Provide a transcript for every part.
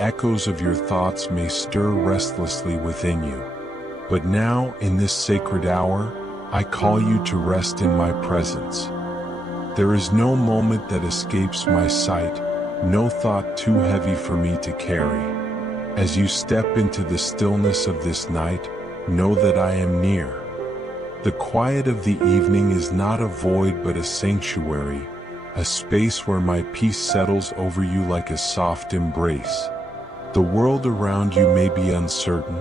echoes of your thoughts may stir restlessly within you. But now, in this sacred hour, I call you to rest in my presence. There is no moment that escapes my sight, no thought too heavy for me to carry. As you step into the stillness of this night, know that I am near. The quiet of the evening is not a void but a sanctuary, a space where my peace settles over you like a soft embrace. The world around you may be uncertain,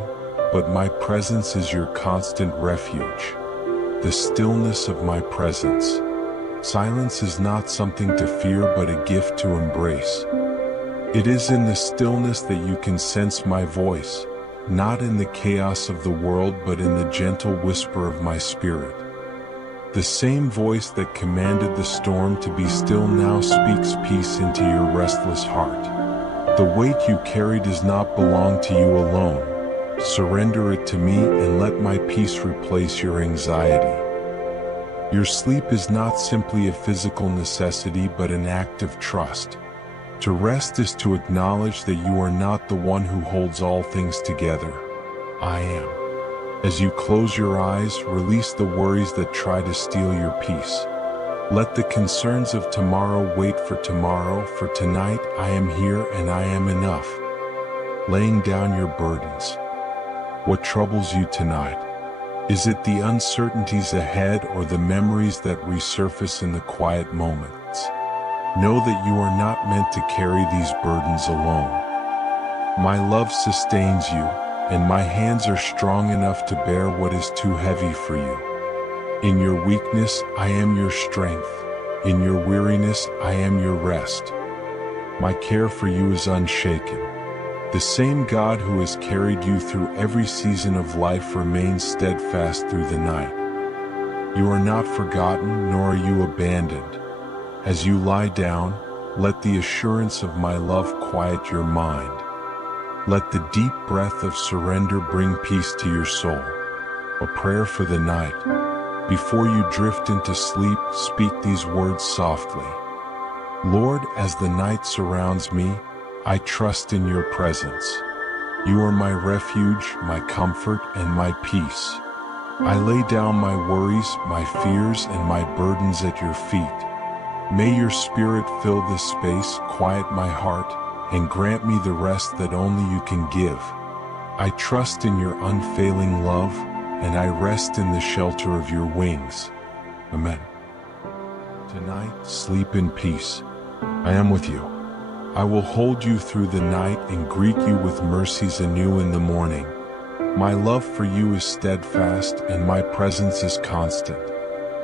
but my presence is your constant refuge. The stillness of my presence. Silence is not something to fear but a gift to embrace. It is in the stillness that you can sense my voice, not in the chaos of the world but in the gentle whisper of my spirit. The same voice that commanded the storm to be still now speaks peace into your restless heart. The weight you carry does not belong to you alone. Surrender it to me and let my peace replace your anxiety. Your sleep is not simply a physical necessity but an act of trust. To rest is to acknowledge that you are not the one who holds all things together. I am. As you close your eyes, release the worries that try to steal your peace. Let the concerns of tomorrow wait for tomorrow, for tonight I am here and I am enough. Laying down your burdens. What troubles you tonight? Is it the uncertainties ahead or the memories that resurface in the quiet moments? Know that you are not meant to carry these burdens alone. My love sustains you, and my hands are strong enough to bear what is too heavy for you. In your weakness, I am your strength. In your weariness, I am your rest. My care for you is unshaken. The same God who has carried you through every season of life remains steadfast through the night. You are not forgotten, nor are you abandoned. As you lie down, let the assurance of my love quiet your mind. Let the deep breath of surrender bring peace to your soul. A prayer for the night. Before you drift into sleep, speak these words softly. Lord, as the night surrounds me, I trust in your presence. You are my refuge, my comfort, and my peace. I lay down my worries, my fears, and my burdens at your feet. May your spirit fill this space, quiet my heart, and grant me the rest that only you can give. I trust in your unfailing love, and I rest in the shelter of your wings. Amen. Tonight, sleep in peace. I am with you. I will hold you through the night and greet you with mercies anew in the morning. My love for you is steadfast, and my presence is constant.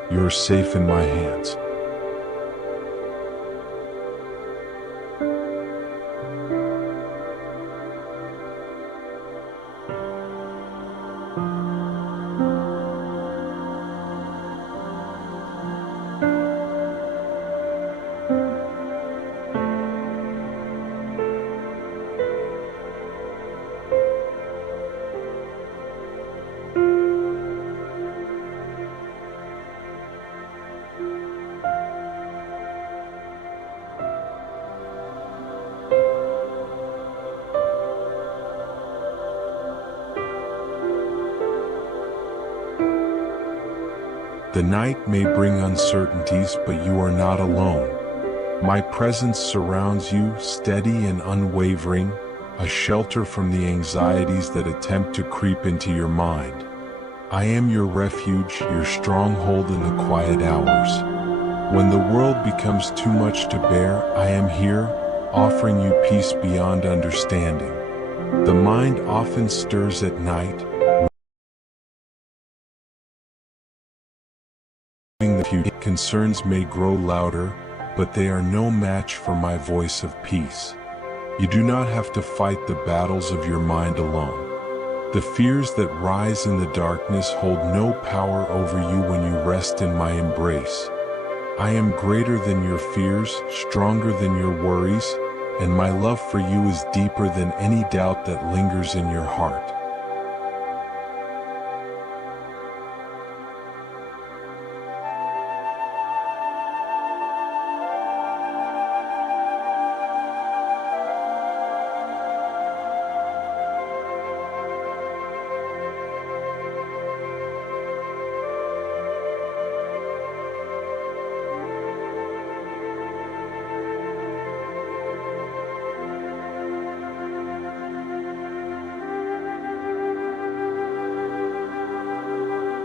You are safe in my hands. The night may bring uncertainties, but you are not alone. My presence surrounds you, steady and unwavering, a shelter from the anxieties that attempt to creep into your mind. I am your refuge, your stronghold in the quiet hours. When the world becomes too much to bear, I am here, offering you peace beyond understanding. The mind often stirs at night. Concerns may grow louder, but they are no match for my voice of peace. You do not have to fight the battles of your mind alone. The fears that rise in the darkness hold no power over you when you rest in my embrace. I am greater than your fears, stronger than your worries, and my love for you is deeper than any doubt that lingers in your heart.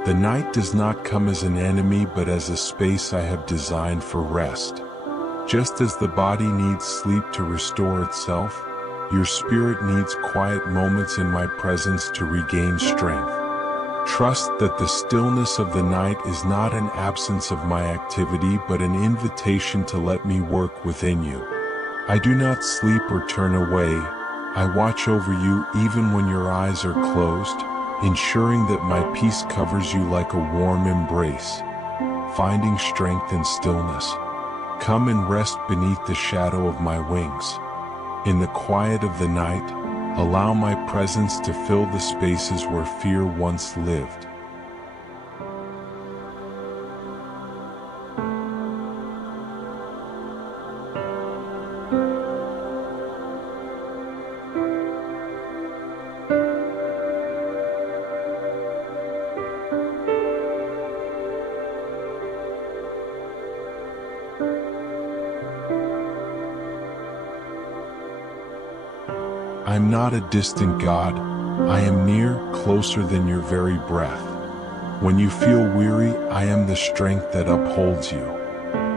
The night does not come as an enemy but as a space I have designed for rest. Just as the body needs sleep to restore itself, your spirit needs quiet moments in my presence to regain strength. Trust that the stillness of the night is not an absence of my activity but an invitation to let me work within you. I do not sleep or turn away. I watch over you even when your eyes are closed, ensuring that my peace covers you like a warm embrace. Finding strength in stillness. Come and rest beneath the shadow of my wings. In the quiet of the night, allow my presence to fill the spaces where fear once lived. I am not a distant God. I am near, closer than your very breath. When you feel weary, I am the strength that upholds you.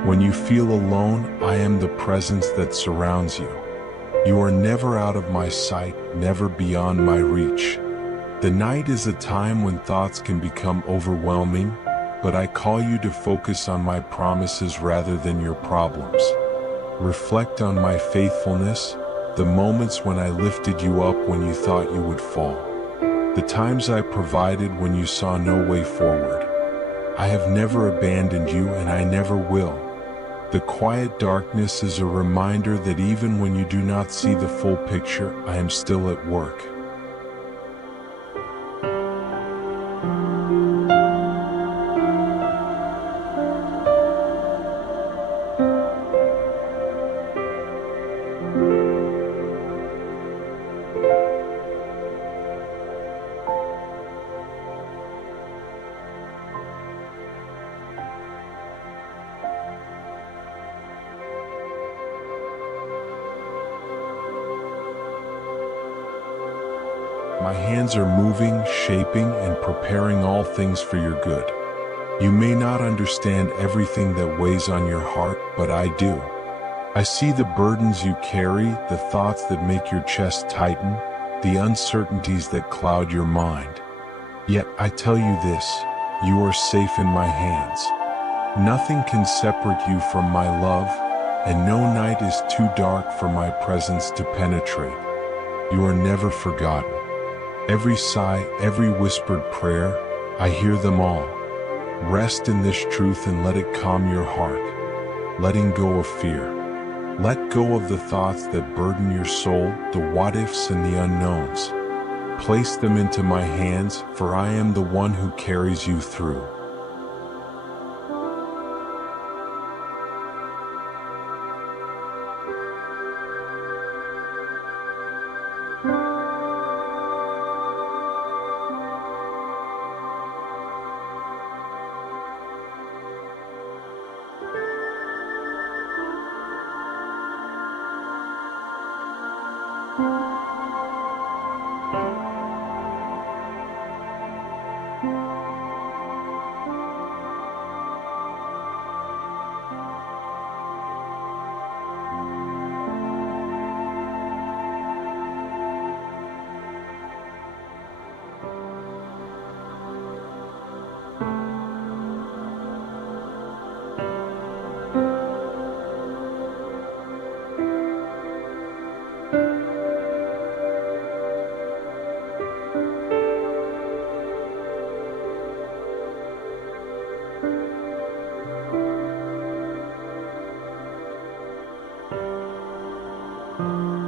When you feel alone, I am the presence that surrounds you. You are never out of my sight, never beyond my reach. The night is a time when thoughts can become overwhelming, but I call you to focus on my promises rather than your problems. Reflect on my faithfulness, the moments when I lifted you up when you thought you would fall. The times I provided when you saw no way forward. I have never abandoned you and I never will. The quiet darkness is a reminder that even when you do not see the full picture, I am still at work. My hands are moving, shaping, and preparing all things for your good. You may not understand everything that weighs on your heart, but I do. I see the burdens you carry, the thoughts that make your chest tighten, the uncertainties that cloud your mind. Yet I tell you this, you are safe in my hands. Nothing can separate you from my love, and no night is too dark for my presence to penetrate. You are never forgotten. Every sigh, every whispered prayer, I hear them all. Rest in this truth and let it calm your heart. Letting go of fear. Let go of the thoughts that burden your soul, the what-ifs and the unknowns. Place them into my hands, for I am the one who carries you through.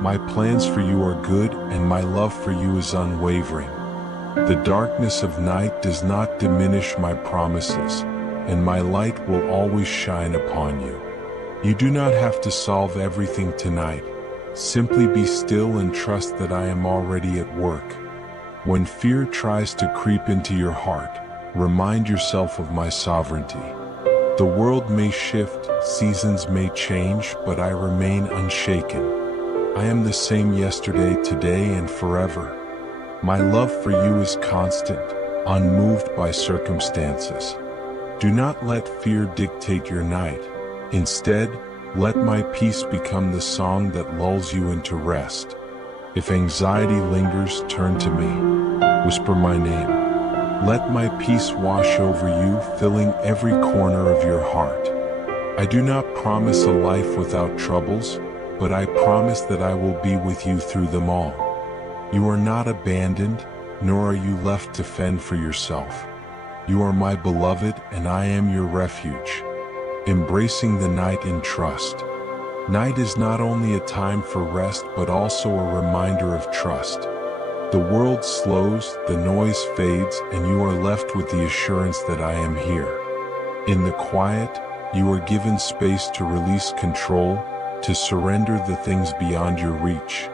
My plans for you are good, and my love for you is unwavering. The darkness of night does not diminish my promises, and my light will always shine upon you. You do not have to solve everything tonight. Simply be still and trust that I am already at work. When fear tries to creep into your heart, remind yourself of my sovereignty. The world may shift, seasons may change, but I remain unshaken. I am the same yesterday, today, and forever. My love for you is constant, unmoved by circumstances. Do not let fear dictate your night. Instead, let my peace become the song that lulls you into rest. If anxiety lingers, turn to me. Whisper my name. Let my peace wash over you, filling every corner of your heart. I do not promise a life without troubles, but I promise that I will be with you through them all. You are not abandoned, nor are you left to fend for yourself. You are my beloved, and I am your refuge. Embracing the night in trust. Night is not only a time for rest, but also a reminder of trust. The world slows, the noise fades, and you are left with the assurance that I am here. In the quiet, you are given space to release control, to surrender the things beyond your reach.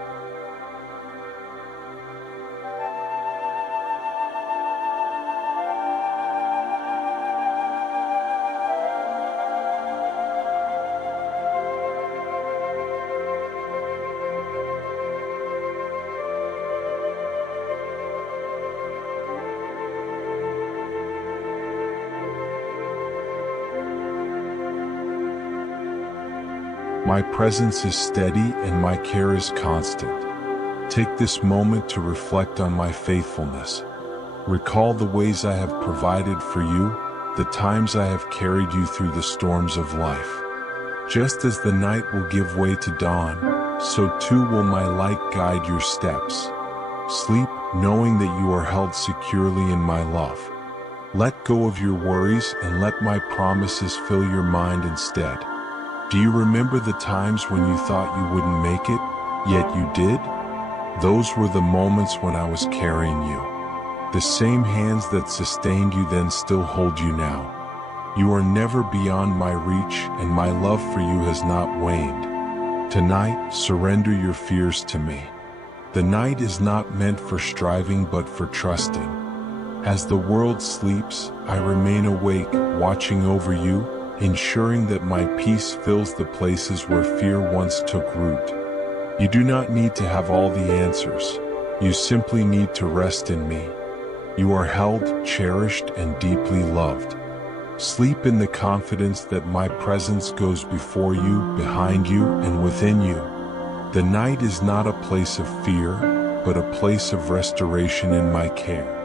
My presence is steady and my care is constant. Take this moment to reflect on my faithfulness. Recall the ways I have provided for you, the times I have carried you through the storms of life. Just as the night will give way to dawn, so too will my light guide your steps. Sleep, knowing that you are held securely in my love. Let go of your worries and let my promises fill your mind instead. Do you remember the times when you thought you wouldn't make it, yet you did? Those were the moments when I was carrying you. The same hands that sustained you then still hold you now. You are never beyond my reach, and my love for you has not waned. Tonight, surrender your fears to me. The night is not meant for striving but for trusting. As the world sleeps, I remain awake, watching over you, ensuring that my peace fills the places where fear once took root. You do not need to have all the answers. You simply need to rest in me. You are held, cherished, and deeply loved. Sleep in the confidence that my presence goes before you, behind you, and within you. The night is not a place of fear, but a place of restoration in my care.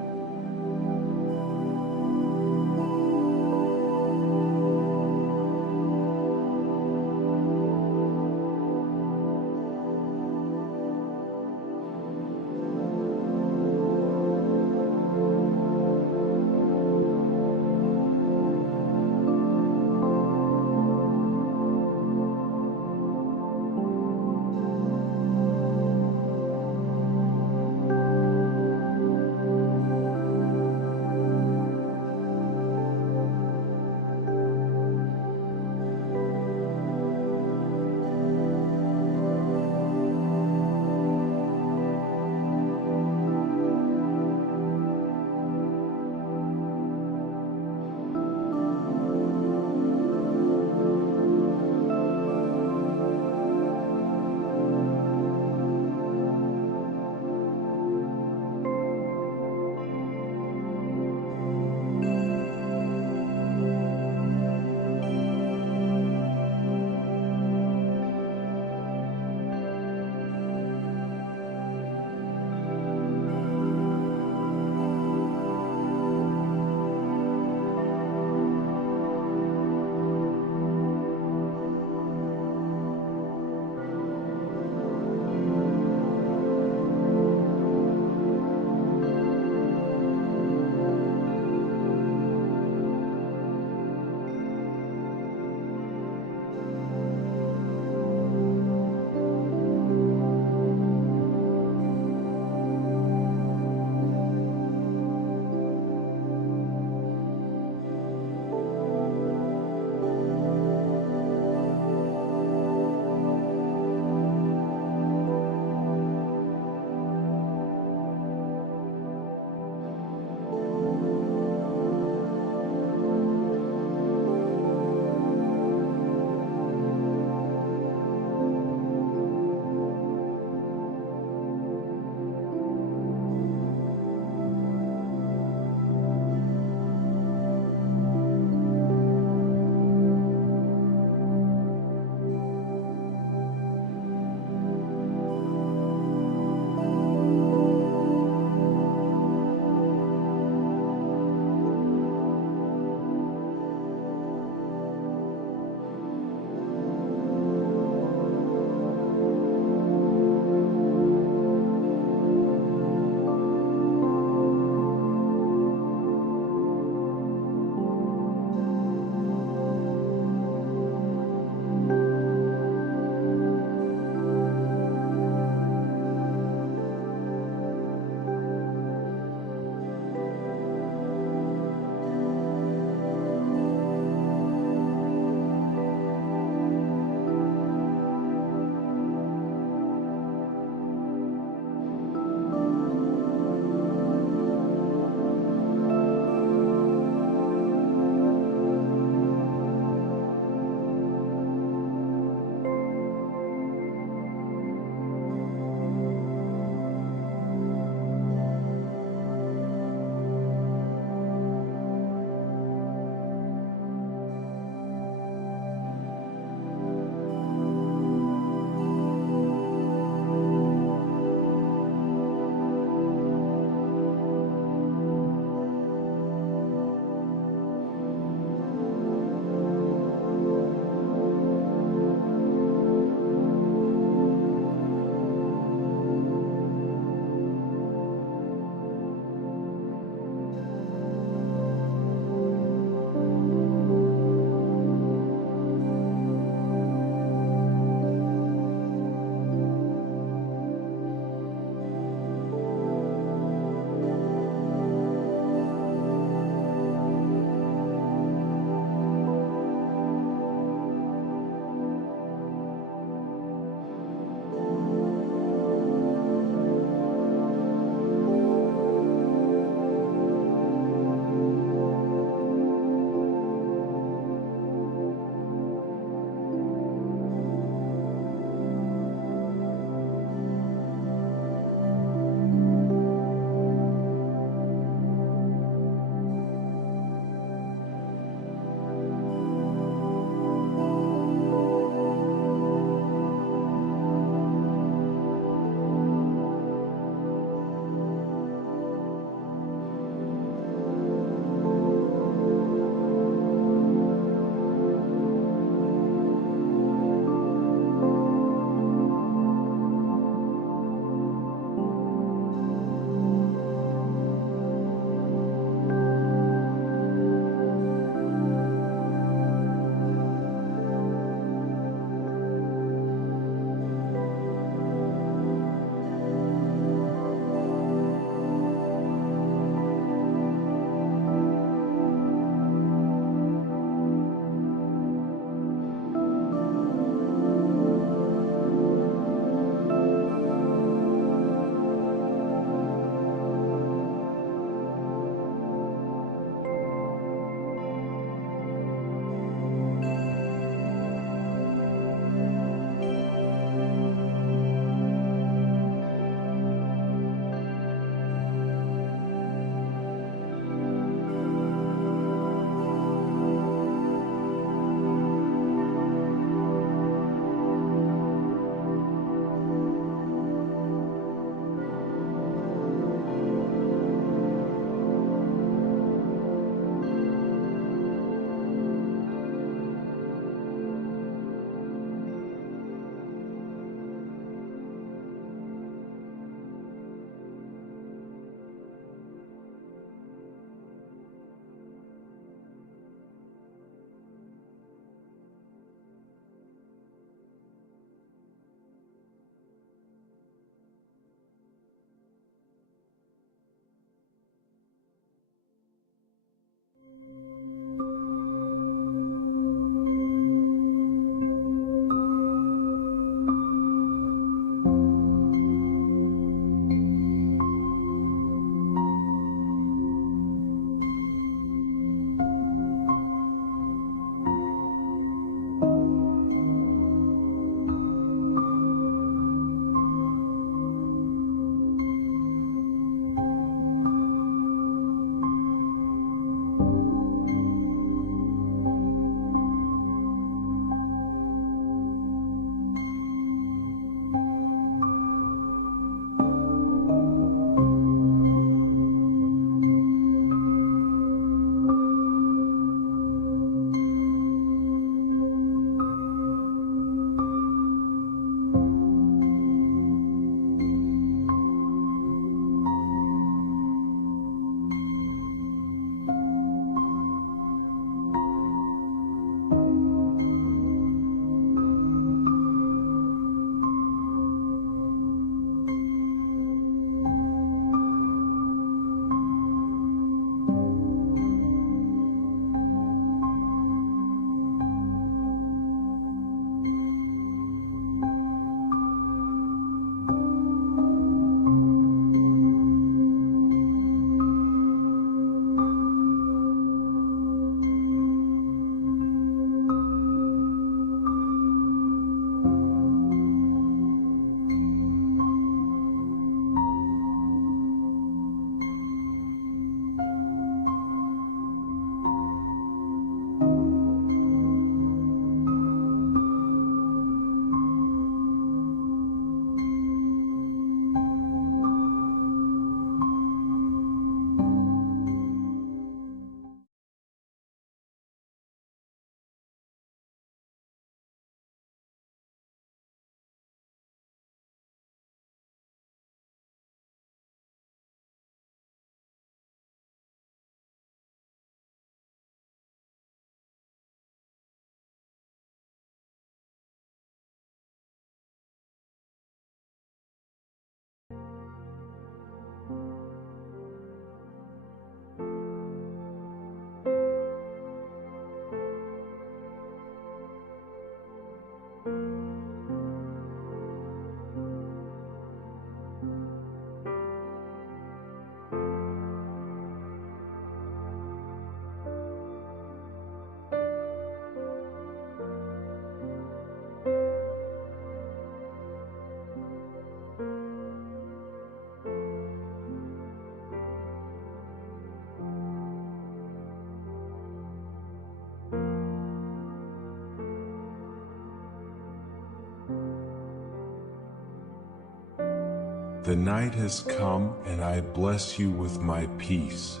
The night has come, and I bless you with my peace.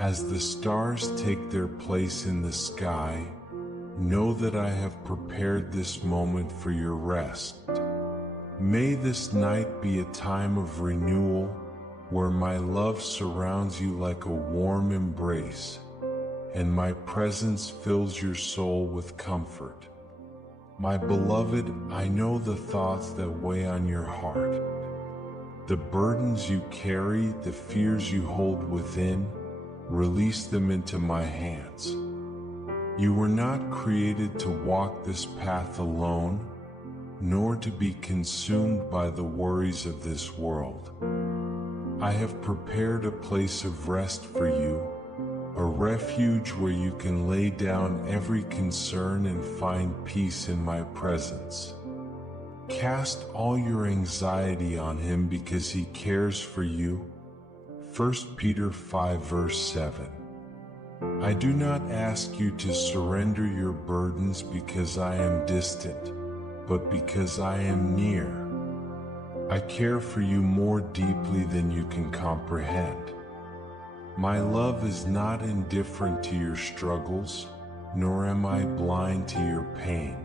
As the stars take their place in the sky, know that I have prepared this moment for your rest. May this night be a time of renewal, where my love surrounds you like a warm embrace, and my presence fills your soul with comfort. My beloved, I know the thoughts that weigh on your heart, the burdens you carry, the fears you hold within. Release them into my hands. You were not created to walk this path alone, nor to be consumed by the worries of this world. I have prepared a place of rest for you, a refuge where you can lay down every concern and find peace in my presence. Cast all your anxiety on him because he cares for you. 1 Peter 5 verse 7. I do not ask you to surrender your burdens because I am distant, but because I am near. I care for you more deeply than you can comprehend. My love is not indifferent to your struggles, nor am I blind to your pain.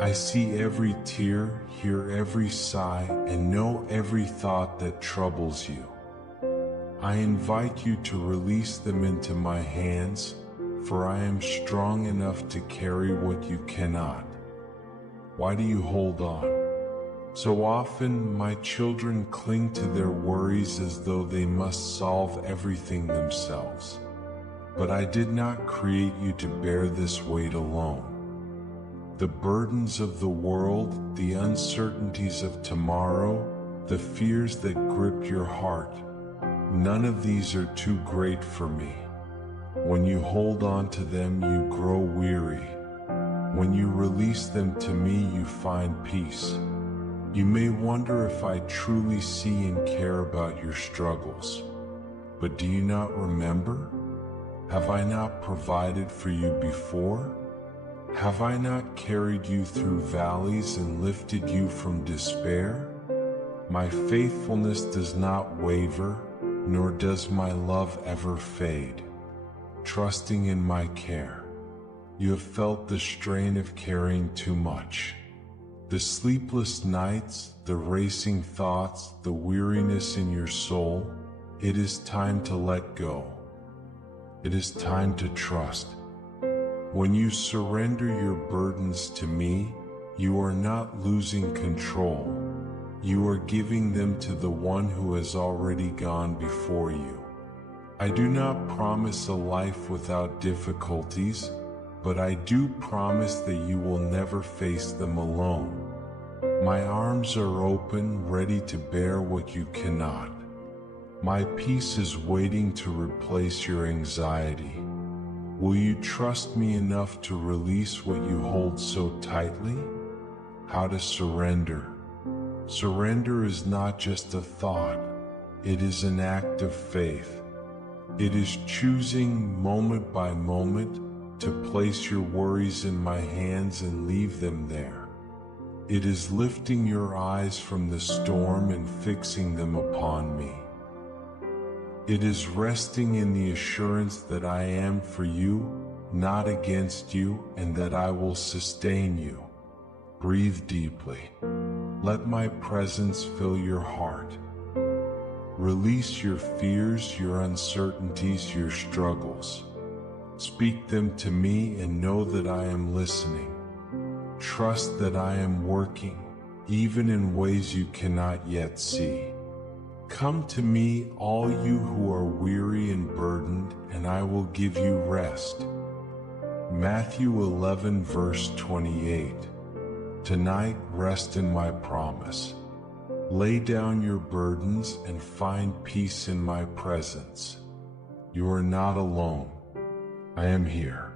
I see every tear, hear every sigh, and know every thought that troubles you. I invite you to release them into my hands, for I am strong enough to carry what you cannot. Why do you hold on? So often, my children cling to their worries as though they must solve everything themselves. But I did not create you to bear this weight alone. The burdens of the world, the uncertainties of tomorrow, the fears that grip your heart, none of these are too great for me. When you hold on to them, you grow weary. When you release them to me, you find peace. You may wonder if I truly see and care about your struggles. But do you not remember? Have I not provided for you before? Have I not carried you through valleys and lifted you from despair? My faithfulness does not waver, nor does my love ever fade. Trusting in my care, you have felt the strain of carrying too much. The sleepless nights, the racing thoughts, the weariness in your soul. It is time to let go. It is time to trust. When you surrender your burdens to me, you are not losing control. You are giving them to the one who has already gone before you. I do not promise a life without difficulties, but I do promise that you will never face them alone. My arms are open, ready to bear what you cannot. My peace is waiting to replace your anxiety. Will you trust me enough to release what you hold so tightly? How to surrender. Surrender is not just a thought, it is an act of faith. It is choosing moment by moment to place your worries in my hands and leave them there. It is lifting your eyes from the storm and fixing them upon me. It is resting in the assurance that I am for you, not against you, and that I will sustain you. Breathe deeply. Let my presence fill your heart. Release your fears, your uncertainties, your struggles. Speak them to me and know that I am listening. Trust that I am working, even in ways you cannot yet see. Come to me, all you who are weary and burdened, and I will give you rest. Matthew 11 verse 28. Tonight, rest in my promise. Lay down your burdens and find peace in my presence. You are not alone. I am here.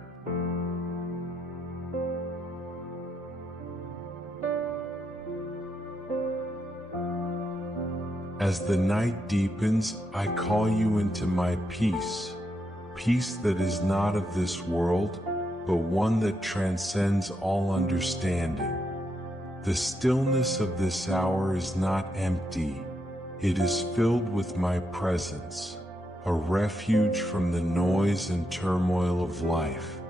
As the night deepens, I call you into my peace, peace that is not of this world, but one that transcends all understanding. The stillness of this hour is not empty, it is filled with my presence, a refuge from the noise and turmoil of life.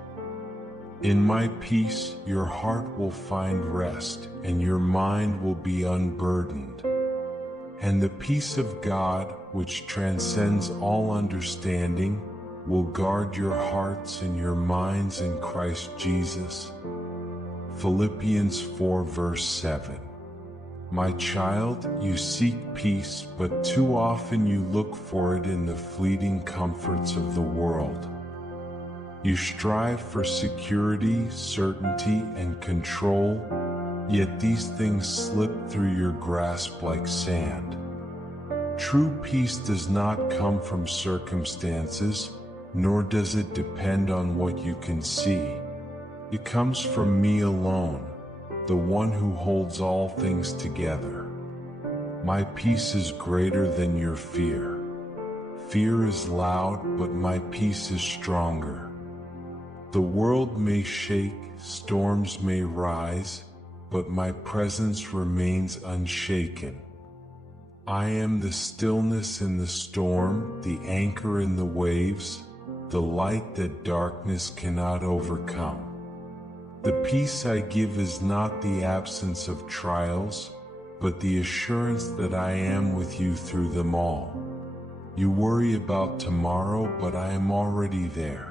In my peace, your heart will find rest, and your mind will be unburdened. And the peace of God, which transcends all understanding, will guard your hearts and your minds in Christ Jesus. Philippians 4 verse 7. My child, you seek peace, but too often you look for it in the fleeting comforts of the world. You strive for security, certainty, and control, yet these things slip through your grasp like sand. True peace does not come from circumstances, nor does it depend on what you can see. It comes from me alone, the one who holds all things together. My peace is greater than your fear. Fear is loud, but my peace is stronger. The world may shake, storms may rise, but my presence remains unshaken. I am the stillness in the storm, the anchor in the waves, the light that darkness cannot overcome. The peace I give is not the absence of trials, but the assurance that I am with you through them all. You worry about tomorrow, but I am already there.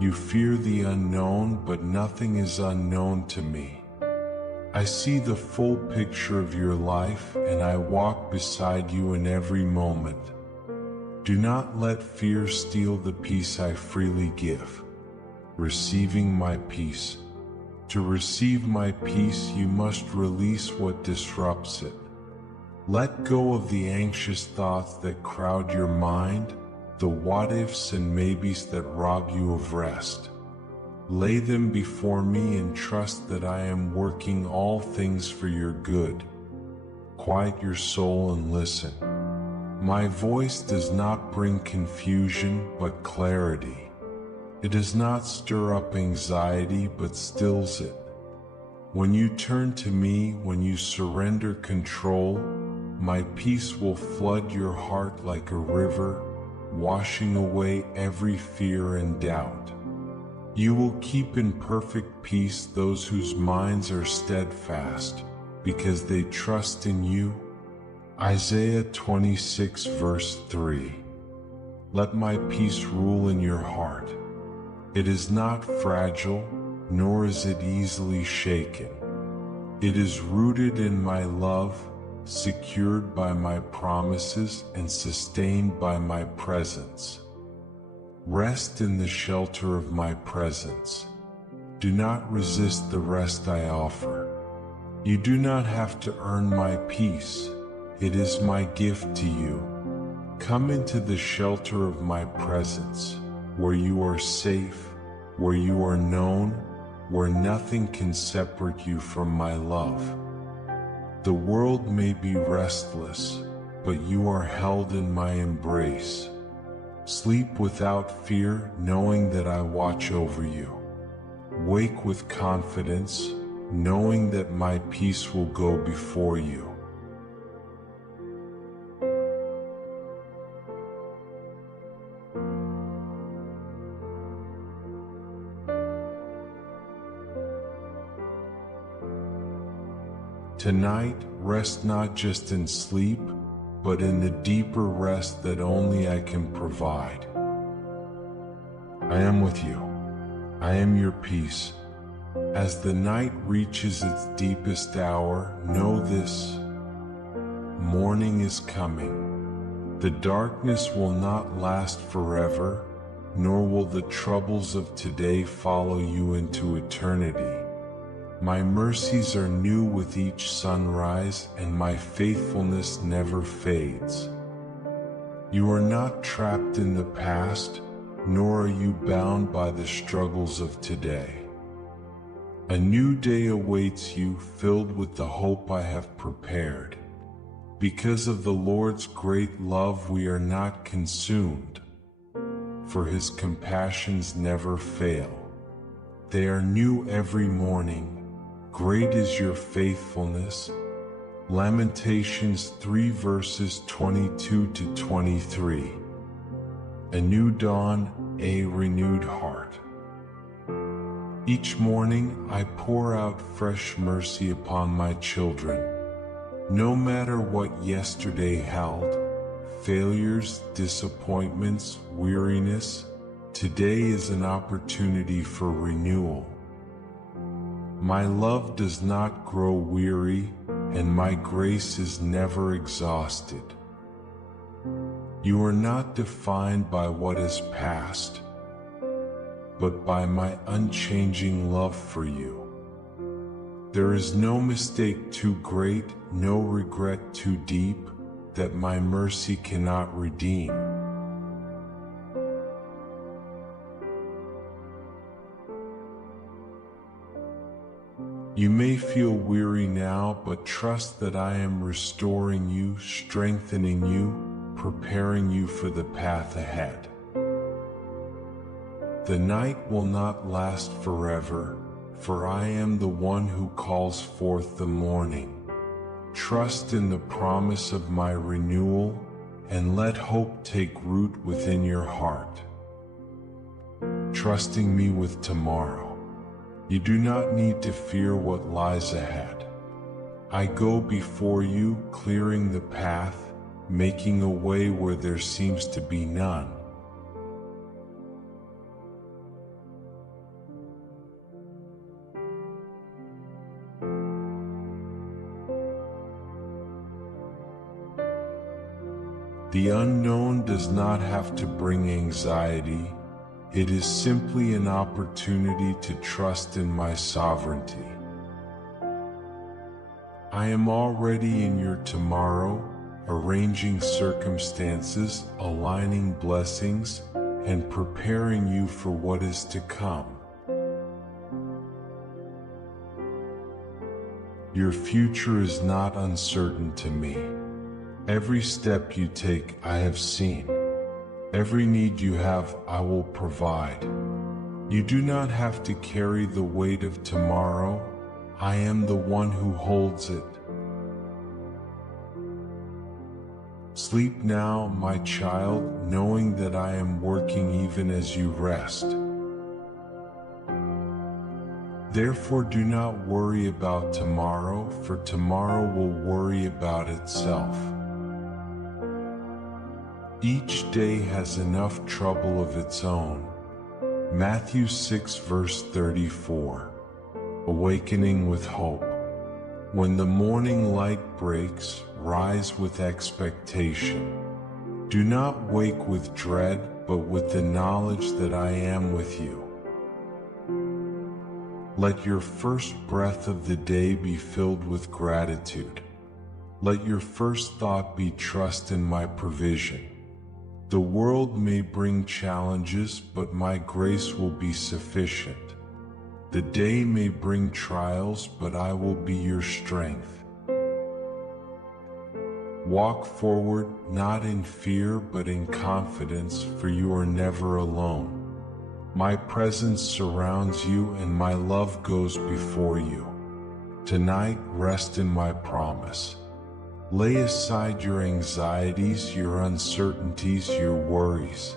You fear the unknown, but nothing is unknown to me. I see the full picture of your life, and I walk beside you in every moment. Do not let fear steal the peace I freely give. Receiving my peace. To receive my peace, you must release what disrupts it. Let go of the anxious thoughts that crowd your mind, the what-ifs and maybes that rob you of rest. Lay them before me and trust that I am working all things for your good. Quiet your soul and listen. My voice does not bring confusion, but clarity. It does not stir up anxiety, but stills it. When you turn to me, when you surrender control, my peace will flood your heart like a river, washing away every fear and doubt. You will keep in perfect peace those whose minds are steadfast, because they trust in you. Isaiah 26 verse 3. Let my peace rule in your heart. It is not fragile, nor is it easily shaken. It is rooted in my love, secured by my promises, and sustained by my presence. Rest in the shelter of my presence. Do not resist the rest I offer. You do not have to earn my peace. It is my gift to you. Come into the shelter of my presence, where you are safe, where you are known, where nothing can separate you from my love. The world may be restless, but you are held in my embrace. Sleep without fear, knowing that I watch over you. Wake with confidence, knowing that my peace will go before you. Tonight, rest not just in sleep, but in the deeper rest that only I can provide. I am with you. I am your peace. As the night reaches its deepest hour, know this: morning is coming. The darkness will not last forever, nor will the troubles of today follow you into eternity. My mercies are new with each sunrise, and my faithfulness never fades. You are not trapped in the past, nor are you bound by the struggles of today. A new day awaits you, filled with the hope I have prepared. Because of the Lord's great love, we are not consumed, for his compassions never fail. They are new every morning. Great is your faithfulness. Lamentations 3 verses 22 to 23. A new dawn, a renewed heart. Each morning I pour out fresh mercy upon my children. No matter what yesterday held, failures, disappointments, weariness, today is an opportunity for renewal. My love does not grow weary, and my grace is never exhausted. You are not defined by what is past, but by my unchanging love for you. There is no mistake too great, no regret too deep, that my mercy cannot redeem. You may feel weary now, but trust that I am restoring you, strengthening you, preparing you for the path ahead. The night will not last forever, for I am the one who calls forth the morning. Trust in the promise of my renewal, and let hope take root within your heart. Trusting me with tomorrow. You do not need to fear what lies ahead. I go before you, clearing the path, making a way where there seems to be none. The unknown does not have to bring anxiety. It is simply an opportunity to trust in my sovereignty. I am already in your tomorrow, arranging circumstances, aligning blessings, and preparing you for what is to come. Your future is not uncertain to me. Every step you take, I have seen. Every need you have, I will provide. You do not have to carry the weight of tomorrow. I am the one who holds it. Sleep now, my child, knowing that I am working even as you rest. Therefore, do not worry about tomorrow, for tomorrow will worry about itself. Each day has enough trouble of its own. Matthew 6 verse 34. Awakening with hope. When the morning light breaks, rise with expectation. Do not wake with dread, but with the knowledge that I am with you. Let your first breath of the day be filled with gratitude. Let your first thought be trust in my provision. The world may bring challenges, but my grace will be sufficient. The day may bring trials, but I will be your strength. Walk forward, not in fear, but in confidence, for you are never alone. My presence surrounds you, and my love goes before you. Tonight, rest in my promise. Lay aside your anxieties, your uncertainties, your worries.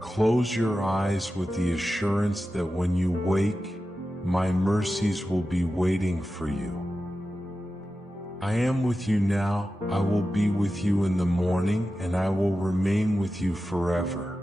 Close your eyes with the assurance that when you wake, my mercies will be waiting for you. I am with you now, I will be with you in the morning, and I will remain with you forever.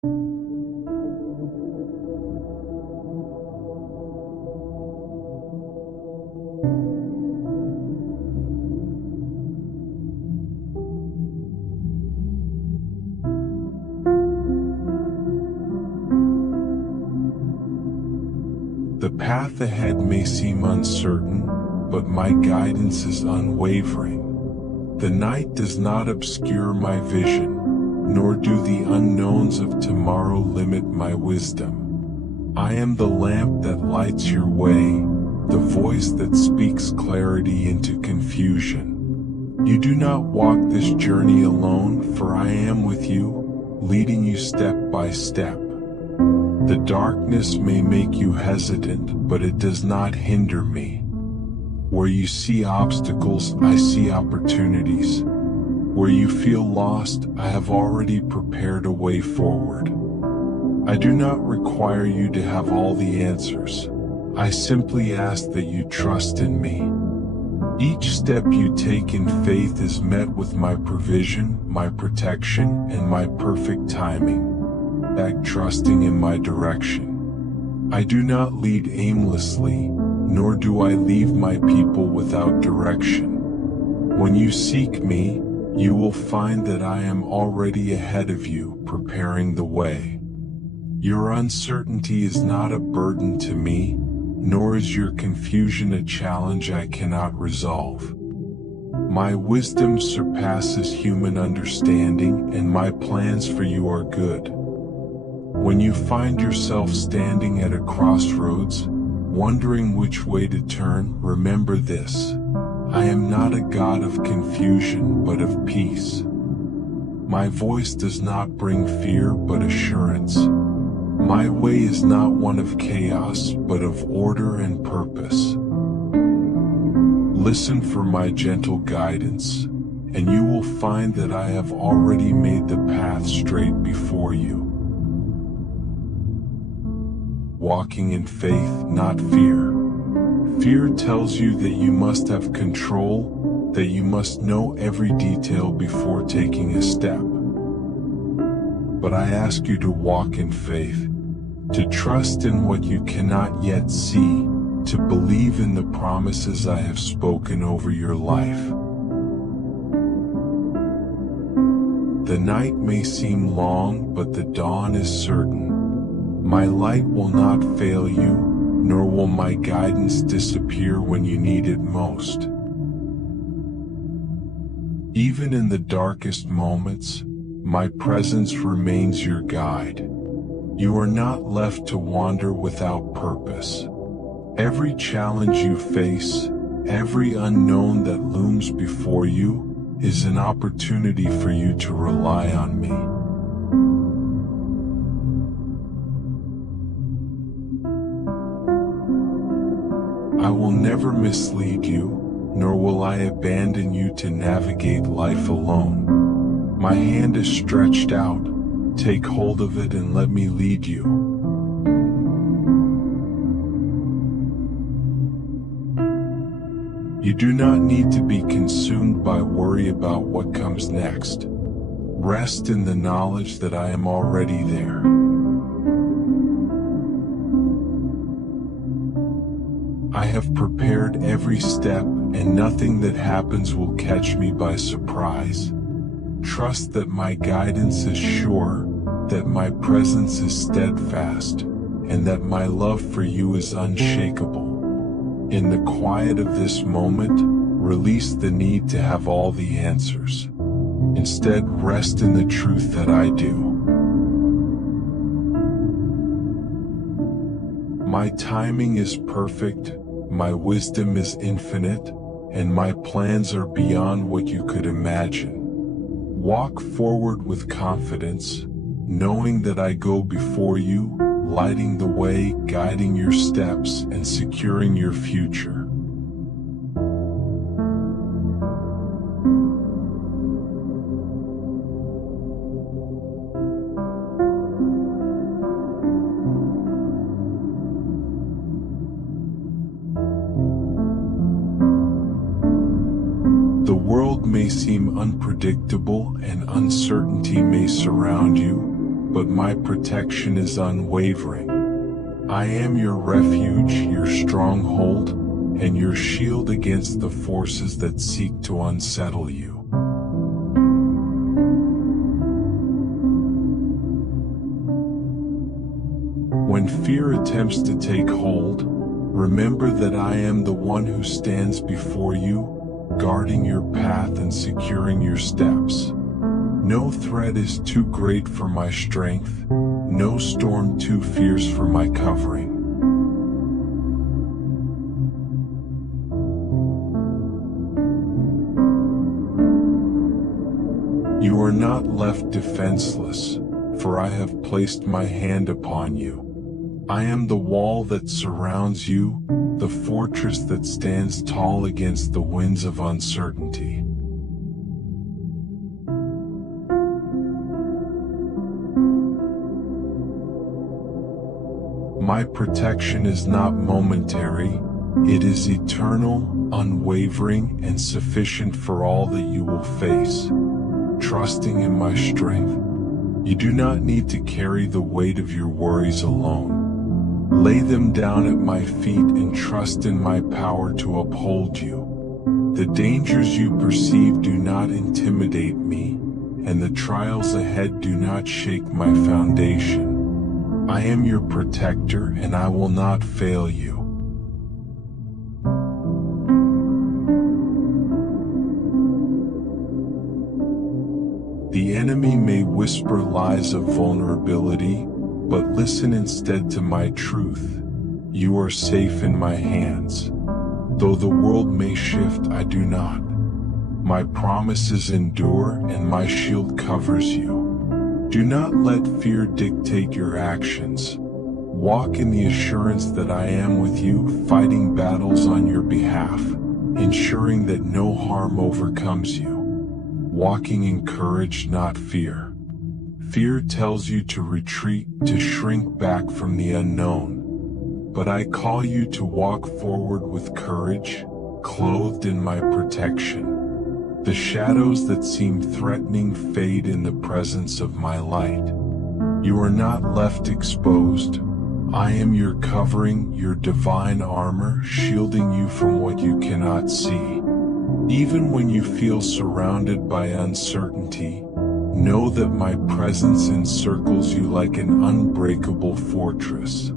The path ahead may seem uncertain, but my guidance is unwavering. The night does not obscure my vision, nor do the unknowns of tomorrow limit my wisdom. I am the lamp that lights your way, the voice that speaks clarity into confusion. You do not walk this journey alone, for I am with you, leading you step by step. The darkness may make you hesitant, but it does not hinder me. Where you see obstacles, I see opportunities. Where you feel lost, I have already prepared a way forward. I do not require you to have all the answers. I simply ask that you trust in me. Each step you take in faith is met with my provision, my protection, and my perfect timing. Back trusting in my direction. I do not lead aimlessly, nor do I leave my people without direction. When you seek me, you will find that I am already ahead of you, preparing the way. Your uncertainty is not a burden to me, nor is your confusion a challenge I cannot resolve. My wisdom surpasses human understanding, and my plans for you are good. When you find yourself standing at a crossroads, wondering which way to turn, remember this: I am not a God of confusion, but of peace. My voice does not bring fear, but assurance. My way is not one of chaos, but of order and purpose. Listen for my gentle guidance, and you will find that I have already made the path straight before you. Walking in faith, not fear. Fear tells you that you must have control, that you must know every detail before taking a step. But I ask you to walk in faith, to trust in what you cannot yet see, to believe in the promises I have spoken over your life. The night may seem long, but the dawn is certain. My light will not fail you, nor will my guidance disappear when you need it most. Even in the darkest moments, my presence remains your guide. You are not left to wander without purpose. Every challenge you face, every unknown that looms before you, is an opportunity for you to rely on me. I will never mislead you, nor will I abandon you to navigate life alone. My hand is stretched out. Take hold of it and let me lead you. You do not need to be consumed by worry about what comes next. Rest in the knowledge that I am already there. I have prepared every step, and nothing that happens will catch me by surprise. Trust that my guidance is sure, that my presence is steadfast, and that my love for you is unshakable. In the quiet of this moment, release the need to have all the answers. Instead, rest in the truth that I do. My timing is perfect, my wisdom is infinite, and my plans are beyond what you could imagine. Walk forward with confidence, knowing that I go before you, lighting the way, guiding your steps, and securing your future. The world may seem unpredictable and uncertainty may surround you, but my protection is unwavering. I am your refuge, your stronghold, and your shield against the forces that seek to unsettle you. When fear attempts to take hold, remember that I am the one who stands before you, guarding your path and securing your steps. No threat is too great for my strength, no storm too fierce for my covering. You are not left defenseless, for I have placed my hand upon you. I am the wall that surrounds you, the fortress that stands tall against the winds of uncertainty. My protection is not momentary, it is eternal, unwavering, and sufficient for all that you will face. Trusting in my strength, you do not need to carry the weight of your worries alone. Lay them down at my feet and trust in my power to uphold you. The dangers you perceive do not intimidate me, and the trials ahead do not shake my foundation. I am your protector, and I will not fail you. The enemy may whisper lies of vulnerability, but listen instead to my truth. You are safe in my hands. Though the world may shift, I do not. My promises endure, and my shield covers you. Do not let fear dictate your actions. Walk in the assurance that I am with you, fighting battles on your behalf, ensuring that no harm overcomes you. Walking in courage, not fear. Fear tells you to retreat, to shrink back from the unknown. But I call you to walk forward with courage, clothed in my protection. The shadows that seem threatening fade in the presence of my light. You are not left exposed. I am your covering, your divine armor, shielding you from what you cannot see. Even when you feel surrounded by uncertainty, know that my presence encircles you like an unbreakable fortress.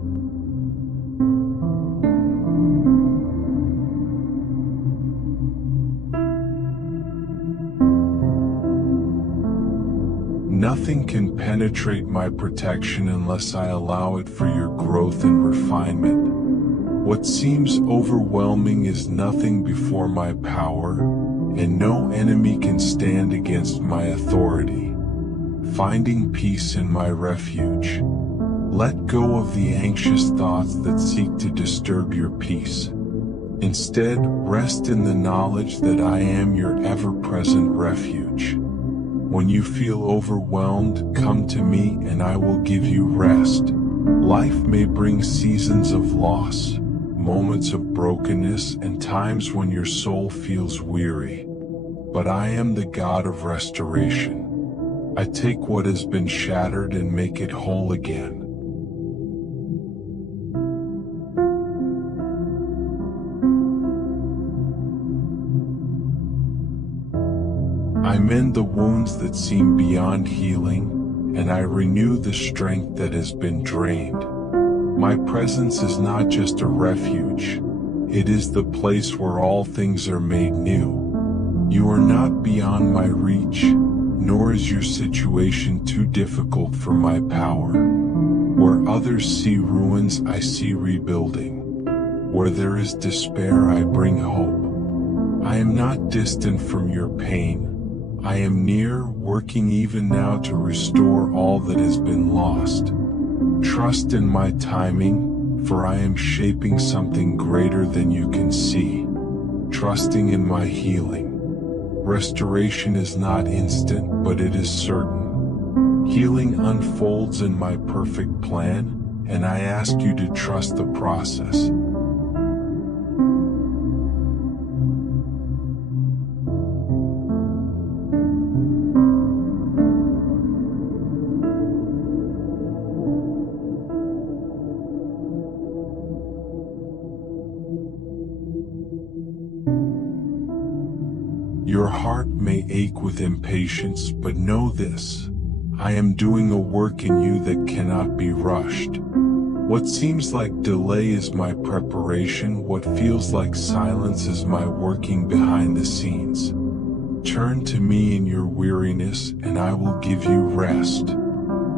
Nothing can penetrate my protection unless I allow it for your growth and refinement. What seems overwhelming is nothing before my power, and no enemy can stand against my authority. Finding peace in my refuge. Let go of the anxious thoughts that seek to disturb your peace. Instead, rest in the knowledge that I am your ever-present refuge. When you feel overwhelmed, come to me and I will give you rest. Life may bring seasons of loss, moments of brokenness, and times when your soul feels weary. But I am the God of restoration. I take what has been shattered and make it whole again. I mend the wounds that seem beyond healing, and I renew the strength that has been drained. My presence is not just a refuge, it is the place where all things are made new. You are not beyond my reach, nor is your situation too difficult for my power. Where others see ruins, I see rebuilding. Where there is despair, I bring hope. I am not distant from your pain. I am near, working even now to restore all that has been lost. Trust in my timing, for I am shaping something greater than you can see. Trusting in my healing. Restoration is not instant, but it is certain. Healing unfolds in my perfect plan, and I ask you to trust the process. Your heart may ache with impatience, but know this: I am doing a work in you that cannot be rushed. What seems like delay is my preparation. What feels like silence is my working behind the scenes. Turn to me in your weariness, and I will give you rest.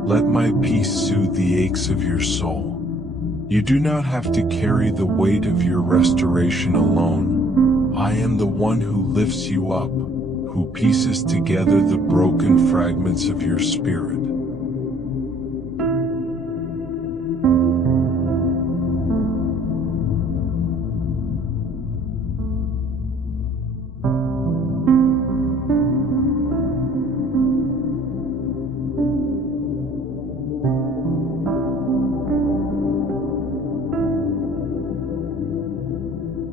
Let my peace soothe the aches of your soul. You do not have to carry the weight of your restoration alone. I am the one who lifts you up, who pieces together the broken fragments of your spirit.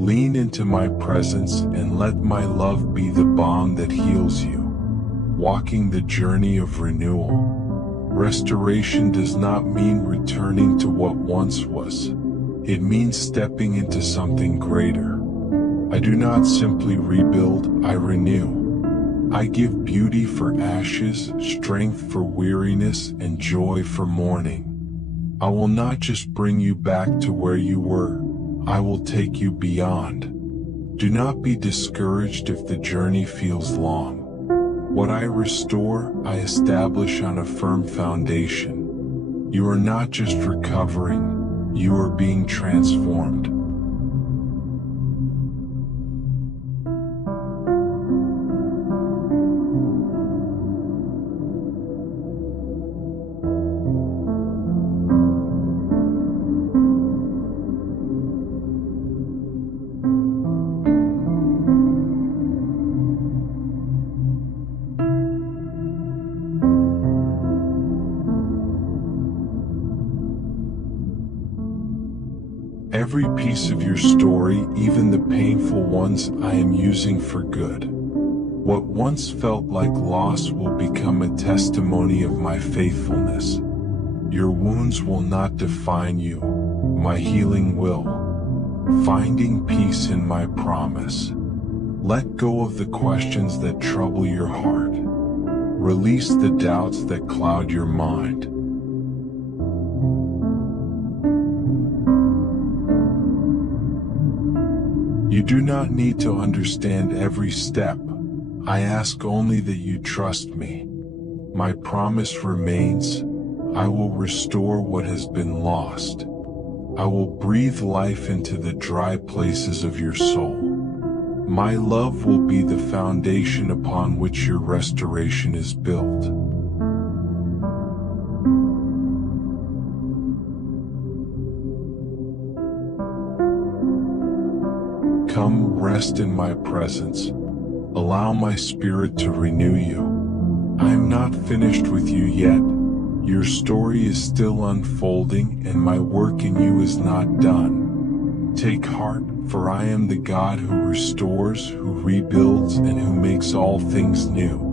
Lean into my presence and let my love be the balm that heals you, walking the journey of renewal. Restoration does not mean returning to what once was. It means stepping into something greater. I do not simply rebuild, I renew. I give beauty for ashes, strength for weariness, and joy for mourning. I will not just bring you back to where you were, I will take you beyond. Do not be discouraged if the journey feels long. What I restore, I establish on a firm foundation. You are not just recovering, you are being transformed. Every piece of your story, even the painful ones, I am using for good. What once felt like loss will become a testimony of my faithfulness. Your wounds will not define you, my healing will. Finding peace in my promise. Let go of the questions that trouble your heart. Release the doubts that cloud your mind. You do not need to understand every step. I ask only that you trust me. My promise remains. I will restore what has been lost. I will breathe life into the dry places of your soul. My love will be the foundation upon which your restoration is built. Come rest in my presence. Allow my spirit to renew you. I am not finished with you yet. Your story is still unfolding, and my work in you is not done. Take heart, for I am the God who restores, who rebuilds, and who makes all things new.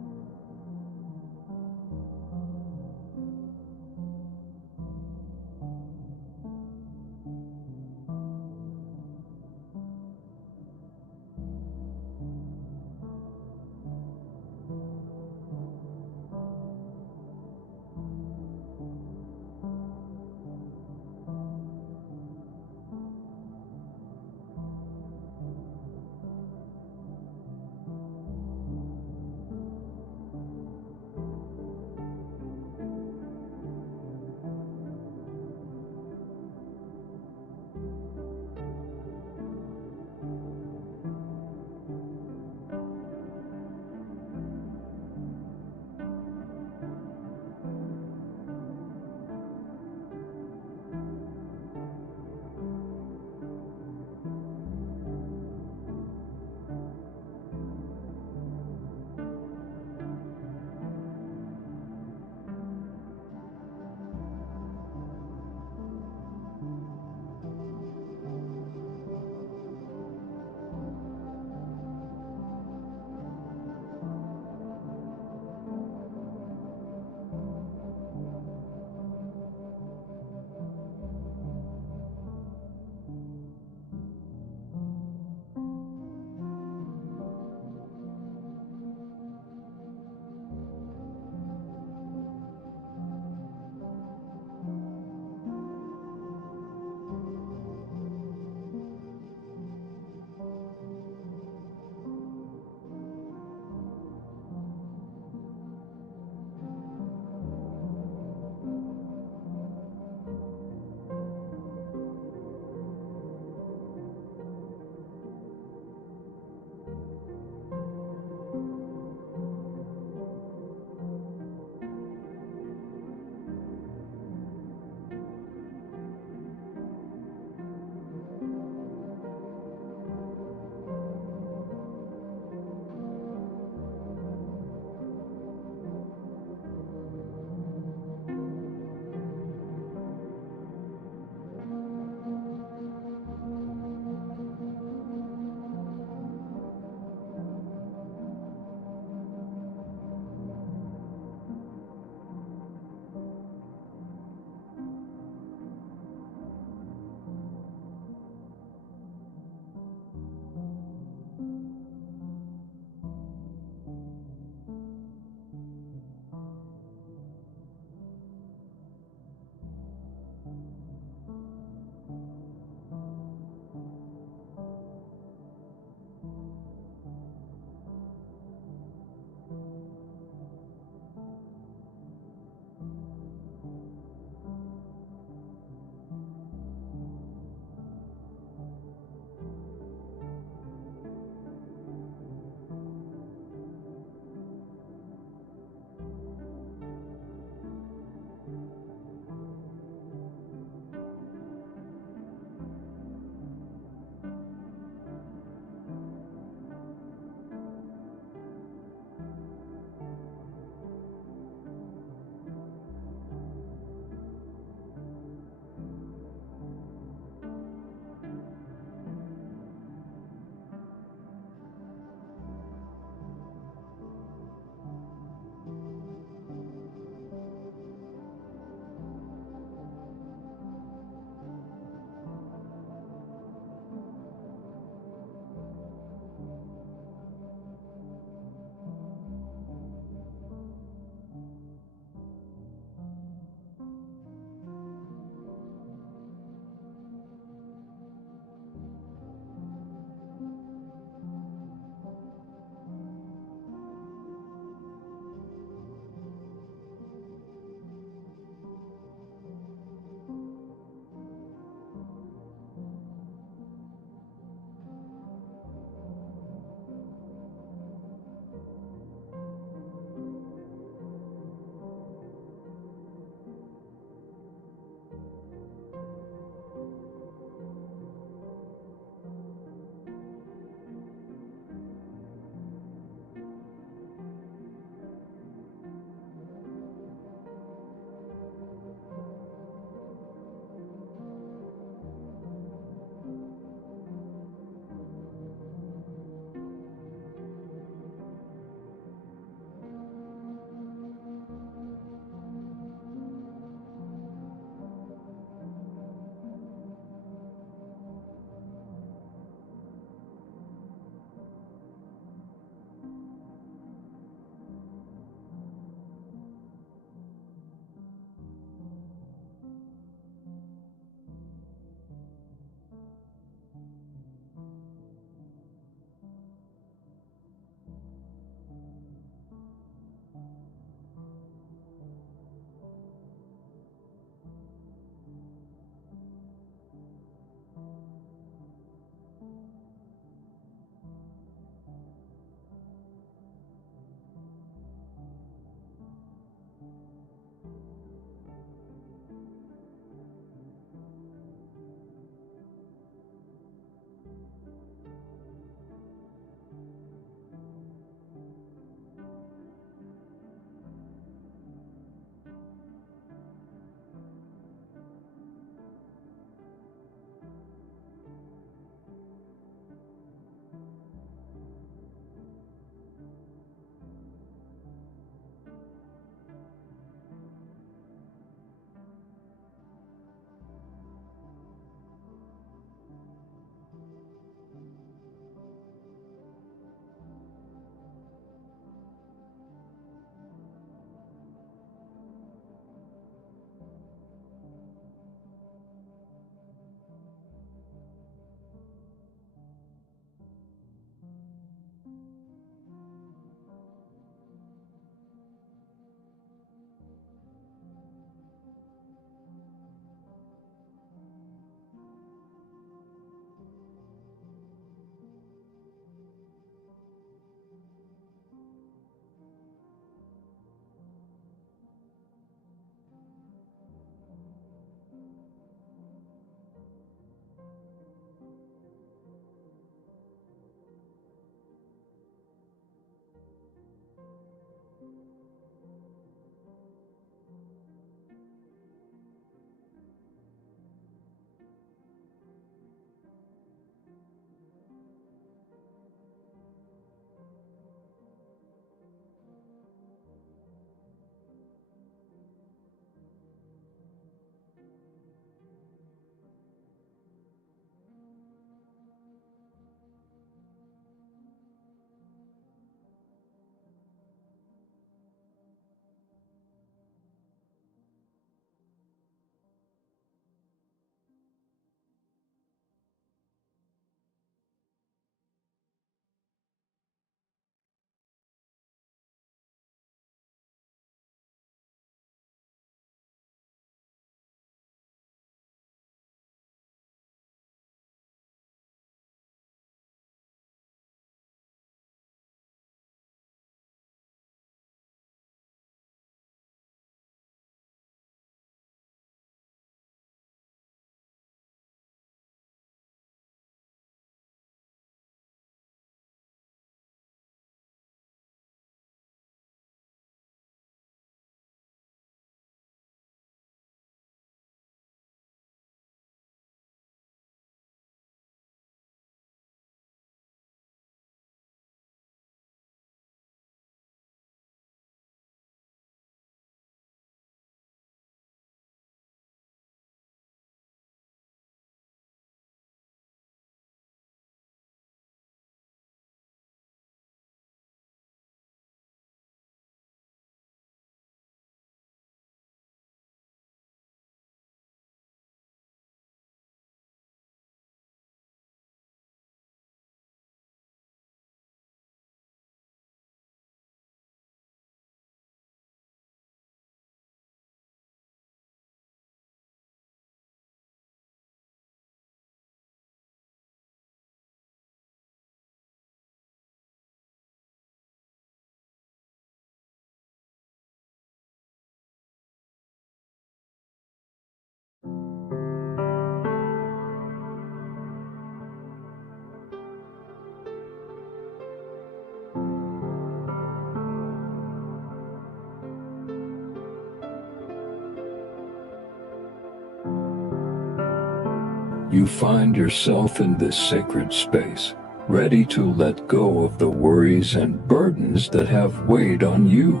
you find yourself in this sacred space, ready to let go of the worries and burdens that have weighed on you.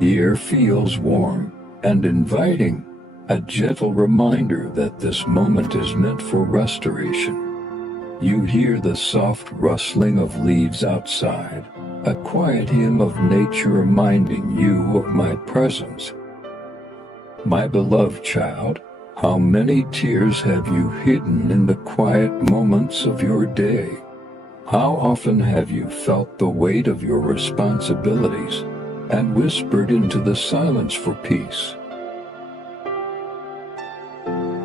The air feels warm and inviting, a gentle reminder that this moment is meant for restoration. You hear the soft rustling of leaves outside, a quiet hymn of nature reminding you of my presence. My beloved child, how many tears have you hidden in the quiet moments of your day? How often have you felt the weight of your responsibilities and whispered into the silence for peace?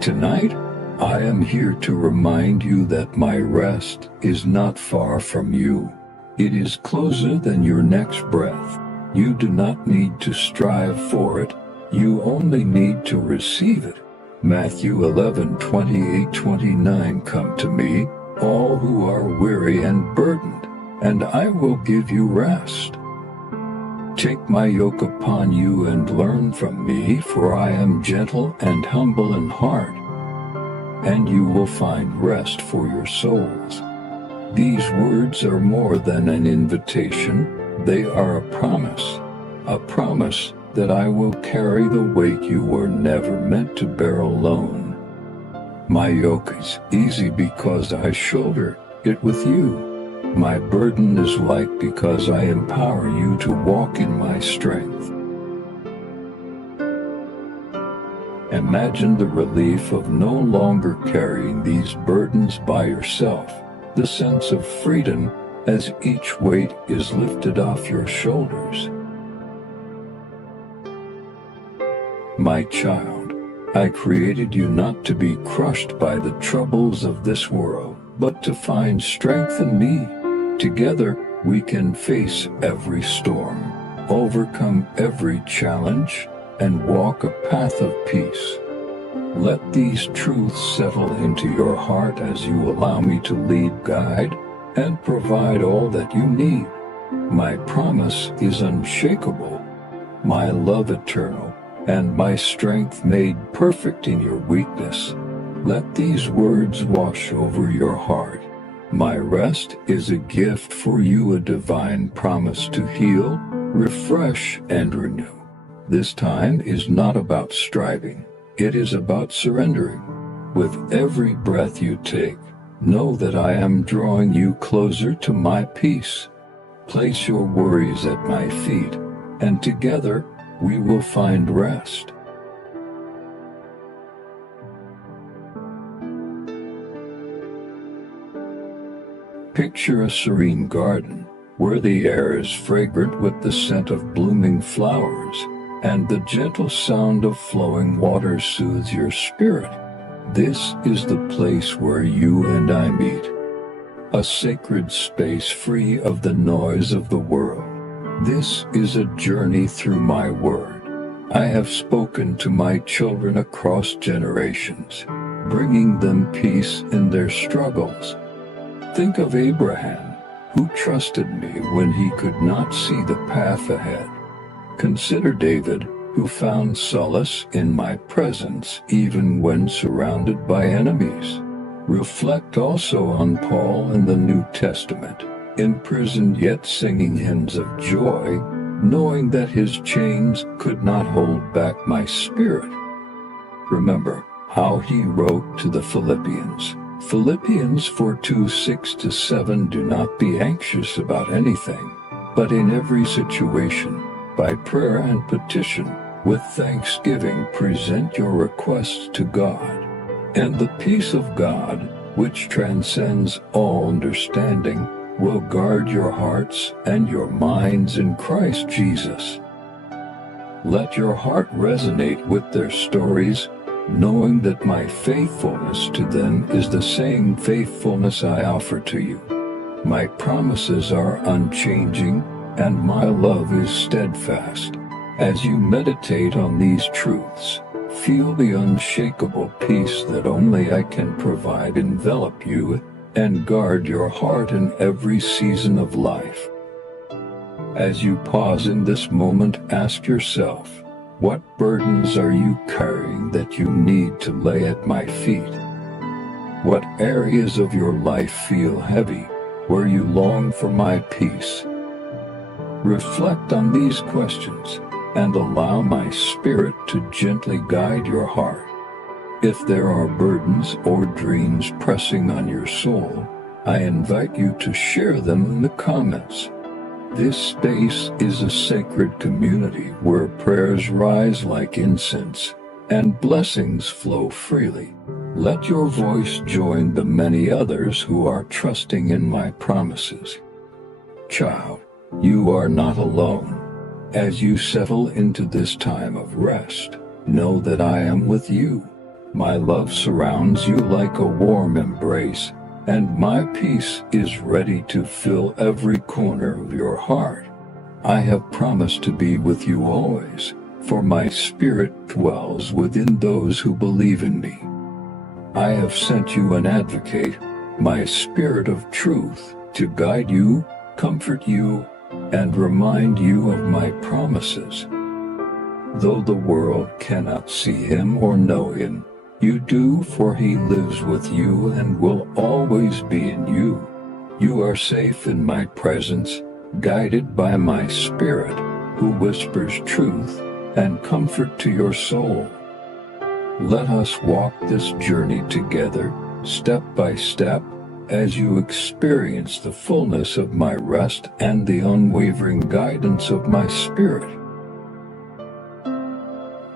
Tonight, I am here to remind you that my rest is not far from you. It is closer than your next breath. You do not need to strive for it. You only need to receive it. Matthew 11:28-29. Come to me, all who are weary and burdened, and I will give you rest. Take my yoke upon you and learn from me, for I am gentle and humble in heart, and you will find rest for your souls. These words are more than an invitation, they are a promise that I will carry the weight you were never meant to bear alone. My yoke is easy because I shoulder it with you. My burden is light because I empower you to walk in my strength. Imagine the relief of no longer carrying these burdens by yourself, the sense of freedom as each weight is lifted off your shoulders. My child, I created you not to be crushed by the troubles of this world, but to find strength in me. Together, we can face every storm, overcome every challenge, and walk a path of peace. Let these truths settle into your heart as you allow me to lead, guide, and provide all that you need. My promise is unshakable, my love eternal, and my strength made perfect in your weakness. Let these words wash over your heart. My rest is a gift for you, a divine promise to heal, refresh, and renew. This time is not about striving. It is about surrendering. With every breath you take, know that I am drawing you closer to my peace. Place your worries at my feet, and together we will find rest. Picture a serene garden, where the air is fragrant with the scent of blooming flowers, and the gentle sound of flowing water soothes your spirit. This is the place where you and I meet, a sacred space free of the noise of the world. This is a journey through my word. I have spoken to my children across generations, bringing them peace in their struggles. Think of Abraham, who trusted me when he could not see the path ahead. Consider David, who found solace in my presence even when surrounded by enemies. Reflect also on Paul in the New Testament, imprisoned yet singing hymns of joy, knowing that his chains could not hold back my spirit. Remember how he wrote to the Philippians. Philippians 4:2-6-7. Do not be anxious about anything, but in every situation, by prayer and petition, with thanksgiving present your requests to God. And the peace of God, which transcends all understanding, will guard your hearts and your minds in Christ Jesus. Let your heart resonate with their stories, knowing that my faithfulness to them is the same faithfulness I offer to you. My promises are unchanging, and my love is steadfast. As you meditate on these truths, feel the unshakable peace that only I can provide envelop you and guard your heart in every season of life. As you pause in this moment, ask yourself, what burdens are you carrying that you need to lay at my feet? What areas of your life feel heavy, where you long for my peace? Reflect on these questions and allow my Spirit to gently guide your heart. If there are burdens or dreams pressing on your soul, I invite you to share them in the comments. This space is a sacred community where prayers rise like incense and blessings flow freely. Let your voice join the many others who are trusting in my promises. Child, you are not alone. As you settle into this time of rest, know that I am with you. My love surrounds you like a warm embrace, and my peace is ready to fill every corner of your heart. I have promised to be with you always, for my Spirit dwells within those who believe in me. I have sent you an advocate, my Spirit of truth, to guide you, comfort you, and remind you of my promises. Though the world cannot see him or know him, you do, for he lives with you and will always be in you. You are safe in my presence, guided by my Spirit, who whispers truth and comfort to your soul. Let us walk this journey together, step by step, as you experience the fullness of my rest and the unwavering guidance of my Spirit.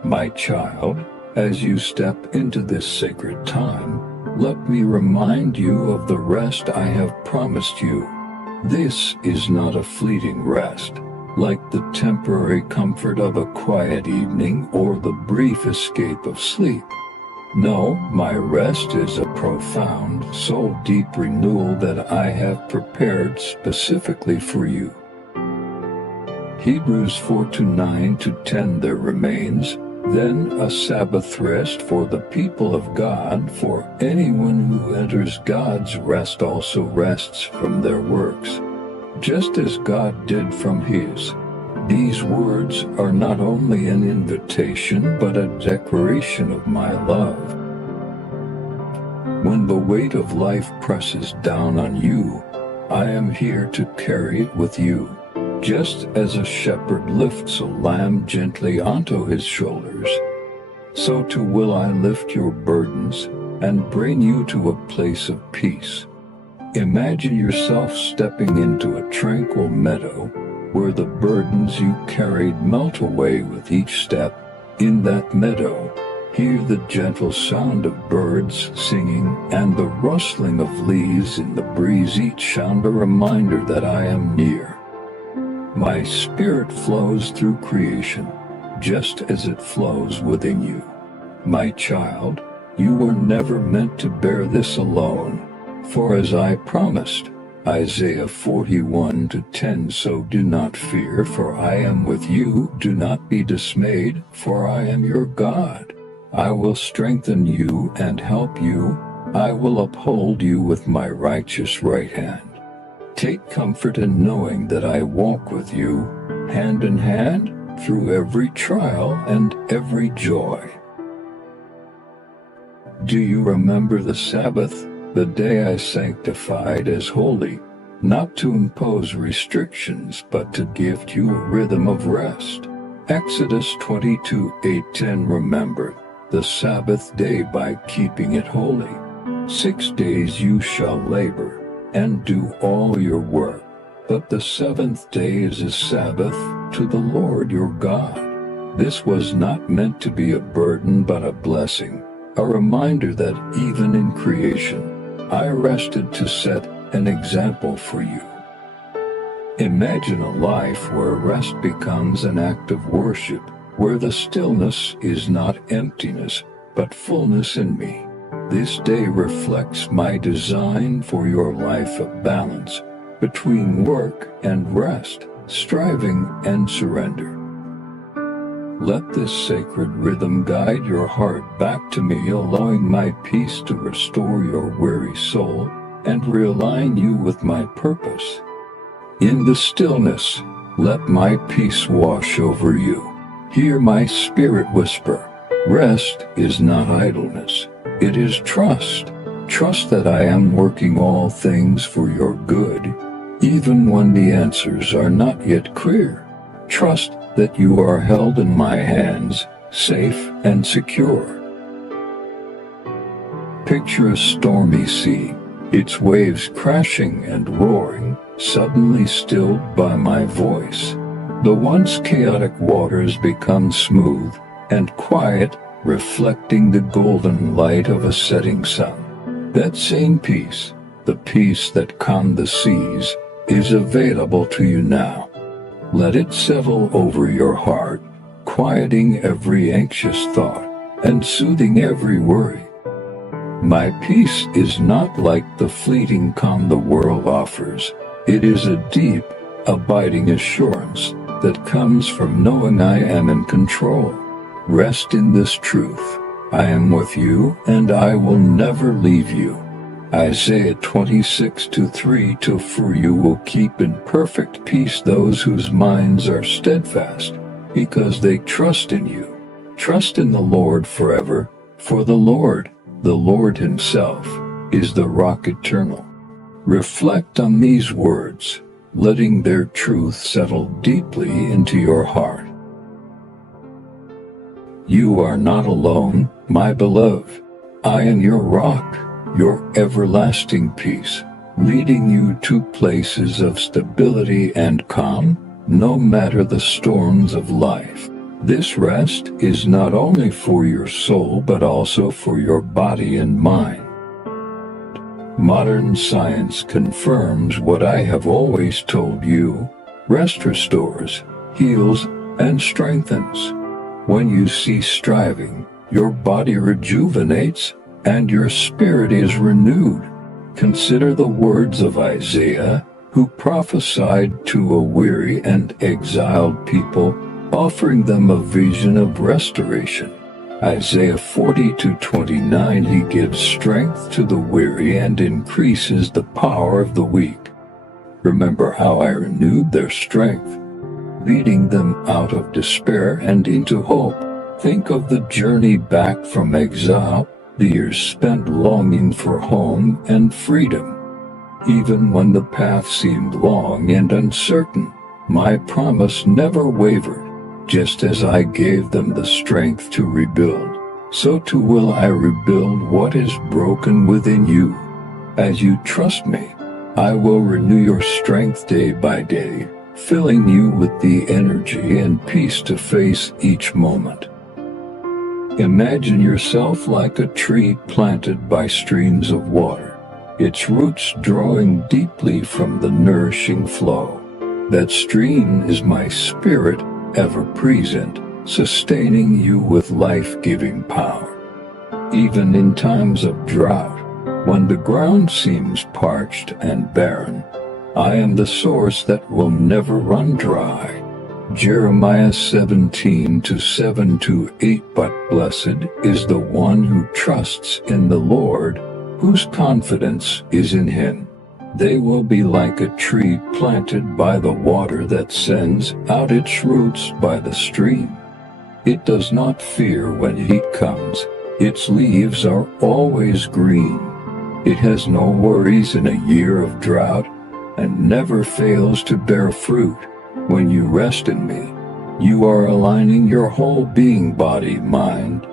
My child, as you step into this sacred time, let me remind you of the rest I have promised you. This is not a fleeting rest, like the temporary comfort of a quiet evening or the brief escape of sleep. No, my rest is a profound, soul-deep renewal that I have prepared specifically for you. Hebrews 4:9-10 There remains then a Sabbath rest for the people of God, for anyone who enters God's rest also rests from their works, just as God did from his. These words are not only an invitation but a declaration of my love. When the weight of life presses down on you, I am here to carry it with you. Just as a shepherd lifts a lamb gently onto his shoulders, so too will I lift your burdens and bring you to a place of peace. Imagine yourself stepping into a tranquil meadow where the burdens you carried melt away with each step. In that meadow, hear the gentle sound of birds singing and the rustling of leaves in the breeze, each sound a reminder that I am near. My Spirit flows through creation, just as it flows within you. My child, you were never meant to bear this alone, for as I promised, Isaiah 41:10 So do not fear, for I am with you. Do not be dismayed, for I am your God. I will strengthen you and help you. I will uphold you with my righteous right hand. Take comfort in knowing that I walk with you, hand in hand, through every trial and every joy. Do you remember the Sabbath, the day I sanctified as holy, not to impose restrictions, but to give you a rhythm of rest? Exodus 22:8-10 Remember the Sabbath day by keeping it holy. 6 days you shall labor and do all your work, but the seventh day is a Sabbath to the Lord your God. This was not meant to be a burden but a blessing, a reminder that even in creation, I rested to set an example for you. Imagine a life where rest becomes an act of worship, where the stillness is not emptiness, but fullness in me. This day reflects my design for your life of balance between work and rest, striving and surrender. Let this sacred rhythm guide your heart back to me, allowing my peace to restore your weary soul and realign you with my purpose. In the stillness, let my peace wash over you. Hear my Spirit whisper, rest is not idleness, it is trust. Trust that I am working all things for your good, even when the answers are not yet clear. Trust that you are held in my hands, safe and secure. Picture a stormy sea, its waves crashing and roaring, suddenly stilled by my voice. The once chaotic waters become smooth and quiet, reflecting the golden light of a setting sun. That same peace, the peace that calmed the seas, is available to you now. Let it settle over your heart, quieting every anxious thought and soothing every worry. My peace is not like the fleeting calm the world offers. It is a deep, abiding assurance that comes from knowing I am in control. Rest in this truth. I am with you and I will never leave you. Isaiah 26:3. For you will keep in perfect peace those whose minds are steadfast, because they trust in you. Trust in the Lord forever, for the Lord himself, is the rock eternal. Reflect on these words, letting their truth settle deeply into your heart. You are not alone, my beloved. I am your rock, your everlasting peace, leading you to places of stability and calm, no matter the storms of life. This rest is not only for your soul but also for your body and mind. Modern science confirms what I have always told you. Rest restores, heals, and strengthens. When you cease striving, your body rejuvenates and your spirit is renewed. Consider the words of Isaiah, who prophesied to a weary and exiled people, offering them a vision of restoration. Isaiah 40:29. He gives strength to the weary and increases the power of the weak. Remember how I renewed their strength, leading them out of despair and into hope. Think of the journey back from exile, the years spent longing for home and freedom. Even when the path seemed long and uncertain, my promise never wavered. Just as I gave them the strength to rebuild, so too will I rebuild what is broken within you. As you trust me, I will renew your strength day by day, filling you with the energy and peace to face each moment. Imagine yourself like a tree planted by streams of water, its roots drawing deeply from the nourishing flow. That stream is my spirit, ever present, sustaining you with life-giving power. Even in times of drought, when the ground seems parched and barren, I am the source that will never run dry. Jeremiah 17:7-8. But blessed is the one who trusts in the Lord, whose confidence is in him. They will be like a tree planted by the water that sends out its roots by the stream. It does not fear when heat comes. Its leaves are always green. It has no worries in a year of drought and never fails to bear fruit. When you rest in me, you are aligning your whole being, body, mind,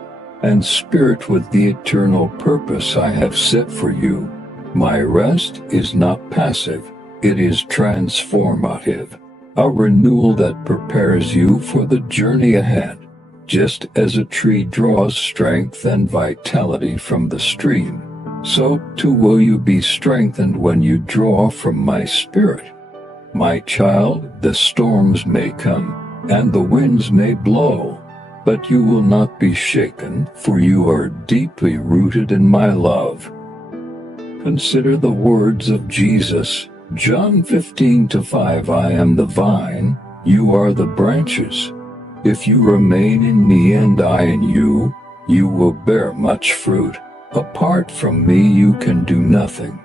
and spirit with the eternal purpose I have set for you. My rest is not passive, it is transformative, a renewal that prepares you for the journey ahead. Just as a tree draws strength and vitality from the stream, so too will you be strengthened when you draw from my spirit. My child, the storms may come, and the winds may blow, but you will not be shaken, for you are deeply rooted in my love. Consider the words of Jesus, John 15:5. I am the vine, you are the branches. If you remain in me and I in you, you will bear much fruit. Apart from me you can do nothing.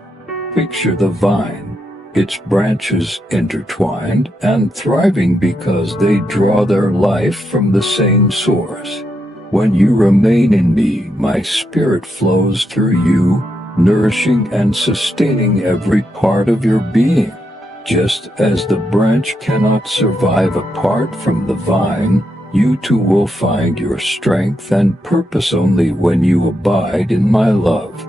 Picture the vine, its branches intertwined and thriving because they draw their life from the same source. When you remain in me, my spirit flows through you, nourishing and sustaining every part of your being. Just as the branch cannot survive apart from the vine, you too will find your strength and purpose only when you abide in my love.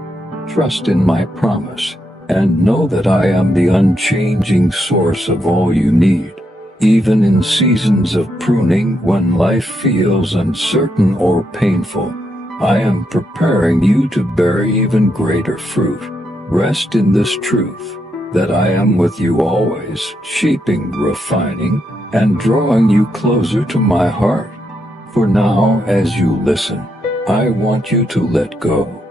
Trust in my promise, and know that I am the unchanging source of all you need. Even in seasons of pruning, when life feels uncertain or painful, I am preparing you to bear even greater fruit. Rest in this truth, that I am with you always, shaping, refining, and drawing you closer to my heart. For now, as you listen, I want you to let go.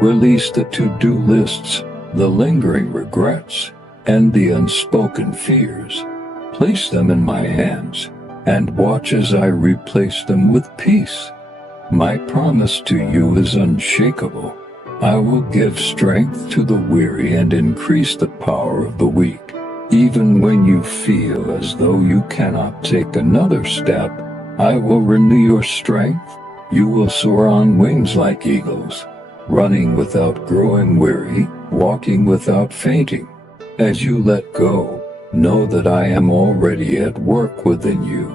Release the to-do lists, the lingering regrets, and the unspoken fears. Place them in my hands, and watch as I replace them with peace. My promise to you is unshakable. I will give strength to the weary and increase the power of the weak. Even when you feel as though you cannot take another step, I will renew your strength. You will soar on wings like eagles, running without growing weary, walking without fainting. As you let go, know that I am already at work within you.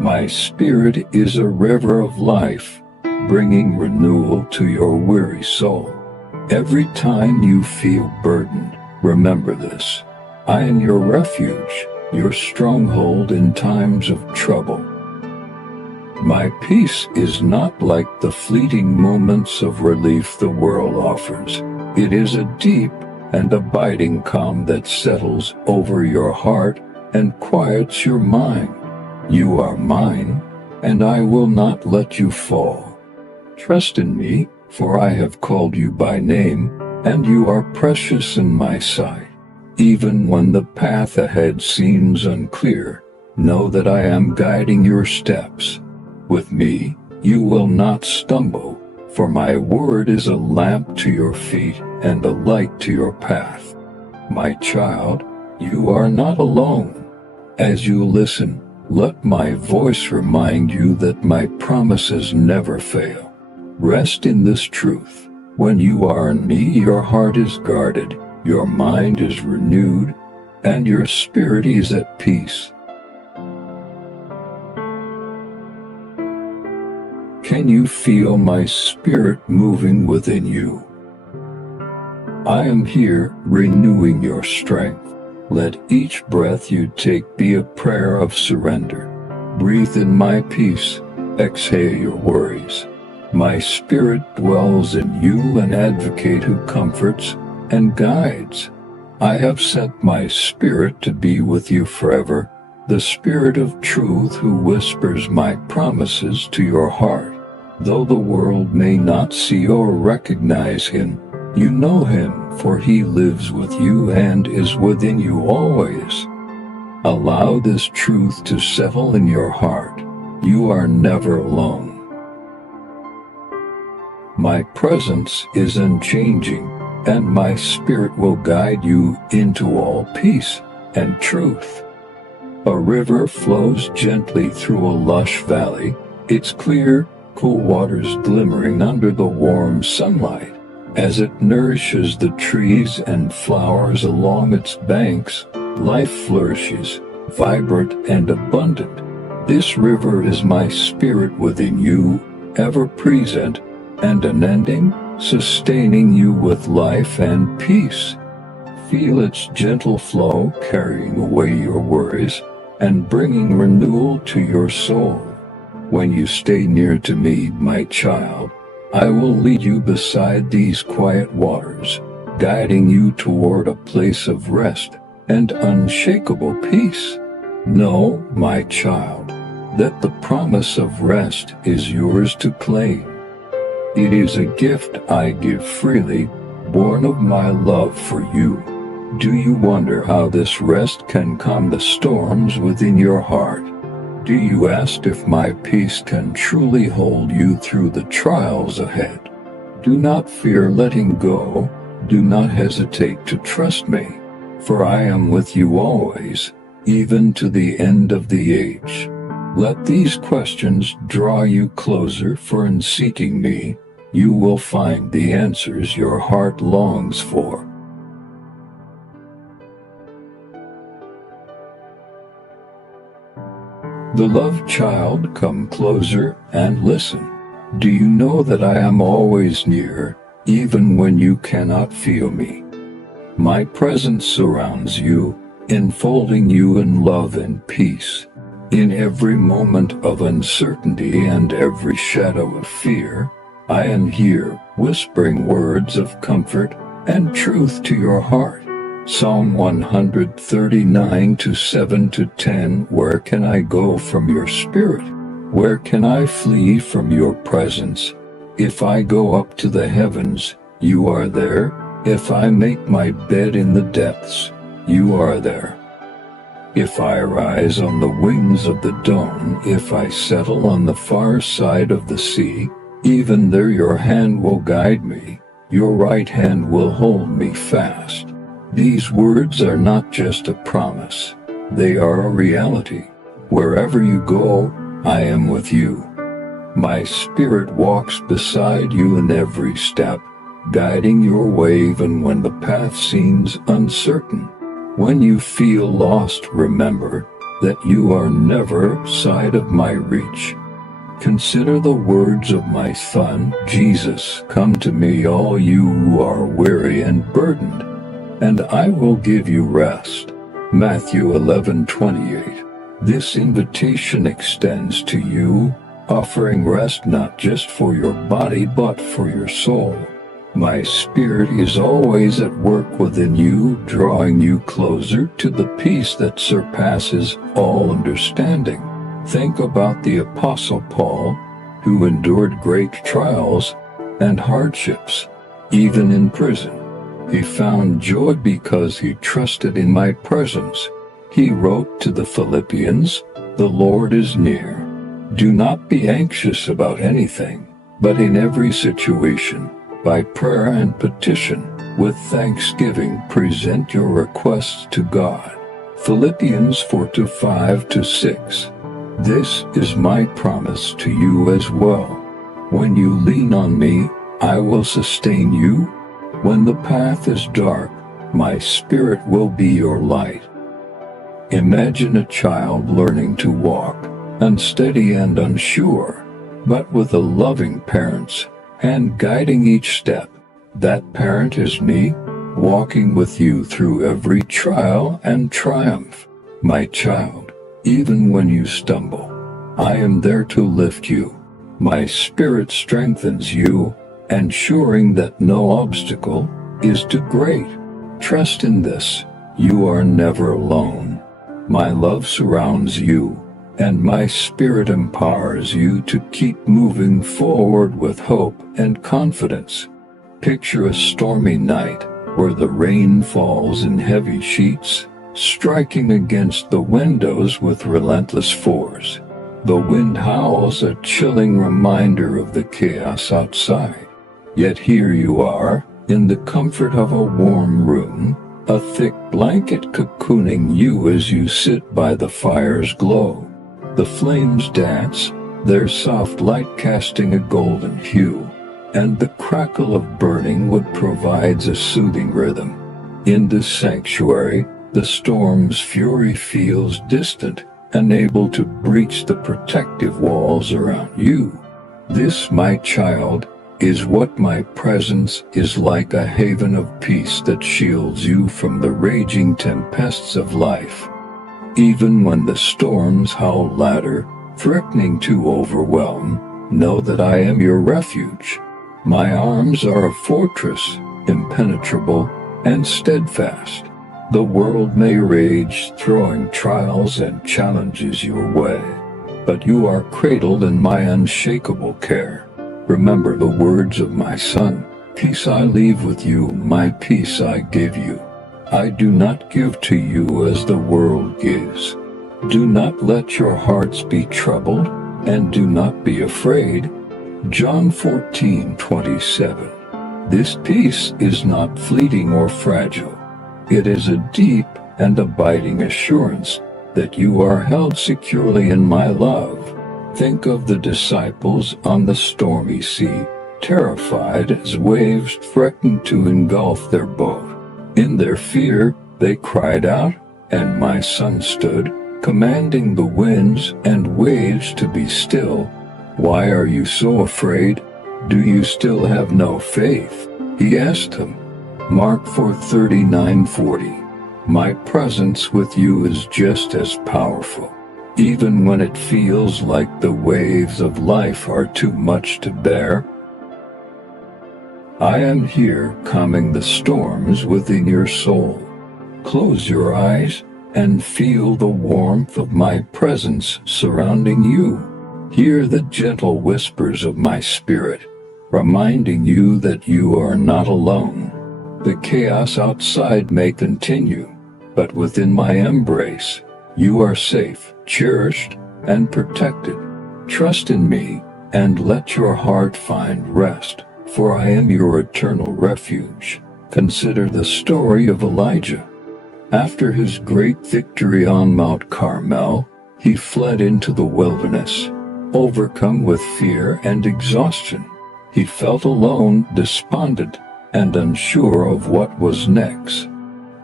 My spirit is a river of life, bringing renewal to your weary soul. Every time you feel burdened, remember this. I am your refuge, your stronghold in times of trouble. My peace is not like the fleeting moments of relief the world offers. It is a deep and abiding calm that settles over your heart and quiets your mind. You are mine, and I will not let you fall. Trust in me, for I have called you by name, and you are precious in my sight. Even when the path ahead seems unclear, know that I am guiding your steps. With me, you will not stumble, for my word is a lamp to your feet and a light to your path. My child, you are not alone. As you listen, let my voice remind you that my promises never fail. Rest in this truth. When you are in me, your heart is guarded, your mind is renewed, and your spirit is at peace. Can you feel my spirit moving within you? I am here, renewing your strength. Let each breath you take be a prayer of surrender. Breathe in my peace, exhale your worries. My spirit dwells in you, an advocate who comforts and guides. I have sent my spirit to be with you forever, the spirit of truth who whispers my promises to your heart. Though the world may not see or recognize him, you know him, for he lives with you and is within you always. Allow this truth to settle in your heart. You are never alone. My presence is unchanging, and my spirit will guide you into all peace and truth. A river flows gently through a lush valley, its clear, cool waters glimmering under the warm sunlight. As it nourishes the trees and flowers along its banks, life flourishes, vibrant and abundant. This river is my spirit within you, ever present and unending, sustaining you with life and peace. Feel its gentle flow carrying away your worries and bringing renewal to your soul. When you stay near to me, my child, I will lead you beside these quiet waters, guiding you toward a place of rest and unshakable peace. Know, my child, that the promise of rest is yours to claim. It is a gift I give freely, born of my love for you. Do you wonder how this rest can calm the storms within your heart? Do you ask if my peace can truly hold you through the trials ahead? Do not fear letting go. Do not hesitate to trust me, for I am with you always, even to the end of the age. Let these questions draw you closer, for in seeking me, you will find the answers your heart longs for. Beloved child, come closer and listen. Do you know that I am always near, even when you cannot feel me? My presence surrounds you, enfolding you in love and peace. In every moment of uncertainty and every shadow of fear, I am here, whispering words of comfort and truth to your heart. Psalm 139 7-10. Where can I go from your spirit? Where can I flee from your presence? If I go up to the heavens, you are there. If I make my bed in the depths, you are there. If I rise on the wings of the dawn, if I settle on the far side of the sea, even there your hand will guide me, your right hand will hold me fast. These words are not just a promise, they are a reality. Wherever you go, I am with you. My spirit walks beside you in every step, guiding your way even when the path seems uncertain. When you feel lost, remember that you are never outside of my reach. Consider the words of my Son, Jesus. Come to me, all you who are weary and burdened, and I will give you rest. Matthew 11:28. This invitation extends to you, offering rest not just for your body but for your soul. My spirit is always at work within you, drawing you closer to the peace that surpasses all understanding. Think about the Apostle Paul, who endured great trials and hardships, even in prison. He found joy because he trusted in my presence. He wrote to the Philippians, "The Lord is near. Do not be anxious about anything, but in every situation, by prayer and petition, with thanksgiving, present your requests to God." Philippians 4:5-6. This is my promise to you as well. When you lean on me, I will sustain you. When the path is dark, my spirit will be your light. Imagine a child learning to walk, unsteady and unsure, but with a loving parent's hand guiding each step. That parent is me, walking with you through every trial and triumph. My child, even when you stumble, I am there to lift you. My spirit strengthens you, ensuring that no obstacle is too great. Trust in this, you are never alone. My love surrounds you, and my spirit empowers you to keep moving forward with hope and confidence. Picture a stormy night where the rain falls in heavy sheets, striking against the windows with relentless force. The wind howls, a chilling reminder of the chaos outside. Yet here you are, in the comfort of a warm room, a thick blanket cocooning you as you sit by the fire's glow. The flames dance, their soft light casting a golden hue, and the crackle of burning wood provides a soothing rhythm. In this sanctuary, the storm's fury feels distant, unable to breach the protective walls around you. This, my child, is what my presence is like, a haven of peace that shields you from the raging tempests of life. Even when the storms howl louder, threatening to overwhelm, know that I am your refuge. My arms are a fortress, impenetrable and steadfast. The world may rage, throwing trials and challenges your way, but you are cradled in my unshakable care. Remember the words of my Son, "Peace I leave with you, my peace I give you. I do not give to you as the world gives. Do not let your hearts be troubled, and do not be afraid." John 14:27. This peace is not fleeting or fragile. It is a deep and abiding assurance that you are held securely in my love. Think of the disciples on the stormy sea, terrified as waves threatened to engulf their boat. In their fear, they cried out, and my son stood, commanding the winds and waves to be still. "Why are you so afraid? Do you still have no faith?" he asked them. Mark 4:39-40. My presence with you is just as powerful, even when it feels like the waves of life are too much to bear. I am here calming the storms within your soul. Close your eyes and feel the warmth of my presence surrounding you. Hear the gentle whispers of my spirit, reminding you that you are not alone. The chaos outside may continue, but within my embrace, you are safe, cherished, and protected. Trust in me and let your heart find rest, for I am your eternal refuge. Consider the story of Elijah. After his great victory on Mount Carmel, he fled into the wilderness, overcome with fear and exhaustion. He felt alone, despondent, and unsure of what was next.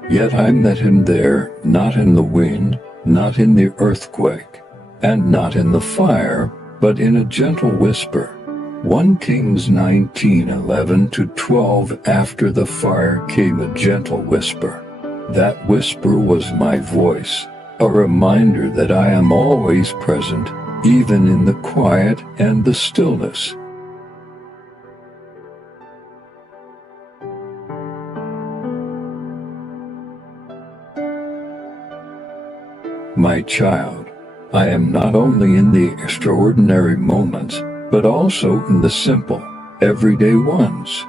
Yet I met him there, not in the wind, not in the earthquake, and not in the fire, but in a gentle whisper. 1 Kings 19:11-12. After the fire came a gentle whisper. That whisper was my voice, a reminder that I am always present, even in the quiet and the stillness. My child, I am not only in the extraordinary moments, but also in the simple, everyday ones.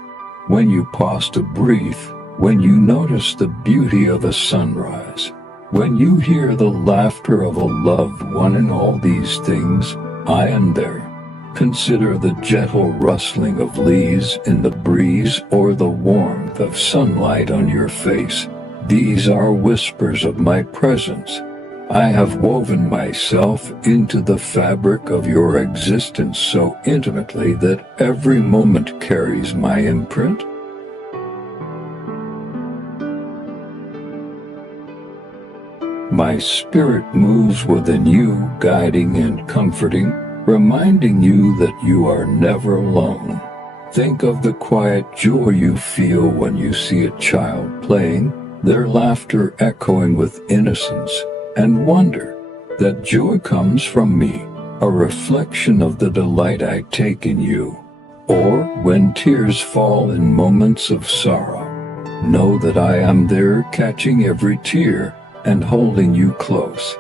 When you pause to breathe, when you notice the beauty of a sunrise, when you hear the laughter of a loved one, in all these things, I am there. Consider the gentle rustling of leaves in the breeze or the warmth of sunlight on your face. These are whispers of my presence. I have woven myself into the fabric of your existence so intimately that every moment carries my imprint. My spirit moves within you, guiding and comforting, reminding you that you are never alone. Think of the quiet joy you feel when you see a child playing, their laughter echoing with innocence and wonder. That joy comes from me, a reflection of the delight I take in you. Or when tears fall in moments of sorrow, know that I am there, catching every tear and holding you close.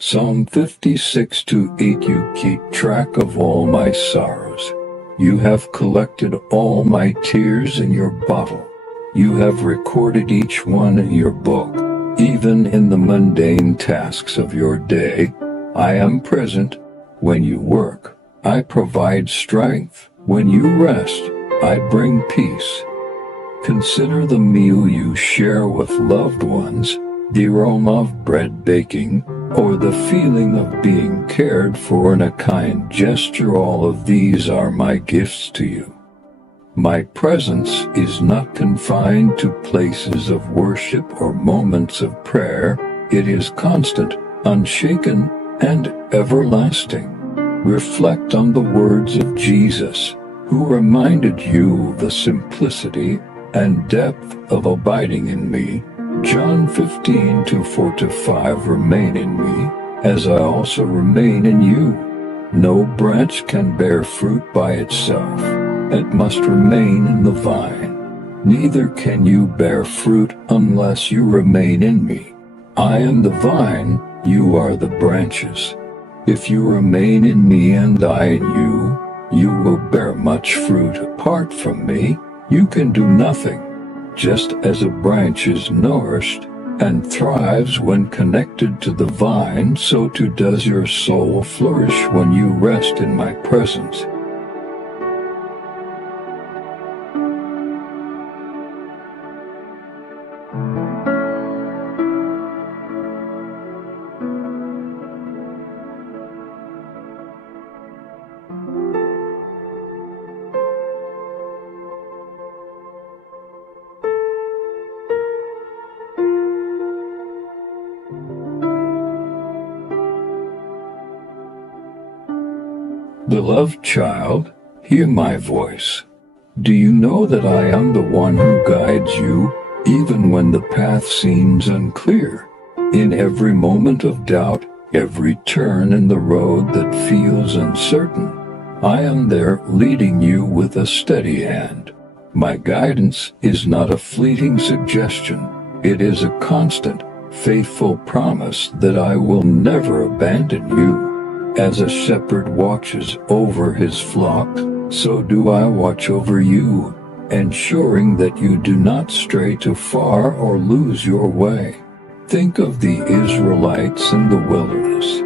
Psalm 56:8. You keep track of all my sorrows. You have collected all my tears in your bottle. You have recorded each one in your book. Even in the mundane tasks of your day, I am present. When you work, I provide strength. When you rest, I bring peace. Consider the meal you share with loved ones, the aroma of bread baking, or the feeling of being cared for in a kind gesture. All of these are my gifts to you. My presence is not confined to places of worship or moments of prayer. It is constant, unshaken, and everlasting. Reflect on the words of Jesus, who reminded you of the simplicity and depth of abiding in me. John 15:4-5. Remain in me, as I also remain in you. No branch can bear fruit by itself. It must remain in the vine. Neither can you bear fruit unless you remain in me. I am the vine, you are the branches. If you remain in me and I in you, you will bear much fruit. Apart from me, you can do nothing. Just as a branch is nourished and thrives when connected to the vine, so too does your soul flourish when you rest in my presence. Beloved child, hear my voice. Do you know that I am the one who guides you, even when the path seems unclear? In every moment of doubt, every turn in the road that feels uncertain, I am there leading you with a steady hand. My guidance is not a fleeting suggestion. It is a constant, faithful promise that I will never abandon you. As a shepherd watches over his flock, so do I watch over you, ensuring that you do not stray too far or lose your way. Think of the Israelites in the wilderness.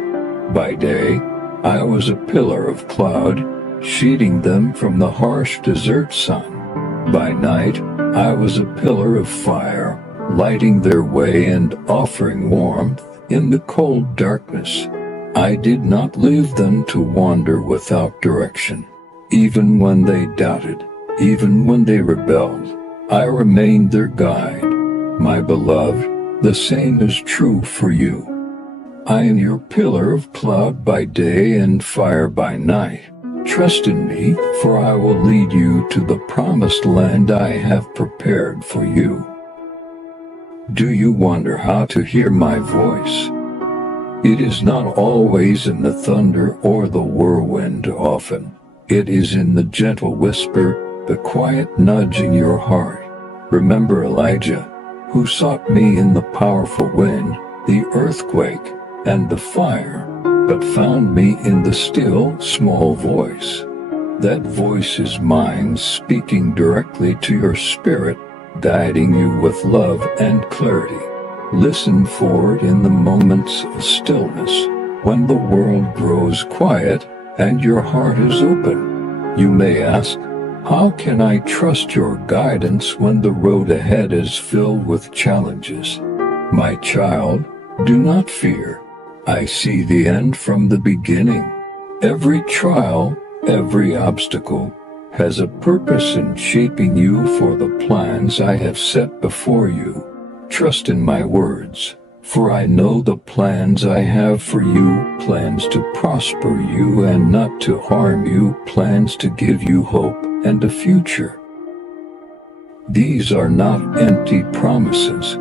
By day, I was a pillar of cloud, shielding them from the harsh desert sun. By night, I was a pillar of fire, lighting their way and offering warmth in the cold darkness. I did not leave them to wander without direction. Even when they doubted, even when they rebelled, I remained their guide. My beloved, the same is true for you. I am your pillar of cloud by day and fire by night. Trust in me, for I will lead you to the promised land I have prepared for you. Do you wonder how to hear my voice? It is not always in the thunder or the whirlwind often. It is in the gentle whisper, the quiet nudge in your heart. Remember Elijah, who sought me in the powerful wind, the earthquake, and the fire, but found me in the still, small voice. That voice is mine, speaking directly to your spirit, guiding you with love and clarity. Listen for it in the moments of stillness, when the world grows quiet and your heart is open. You may ask, how can I trust your guidance when the road ahead is filled with challenges? My child, do not fear. I see the end from the beginning. Every trial, every obstacle, has a purpose in shaping you for the plans I have set before you. Trust in my words, for I know the plans I have for you, plans to prosper you and not to harm you, plans to give you hope and a future. These are not empty promises.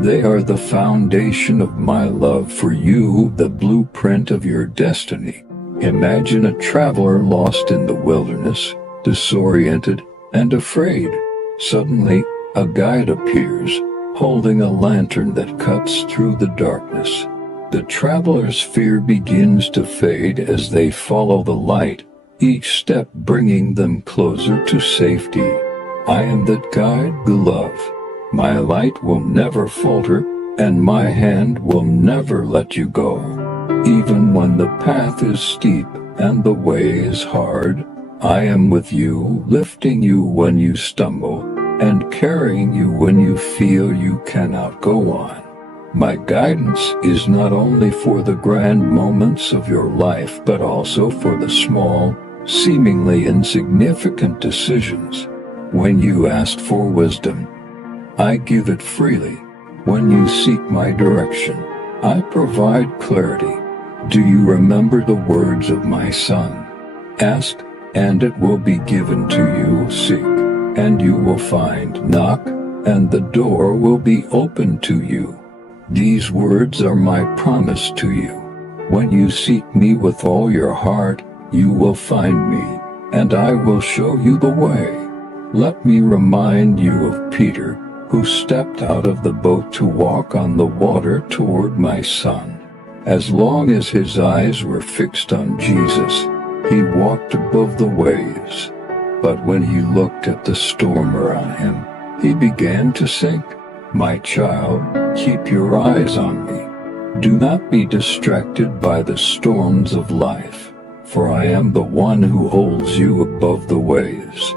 They are the foundation of my love for you, the blueprint of your destiny. Imagine a traveler lost in the wilderness, disoriented and afraid. Suddenly, a guide appears, holding a lantern that cuts through the darkness. The traveler's fear begins to fade as they follow the light, each step bringing them closer to safety. I am that guide, beloved. My light will never falter, and my hand will never let you go. Even when the path is steep and the way is hard, I am with you, lifting you when you stumble, and carrying you when you feel you cannot go on. My guidance is not only for the grand moments of your life, but also for the small, seemingly insignificant decisions. When you ask for wisdom, I give it freely. When you seek my direction, I provide clarity. Do you remember the words of my son? Ask, and it will be given to you. Seek, and you will find. Knock, and the door will be opened to you. These words are my promise to you. When you seek me with all your heart, you will find me, and I will show you the way. Let me remind you of Peter, who stepped out of the boat to walk on the water toward my son. As long as his eyes were fixed on Jesus, he walked above the waves. But when he looked at the storm around him, he began to sink. My child, keep your eyes on me. Do not be distracted by the storms of life, for I am the one who holds you above the waves.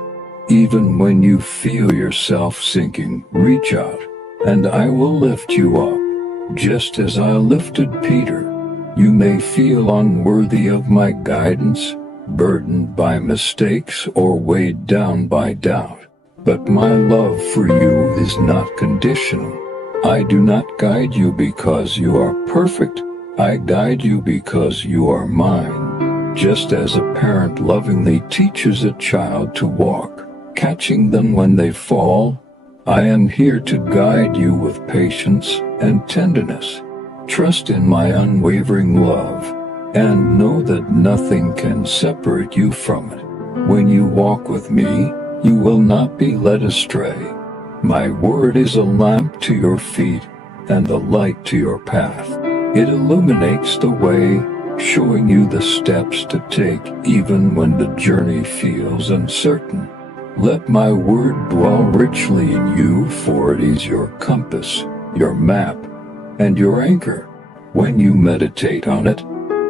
Even when you feel yourself sinking, reach out, and I will lift you up, just as I lifted Peter. You may feel unworthy of my guidance, burdened by mistakes, or weighed down by doubt. But my love for you is not conditional. I do not guide you because you are perfect. I guide you because you are mine. Just as a parent lovingly teaches a child to walk, catching them when they fall, I am here to guide you with patience and tenderness. Trust in my unwavering love, and know that nothing can separate you from it. When you walk with me, you will not be led astray. My word is a lamp to your feet and a light to your path. It illuminates the way, showing you the steps to take even when the journey feels uncertain. Let my word dwell richly in you, for it is your compass, your map, and your anchor. When you meditate on it,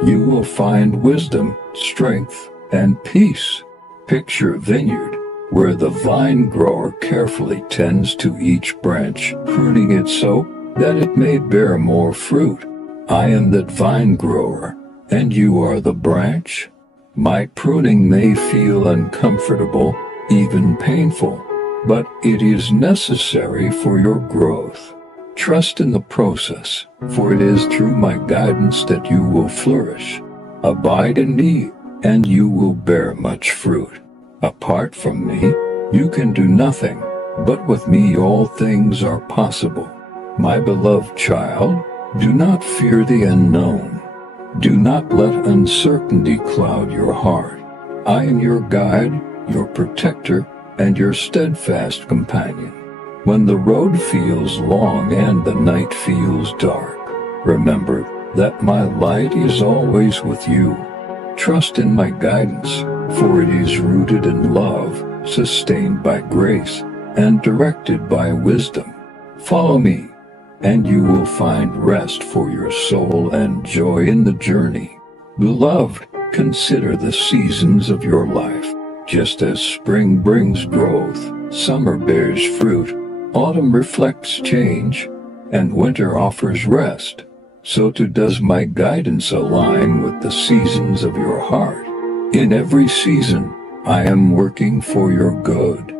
you will find wisdom, strength, and peace. Picture a vineyard where the vine grower carefully tends to each branch, pruning it so that it may bear more fruit. I am that vine grower, and you are the branch. My pruning may feel uncomfortable, even painful, but it is necessary for your growth. Trust in the process, for it is through my guidance that you will flourish. Abide in me, and you will bear much fruit. Apart from me, you can do nothing, but with me all things are possible. My beloved child, do not fear the unknown. Do not let uncertainty cloud your heart. I am your guide, your protector, and your steadfast companion. When the road feels long and the night feels dark, remember that my light is always with you. Trust in my guidance, for it is rooted in love, sustained by grace, and directed by wisdom. Follow me, and you will find rest for your soul and joy in the journey. Beloved, consider the seasons of your life. Just as spring brings growth, summer bears fruit, autumn reflects change, and winter offers rest, so too does my guidance align with the seasons of your heart. In every season, I am working for your good.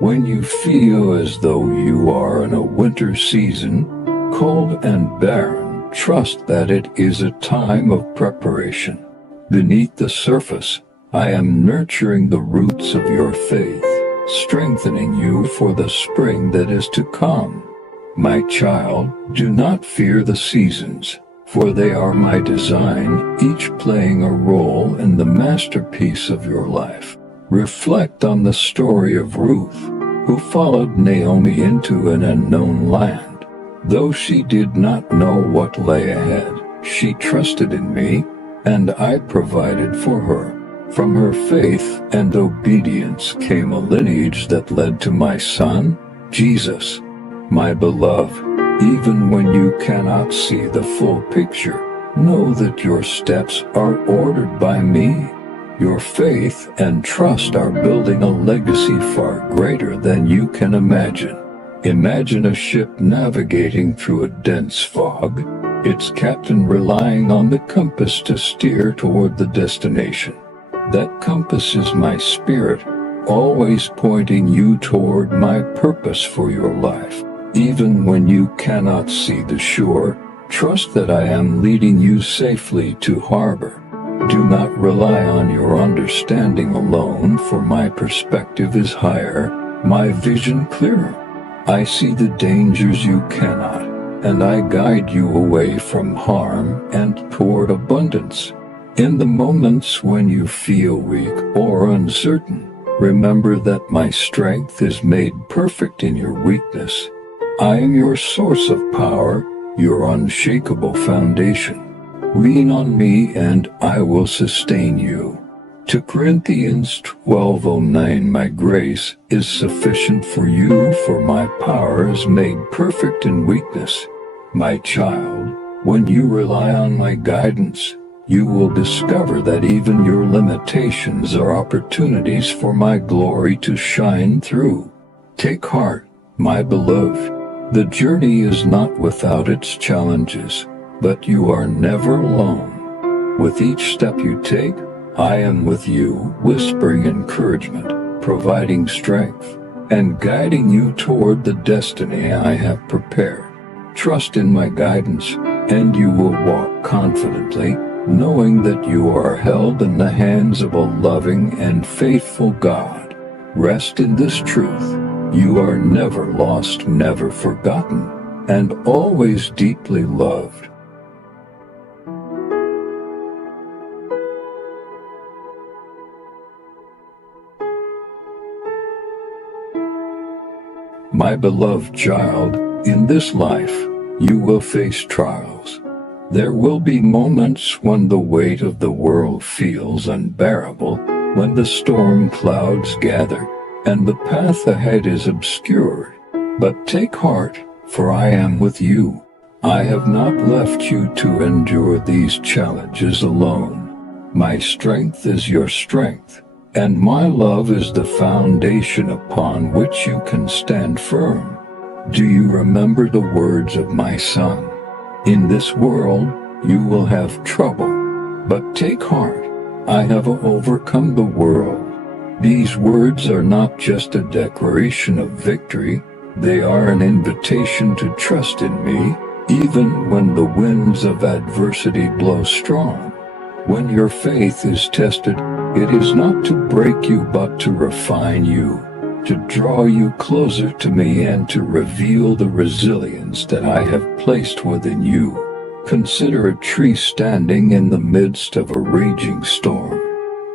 When you feel as though you are in a winter season, cold and barren, trust that it is a time of preparation. Beneath the surface, I am nurturing the roots of your faith, strengthening you for the spring that is to come. My child, do not fear the seasons, for they are my design, each playing a role in the masterpiece of your life. Reflect on the story of Ruth, who followed Naomi into an unknown land. Though she did not know what lay ahead, she trusted in me, and I provided for her. From her faith and obedience came a lineage that led to my son, Jesus. My beloved, even when you cannot see the full picture, know that your steps are ordered by me. Your faith and trust are building a legacy far greater than you can imagine. Imagine a ship navigating through a dense fog, its captain relying on the compass to steer toward the destination. That compass is my spirit, always pointing you toward my purpose for your life. Even when you cannot see the shore, trust that I am leading you safely to harbor. Do not rely on your understanding alone, for my perspective is higher, my vision clearer. I see the dangers you cannot, and I guide you away from harm and toward abundance. In the moments when you feel weak or uncertain, remember that my strength is made perfect in your weakness. I am your source of power, your unshakable foundation. Lean on me and I will sustain you. 2 Corinthians 12:09 My grace is sufficient for you, for my power is made perfect in weakness. My child, when you rely on my guidance, you will discover that even your limitations are opportunities for my glory to shine through. Take heart, my beloved. The journey is not without its challenges, but you are never alone. With each step you take, I am with you, whispering encouragement, providing strength, and guiding you toward the destiny I have prepared. Trust in my guidance, and you will walk confidently, knowing that you are held in the hands of a loving and faithful God. Rest in this truth. You are never lost, never forgotten, and always deeply loved. My beloved child, in this life, you will face trials. There will be moments when the weight of the world feels unbearable, when the storm clouds gather, and the path ahead is obscured. But take heart, for I am with you. I have not left you to endure these challenges alone. My strength is your strength, and my love is the foundation upon which you can stand firm. Do you remember the words of my son? In this world, you will have trouble, but take heart. I have overcome the world. These words are not just a declaration of victory, they are an invitation to trust in me, even when the winds of adversity blow strong. When your faith is tested, it is not to break you but to refine you, to draw you closer to me and to reveal the resilience that I have placed within you. Consider a tree standing in the midst of a raging storm.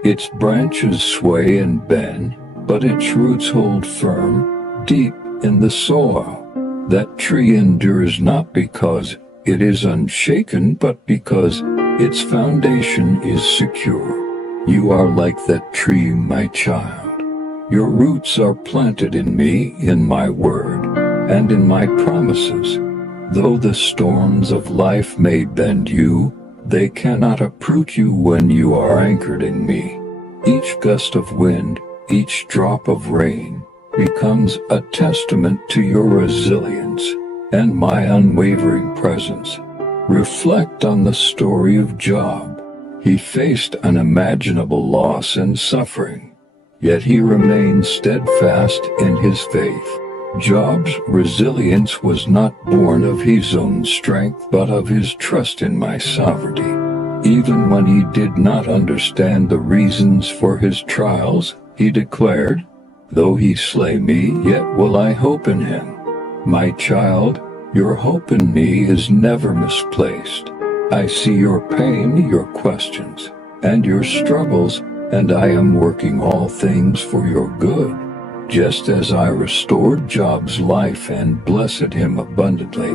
Its branches sway and bend, but its roots hold firm, deep in the soil. That tree endures not because it is unshaken, but because its foundation is secure. You are like that tree, my child. Your roots are planted in me, in my word, and in my promises. Though the storms of life may bend you, they cannot uproot you when you are anchored in me. Each gust of wind, each drop of rain, becomes a testament to your resilience and my unwavering presence. Reflect on the story of Job. He faced unimaginable loss and suffering, yet he remained steadfast in his faith. Job's resilience was not born of his own strength, but of his trust in my sovereignty. Even when he did not understand the reasons for his trials, he declared, "Though he slay me, yet will I hope in him." My child, your hope in me is never misplaced. I see your pain, your questions, and your struggles, and I am working all things for your good. Just as I restored Job's life and blessed him abundantly,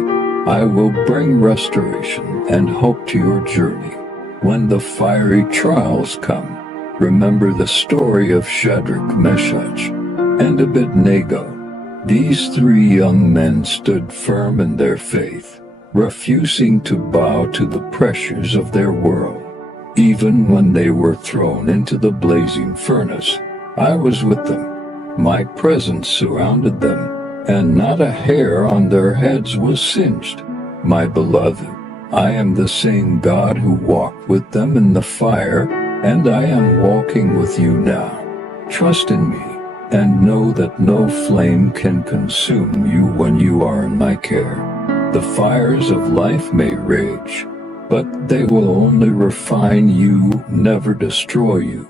I will bring restoration and hope to your journey. When the fiery trials come, remember the story of Shadrach, Meshach, and Abednego. These 3 young men stood firm in their faith, refusing to bow to the pressures of their world. Even when they were thrown into the blazing furnace, I was with them. My presence surrounded them, and not a hair on their heads was singed. My beloved, I am the same God who walked with them in the fire, and I am walking with you now. Trust in me, and know that no flame can consume you when you are in my care. The fires of life may rage, but they will only refine you, never destroy you.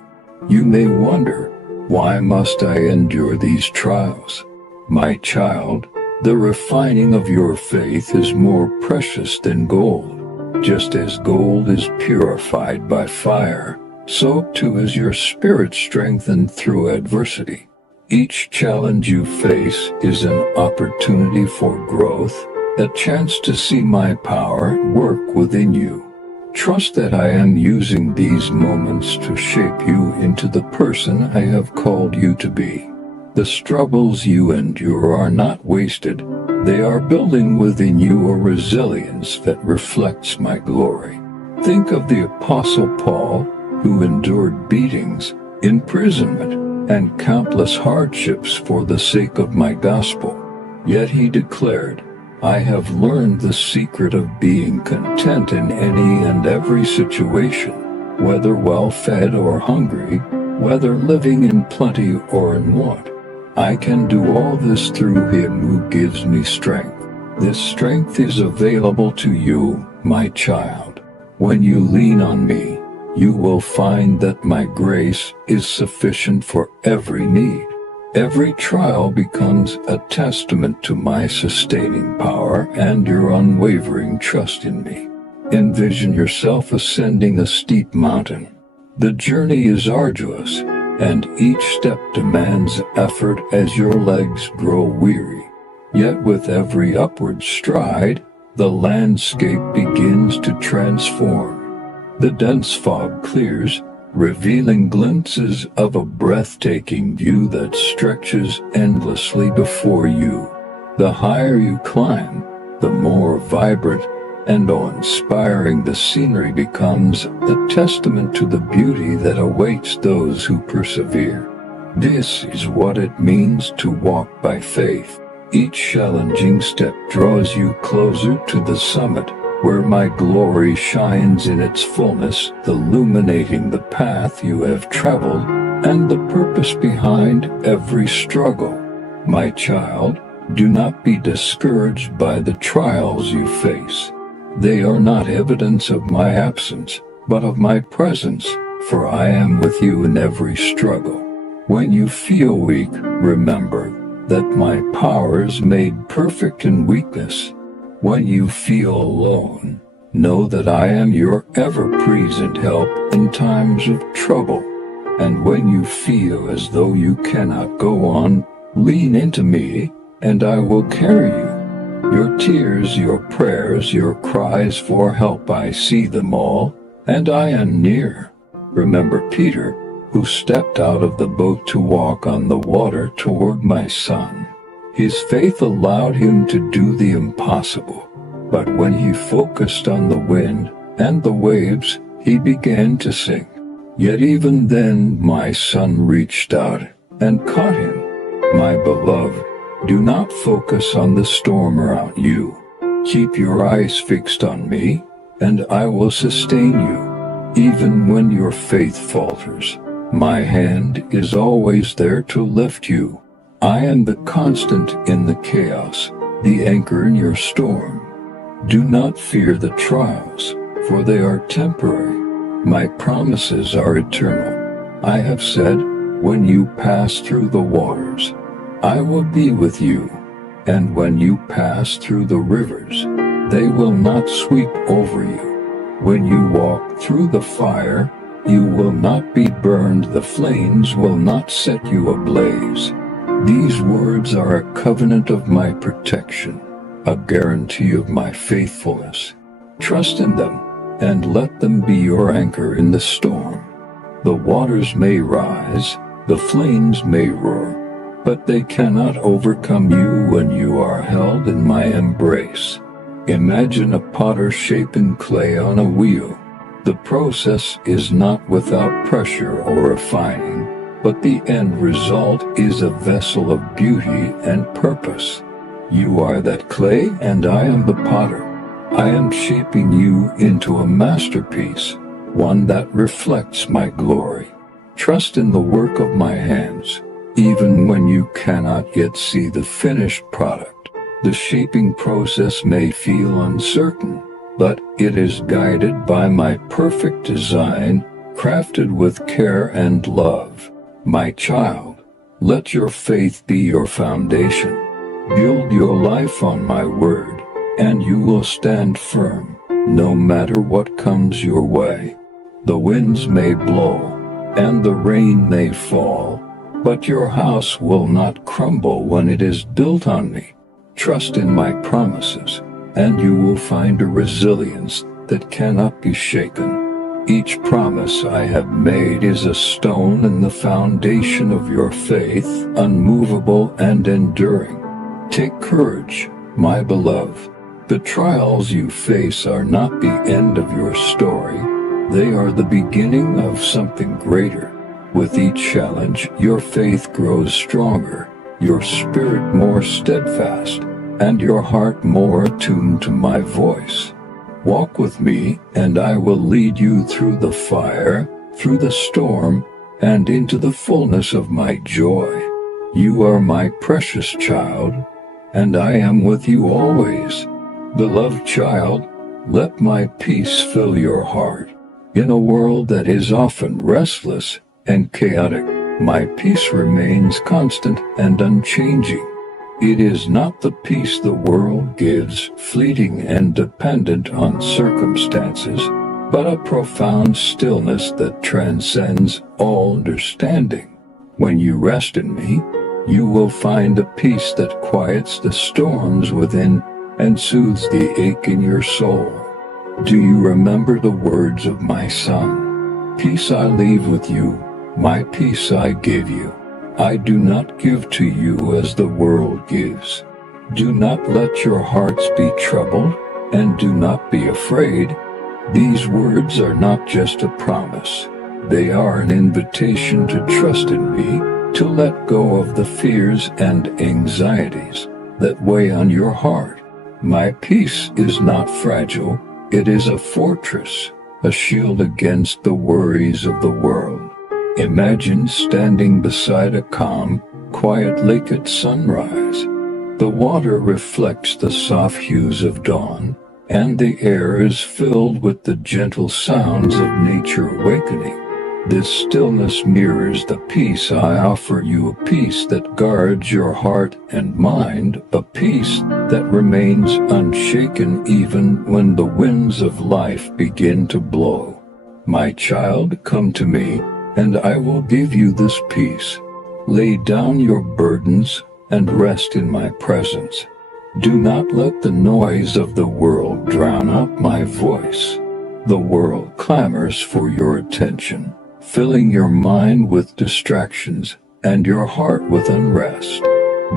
You may wonder, why must I endure these trials? My child, the refining of your faith is more precious than gold. Just as gold is purified by fire, so too is your spirit strengthened through adversity. Each challenge you face is an opportunity for growth, a chance to see my power work within you. Trust that I am using these moments to shape you into the person I have called you to be. The struggles you endure are not wasted. They are building within you a resilience that reflects my glory. Think of the Apostle Paul, who endured beatings, imprisonment, and countless hardships for the sake of my gospel. Yet he declared, "I have learned the secret of being content in any and every situation, whether well-fed or hungry, whether living in plenty or in want. I can do all this through him who gives me strength." This strength is available to you, my child. When you lean on me, you will find that my grace is sufficient for every need. Every trial becomes a testament to my sustaining power and your unwavering trust in me. Envision yourself ascending a steep mountain. The journey is arduous, and each step demands effort as your legs grow weary. Yet with every upward stride, the landscape begins to transform. The dense fog clears, revealing glimpses of a breathtaking view that stretches endlessly before you. The higher you climb, the more vibrant and awe-inspiring the scenery becomes, a testament to the beauty that awaits those who persevere. This is what it means to walk by faith. Each challenging step draws you closer to the summit, where my glory shines in its fullness, illuminating the path you have traveled and the purpose behind every struggle. My child, do not be discouraged by the trials you face. They are not evidence of my absence, but of my presence, for I am with you in every struggle. When you feel weak, remember that my power is made perfect in weakness. When you feel alone, know that I am your ever-present help in times of trouble. And when you feel as though you cannot go on, lean into me, and I will carry you. Your tears, your prayers, your cries for help, I see them all, and I am near. Remember Peter, who stepped out of the boat to walk on the water toward my son. His faith allowed him to do the impossible, but when he focused on the wind and the waves, he began to sink. Yet even then my son reached out and caught him. My beloved, do not focus on the storm around you. Keep your eyes fixed on me, and I will sustain you. Even when your faith falters, my hand is always there to lift you. I am the constant in the chaos, the anchor in your storm. Do not fear the trials, for they are temporary. My promises are eternal. I have said, when you pass through the waters, I will be with you. And when you pass through the rivers, they will not sweep over you. When you walk through the fire, you will not be burned. The flames will not set you ablaze. These words are a covenant of my protection, a guarantee of my faithfulness. Trust in them, and let them be your anchor in the storm. The waters may rise, the flames may roar, but they cannot overcome you when you are held in my embrace. Imagine a potter shaping clay on a wheel. The process is not without pressure or refining, but the end result is a vessel of beauty and purpose. You are that clay, and I am the potter. I am shaping you into a masterpiece, one that reflects my glory. Trust in the work of my hands, even when you cannot yet see the finished product. The shaping process may feel uncertain, but it is guided by my perfect design, crafted with care and love. My child, let your faith be your foundation. Build your life on my word, and you will stand firm, no matter what comes your way. The winds may blow, and the rain may fall, but your house will not crumble when it is built on me. Trust in my promises, and you will find a resilience that cannot be shaken. Each promise I have made is a stone in the foundation of your faith, unmovable and enduring. Take courage, my beloved. The trials you face are not the end of your story. They are the beginning of something greater. With each challenge, your faith grows stronger, your spirit more steadfast, and your heart more attuned to my voice. Walk with me, and I will lead you through the fire, through the storm, and into the fullness of my joy. You are my precious child, and I am with you always. Beloved child, let my peace fill your heart. In a world that is often restless and chaotic, my peace remains constant and unchanging. It is not the peace the world gives, fleeting and dependent on circumstances, but a profound stillness that transcends all understanding. When you rest in me, you will find a peace that quiets the storms within and soothes the ache in your soul. Do you remember the words of my Son? Peace I leave with you, my peace I give you. I do not give to you as the world gives. Do not let your hearts be troubled, and do not be afraid. These words are not just a promise. They are an invitation to trust in me, to let go of the fears and anxieties that weigh on your heart. My peace is not fragile. It is a fortress, a shield against the worries of the world. Imagine standing beside a calm, quiet lake at sunrise. The water reflects the soft hues of dawn, and the air is filled with the gentle sounds of nature awakening. This stillness mirrors the peace I offer you, a peace that guards your heart and mind, a peace that remains unshaken even when the winds of life begin to blow. My child, come to me, and I will give you this peace. Lay down your burdens and rest in my presence. Do not let the noise of the world drown out my voice. The world clamors for your attention, filling your mind with distractions and your heart with unrest.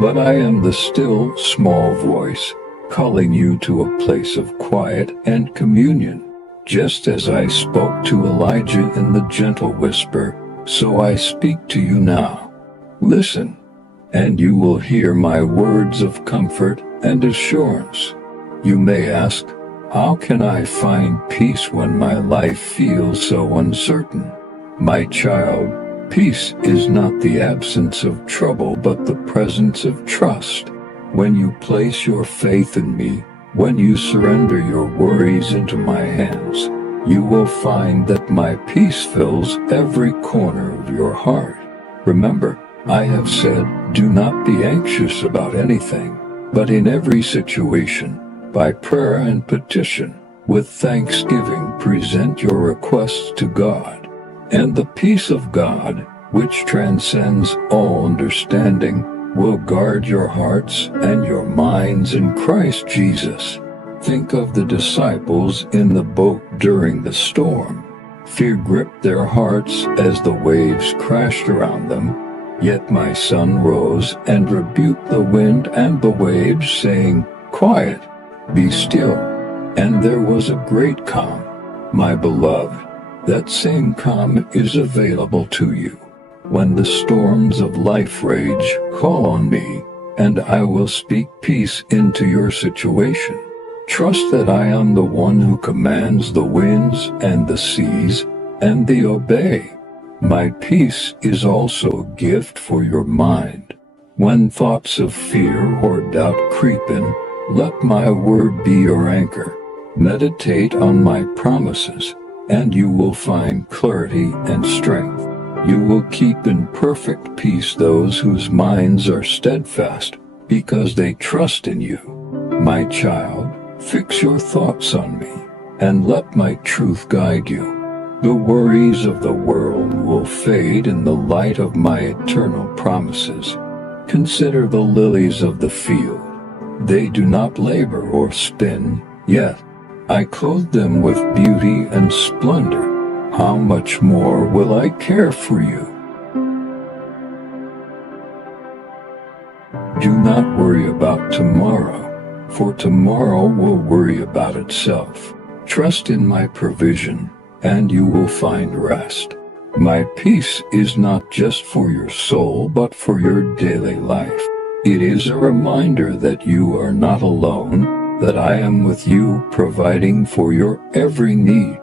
But I am the still, small voice, calling you to a place of quiet and communion. Just as I spoke to Elijah in the gentle whisper, so I speak to you now. Listen, and you will hear my words of comfort and assurance. You may ask, how can I find peace when my life feels so uncertain? My child, peace is not the absence of trouble, but the presence of trust. When you place your faith in me, when you surrender your worries into my hands, you will find that my peace fills every corner of your heart. Remember, I have said, do not be anxious about anything, but in every situation, by prayer and petition, with thanksgiving, present your requests to God. And the peace of God, which transcends all understanding, will guard your hearts and your minds in Christ Jesus. Think of the disciples in the boat during the storm. Fear gripped their hearts as the waves crashed around them. Yet my Son rose and rebuked the wind and the waves, saying, "Quiet, be still." And there was a great calm. My beloved, that same calm is available to you. When the storms of life rage, call on me, and I will speak peace into your situation. Trust that I am the one who commands the winds and the seas, and they obey. My peace is also a gift for your mind. When thoughts of fear or doubt creep in, let my word be your anchor. Meditate on my promises, and you will find clarity and strength. You will keep in perfect peace those whose minds are steadfast, because they trust in you. My child, fix your thoughts on me, and let my truth guide you. The worries of the world will fade in the light of my eternal promises. Consider the lilies of the field. They do not labor or spin, yet I clothe them with beauty and splendor. How much more will I care for you? Do not worry about tomorrow, for tomorrow will worry about itself. Trust in my provision, and you will find rest. My peace is not just for your soul, but for your daily life. It is a reminder that you are not alone, that I am with you, providing for your every need.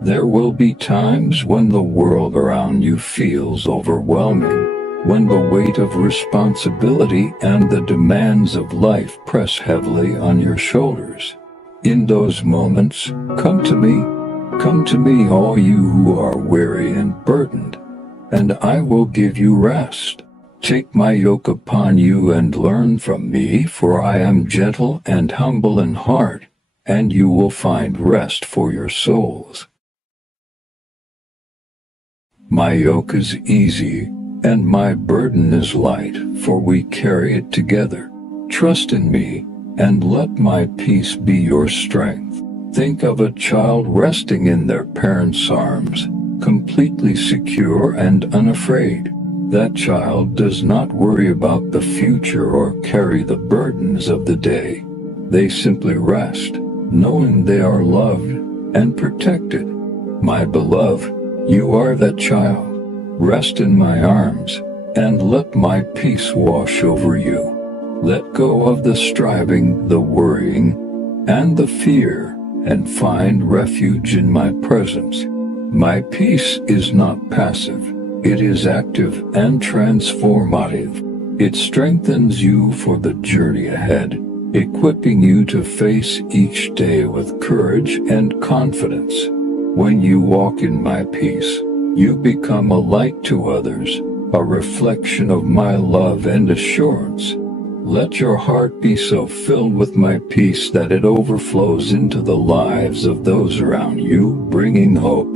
There will be times when the world around you feels overwhelming, when the weight of responsibility and the demands of life press heavily on your shoulders. In those moments, come to me, all you who are weary and burdened, and I will give you rest. Take my yoke upon you and learn from me, for I am gentle and humble in heart, and you will find rest for your souls. My yoke is easy, and my burden is light, for we carry it together. Trust in me, and let my peace be your strength. Think of a child resting in their parents' arms, completely secure and unafraid. That child does not worry about the future or carry the burdens of the day. They simply rest, knowing they are loved and protected. My beloved, you are that child. Rest in my arms, and let my peace wash over you. Let go of the striving, the worrying, and the fear, and find refuge in my presence. My peace is not passive. It is active and transformative. It strengthens you for the journey ahead, equipping you to face each day with courage and confidence. When you walk in my peace, you become a light to others, a reflection of my love and assurance. Let your heart be so filled with my peace that it overflows into the lives of those around you, bringing hope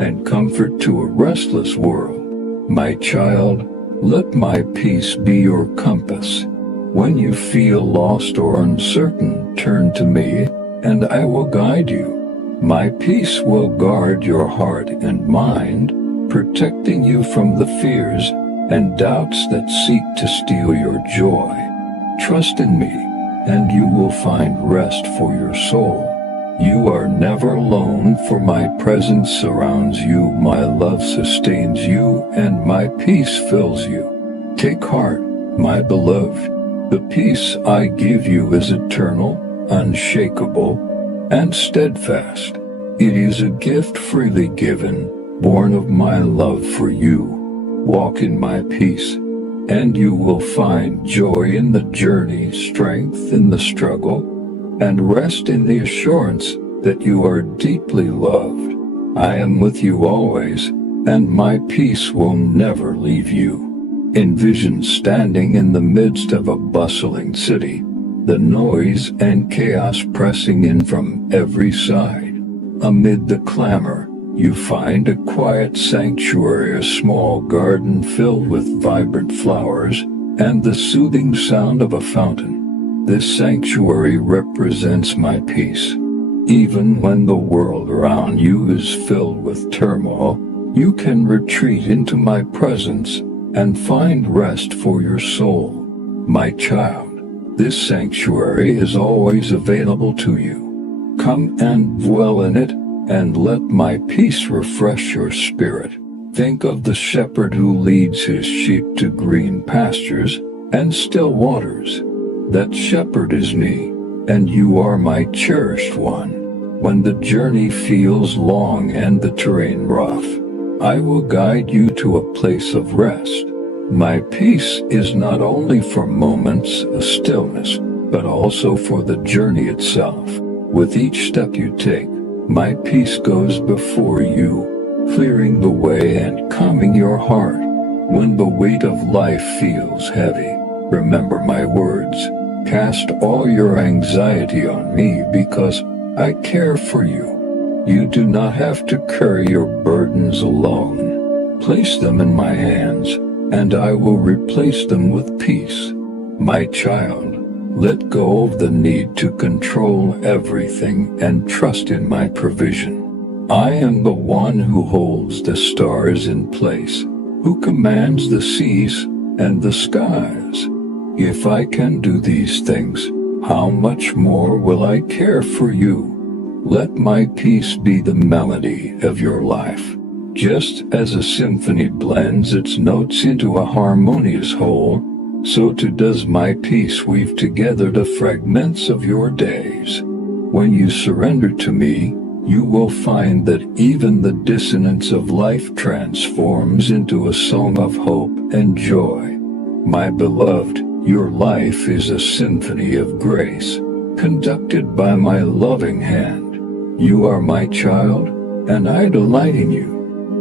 and comfort to a restless world. My child, let my peace be your compass. When you feel lost or uncertain, turn to me, and I will guide you. My peace will guard your heart and mind, protecting you from the fears and doubts that seek to steal your joy. Trust in me, and you will find rest for your soul. You are never alone, for my presence surrounds you, my love sustains you, and my peace fills you. Take heart, my beloved. The peace I give you is eternal, unshakable, and steadfast. It is a gift freely given, born of my love for you. Walk in my peace, and you will find joy in the journey, strength in the struggle, and rest in the assurance that you are deeply loved. I am with you always, and my peace will never leave you. Envision standing in the midst of a bustling city, the noise and chaos pressing in from every side. Amid the clamor, you find a quiet sanctuary, a small garden filled with vibrant flowers, and the soothing sound of a fountain. This sanctuary represents my peace. Even when the world around you is filled with turmoil, you can retreat into my presence and find rest for your soul. My child, this sanctuary is always available to you. Come and dwell in it, and let my peace refresh your spirit. Think of the shepherd who leads his sheep to green pastures and still waters. That shepherd is me, and you are my cherished one. When the journey feels long and the terrain rough, I will guide you to a place of rest. My peace is not only for moments of stillness, but also for the journey itself. With each step you take, my peace goes before you, clearing the way and calming your heart. When the weight of life feels heavy, remember my words. Cast all your anxiety on me because I care for you. You do not have to carry your burdens alone. Place them in my hands, and I will replace them with peace. My child, let go of the need to control everything and trust in my provision. I am the one who holds the stars in place, who commands the seas and the skies. If I can do these things, how much more will I care for you? Let my peace be the melody of your life. Just as a symphony blends its notes into a harmonious whole, so too does my peace weave together the fragments of your days. When you surrender to me, you will find that even the dissonance of life transforms into a song of hope and joy. My beloved, your life is a symphony of grace, conducted by my loving hand. You are my child, and I delight in you.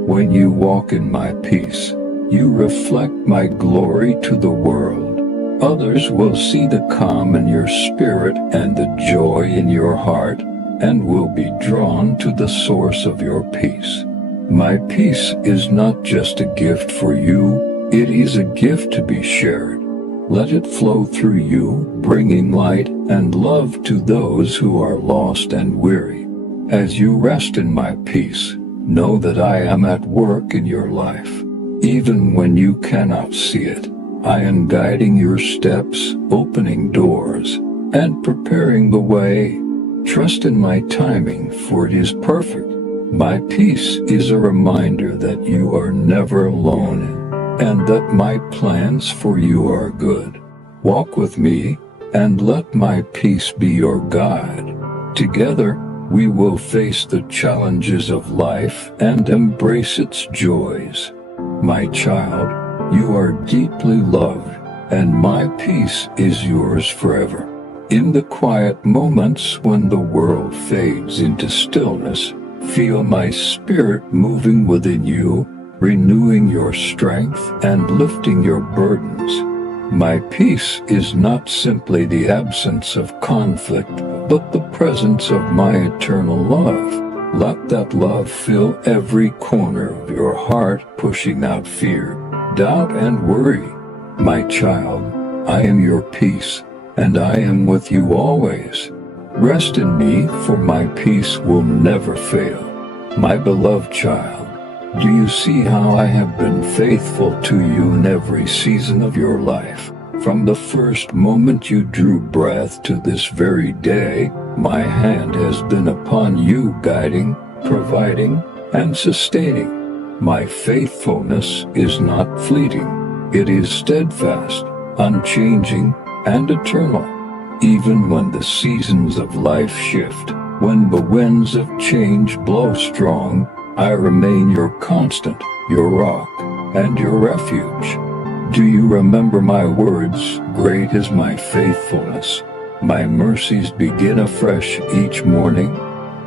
When you walk in my peace, you reflect my glory to the world. Others will see the calm in your spirit and the joy in your heart, and will be drawn to the source of your peace. My peace is not just a gift for you, it is a gift to be shared. Let it flow through you, bringing light and love to those who are lost and weary. As you rest in my peace, know that I am at work in your life. Even when you cannot see it, I am guiding your steps, opening doors, and preparing the way. Trust in my timing, for it is perfect. My peace is a reminder that you are never alone, and that my plans for you are good. Walk with me, and let my peace be your guide. Together, we will face the challenges of life and embrace its joys. My child, you are deeply loved, and my peace is yours forever. In the quiet moments when the world fades into stillness, feel my spirit moving within you, renewing your strength and lifting your burdens. My peace is not simply the absence of conflict, but the presence of my eternal love. Let that love fill every corner of your heart, pushing out fear, doubt, and worry. My child, I am your peace, and I am with you always. Rest in me, for my peace will never fail. My beloved child, do you see how I have been faithful to you in every season of your life? From the first moment you drew breath to this very day, my hand has been upon you, guiding, providing, and sustaining. My faithfulness is not fleeting. It is steadfast, unchanging, and eternal. Even when the seasons of life shift, when the winds of change blow strong, I remain your constant, your rock, and your refuge. Do you remember my words? Great is my faithfulness. My mercies begin afresh each morning.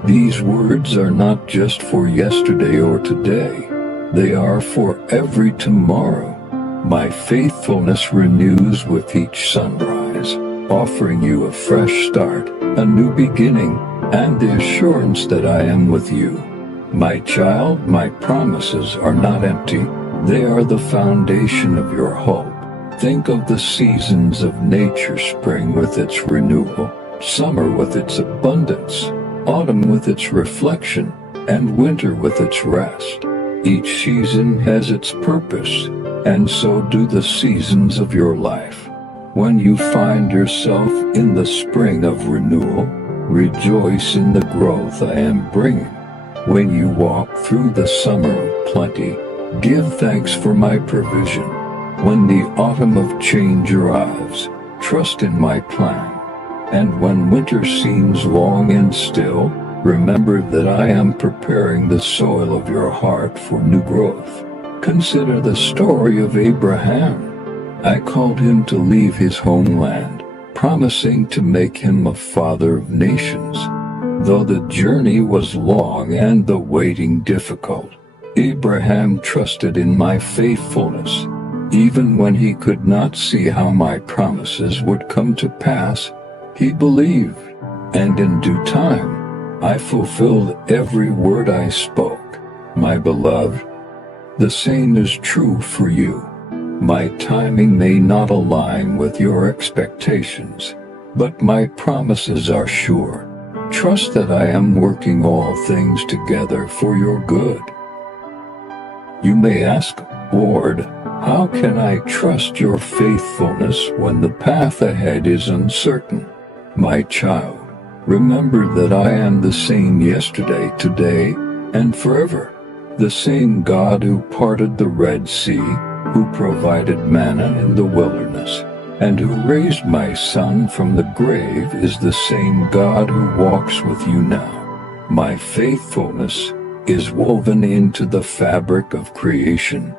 These words are not just for yesterday or today. They are for every tomorrow. My faithfulness renews with each sunrise, offering you a fresh start, a new beginning, and the assurance that I am with you. My child, my promises are not empty. They are the foundation of your hope. Think of the seasons of nature: spring with its renewal, summer with its abundance, autumn with its reflection, and winter with its rest. Each season has its purpose, and so do the seasons of your life. When you find yourself in the spring of renewal, rejoice in the growth I am bringing. When you walk through the summer of plenty, give thanks for my provision. When the autumn of change arrives, trust in my plan. And when winter seems long and still, remember that I am preparing the soil of your heart for new growth. Consider the story of Abraham. I called him to leave his homeland, promising to make him a father of nations. Though the journey was long and the waiting difficult, Abraham trusted in my faithfulness. Even when he could not see how my promises would come to pass, he believed, and in due time, I fulfilled every word I spoke. My beloved, the same is true for you. My timing may not align with your expectations, but my promises are sure. Trust that I am working all things together for your good. You may ask, Lord, how can I trust your faithfulness when the path ahead is uncertain? My child, remember that I am the same yesterday, today, and forever. The same God who parted the Red Sea, who provided manna in the wilderness, and who raised my son from the grave is the same God who walks with you now. My faithfulness is woven into the fabric of creation,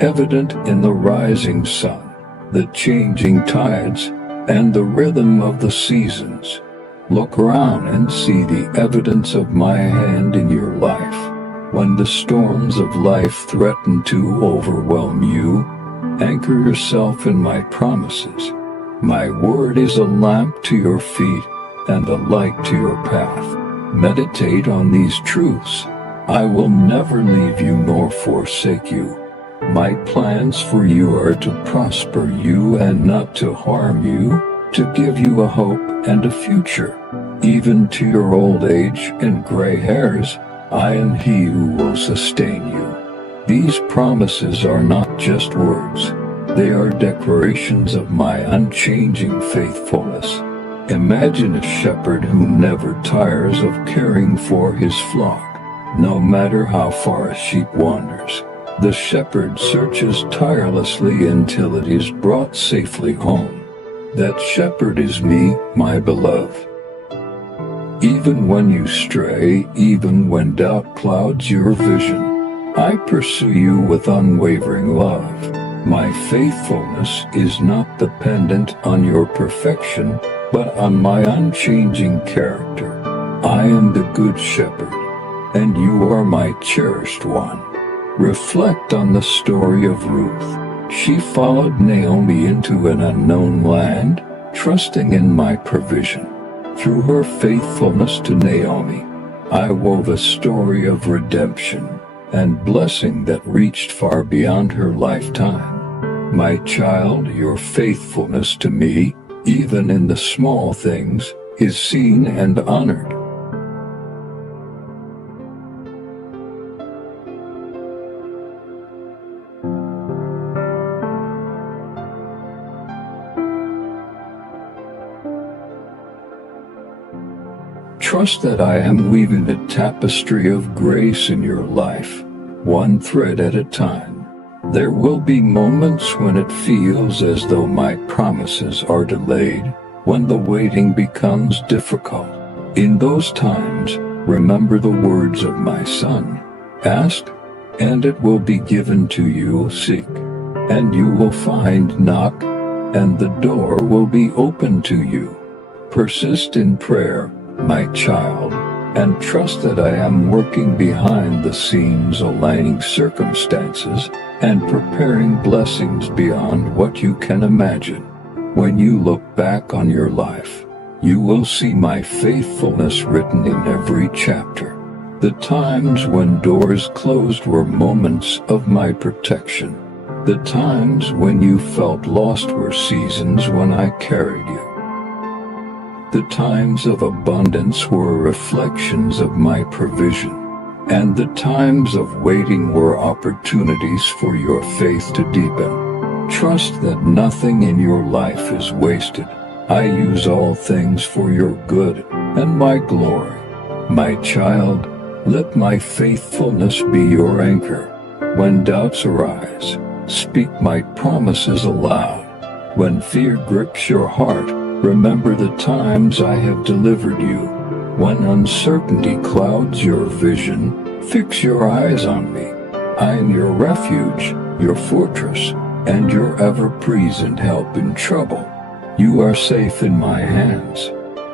evident in the rising sun, the changing tides, and the rhythm of the seasons. Look around and see the evidence of my hand in your life. When the storms of life threaten to overwhelm you, anchor yourself in my promises. My word is a lamp to your feet and a light to your path. Meditate on these truths. I will never leave you nor forsake you. My plans for you are to prosper you and not to harm you, to give you a hope and a future. Even to your old age and gray hairs, I am he who will sustain you. These promises are not just words. They are declarations of my unchanging faithfulness. Imagine a shepherd who never tires of caring for his flock. No matter how far a sheep wanders, the shepherd searches tirelessly until it is brought safely home. That shepherd is me, my beloved. Even when you stray, even when doubt clouds your vision, I pursue you with unwavering love. My faithfulness is not dependent on your perfection, but on my unchanging character. I am the good shepherd, and you are my cherished one. Reflect on the story of Ruth. She followed Naomi into an unknown land, trusting in my provision. Through her faithfulness to Naomi, I wove a story of redemption and blessing that reached far beyond her lifetime. My child, your faithfulness to me, even in the small things, is seen and honored. Trust that I am weaving a tapestry of grace in your life, one thread at a time. There will be moments when it feels as though my promises are delayed, when the waiting becomes difficult. In those times, remember the words of my son. Ask, and it will be given to you. Seek, and you will find. Knock, and the door will be open to you. Persist in prayer, my child, and trust that I am working behind the scenes, aligning circumstances and preparing blessings beyond what you can imagine. When you look back on your life, you will see my faithfulness written in every chapter. The times when doors closed were moments of my protection. The times when you felt lost were seasons when I carried you. The times of abundance were reflections of my provision, and the times of waiting were opportunities for your faith to deepen. Trust that nothing in your life is wasted. I use all things for your good and my glory. My child, let my faithfulness be your anchor. When doubts arise, speak my promises aloud. When fear grips your heart, remember the times I have delivered you. When uncertainty clouds your vision, fix your eyes on me. I am your refuge, your fortress, and your ever-present help in trouble. You are safe in my hands.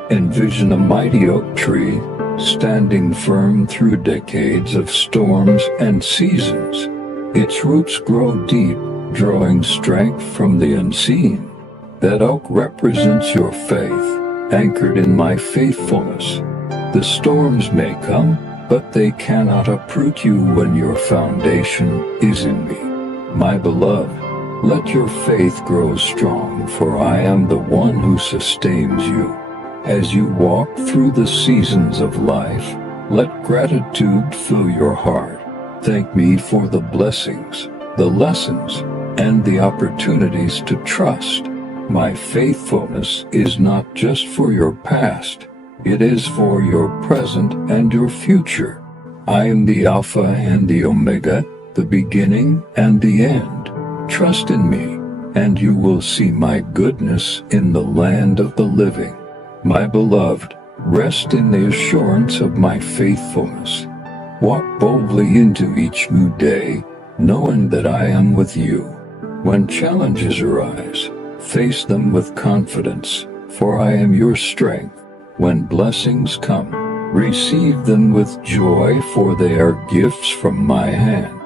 Envision a mighty oak tree, standing firm through decades of storms and seasons. Its roots grow deep, drawing strength from the unseen. That oak represents your faith, anchored in my faithfulness. The storms may come, but they cannot uproot you when your foundation is in me. My beloved, let your faith grow strong, for I am the one who sustains you. As you walk through the seasons of life, let gratitude fill your heart. Thank me for the blessings, the lessons, and the opportunities to trust. My faithfulness is not just for your past, it is for your present and your future. I am the Alpha and the Omega, the beginning and the end. Trust in me, and you will see my goodness in the land of the living. My beloved, rest in the assurance of my faithfulness. Walk boldly into each new day, knowing that I am with you. When challenges arise, face them with confidence, for I am your strength. When blessings come, receive them with joy, for they are gifts from my hand.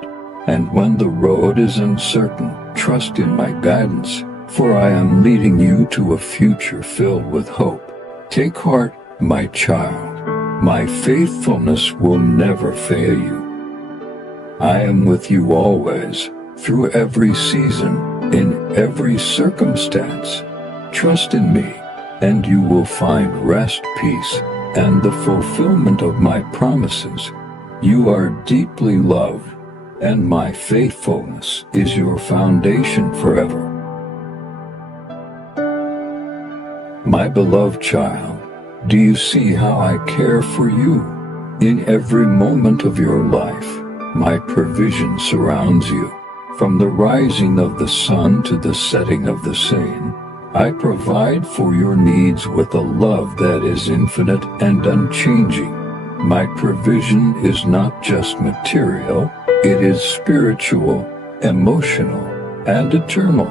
And when the road is uncertain, trust in my guidance, for I am leading you to a future filled with hope. Take heart, my child. My faithfulness will never fail you. I am with you always, through every season, in every circumstance. Trust in me, and you will find rest, peace, and the fulfillment of my promises. You are deeply loved, and my faithfulness is your foundation forever. My beloved child, do you see how I care for you? In every moment of your life, my provision surrounds you. From the rising of the sun to the setting of the same, I provide for your needs with a love that is infinite and unchanging. My provision is not just material, it is spiritual, emotional, and eternal.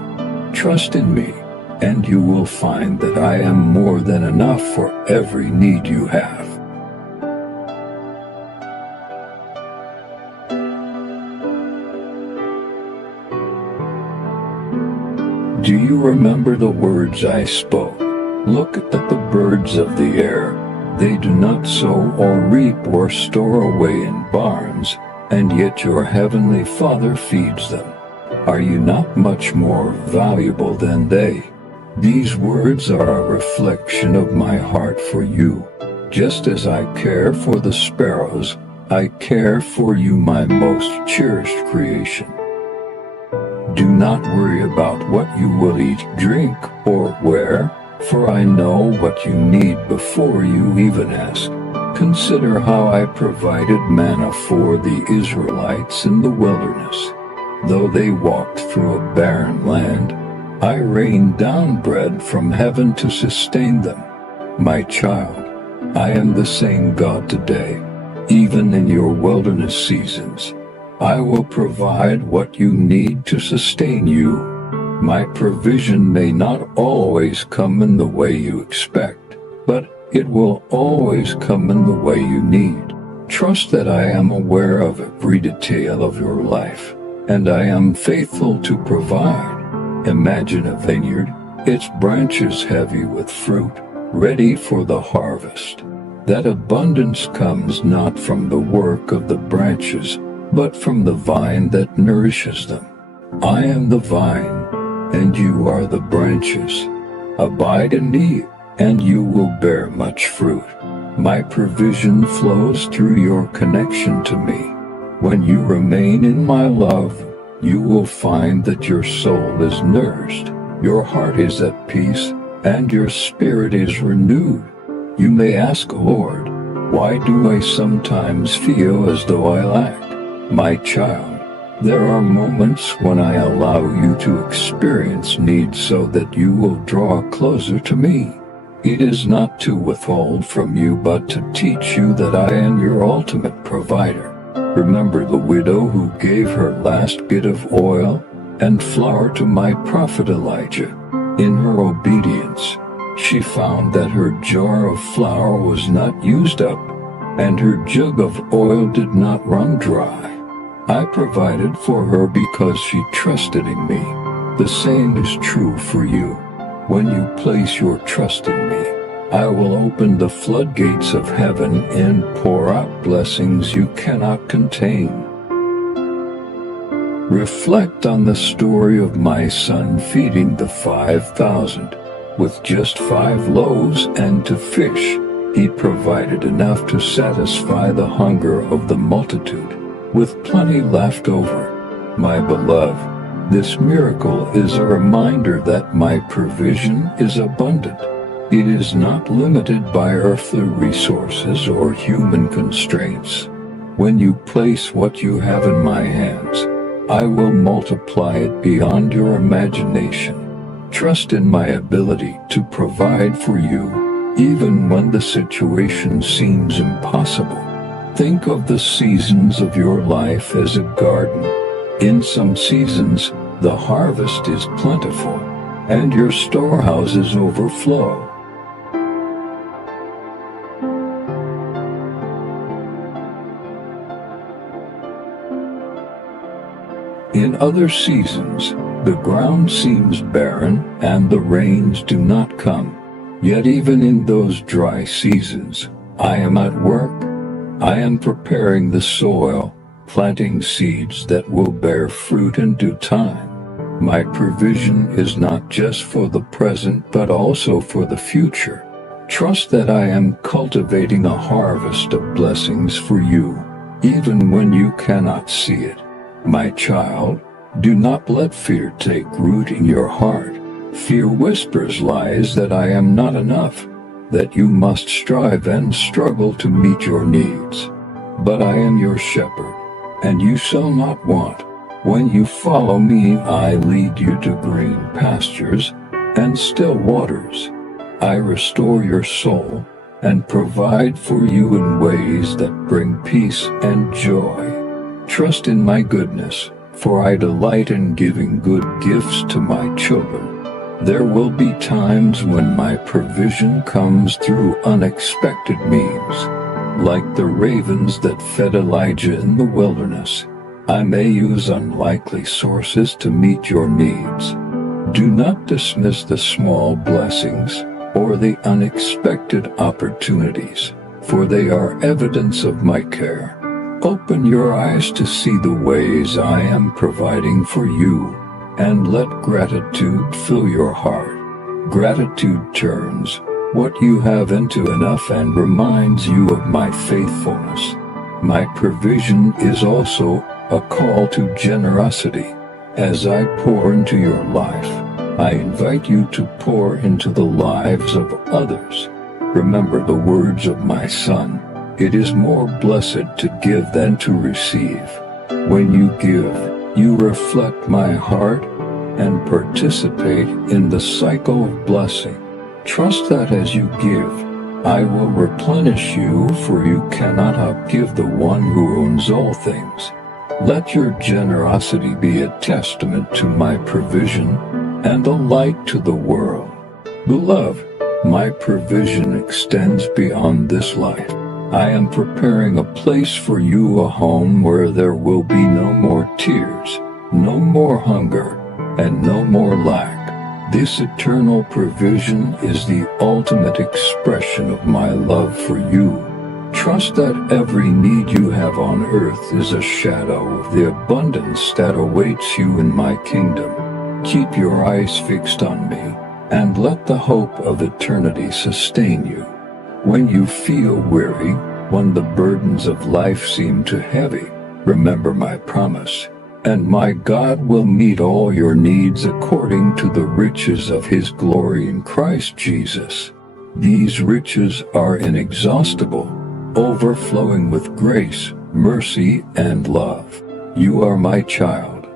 Trust in me, and you will find that I am more than enough for every need you have. Do you remember the words I spoke? Look at the birds of the air. They do not sow or reap or store away in barns, and yet your heavenly Father feeds them. Are you not much more valuable than they? These words are a reflection of my heart for you. Just as I care for the sparrows, I care for you, my most cherished creation. Do not worry about what you will eat, drink, or wear, for I know what you need before you even ask. Consider how I provided manna for the Israelites in the wilderness. Though they walked through a barren land, I rained down bread from heaven to sustain them. My child, I am the same God today, even in your wilderness seasons. I will provide what you need to sustain you. My provision may not always come in the way you expect, but it will always come in the way you need. Trust that I am aware of every detail of your life, and I am faithful to provide. Imagine a vineyard, its branches heavy with fruit, ready for the harvest. That abundance comes not from the work of the branches, but from the vine that nourishes them. I am the vine, and you are the branches. Abide in me, and you will bear much fruit. My provision flows through your connection to me. When you remain in my love, you will find that your soul is nourished, your heart is at peace, and your spirit is renewed. You may ask, Lord, why do I sometimes feel as though I lack? My child, there are moments when I allow you to experience need so that you will draw closer to me. It is not to withhold from you, but to teach you that I am your ultimate provider. Remember the widow who gave her last bit of oil and flour to my prophet Elijah. In her obedience, she found that her jar of flour was not used up, and her jug of oil did not run dry. I provided for her because she trusted in me. The same is true for you. When you place your trust in me, I will open the floodgates of heaven and pour out blessings you cannot contain. Reflect on the story of my son feeding the 5,000. With just 5 loaves and 2 fish, he provided enough to satisfy the hunger of the multitude, with plenty left over. My beloved, this miracle is a reminder that my provision is abundant. It is not limited by earthly resources or human constraints. When you place what you have in my hands, I will multiply it beyond your imagination. Trust in my ability to provide for you, even when the situation seems impossible. Think of the seasons of your life as a garden. In some seasons, the harvest is plentiful, and your storehouses overflow. In other seasons, the ground seems barren and the rains do not come. Yet even in those dry seasons, I am at work. I am preparing the soil, planting seeds that will bear fruit in due time. My provision is not just for the present but also for the future. Trust that I am cultivating a harvest of blessings for you, even when you cannot see it. My child, do not let fear take root in your heart. Fear whispers lies that I am not enough, that you must strive and struggle to meet your needs. But I am your shepherd, and you shall not want. When you follow me, I lead you to green pastures and still waters. I restore your soul and provide for you in ways that bring peace and joy. Trust in my goodness, for I delight in giving good gifts to my children. There will be times when my provision comes through unexpected means. Like the ravens that fed Elijah in the wilderness, I may use unlikely sources to meet your needs. Do not dismiss the small blessings or the unexpected opportunities, for they are evidence of my care. Open your eyes to see the ways I am providing for you, and let gratitude fill your heart. Gratitude turns what you have into enough and reminds you of my faithfulness. My provision is also a call to generosity. As I pour into your life, I invite you to pour into the lives of others. Remember the words of my son. It is more blessed to give than to receive. When you give, you reflect my heart and participate in the cycle of blessing. Trust that as you give, I will replenish you, for you cannot outgive the one who owns all things. Let your generosity be a testament to my provision and a light to the world. Beloved, my provision extends beyond this life. I am preparing a place for you, a home where there will be no more tears, no more hunger, and no more lack. This eternal provision is the ultimate expression of my love for you. Trust that every need you have on earth is a shadow of the abundance that awaits you in my kingdom. Keep your eyes fixed on me, and let the hope of eternity sustain you. When you feel weary, when the burdens of life seem too heavy, remember my promise, and my God will meet all your needs according to the riches of his glory in Christ Jesus. These riches are inexhaustible, overflowing with grace, mercy, and love. You are my child,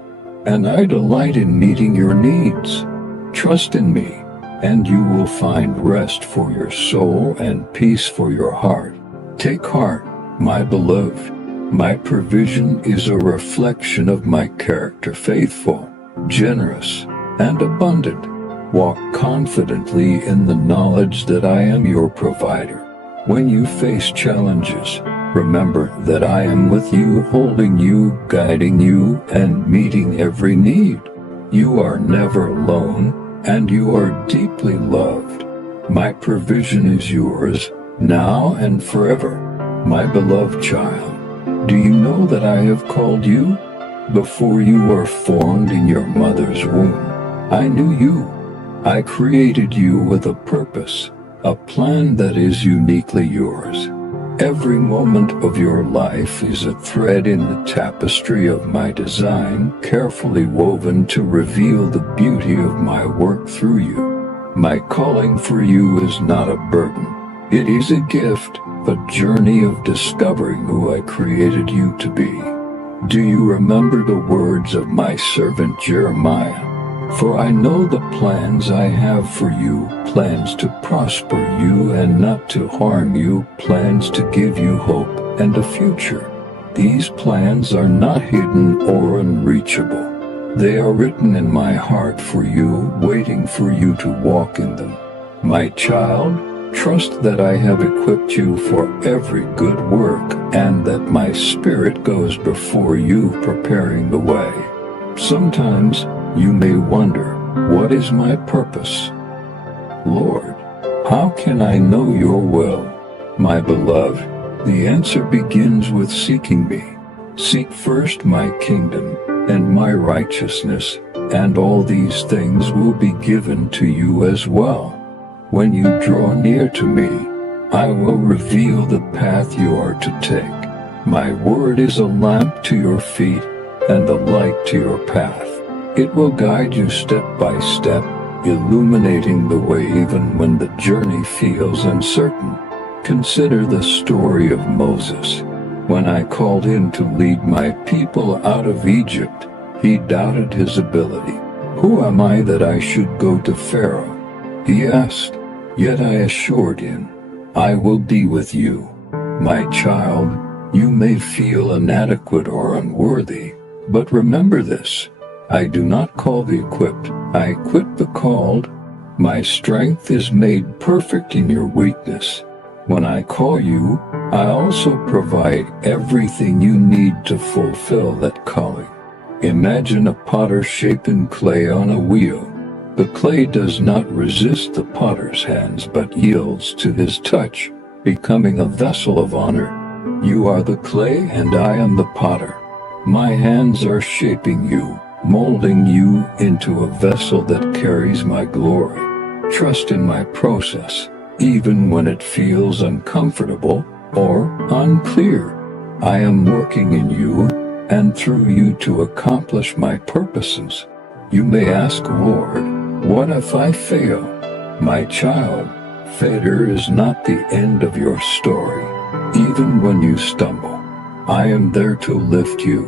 and I delight in meeting your needs. Trust in me, and you will find rest for your soul and peace for your heart. Take heart, my beloved. My provision is a reflection of my character, faithful, generous, and abundant. Walk confidently in the knowledge that I am your provider. When you face challenges, remember that I am with you, holding you, guiding you, and meeting every need. You are never alone, and you are deeply loved. My provision is yours, now and forever. My beloved child, do you know that I have called you? Before you were formed in your mother's womb, I knew you. I created you with a purpose, a plan that is uniquely yours. Every moment of your life is a thread in the tapestry of my design, carefully woven to reveal the beauty of my work through you. My calling for you is not a burden. It is a gift, a journey of discovering who I created you to be. Do you remember the words of my servant Jeremiah? For I know the plans I have for you, plans to prosper you and not to harm you, plans to give you hope and a future. These plans are not hidden or unreachable. They are written in my heart for you, waiting for you to walk in them. My child, trust that I have equipped you for every good work and that my Spirit goes before you, preparing the way. Sometimes you may wonder, what is my purpose? Lord, how can I know your will? My beloved, the answer begins with seeking me. Seek first my kingdom and my righteousness, and all these things will be given to you as well. When you draw near to me, I will reveal the path you are to take. My word is a lamp to your feet and a light to your path. It will guide you step by step, illuminating the way even when the journey feels uncertain. Consider the story of Moses. When I called him to lead my people out of Egypt, he doubted his ability. Who am I that I should go to Pharaoh? He asked. Yet I assured him, I will be with you. My child, you may feel inadequate or unworthy, but remember this. I do not call the equipped, I equip the called. My strength is made perfect in your weakness. When I call you, I also provide everything you need to fulfill that calling. Imagine a potter shaping clay on a wheel. The clay does not resist the potter's hands but yields to his touch, becoming a vessel of honor. You are the clay and I am the potter. My hands are shaping you, molding you into a vessel that carries my glory. Trust in my process, even when it feels uncomfortable or unclear. I am working in you and through you to accomplish my purposes. You may ask, Lord, what if I fail? My child, failure is not the end of your story. Even when you stumble, I am there to lift you.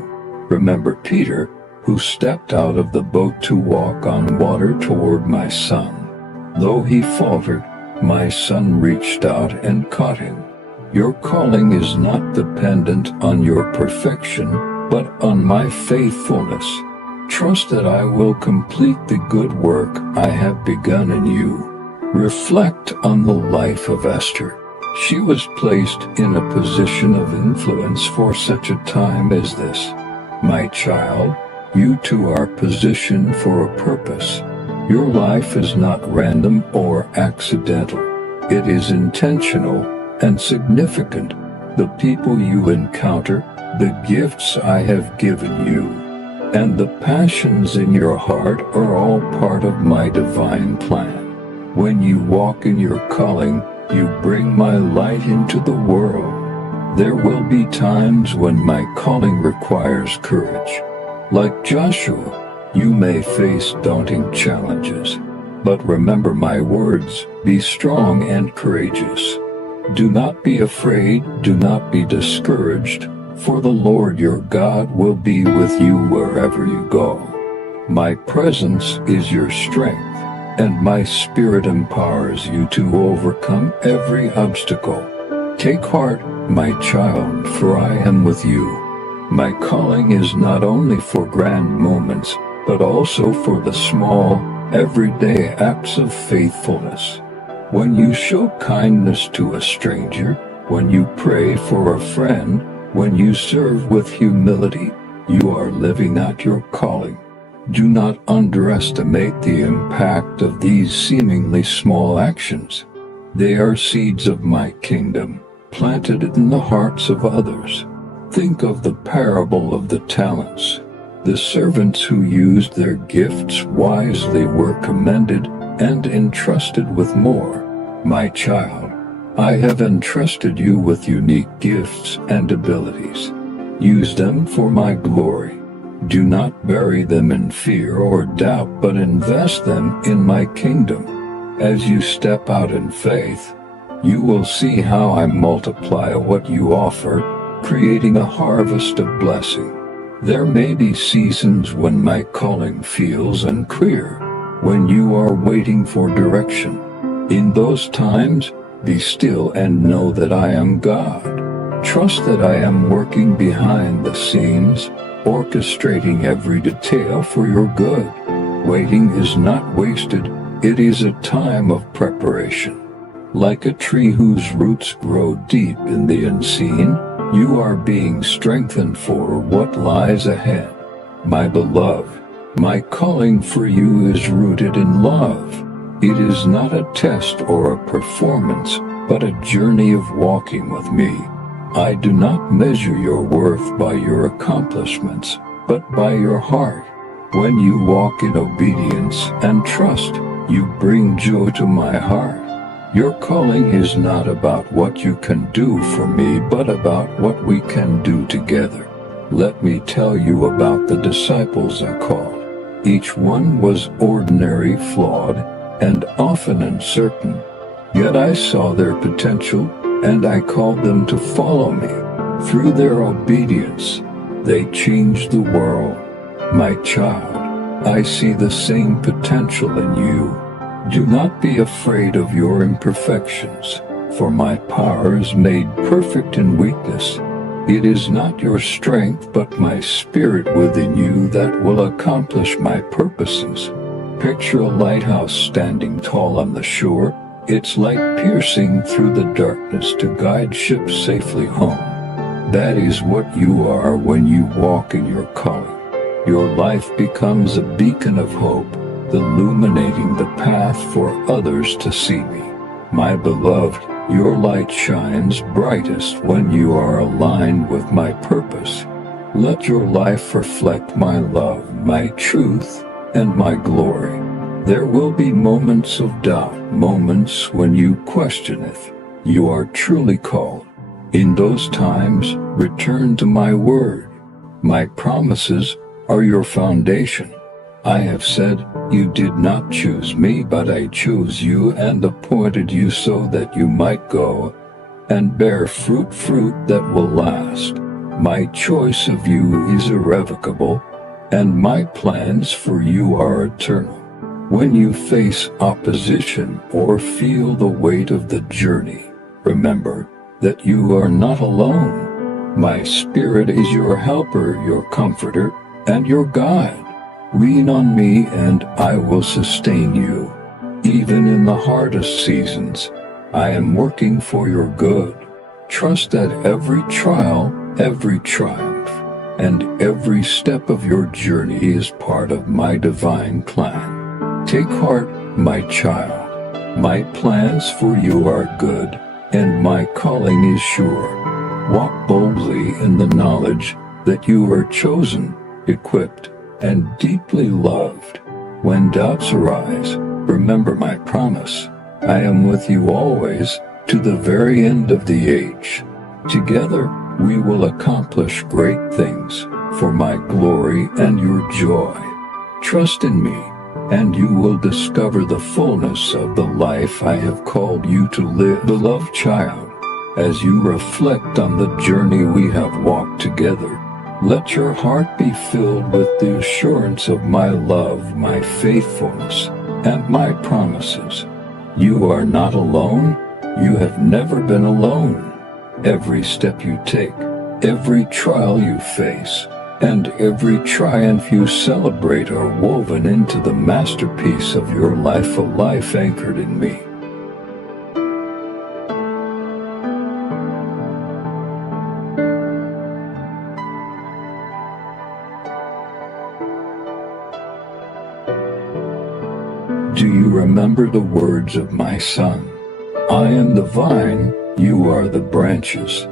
Remember Peter, who stepped out of the boat to walk on water toward my son. Though he faltered, my son reached out and caught him. Your calling is not dependent on your perfection, but on my faithfulness. Trust that I will complete the good work I have begun in you. Reflect on the life of Esther. She was placed in a position of influence for such a time as this. My child, you too are positioned for a purpose. Your life is not random or accidental. It is intentional and significant. The people you encounter, the gifts I have given you, and the passions in your heart are all part of my divine plan. When you walk in your calling, you bring my light into the world. There will be times when my calling requires courage. Like Joshua, you may face daunting challenges. But remember my words, be strong and courageous. Do not be afraid, do not be discouraged, for the Lord your God will be with you wherever you go. My presence is your strength, and my Spirit empowers you to overcome every obstacle. Take heart, my child, for I am with you. My calling is not only for grand moments, but also for the small, everyday acts of faithfulness. When you show kindness to a stranger, when you pray for a friend, when you serve with humility, you are living out your calling. Do not underestimate the impact of these seemingly small actions. They are seeds of my kingdom, planted in the hearts of others. Think of the parable of the talents. The servants who used their gifts wisely were commended and entrusted with more. My child, I have entrusted you with unique gifts and abilities. Use them for my glory. Do not bury them in fear or doubt, but invest them in my kingdom. As you step out in faith, you will see how I multiply what you offer, creating a harvest of blessing. There may be seasons when my calling feels unclear, when you are waiting for direction. In those times, be still and know that I am God. Trust that I am working behind the scenes, orchestrating every detail for your good. Waiting is not wasted, it is a time of preparation. Like a tree whose roots grow deep in the unseen, you are being strengthened for what lies ahead. My beloved, my calling for you is rooted in love. It is not a test or a performance, but a journey of walking with me. I do not measure your worth by your accomplishments, but by your heart. When you walk in obedience and trust, you bring joy to my heart. Your calling is not about what you can do for me, but about what we can do together. Let me tell you about the disciples I called. Each one was ordinary, flawed, and often uncertain. Yet I saw their potential, and I called them to follow me. Through their obedience, they changed the world. My child, I see the same potential in you. Do not be afraid of your imperfections, for my power is made perfect in weakness. It is not your strength, but my spirit within you that will accomplish my purposes. Picture a lighthouse standing tall on the shore, its light piercing through the darkness to guide ships safely home. That is what you are when you walk in your calling. Your life becomes a beacon of hope, illuminating the path for others to see me. My beloved, your light shines brightest when you are aligned with my purpose. Let your life reflect my love, my truth, and my glory. There will be moments of doubt, moments when you question if you are truly called. In those times, return to my word. My promises are your foundation. I have said, you did not choose me, but I chose you and appointed you so that you might go and bear fruit that will last. My choice of you is irrevocable, and my plans for you are eternal. When you face opposition or feel the weight of the journey, remember that you are not alone. My spirit is your helper, your comforter, and your guide. Lean on me and I will sustain you. Even in the hardest seasons, I am working for your good. Trust that every trial, every triumph, and every step of your journey is part of my divine plan. Take heart, my child. My plans for you are good, and my calling is sure. Walk boldly in the knowledge that you are chosen, equipped, and deeply loved. When doubts arise, remember my promise. I am with you always, to the very end of the age. Together, we will accomplish great things for my glory and your joy. Trust in me, and you will discover the fullness of the life I have called you to live. Beloved child, as you reflect on the journey we have walked together, let your heart be filled with the assurance of my love, my faithfulness, and my promises. You are not alone. You have never been alone. Every step you take, every trial you face, and every triumph you celebrate are woven into the masterpiece of your life, a life anchored in me. remember the words of my Son. I am the vine, you are the branches.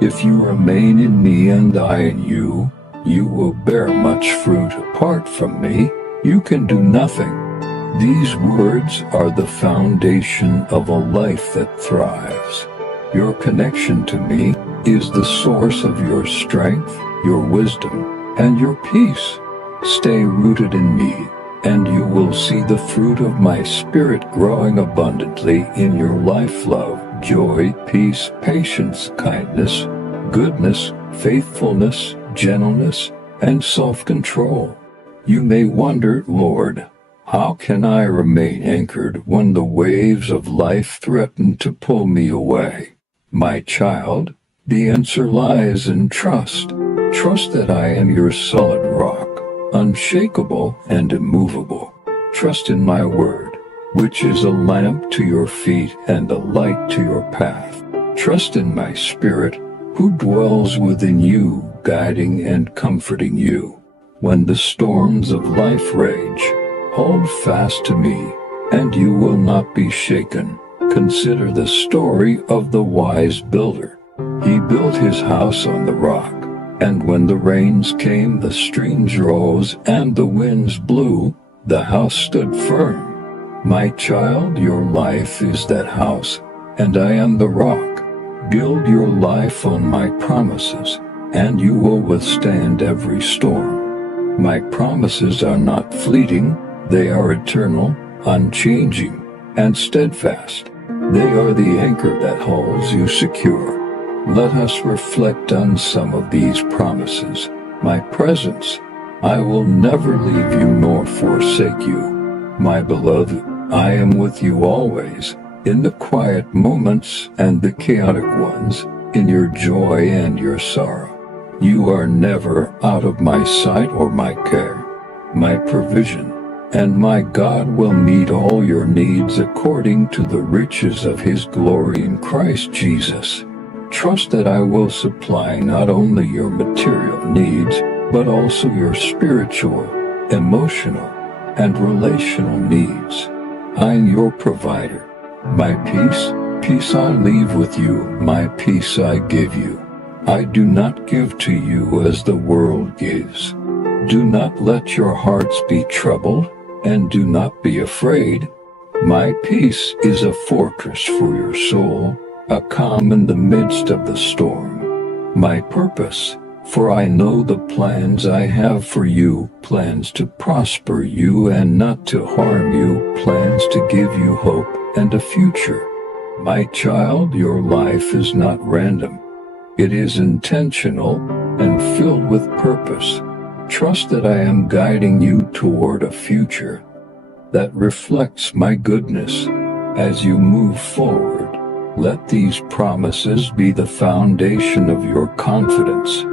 If you remain in me and I in you, you will bear much fruit. Apart from me, you can do nothing. These words are the foundation of a life that thrives. Your connection to me is the source of your strength, your wisdom, and your peace. Stay rooted in me, and you will see the fruit of my Spirit growing abundantly in your life: love, joy, peace, patience, kindness, goodness, faithfulness, gentleness, and self-control. You may wonder, Lord, how can I remain anchored when the waves of life threaten to pull me away? My child, the answer lies in trust. Trust that I am your solid rock, unshakable and immovable. Trust in my word, which is a lamp to your feet and a light to your path. Trust in my Spirit, who dwells within you, guiding and comforting you. When the storms of life rage, hold fast to me, and you will not be shaken. Consider the story of the wise builder. He built his house on the rock, and when the rains came, the streams rose, and the winds blew, the house stood firm. My child, your life is that house, and I am the rock. Build your life on my promises, and you will withstand every storm. My promises are not fleeting, they are eternal, unchanging, and steadfast. They are the anchor that holds you secure. Let us reflect on some of these promises. My presence, I will never leave you nor forsake you. My beloved, I am with you always, in the quiet moments and the chaotic ones, in your joy and your sorrow. You are never out of my sight or my care. My provision and my God will meet all your needs according to the riches of his glory in Christ Jesus. Trust that I will supply not only your material needs, but also your spiritual, emotional, and relational needs. I am your provider. My peace I leave with you, my peace I give you. I do not give to you as the world gives. Do not let your hearts be troubled, and do not be afraid. My peace is a fortress for your soul, a calm in the midst of the storm. My purpose, for I know the plans I have for you, plans to prosper you and not to harm you, plans to give you hope and a future. My child, your life is not random. It is intentional and filled with purpose. Trust that I am guiding you toward a future that reflects my goodness. As you move forward, let these promises be the foundation of your confidence.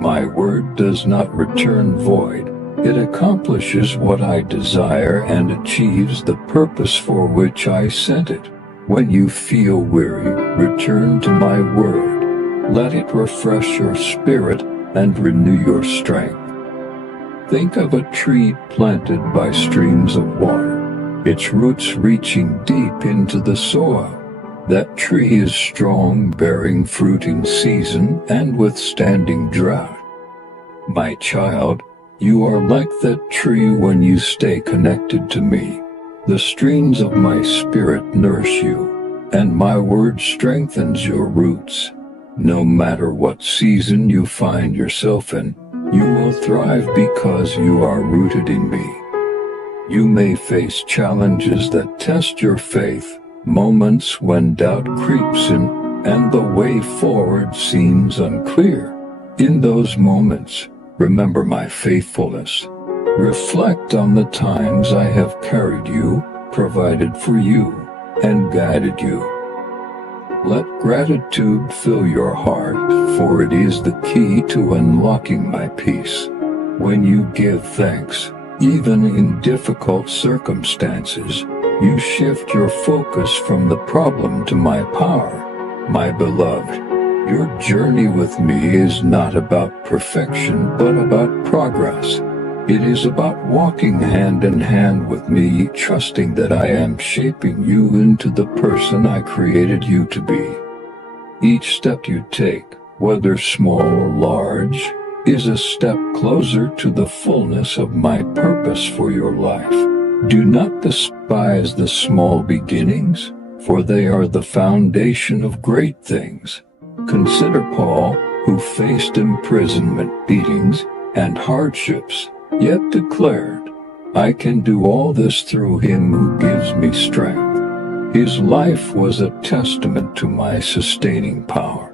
My word does not return void. It accomplishes what I desire and achieves the purpose for which I sent it. When you feel weary, return to my word. Let it refresh your spirit and renew your strength. Think of a tree planted by streams of water, its roots reaching deep into the soil. That tree is strong, bearing fruit in season and withstanding drought. My child, you are like that tree when you stay connected to me. The streams of my Spirit nourish you, and my word strengthens your roots. No matter what season you find yourself in, you will thrive because you are rooted in me. You may face challenges that test your faith, moments when doubt creeps in and the way forward seems unclear. In those moments, remember my faithfulness. Reflect on the times I have carried you, provided for you, and guided you. Let gratitude fill your heart, for it is the key to unlocking my peace. When you give thanks, even in difficult circumstances, you shift your focus from the problem to my power. My beloved, your journey with me is not about perfection, but about progress. It is about walking hand in hand with me, trusting that I am shaping you into the person I created you to be. Each step you take, whether small or large, is a step closer to the fullness of my purpose for your life. Do not despise the small beginnings, for they are the foundation of great things. Consider Paul, who faced imprisonment, beatings, and hardships, yet declared, "I can do all this through him who gives me strength." His life was a testament to my sustaining power.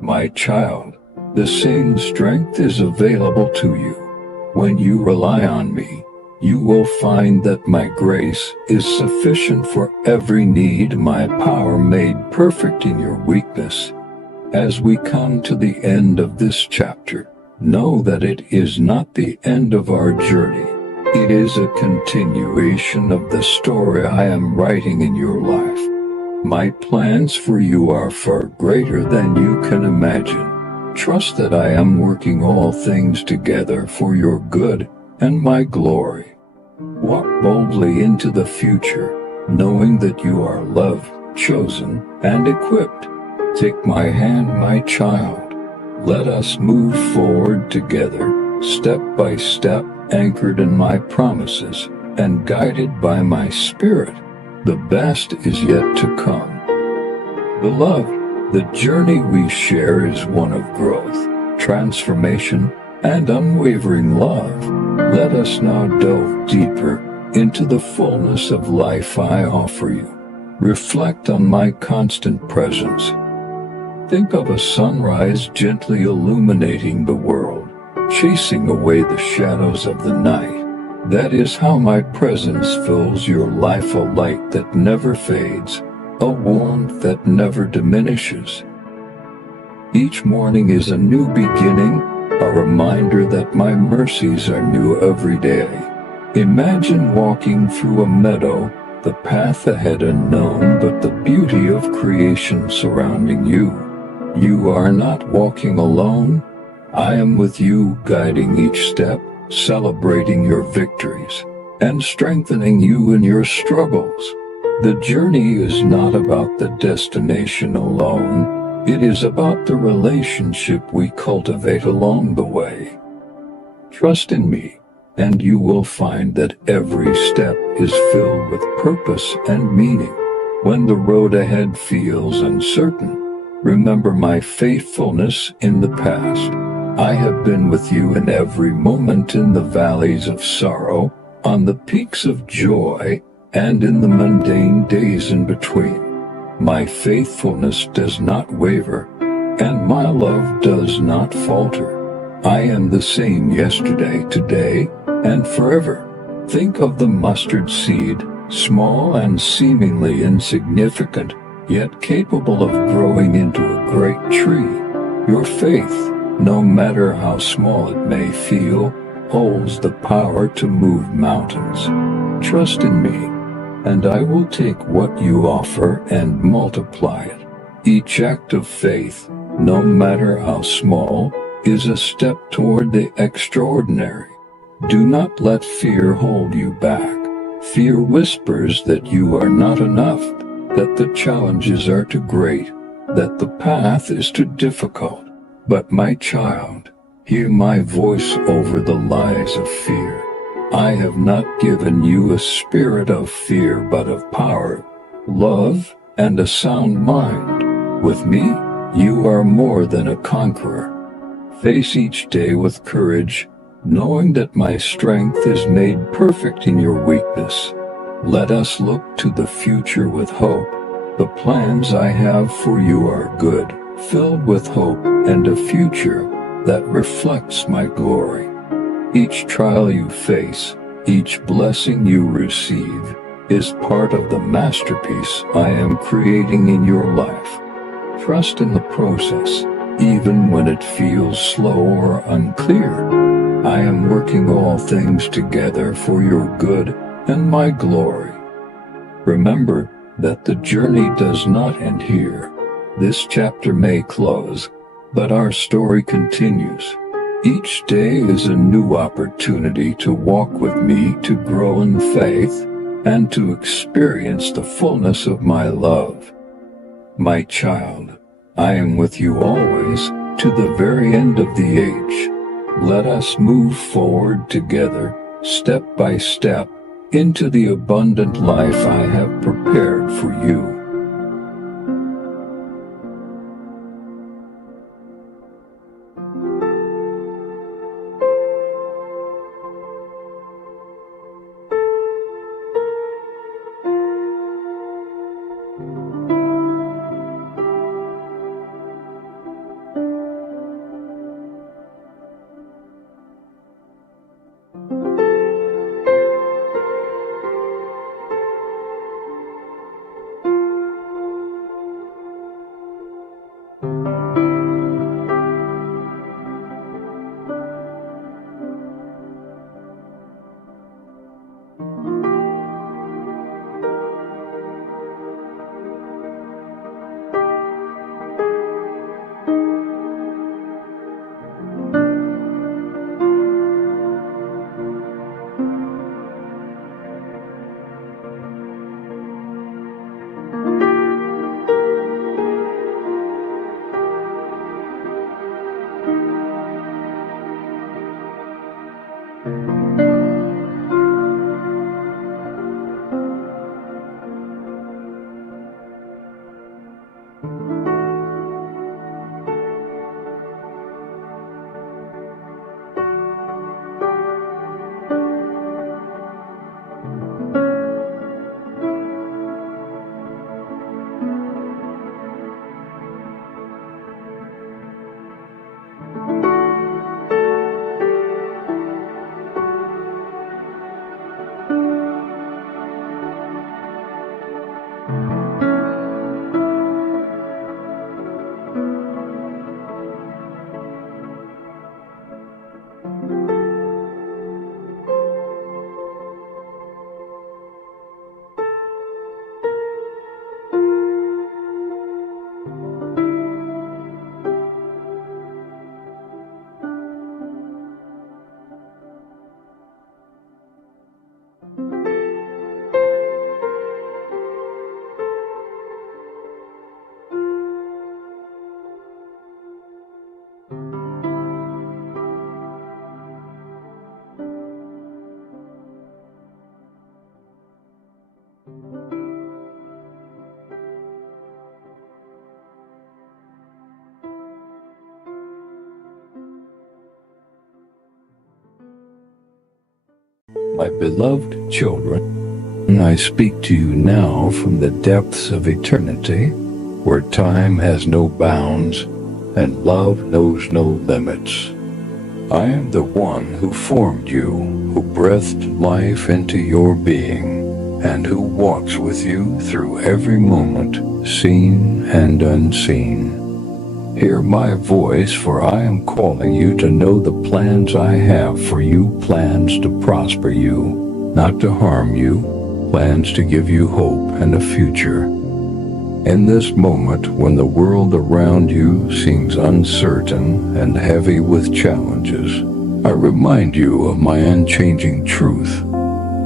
My child, the same strength is available to you. When you rely on me, you will find that my grace is sufficient for every need, my power made perfect in your weakness. As we come to the end of this chapter, know that it is not the end of our journey. It is a continuation of the story I am writing in your life. My plans for you are far greater than you can imagine. Trust that I am working all things together for your good and my glory. Walk boldly into the future, knowing that you are loved, chosen, and equipped. Take my hand, my child. Let us move forward together, step by step, anchored in my promises and guided by my spirit. The best is yet to come. Beloved, the journey we share is one of growth, transformation, and unwavering love. Let us now delve deeper into the fullness of life I offer you. Reflect on my constant presence. Think of a sunrise gently illuminating the world, chasing away the shadows of the night. That is how my presence fills your life, a light that never fades, a warmth that never diminishes. Each morning is a new beginning, a reminder that my mercies are new every day. Imagine walking through a meadow, the path ahead unknown, but the beauty of creation surrounding you. You are not walking alone. I am with you, guiding each step, celebrating your victories, and strengthening you in your struggles. The journey is not about the destination alone. It is about the relationship we cultivate along the way. Trust in me, and you will find that every step is filled with purpose and meaning. When the road ahead feels uncertain, remember my faithfulness in the past. I have been with you in every moment, in the valleys of sorrow, on the peaks of joy, and in the mundane days in between. My faithfulness does not waver, and my love does not falter. I am the same yesterday, today, and forever. Think of the mustard seed, small and seemingly insignificant, yet capable of growing into a great tree. Your faith, no matter how small it may feel, holds the power to move mountains. Trust in me, and I will take what you offer and multiply it. Each act of faith, no matter how small, is a step toward the extraordinary. Do not let fear hold you back. Fear whispers that you are not enough, that the challenges are too great, that the path is too difficult. But my child, hear my voice over the lies of fear. I have not given you a spirit of fear, but of power, love, and a sound mind. With me, you are more than a conqueror. Face each day with courage, knowing that my strength is made perfect in your weakness. Let us look to the future with hope. The plans I have for you are good, filled with hope and a future that reflects my glory. Each trial you face, each blessing you receive, is part of the masterpiece I am creating in your life. Trust in the process, even when it feels slow or unclear. I am working all things together for your good and my glory. Remember that the journey does not end here. This chapter may close, but our story continues. Each day is a new opportunity to walk with me, to grow in faith, and to experience the fullness of my love. My child, I am with you always, to the very end of the age. Let us move forward together, step by step, into the abundant life I have prepared for you. My beloved children, I speak to you now from the depths of eternity, where time has no bounds and love knows no limits. I am the one who formed you, who breathed life into your being, and who walks with you through every moment, seen and unseen. Hear my voice, for I am calling you to know the plans I have for you, plans to prosper you, not to harm you, plans to give you hope and a future. In this moment, when the world around you seems uncertain and heavy with challenges, I remind you of my unchanging truth.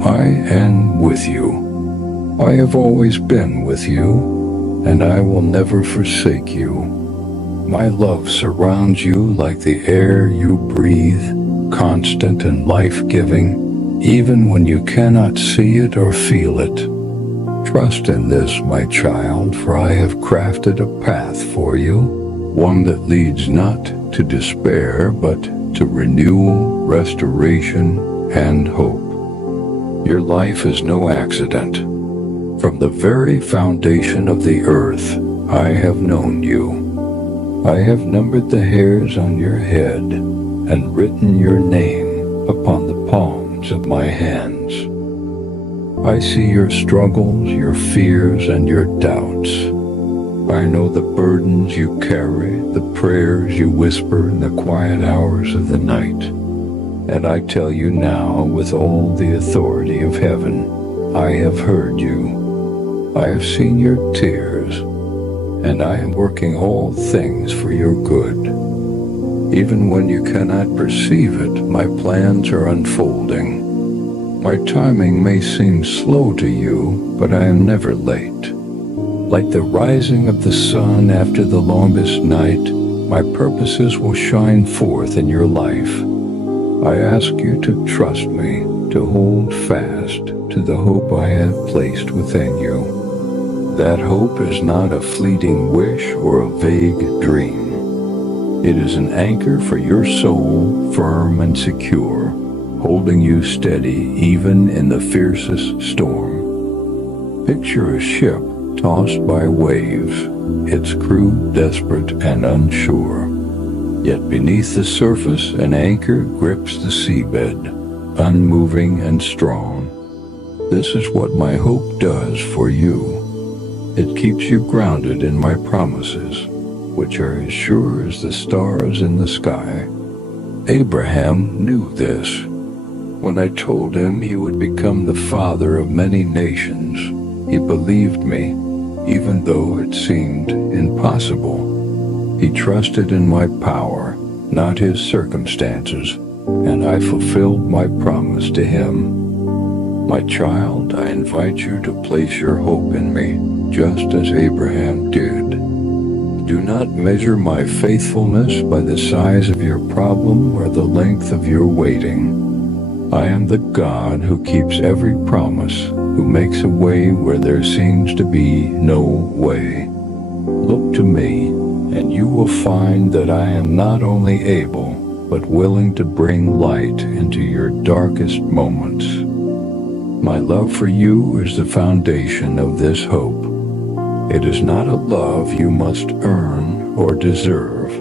I am with you. I have always been with you, and I will never forsake you. My love surrounds you like the air you breathe, constant and life-giving, even when you cannot see it or feel it. Trust in this, my child, for I have crafted a path for you, one that leads not to despair, but to renewal, restoration, and hope. Your life is no accident. From the very foundation of the earth, I have known you. I have numbered the hairs on your head and written your name upon the palms of my hands. I see your struggles, your fears, and your doubts. I know the burdens you carry, the prayers you whisper in the quiet hours of the night. And I tell you now, with all the authority of heaven, I have heard you. I have seen your tears, and I am working all things for your good. Even when you cannot perceive it, my plans are unfolding. My timing may seem slow to you, but I am never late. Like the rising of the sun after the longest night, my purposes will shine forth in your life. I ask you to trust me, to hold fast to the hope I have placed within you. That hope is not a fleeting wish or a vague dream. It is an anchor for your soul, firm and secure, holding you steady even in the fiercest storm. Picture a ship tossed by waves, its crew desperate and unsure. Yet beneath the surface an anchor grips the seabed, unmoving and strong. This is what my hope does for you. It keeps you grounded in my promises, which are as sure as the stars in the sky. Abraham knew this. When I told him he would become the father of many nations, he believed me, even though it seemed impossible. He trusted in my power, not his circumstances, and I fulfilled my promise to him. My child, I invite you to place your hope in me, just as Abraham did. Do not measure my faithfulness by the size of your problem or the length of your waiting. I am the God who keeps every promise, who makes a way where there seems to be no way. Look to me, and you will find that I am not only able, but willing to bring light into your darkest moments. My love for you is the foundation of this hope. It is not a love you must earn or deserve.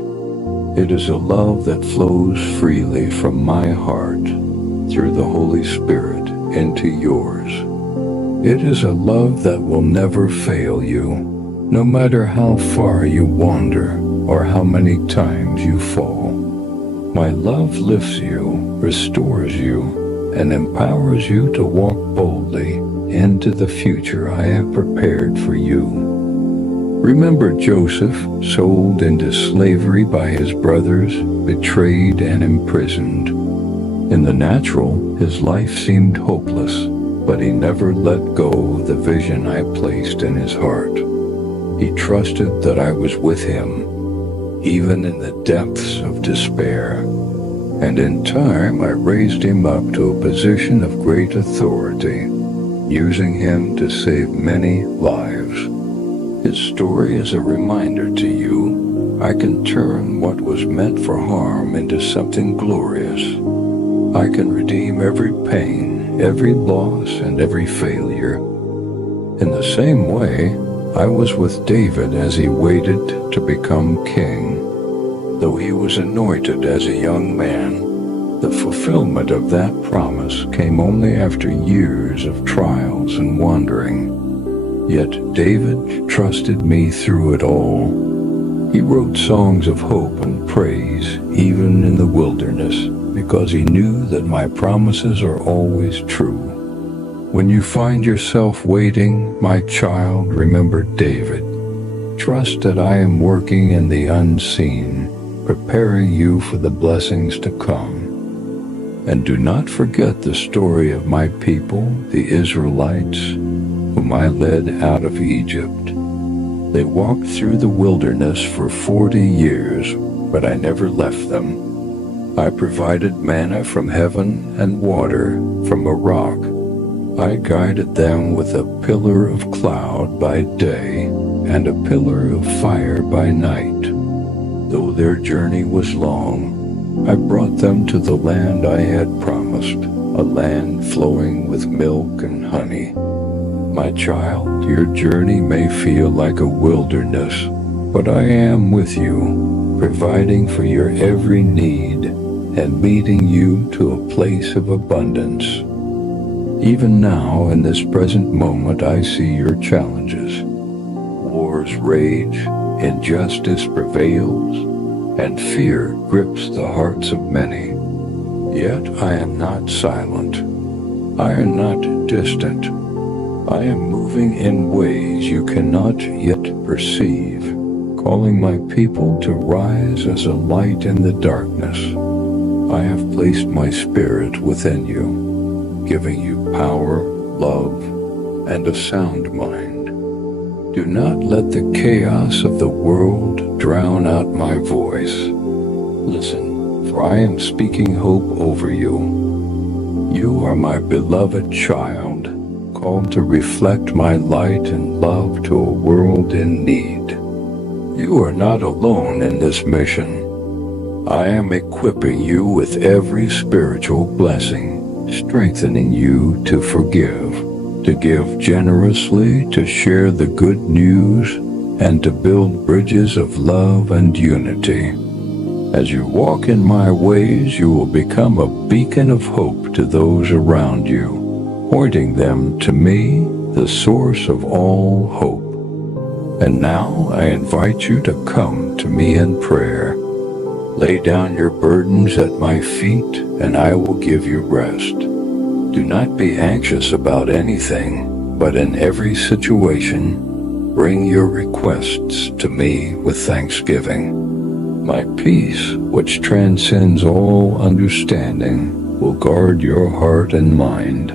It is a love that flows freely from my heart, through the Holy Spirit, into yours. It is a love that will never fail you, no matter how far you wander or how many times you fall. My love lifts you, restores you, and empowers you to walk boldly into the future I have prepared for you. Remember Joseph, sold into slavery by his brothers, betrayed and imprisoned. In the natural, his life seemed hopeless, but he never let go of the vision I placed in his heart. He trusted that I was with him, even in the depths of despair. And in time, I raised him up to a position of great authority, using him to save many lives. His story is a reminder to you. I can turn what was meant for harm into something glorious. I can redeem every pain, every loss, and every failure. In the same way, I was with David as he waited to become king. Though he was anointed as a young man, the fulfillment of that promise came only after years of trials and wandering. Yet David trusted me through it all. He wrote songs of hope and praise even in the wilderness, because he knew that my promises are always true. When you find yourself waiting, my child, remember David. Trust that I am working in the unseen, preparing you for the blessings to come. And do not forget the story of my people, the Israelites, whom I led out of Egypt. They walked through the wilderness for 40 years, but I never left them. I provided manna from heaven and water from a rock. I guided them with a pillar of cloud by day and a pillar of fire by night. Though their journey was long, I brought them to the land I had promised, a land flowing with milk and honey. My child, your journey may feel like a wilderness, but I am with you, providing for your every need and leading you to a place of abundance. Even now, in this present moment, I see your challenges. Wars rage, injustice prevails, and fear grips the hearts of many. Yet I am not silent. I am not distant. I am moving in ways you cannot yet perceive, calling my people to rise as a light in the darkness. I have placed my spirit within you, giving you power, love, and a sound mind. Do not let the chaos of the world drown out my voice. Listen, for I am speaking hope over you. You are my beloved child, called to reflect my light and love to a world in need. You are not alone in this mission. I am equipping you with every spiritual blessing, strengthening you to forgive, to give generously, to share the good news, and to build bridges of love and unity. As you walk in my ways, you will become a beacon of hope to those around you, pointing them to me, the source of all hope. And now I invite you to come to me in prayer. Lay down your burdens at my feet, and I will give you rest. Do not be anxious about anything, but in every situation, bring your requests to me with thanksgiving. My peace, which transcends all understanding, will guard your heart and mind.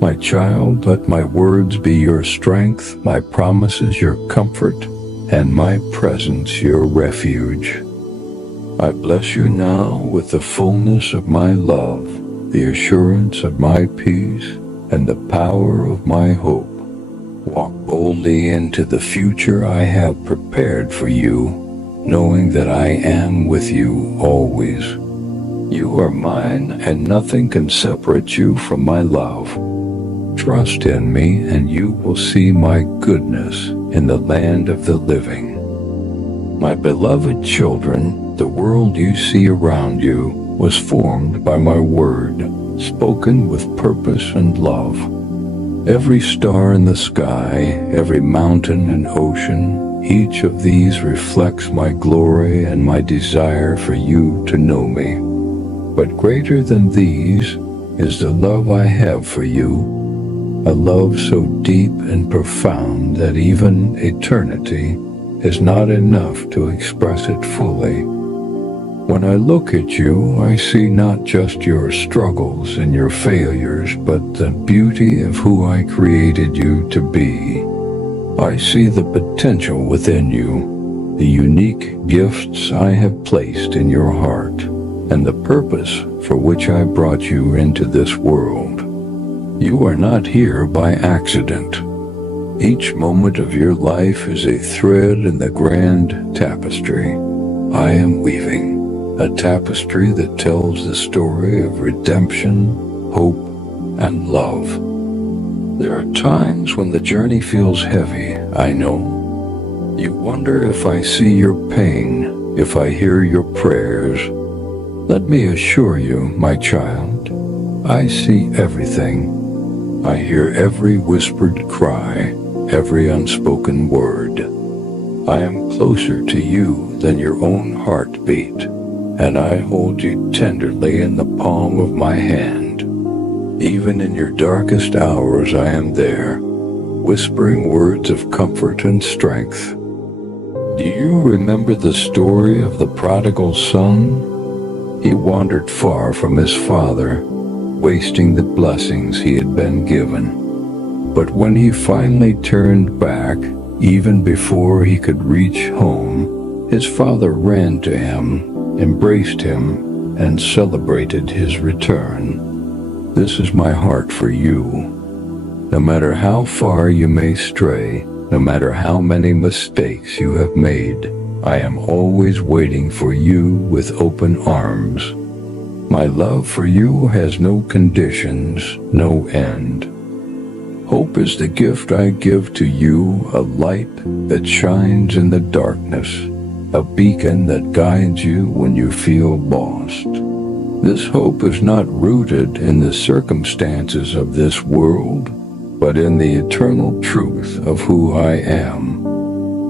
My child, let my words be your strength, my promises your comfort, and my presence your refuge. I bless you now with the fullness of my love, the assurance of my peace, and the power of my hope. Walk boldly into the future I have prepared for you, knowing that I am with you always. You are mine, and nothing can separate you from my love. Trust in me, and you will see my goodness in the land of the living. My beloved children, the world you see around you was formed by my word, spoken with purpose and love. Every star in the sky, every mountain and ocean, each of these reflects my glory and my desire for you to know me. But greater than these is the love I have for you, a love so deep and profound that even eternity is not enough to express it fully. When I look at you, I see not just your struggles and your failures, but the beauty of who I created you to be. I see the potential within you, the unique gifts I have placed in your heart, and the purpose for which I brought you into this world. You are not here by accident. Each moment of your life is a thread in the grand tapestry I am weaving, a tapestry that tells the story of redemption, hope, and love. There are times when the journey feels heavy, I know. You wonder if I see your pain, if I hear your prayers. Let me assure you, my child, I see everything. I hear every whispered cry, every unspoken word. I am closer to you than your own heartbeat, and I hold you tenderly in the palm of my hand. Even in your darkest hours I am there, whispering words of comfort and strength. Do you remember the story of the prodigal son? He wandered far from his father, wasting the blessings he had been given. But when he finally turned back, even before he could reach home, his father ran to him, embraced him, and celebrated his return. This is my heart for you. No matter how far you may stray, no matter how many mistakes you have made, I am always waiting for you with open arms. My love for you has no conditions, no end. Hope is the gift I give to you, a light that shines in the darkness, a beacon that guides you when you feel lost. This hope is not rooted in the circumstances of this world, but in the eternal truth of who I am.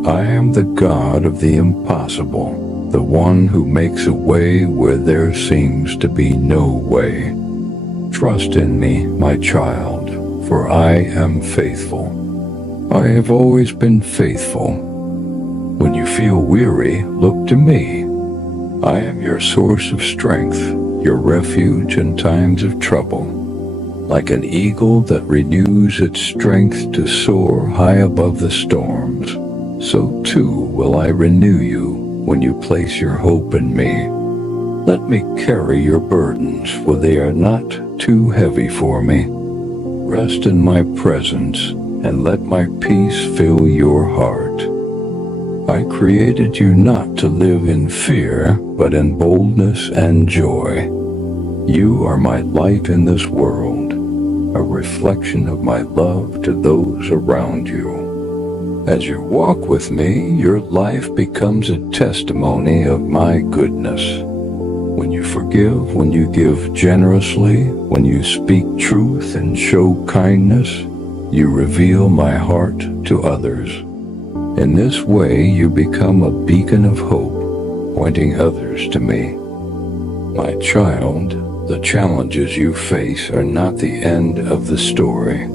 I am the God of the impossible, the one who makes a way where there seems to be no way. Trust in me, my child, for I am faithful. I have always been faithful. When you feel weary, look to me. I am your source of strength, your refuge in times of trouble. Like an eagle that renews its strength to soar high above the storms, so too will I renew you when you place your hope in me. Let me carry your burdens, for they are not too heavy for me. Rest in my presence, and let my peace fill your heart. I created you not to live in fear, but in boldness and joy. You are my light in this world, a reflection of my love to those around you. As you walk with me, your life becomes a testimony of my goodness. When you forgive, when you give generously, when you speak truth and show kindness, you reveal my heart to others. In this way, you become a beacon of hope, pointing others to me. My child, the challenges you face are not the end of the story.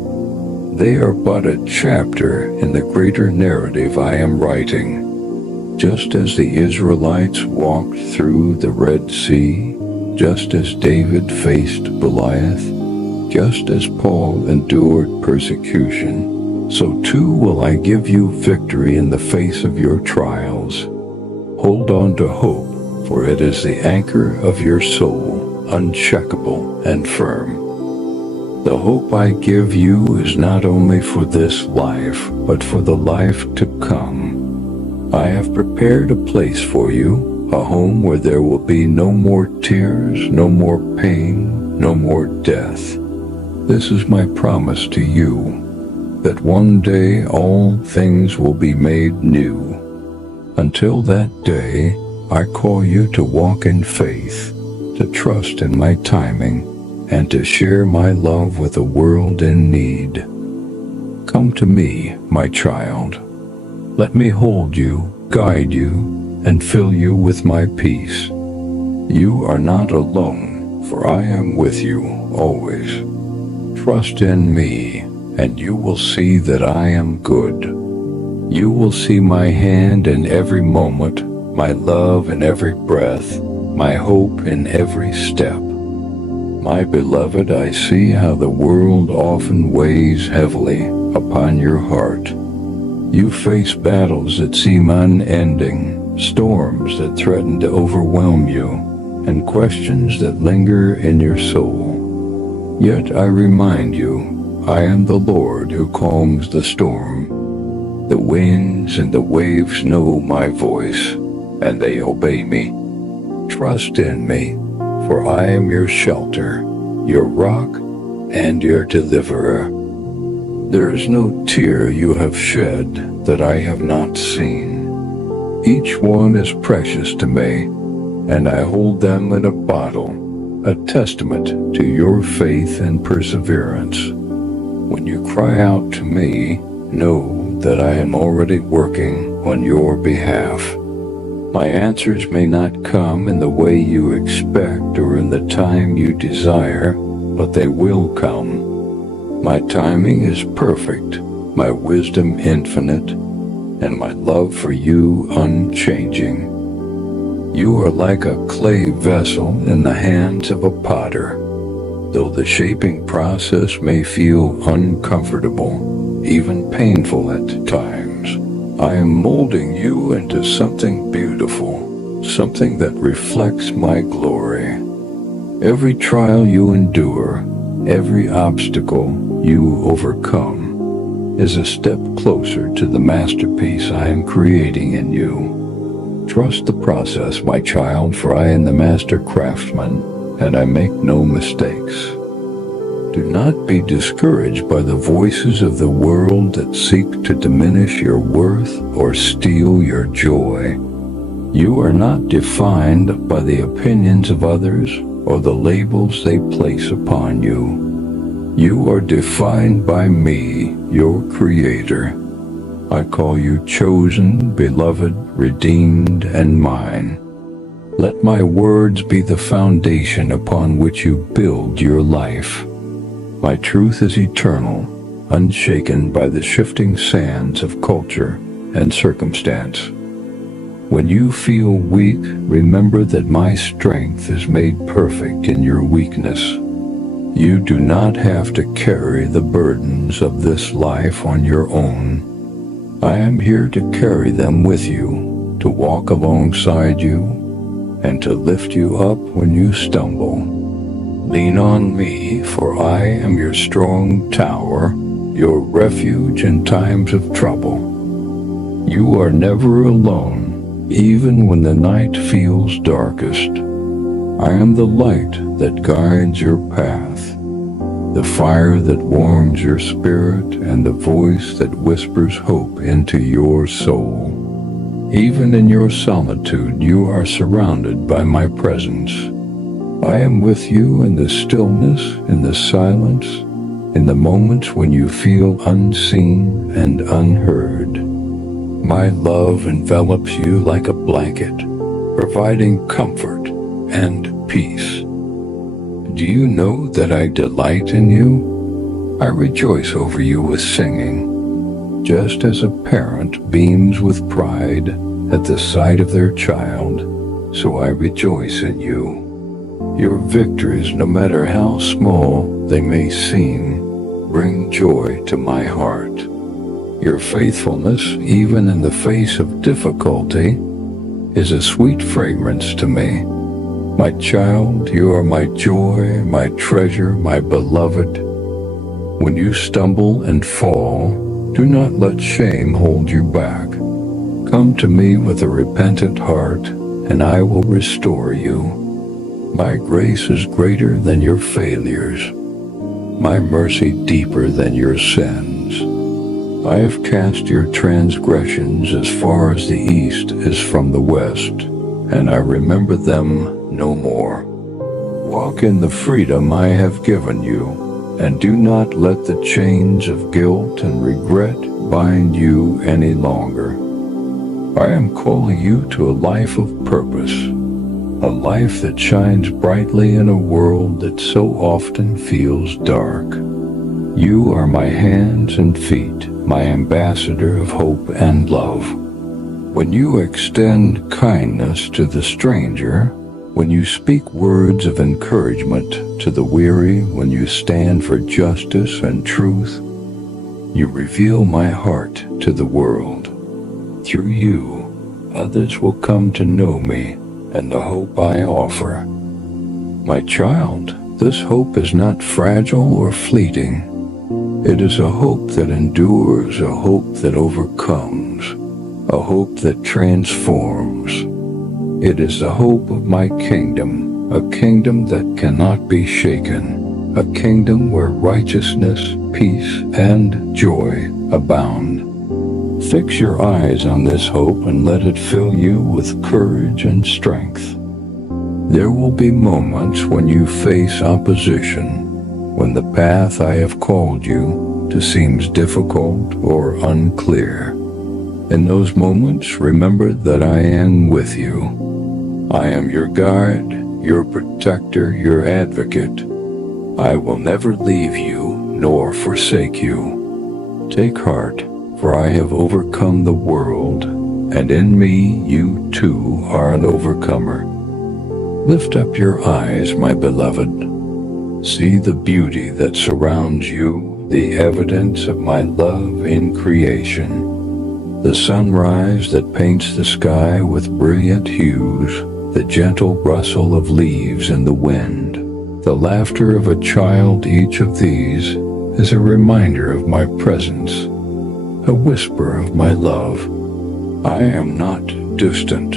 They are but a chapter in the greater narrative I am writing. Just as the Israelites walked through the Red Sea, just as David faced Goliath, just as Paul endured persecution, so too will I give you victory in the face of your trials. Hold on to hope, for it is the anchor of your soul, unshakable and firm. The hope I give you is not only for this life, but for the life to come. I have prepared a place for you, a home where there will be no more tears, no more pain, no more death. This is my promise to you, that one day all things will be made new. Until that day, I call you to walk in faith, to trust in my timing, and to share my love with a world in need. Come to me, my child. Let me hold you, guide you, and fill you with my peace. You are not alone, for I am with you always. Trust in me, and you will see that I am good. You will see my hand in every moment, my love in every breath, my hope in every step. My beloved, I see how the world often weighs heavily upon your heart. You face battles that seem unending, storms that threaten to overwhelm you, and questions that linger in your soul. Yet I remind you, I am the Lord who calms the storm. The winds and the waves know my voice, and they obey me. Trust in me, for I am your shelter, your rock, and your deliverer. There is no tear you have shed that I have not seen. Each one is precious to me, and I hold them in a bottle, a testament to your faith and perseverance. When you cry out to me, know that I am already working on your behalf. My answers may not come in the way you expect or in the time you desire, but they will come. My timing is perfect, my wisdom infinite, and my love for you unchanging. You are like a clay vessel in the hands of a potter. Though the shaping process may feel uncomfortable, even painful at times, I am molding you into something beautiful, something that reflects my glory. Every trial you endure, every obstacle you overcome, is a step closer to the masterpiece I am creating in you. Trust the process, my child, for I am the master craftsman, and I make no mistakes. Do not be discouraged by the voices of the world that seek to diminish your worth or steal your joy. You are not defined by the opinions of others or the labels they place upon you. You are defined by me, your Creator. I call you chosen, beloved, redeemed, and mine. Let my words be the foundation upon which you build your life. My truth is eternal, unshaken by the shifting sands of culture and circumstance. When you feel weak, remember that my strength is made perfect in your weakness. You do not have to carry the burdens of this life on your own. I am here to carry them with you, to walk alongside you, and to lift you up when you stumble. Lean on me, for I am your strong tower, your refuge in times of trouble. You are never alone, even when the night feels darkest. I am the light that guides your path, the fire that warms your spirit, and the voice that whispers hope into your soul. Even in your solitude, you are surrounded by my presence. I am with you in the stillness, in the silence, in the moments when you feel unseen and unheard. My love envelops you like a blanket, providing comfort and peace. Do you know that I delight in you? I rejoice over you with singing, just as a parent beams with pride at the sight of their child, so I rejoice in you. Your victories, no matter how small they may seem, bring joy to my heart. Your faithfulness, even in the face of difficulty, is a sweet fragrance to me. My child, you are my joy, my treasure, my beloved. When you stumble and fall, do not let shame hold you back. Come to me with a repentant heart, and I will restore you. My grace is greater than your failures, my mercy deeper than your sins. I have cast your transgressions as far as the east is from the west, and I remember them no more. Walk in the freedom I have given you, and do not let the chains of guilt and regret bind you any longer. I am calling you to a life of purpose, a life that shines brightly in a world that so often feels dark. You are my hands and feet, my ambassador of hope and love. When you extend kindness to the stranger, when you speak words of encouragement to the weary, when you stand for justice and truth, you reveal my heart to the world. Through you, others will come to know me and the hope I offer. My child, this hope is not fragile or fleeting. It is a hope that endures, a hope that overcomes, a hope that transforms. It is the hope of my kingdom, a kingdom that cannot be shaken, a kingdom where righteousness, peace, and joy abound. Fix your eyes on this hope and let it fill you with courage and strength. There will be moments when you face opposition, when the path I have called you to seems difficult or unclear. In those moments, remember that I am with you. I am your guide, your protector, your advocate. I will never leave you nor forsake you. Take heart, for I have overcome the world, and in me you too are an overcomer. Lift up your eyes, my beloved. See the beauty that surrounds you, the evidence of my love in creation. The sunrise that paints the sky with brilliant hues, the gentle rustle of leaves in the wind, the laughter of a child, each of these is a reminder of my presence, a whisper of my love. I am not distant.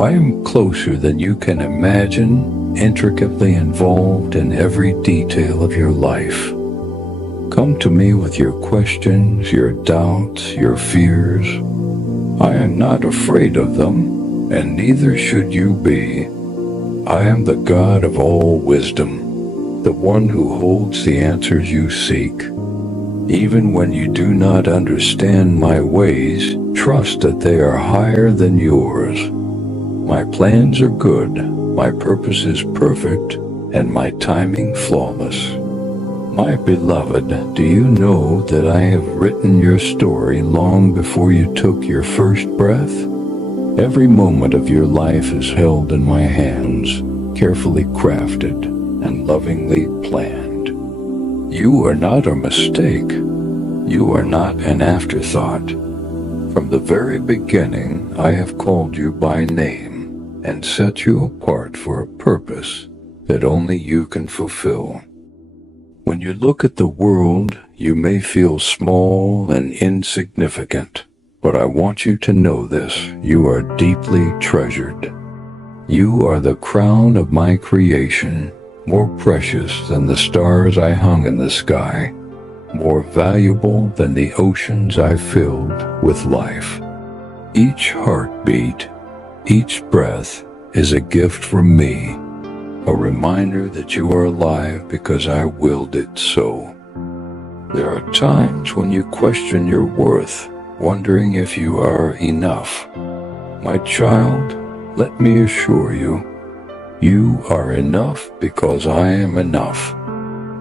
I am closer than you can imagine, intricately involved in every detail of your life. Come to me with your questions, your doubts, your fears. I am not afraid of them, and neither should you be. I am the God of all wisdom, the one who holds the answers you seek. Even when you do not understand my ways, trust that they are higher than yours. My plans are good, my purpose is perfect, and my timing flawless. My beloved, do you know that I have written your story long before you took your first breath? Every moment of your life is held in my hands, carefully crafted and lovingly planned. You are not a mistake. You are not an afterthought. From the very beginning, I have called you by name and set you apart for a purpose that only you can fulfill. When you look at the world, you may feel small and insignificant, but I want you to know this: you are deeply treasured. You are the crown of my creation, more precious than the stars I hung in the sky, more valuable than the oceans I filled with life. Each heartbeat, each breath is a gift from me, a reminder that you are alive because I willed it so. There are times when you question your worth, wondering if you are enough. My child, let me assure you, you are enough because I am enough.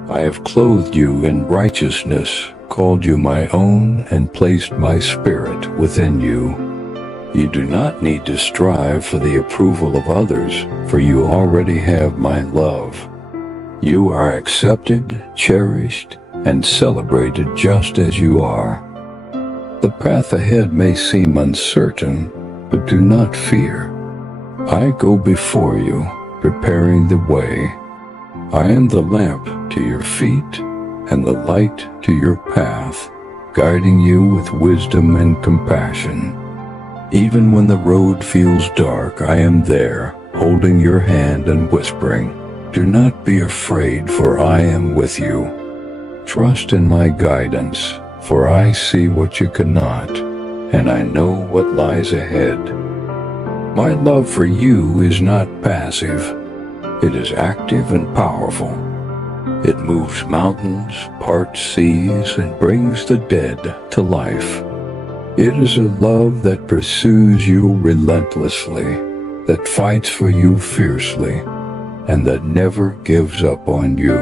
I have clothed you in righteousness, called you my own, and placed my spirit within you. You do not need to strive for the approval of others, for you already have my love. You are accepted, cherished, and celebrated just as you are. The path ahead may seem uncertain, but do not fear. I go before you, preparing the way. I am the lamp to your feet and the light to your path, guiding you with wisdom and compassion. Even when the road feels dark, I am there, holding your hand and whispering, "Do not be afraid, for I am with you. Trust in my guidance, for I see what you cannot, and I know what lies ahead." My love for you is not passive. It is active and powerful. It moves mountains, parts seas, and brings the dead to life. It is a love that pursues you relentlessly, that fights for you fiercely, and that never gives up on you.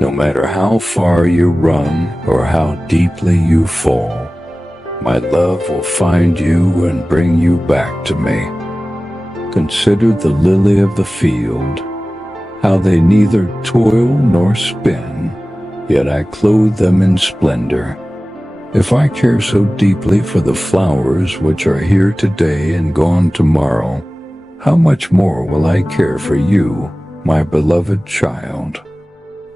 No matter how far you run or how deeply you fall, my love will find you and bring you back to me. Consider the lily of the field, how they neither toil nor spin, yet I clothe them in splendor. If I care so deeply for the flowers which are here today and gone tomorrow, how much more will I care for you, my beloved child?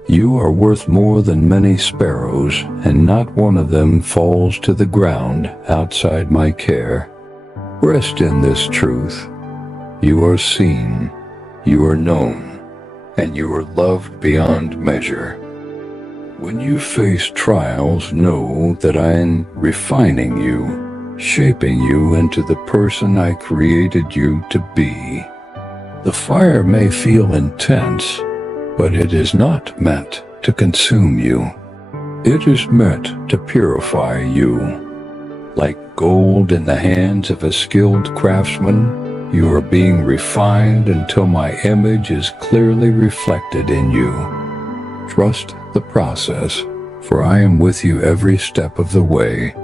You are worth more than many sparrows, and not one of them falls to the ground outside my care. Rest in this truth. You are seen, you are known, and you are loved beyond measure. When you face trials, know that I am refining you, shaping you into the person I created you to be. The fire may feel intense, but it is not meant to consume you. It is meant to purify you. Like gold in the hands of a skilled craftsman, you are being refined until my image is clearly reflected in you. Trust the process, for I am with you every step of the way.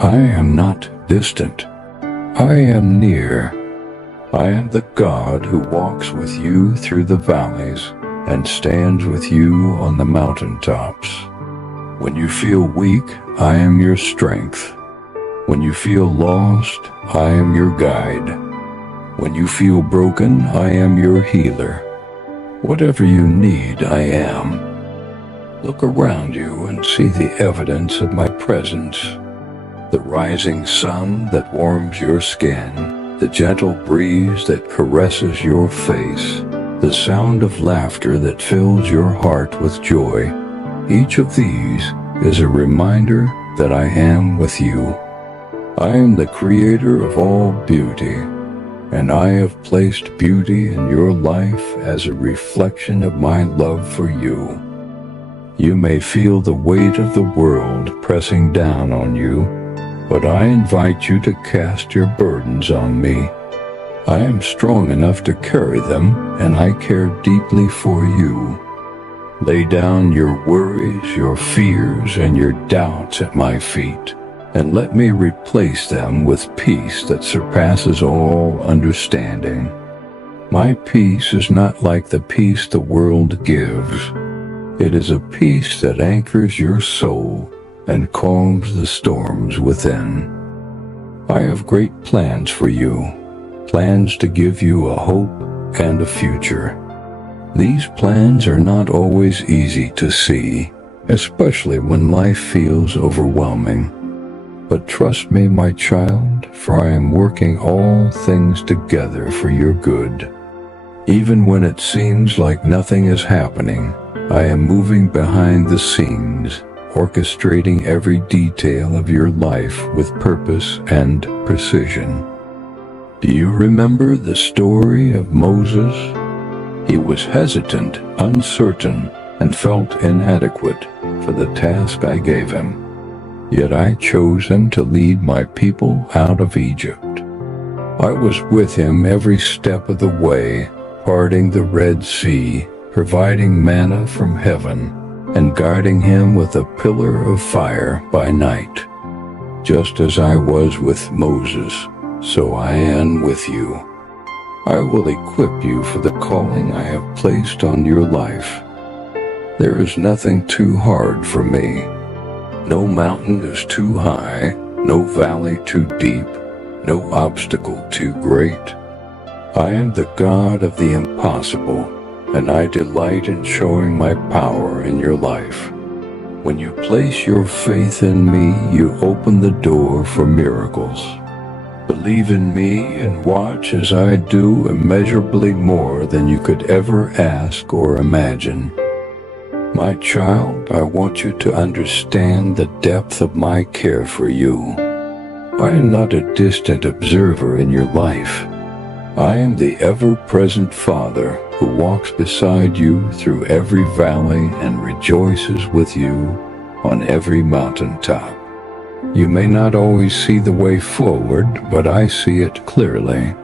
I am not distant. I am near. I am the God who walks with you through the valleys and stands with you on the mountaintops. When you feel weak, I am your strength. When you feel lost, I am your guide. When you feel broken, I am your healer. Whatever you need, I am. Look around you and see the evidence of my presence. The rising sun that warms your skin, the gentle breeze that caresses your face, the sound of laughter that fills your heart with joy. Each of these is a reminder that I am with you. I am the creator of all beauty, and I have placed beauty in your life as a reflection of my love for you. You may feel the weight of the world pressing down on you, but I invite you to cast your burdens on me. I am strong enough to carry them, and I care deeply for you. Lay down your worries, your fears, and your doubts at my feet, and let me replace them with peace that surpasses all understanding. My peace is not like the peace the world gives. It is a peace that anchors your soul and calms the storms within. I have great plans for you, plans to give you a hope and a future. These plans are not always easy to see, especially when life feels overwhelming. But trust me, my child, for I am working all things together for your good. Even when it seems like nothing is happening, I am moving behind the scenes, orchestrating every detail of your life with purpose and precision. Do you remember the story of Moses? He was hesitant, uncertain, and felt inadequate for the task I gave him. Yet I chose him to lead my people out of Egypt. I was with him every step of the way, parting the Red Sea, providing manna from heaven, and guarding him with a pillar of fire by night. Just as I was with Moses, so I am with you. I will equip you for the calling I have placed on your life. There is nothing too hard for me. No mountain is too high, no valley too deep, no obstacle too great. I am the God of the impossible, and I delight in showing my power in your life. When you place your faith in me, you open the door for miracles. Believe in me and watch as I do immeasurably more than you could ever ask or imagine. My child, I want you to understand the depth of my care for you. I am not a distant observer in your life. I am the ever-present Father who walks beside you through every valley and rejoices with you on every mountaintop. You may not always see the way forward, but I see it clearly.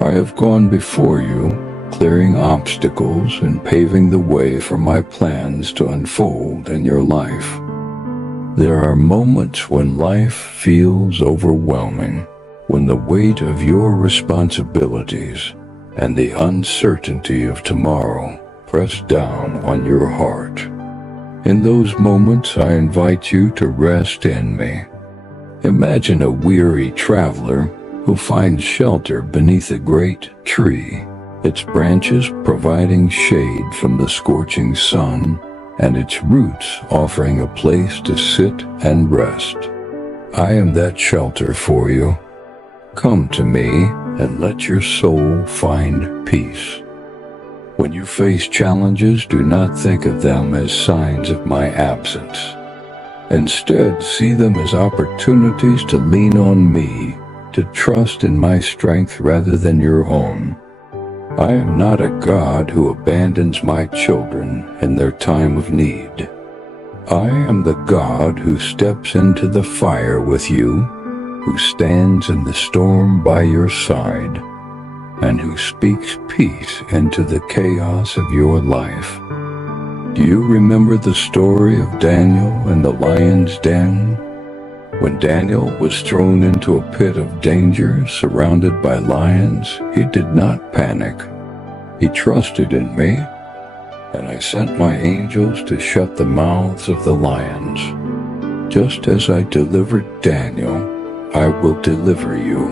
I have gone before you, clearing obstacles and paving the way for my plans to unfold in your life. There are moments when life feels overwhelming, when the weight of your responsibilities and the uncertainty of tomorrow press down on your heart. In those moments, I invite you to rest in me. Imagine a weary traveler who finds shelter beneath a great tree, its branches providing shade from the scorching sun, and its roots offering a place to sit and rest. I am that shelter for you. Come to me and let your soul find peace. When you face challenges, do not think of them as signs of my absence. Instead, see them as opportunities to lean on me, to trust in my strength rather than your own. I am not a God who abandons my children in their time of need. I am the God who steps into the fire with you, who stands in the storm by your side, and who speaks peace into the chaos of your life. Do you remember the story of Daniel and the lion's den? When Daniel was thrown into a pit of danger, surrounded by lions, he did not panic. He trusted in me, and I sent my angels to shut the mouths of the lions. Just as I delivered Daniel, I will deliver you.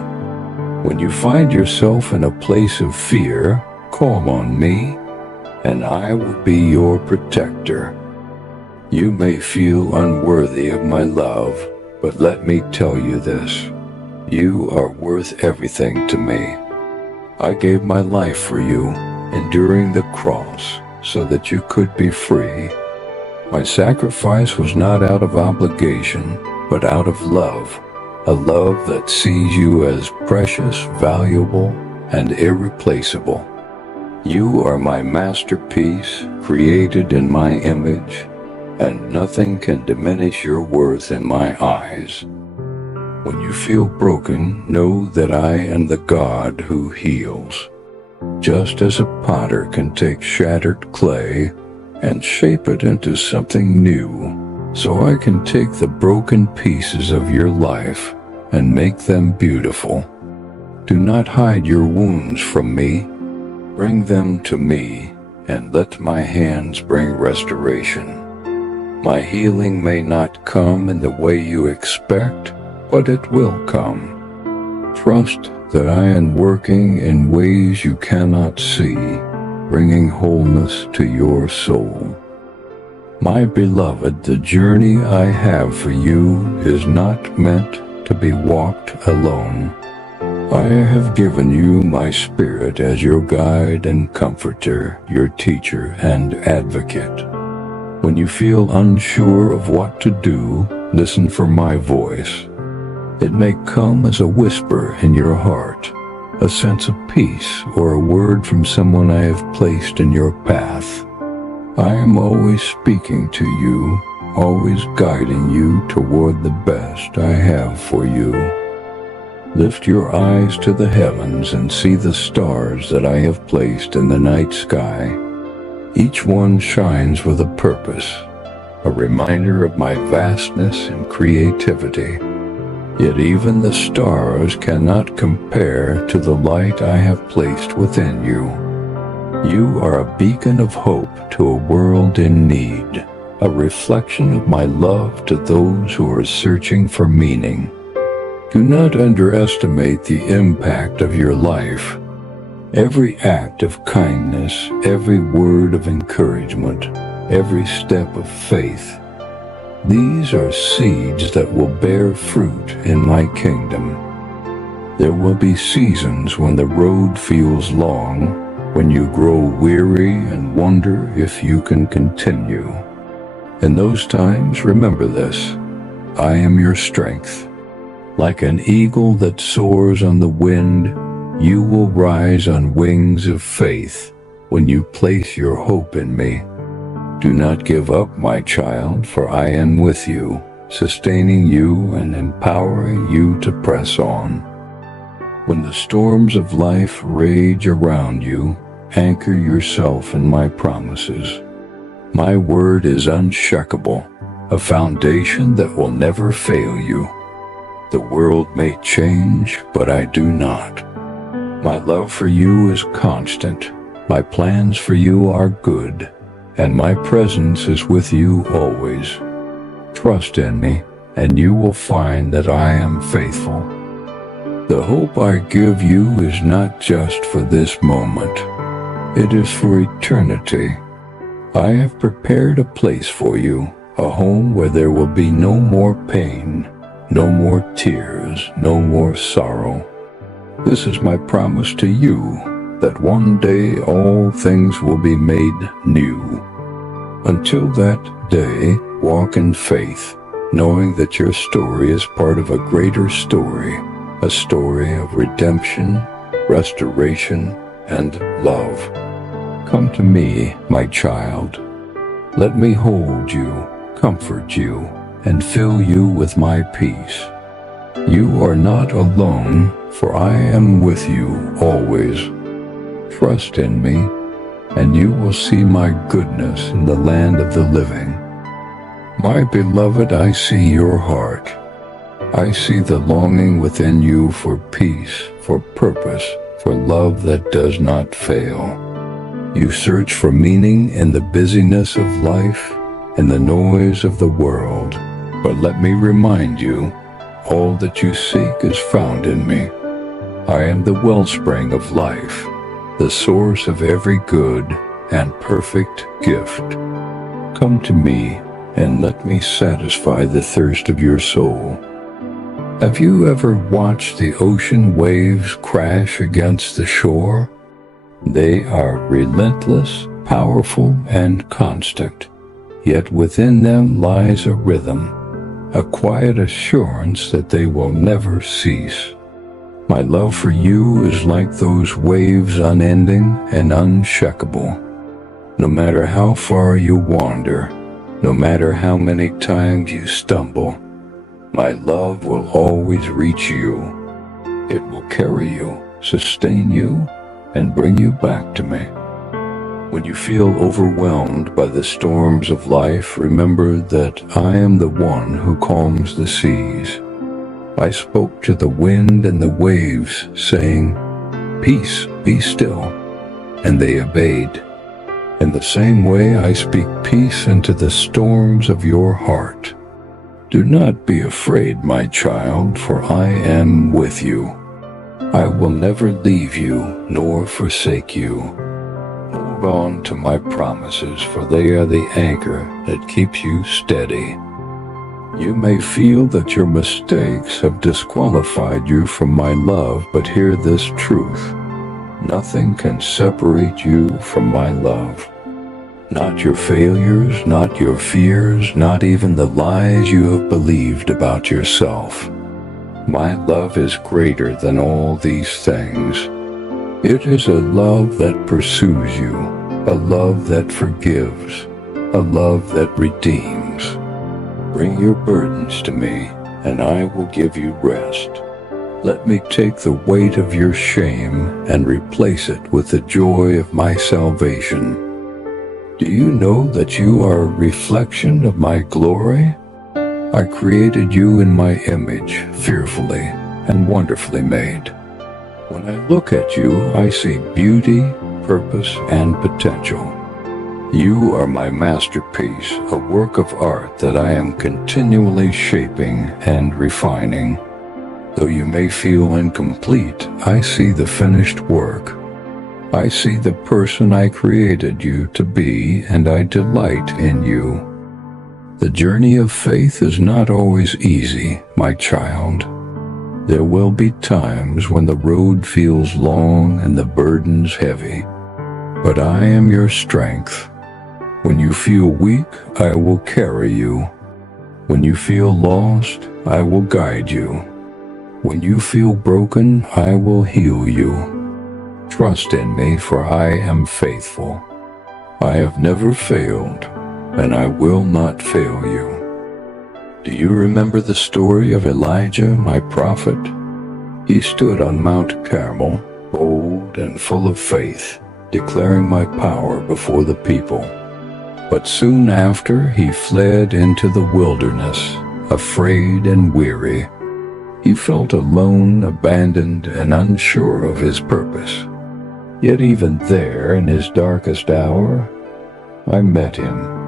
When you find yourself in a place of fear, call on me, and I will be your protector. You may feel unworthy of my love, but let me tell you this. You are worth everything to me. I gave my life for you, enduring the cross, so that you could be free. My sacrifice was not out of obligation, but out of love, a love that sees you as precious, valuable, and irreplaceable. You are my masterpiece, created in my image, and nothing can diminish your worth in my eyes. When you feel broken, know that I am the God who heals. Just as a potter can take shattered clay and shape it into something new, so I can take the broken pieces of your life and make them beautiful. Do not hide your wounds from me. Bring them to me, and let my hands bring restoration. My healing may not come in the way you expect, but it will come. Trust that I am working in ways you cannot see, bringing wholeness to your soul. My beloved, the journey I have for you is not meant to be walked alone. I have given you my spirit as your guide and comforter, your teacher and advocate. When you feel unsure of what to do, listen for my voice. It may come as a whisper in your heart, a sense of peace, or a word from someone I have placed in your path. I am always speaking to you, always guiding you toward the best I have for you. Lift your eyes to the heavens and see the stars that I have placed in the night sky. Each one shines with a purpose, a reminder of my vastness and creativity. Yet even the stars cannot compare to the light I have placed within you. You are a beacon of hope to a world in need, a reflection of my love to those who are searching for meaning. Do not underestimate the impact of your life. Every act of kindness, every word of encouragement, every step of faith, these are seeds that will bear fruit in my kingdom. There will be seasons when the road feels long, when you grow weary and wonder if you can continue. In those times, remember this: I am your strength. Like an eagle that soars on the wind, you will rise on wings of faith when you place your hope in me. Do not give up, my child, for I am with you, sustaining you and empowering you to press on. When the storms of life rage around you, anchor yourself in my promises. My word is unshakable, a foundation that will never fail you. The world may change, but I do not. My love for you is constant. My plans for you are good, and my presence is with you always. Trust in me, and you will find that I am faithful. The hope I give you is not just for this moment. It is for eternity. I have prepared a place for you, a home where there will be no more pain, no more tears, no more sorrow. This is my promise to you, that one day all things will be made new. Until that day, walk in faith, knowing that your story is part of a greater story, a story of redemption, restoration, and love. Come to me, my child. Let me hold you, comfort you, and fill you with my peace. You are not alone, for I am with you always. Trust in me, and you will see my goodness in the land of the living. My beloved, I see your heart. I see the longing within you for peace, for purpose, for love that does not fail. You search for meaning in the busyness of life and the noise of the world. But let me remind you, all that you seek is found in me. I am the wellspring of life, the source of every good and perfect gift. Come to me and let me satisfy the thirst of your soul. Have you ever watched the ocean waves crash against the shore? They are relentless, powerful, and constant, yet within them lies a rhythm, a quiet assurance that they will never cease. My love for you is like those waves, unending and unshakable. No matter how far you wander, no matter how many times you stumble, my love will always reach you. It will carry you, sustain you, and bring you back to me. When you feel overwhelmed by the storms of life, remember that I am the one who calms the seas. I spoke to the wind and the waves, saying, "Peace, be still," and they obeyed. In the same way, I speak peace into the storms of your heart. Do not be afraid, my child, for I am with you. I will never leave you nor forsake you. Hold on to my promises, for they are the anchor that keeps you steady. You may feel that your mistakes have disqualified you from my love, but hear this truth. Nothing can separate you from my love. Not your failures, not your fears, not even the lies you have believed about yourself. My love is greater than all these things. It is a love that pursues you, a love that forgives, a love that redeems. Bring your burdens to me, and I will give you rest. Let me take the weight of your shame and replace it with the joy of my salvation. Do you know that you are a reflection of my glory? I created you in my image, fearfully and wonderfully made. When I look at you, I see beauty, purpose, and potential. You are my masterpiece, a work of art that I am continually shaping and refining. Though you may feel incomplete, I see the finished work. I see the person I created you to be, and I delight in you. The journey of faith is not always easy, my child. There will be times when the road feels long and the burdens heavy. But I am your strength. When you feel weak, I will carry you. When you feel lost, I will guide you. When you feel broken, I will heal you. Trust in me, for I am faithful. I have never failed, and I will not fail you. Do you remember the story of Elijah, my prophet? He stood on Mount Carmel, bold and full of faith, declaring my power before the people. But soon after, he fled into the wilderness, afraid and weary. He felt alone, abandoned, and unsure of his purpose. Yet even there, in his darkest hour, I met him.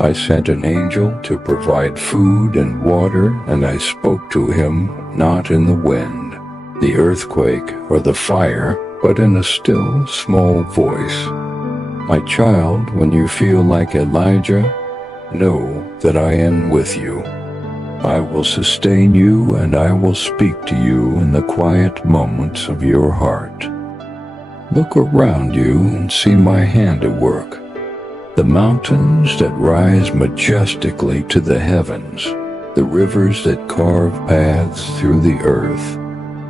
I sent an angel to provide food and water, and I spoke to him not in the wind, the earthquake, or the fire, but in a still, small voice. My child, when you feel like Elijah, know that I am with you. I will sustain you, and I will speak to you in the quiet moments of your heart. Look around you and see my handiwork. The mountains that rise majestically to the heavens, the rivers that carve paths through the earth,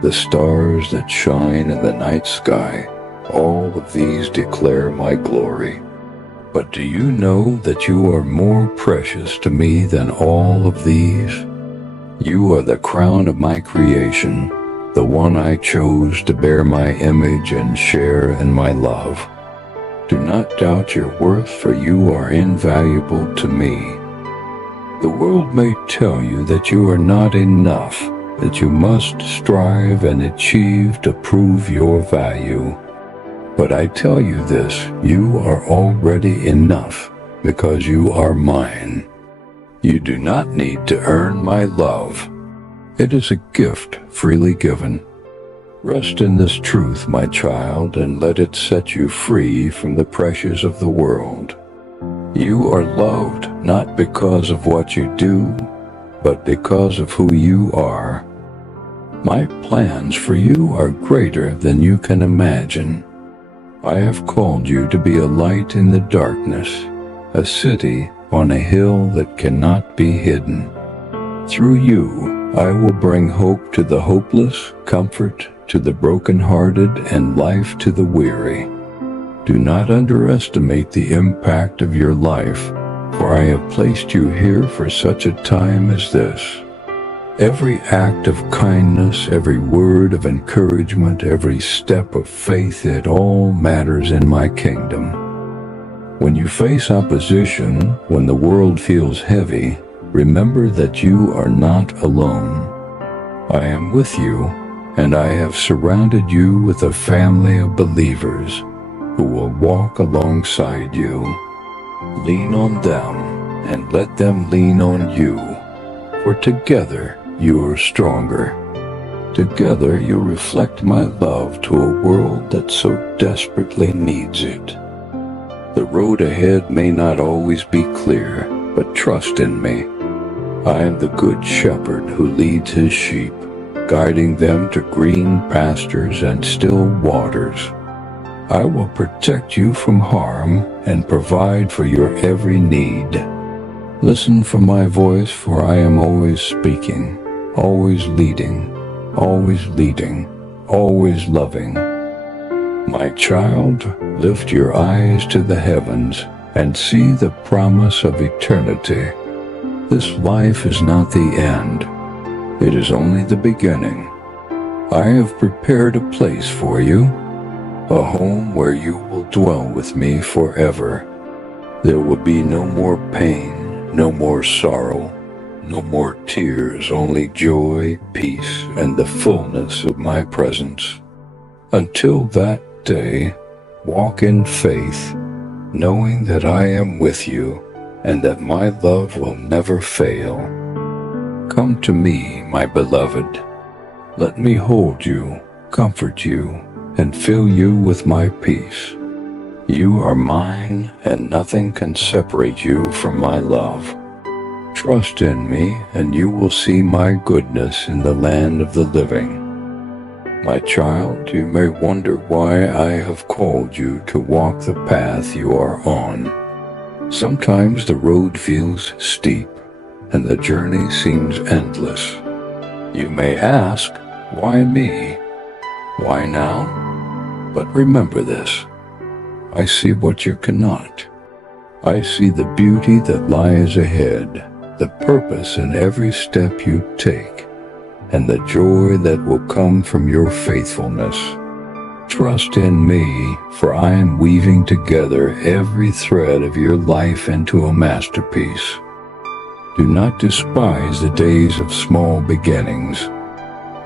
the stars that shine in the night sky, all of these declare my glory. But do you know that you are more precious to me than all of these? You are the crown of my creation, the one I chose to bear my image and share in my love. Do not doubt your worth, for you are invaluable to me. The world may tell you that you are not enough, that you must strive and achieve to prove your value. But I tell you this, you are already enough, because you are mine. You do not need to earn my love. It is a gift freely given. Rest in this truth, my child, and let it set you free from the pressures of the world. You are loved not because of what you do, but because of who you are. My plans for you are greater than you can imagine. I have called you to be a light in the darkness, a city on a hill that cannot be hidden. Through you, I will bring hope to the hopeless, comfort to the brokenhearted, and life to the weary. Do not underestimate the impact of your life, for I have placed you here for such a time as this. Every act of kindness, every word of encouragement, every step of faith, it all matters in my kingdom. When you face opposition, when the world feels heavy, remember that you are not alone. I am with you, and I have surrounded you with a family of believers who will walk alongside you. Lean on them, and let them lean on you, for together you are stronger. Together you reflect my love to a world that so desperately needs it. The road ahead may not always be clear, but trust in me. I am the good shepherd who leads his sheep, guiding them to green pastures and still waters. I will protect you from harm and provide for your every need. Listen for my voice, for I am always speaking, always leading, always leading, always loving. My child, lift your eyes to the heavens and see the promise of eternity. This life is not the end. It is only the beginning. I have prepared a place for you, a home where you will dwell with me forever. There will be no more pain, no more sorrow, no more tears, only joy, peace, and the fullness of my presence. Until that day, walk in faith, knowing that I am with you and that my love will never fail. Come to me, my beloved. Let me hold you, comfort you, and fill you with my peace. You are mine, and nothing can separate you from my love. Trust in me, and you will see my goodness in the land of the living. My child, you may wonder why I have called you to walk the path you are on. Sometimes the road feels steep, and the journey seems endless. You may ask, why me? Why now? But remember this. I see what you cannot. I see the beauty that lies ahead, the purpose in every step you take, and the joy that will come from your faithfulness. Trust in me, for I am weaving together every thread of your life into a masterpiece. Do not despise the days of small beginnings.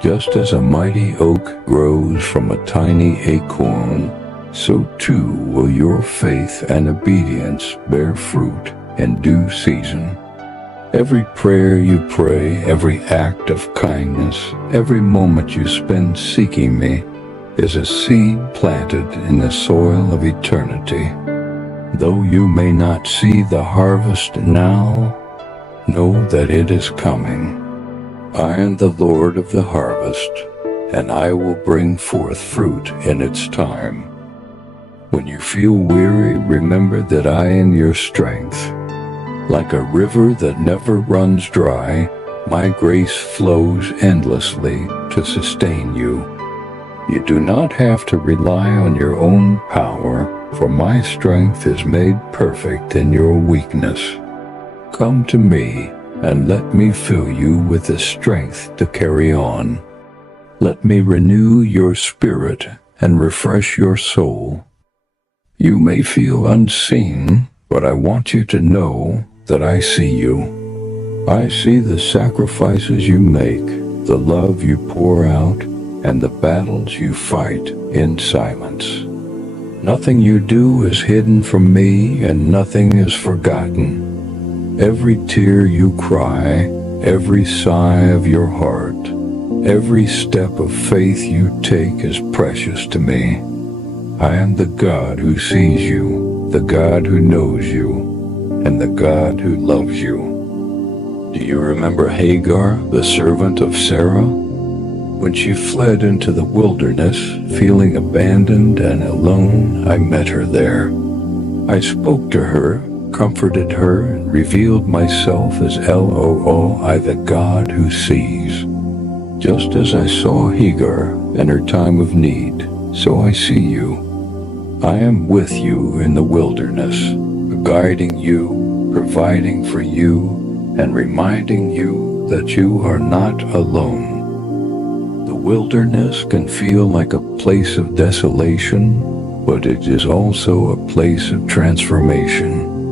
Just as a mighty oak grows from a tiny acorn, so too will your faith and obedience bear fruit in due season. Every prayer you pray, every act of kindness, every moment you spend seeking me is a seed planted in the soil of eternity. Though you may not see the harvest now, know that it is coming. I am the Lord of the harvest, and I will bring forth fruit in its time. When you feel weary, remember that I am your strength. Like a river that never runs dry, my grace flows endlessly to sustain you. You do not have to rely on your own power, for my strength is made perfect in your weakness. Come to me, and let me fill you with the strength to carry on. Let me renew your spirit and refresh your soul. You may feel unseen, but I want you to know that I see you. I see the sacrifices you make, the love you pour out, and the battles you fight in silence. Nothing you do is hidden from me, and nothing is forgotten. Every tear you cry, every sigh of your heart, every step of faith you take is precious to me. I am the God who sees you, the God who knows you, and the God who loves you. Do you remember Hagar, the servant of Sarah? When she fled into the wilderness, feeling abandoned and alone, I met her there. I spoke to her, comforted her, and revealed myself as El-O-O, the God who sees. Just as I saw Hagar in her time of need, so I see you. I am with you in the wilderness, guiding you, providing for you, and reminding you that you are not alone. The wilderness can feel like a place of desolation, but it is also a place of transformation.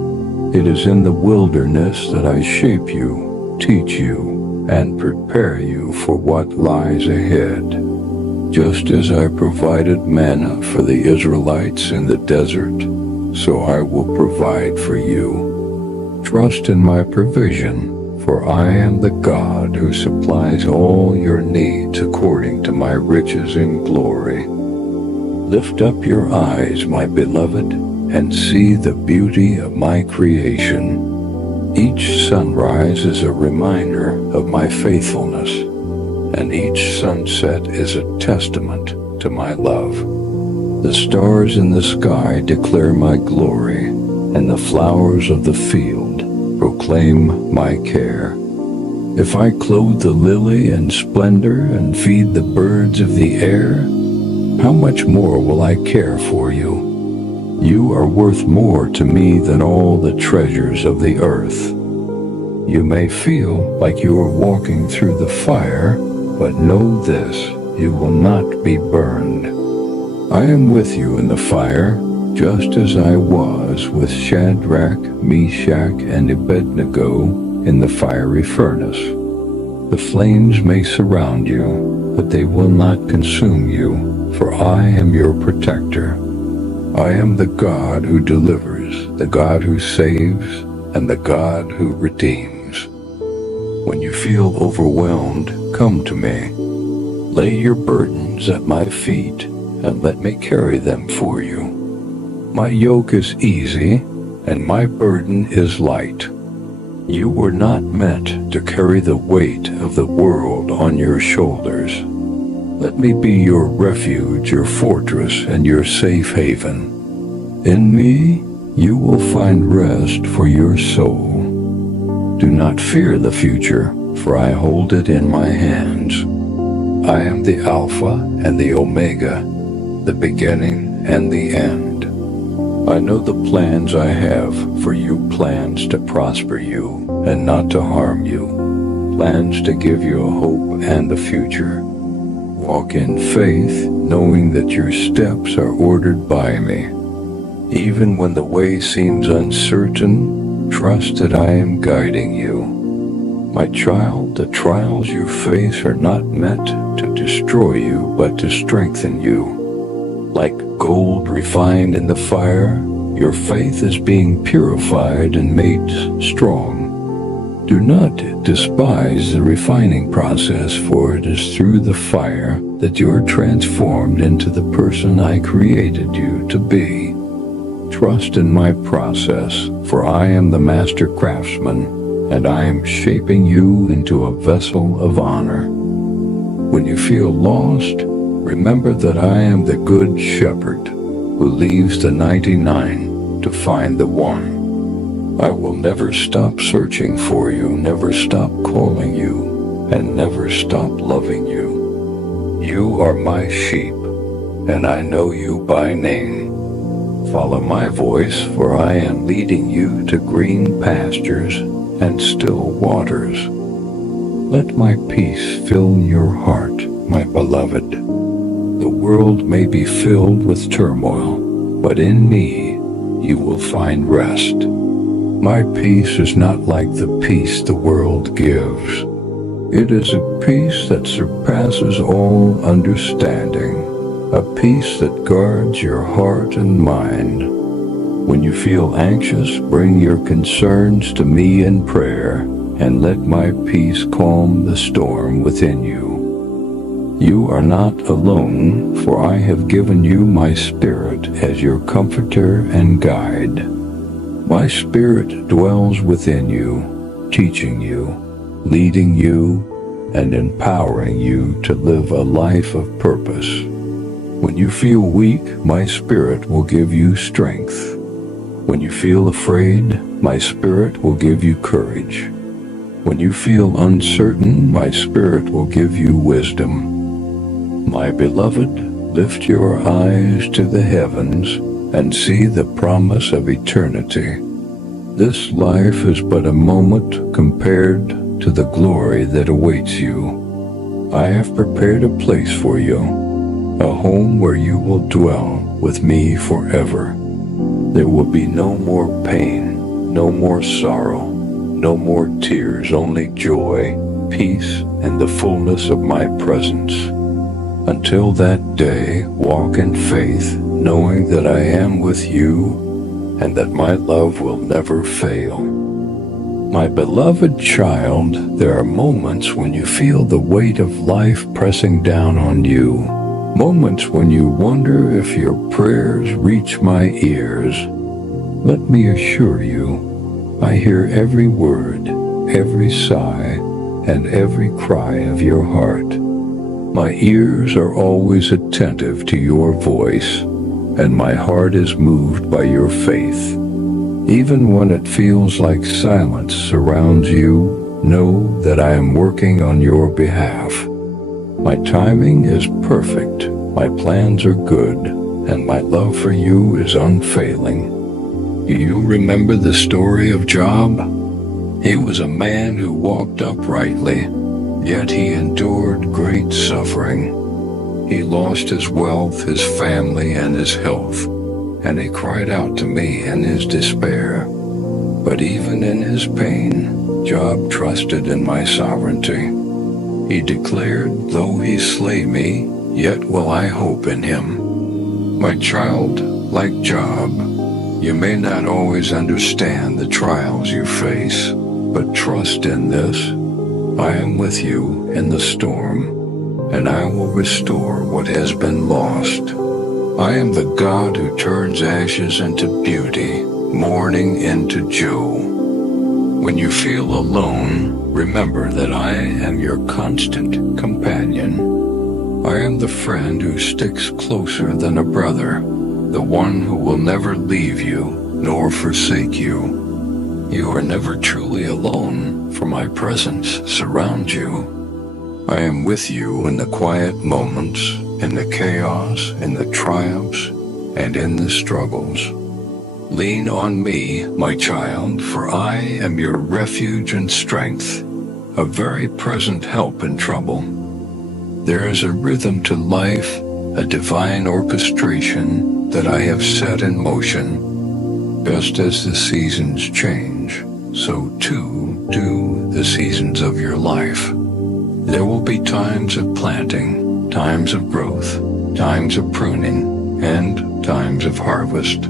It is in the wilderness that I shape you, teach you, and prepare you for what lies ahead. Just as I provided manna for the Israelites in the desert, so I will provide for you. Trust in my provision, for I am the God who supplies all your needs according to my riches in glory. Lift up your eyes, my beloved, and see the beauty of my creation. Each sunrise is a reminder of my faithfulness, and each sunset is a testament to my love. The stars in the sky declare my glory, and the flowers of the field proclaim my care. If I clothe the lily in splendor and feed the birds of the air, how much more will I care for you? You are worth more to me than all the treasures of the earth. You may feel like you are walking through the fire, but know this, you will not be burned. I am with you in the fire, just as I was with Shadrach, Meshach, and Abednego in the fiery furnace. The flames may surround you, but they will not consume you, for I am your protector. I am the God who delivers, the God who saves, and the God who redeems. When you feel overwhelmed, come to me. Lay your burdens at my feet, and let me carry them for you. My yoke is easy, and my burden is light. You were not meant to carry the weight of the world on your shoulders. Let me be your refuge, your fortress, and your safe haven. In me, you will find rest for your soul. Do not fear the future, for I hold it in my hands. I am the Alpha and the Omega, the beginning and the end. I know the plans I have for you, plans to prosper you and not to harm you, plans to give you a hope and a future. Walk in faith, knowing that your steps are ordered by me. Even when the way seems uncertain, trust that I am guiding you. My child, the trials you face are not meant to destroy you, but to strengthen you. Like gold refined in the fire, your faith is being purified and made strong. Do not despise the refining process, for it is through the fire that you are transformed into the person I created you to be. Trust in my process, for I am the master craftsman, and I am shaping you into a vessel of honor. When you feel lost, remember that I am the good shepherd who leaves the 99 to find the one. I will never stop searching for you, never stop calling you, and never stop loving you. You are my sheep, and I know you by name. Follow my voice, for I am leading you to green pastures and still waters. Let my peace fill your heart, my beloved. The world may be filled with turmoil, but in me you will find rest. My peace is not like the peace the world gives. It is a peace that surpasses all understanding, a peace that guards your heart and mind. When you feel anxious, bring your concerns to me in prayer, and let my peace calm the storm within you. You are not alone, for I have given you my Spirit as your comforter and guide. My Spirit dwells within you, teaching you, leading you, and empowering you to live a life of purpose. When you feel weak, my Spirit will give you strength. When you feel afraid, my Spirit will give you courage. When you feel uncertain, my Spirit will give you wisdom. My beloved, lift your eyes to the heavens and see the promise of eternity. This life is but a moment compared to the glory that awaits you. I have prepared a place for you, a home where you will dwell with me forever. There will be no more pain, no more sorrow, no more tears, only joy, peace, and the fullness of my presence. Until that day, walk in faith, knowing that I am with you and that my love will never fail. My beloved child, there are moments when you feel the weight of life pressing down on you. Moments when you wonder if your prayers reach my ears. Let me assure you, I hear every word, every sigh, and every cry of your heart. My ears are always attentive to your voice, and my heart is moved by your faith. Even when it feels like silence surrounds you, know that I am working on your behalf. My timing is perfect, my plans are good, and my love for you is unfailing. Do you remember the story of Job? He was a man who walked uprightly, yet he endured great suffering. He lost his wealth, his family, and his health, and he cried out to me in his despair. But even in his pain, Job trusted in my sovereignty. He declared, though he slay me, yet will I hope in him. My child, like Job, you may not always understand the trials you face, but trust in this. I am with you in the storm, and I will restore what has been lost. I am the God who turns ashes into beauty, mourning into joy. When you feel alone, remember that I am your constant companion. I am the friend who sticks closer than a brother, the one who will never leave you nor forsake you. You are never truly alone, for my presence surrounds you. I am with you in the quiet moments, in the chaos, in the triumphs, and in the struggles. Lean on me, my child, for I am your refuge and strength, a very present help in trouble. There is a rhythm to life, a divine orchestration that I have set in motion. Just as the seasons change, so too do the seasons of your life. There will be times of planting, times of growth, times of pruning, and times of harvest.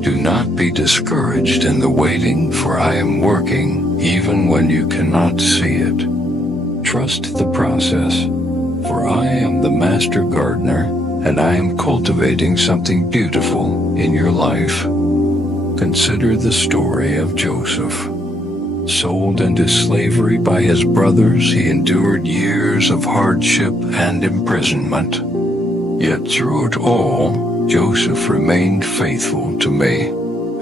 Do not be discouraged in the waiting, for I am working even when you cannot see it. Trust the process, for I am the master gardener, and I am cultivating something beautiful in your life. Consider the story of Joseph. Sold into slavery by his brothers, he endured years of hardship and imprisonment. Yet through it all, Joseph remained faithful to me,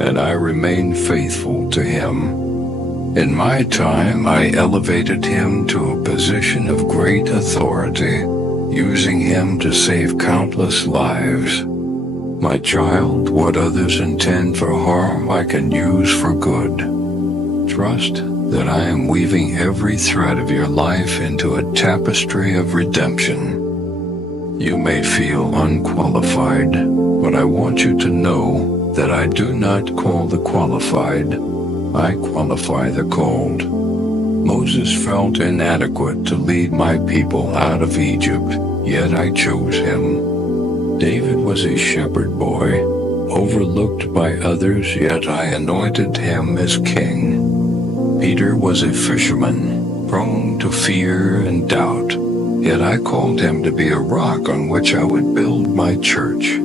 and I remained faithful to him. In my time, I elevated him to a position of great authority, using him to save countless lives. My child, what others intend for harm, I can use for good. Trust that I am weaving every thread of your life into a tapestry of redemption. You may feel unqualified, but I want you to know that I do not call the qualified, I qualify the called. Moses felt inadequate to lead my people out of Egypt, yet I chose him. David was a shepherd boy, overlooked by others, yet I anointed him as king. Peter was a fisherman, prone to fear and doubt, yet I called him to be a rock on which I would build my church.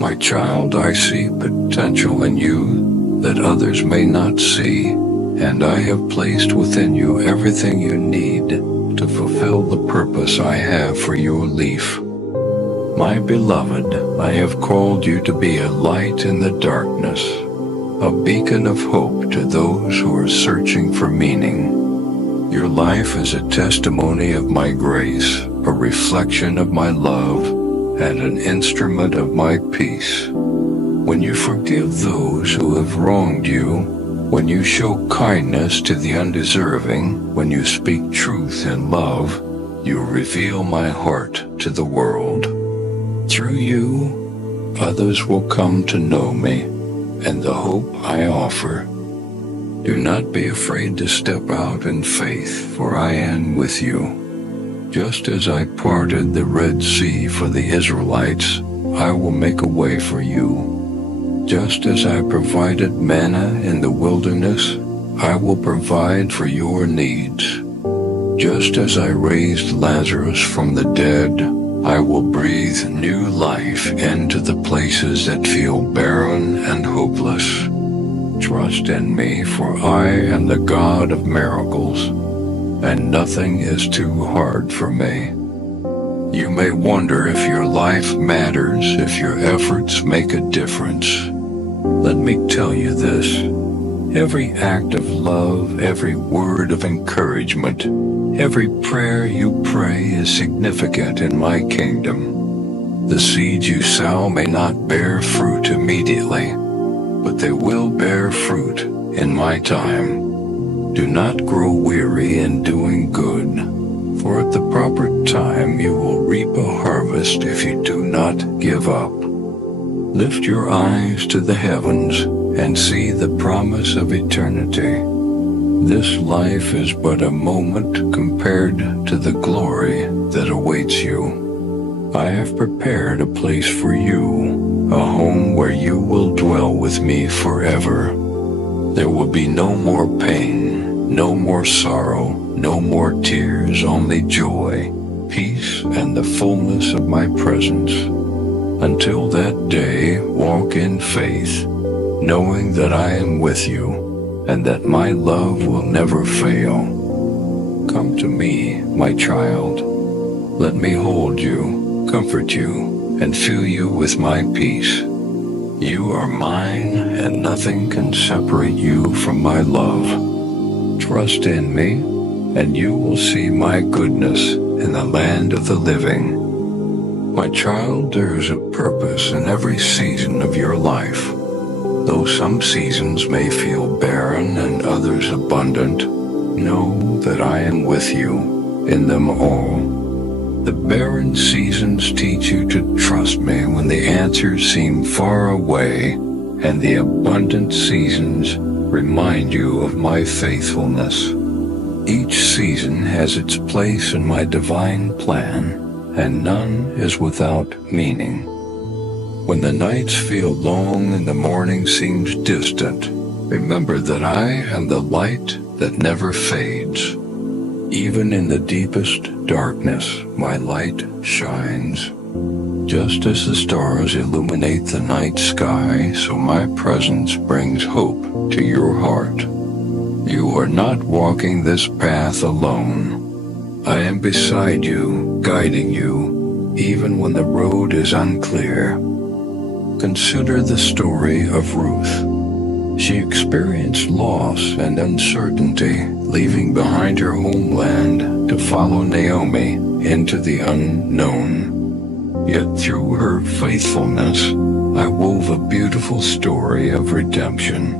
My child, I see potential in you that others may not see, and I have placed within you everything you need to fulfill the purpose I have for your life. My beloved, I have called you to be a light in the darkness, a beacon of hope to those who are searching for meaning. Your life is a testimony of my grace, a reflection of my love, and an instrument of my peace. When you forgive those who have wronged you, when you show kindness to the undeserving, when you speak truth in love, you reveal my heart to the world. Through you, others will come to know me and the hope I offer. Do not be afraid to step out in faith, for I am with you. Just as I parted the Red Sea for the Israelites, I will make a way for you. Just as I provided manna in the wilderness, I will provide for your needs. Just as I raised Lazarus from the dead, I will breathe new life into the places that feel barren and hopeless. Trust in me, for I am the God of miracles, and nothing is too hard for me. You may wonder if your life matters, if your efforts make a difference. Let me tell you this. Every act of love, every word of encouragement, every prayer you pray is significant in my kingdom. The seeds you sow may not bear fruit immediately, but they will bear fruit in my time. Do not grow weary in doing good, for at the proper time you will reap a harvest if you do not give up. Lift your eyes to the heavens and see the promise of eternity. This life is but a moment compared to the glory that awaits you. I have prepared a place for you, a home where you will dwell with me forever. There will be no more pain, no more sorrow, no more tears, only joy, peace, and the fullness of my presence. Until that day, walk in faith, knowing that I am with you, and that my love will never fail. Come to me, my child. Let me hold you, comfort you, and fill you with my peace. You are mine, and nothing can separate you from my love. Trust in me, and you will see my goodness in the land of the living. My child, there is a purpose in every season of your life. Though some seasons may feel barren and others abundant, know that I am with you in them all. The barren seasons teach you to trust me when the answers seem far away, and the abundant seasons remind you of my faithfulness. Each season has its place in my divine plan, and none is without meaning. When the nights feel long and the morning seems distant, remember that I am the light that never fades. Even in the deepest darkness, my light shines. Just as the stars illuminate the night sky, so my presence brings hope to your heart. You are not walking this path alone. I am beside you, guiding you, even when the road is unclear. Consider the story of Ruth. She experienced loss and uncertainty, leaving behind her homeland to follow Naomi into the unknown. Yet through her faithfulness, I wove a beautiful story of redemption.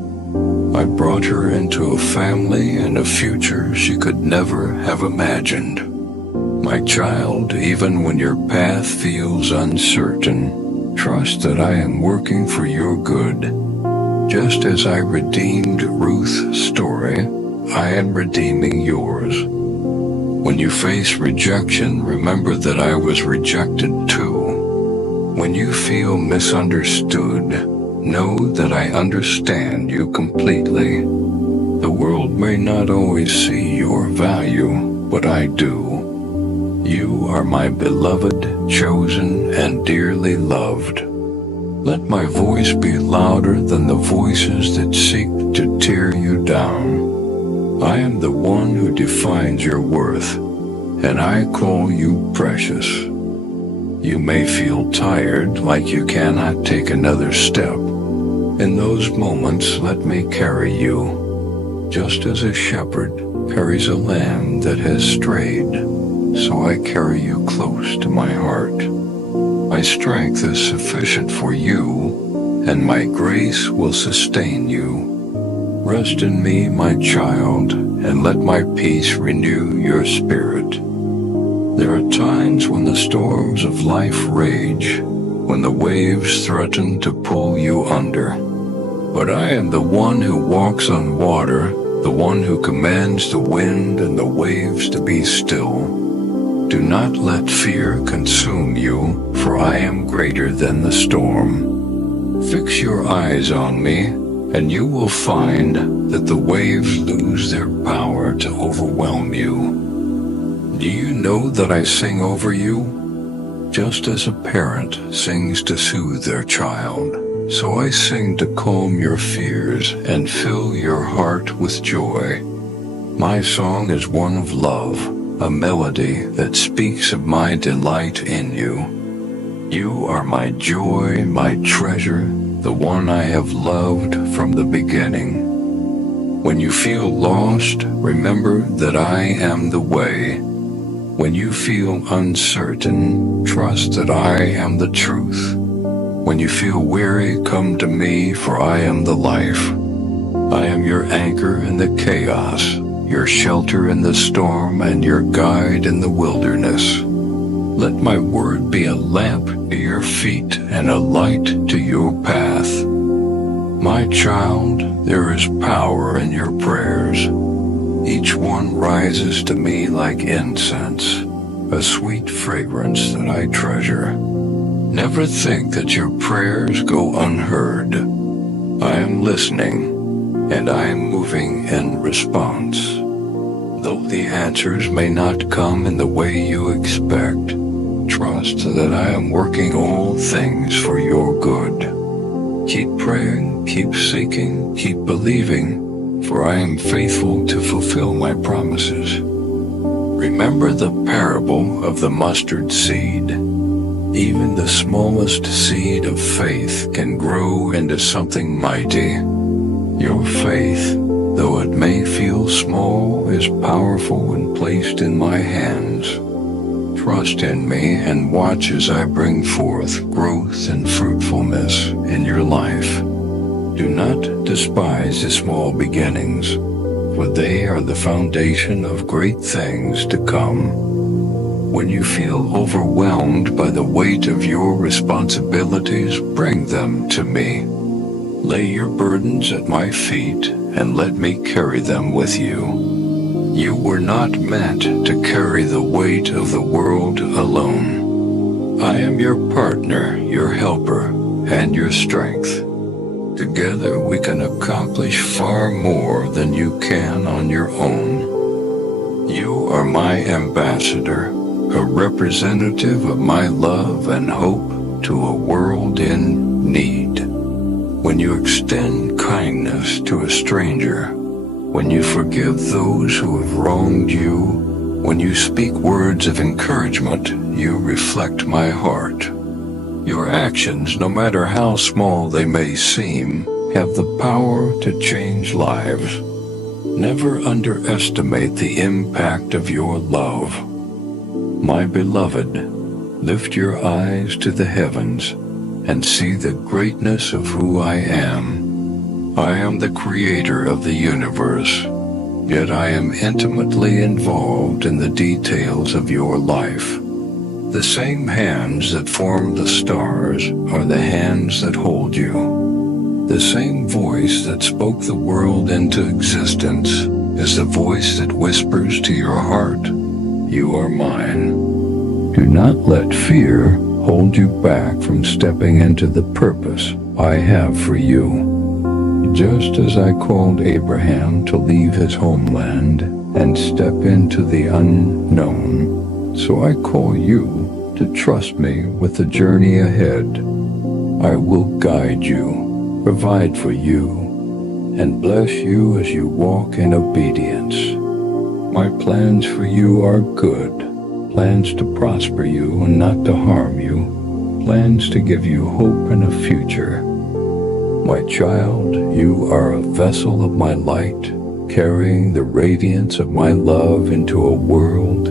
I brought her into a family and a future she could never have imagined. My child, even when your path feels uncertain, trust that I am working for your good. Just as I redeemed Ruth's story, I am redeeming yours. When you face rejection, remember that I was rejected too. When you feel misunderstood, know that I understand you completely. The world may not always see your value, but I do. You are my beloved, chosen, and dearly loved. Let my voice be louder than the voices that seek to tear you down. I am the one who defines your worth, and I call you precious. You may feel tired, like you cannot take another step. In those moments, let me carry you, just as a shepherd carries a lamb that has strayed, so I carry you close to my heart. My strength is sufficient for you, and my grace will sustain you. Rest in me, my child, and let my peace renew your spirit. There are times when the storms of life rage, when the waves threaten to pull you under. But I am the one who walks on water, the one who commands the wind and the waves to be still. Do not let fear consume you, for I am greater than the storm. Fix your eyes on me, and you will find that the waves lose their power to overwhelm you. Do you know that I sing over you? Just as a parent sings to soothe their child, so I sing to calm your fears and fill your heart with joy. My song is one of love, a melody that speaks of my delight in you. You are my joy, my treasure, the one I have loved from the beginning. When you feel lost, remember that I am the way. When you feel uncertain, trust that I am the truth. When you feel weary, come to me, for I am the life. I am your anchor in the chaos, your shelter in the storm, and your guide in the wilderness. Let my word be a lamp to your feet and a light to your path. My child, there is power in your prayers. Each one rises to me like incense, a sweet fragrance that I treasure. Never think that your prayers go unheard. I am listening, and I am moving in response. Though the answers may not come in the way you expect, trust that I am working all things for your good. Keep praying, keep seeking, keep believing, for I am faithful to fulfill my promises. Remember the parable of the mustard seed. Even the smallest seed of faith can grow into something mighty. Your faith, though it may feel small, is powerful when placed in my hands. Trust in me and watch as I bring forth growth and fruitfulness in your life. Do not despise the small beginnings, for they are the foundation of great things to come. When you feel overwhelmed by the weight of your responsibilities, bring them to me. Lay your burdens at my feet and let me carry them with you. You were not meant to carry the weight of the world alone. I am your partner, your helper, and your strength. Together we can accomplish far more than you can on your own. You are my ambassador, a representative of my love and hope to a world in need. When you extend kindness to a stranger, when you forgive those who have wronged you, when you speak words of encouragement, you reflect my heart. Your actions, no matter how small they may seem, have the power to change lives. Never underestimate the impact of your love. My beloved, lift your eyes to the heavens and see the greatness of who I am. I am the creator of the universe, yet I am intimately involved in the details of your life. The same hands that form the stars are the hands that hold you. The same voice that spoke the world into existence is the voice that whispers to your heart, "You are mine." Do not let fear hold you back from stepping into the purpose I have for you. Just as I called Abraham to leave his homeland and step into the unknown, so I call you to trust me with the journey ahead. I will guide you, provide for you, and bless you as you walk in obedience. My plans for you are good, plans to prosper you and not to harm you, plans to give you hope and a future. My child, you are a vessel of my light, carrying the radiance of my love into a world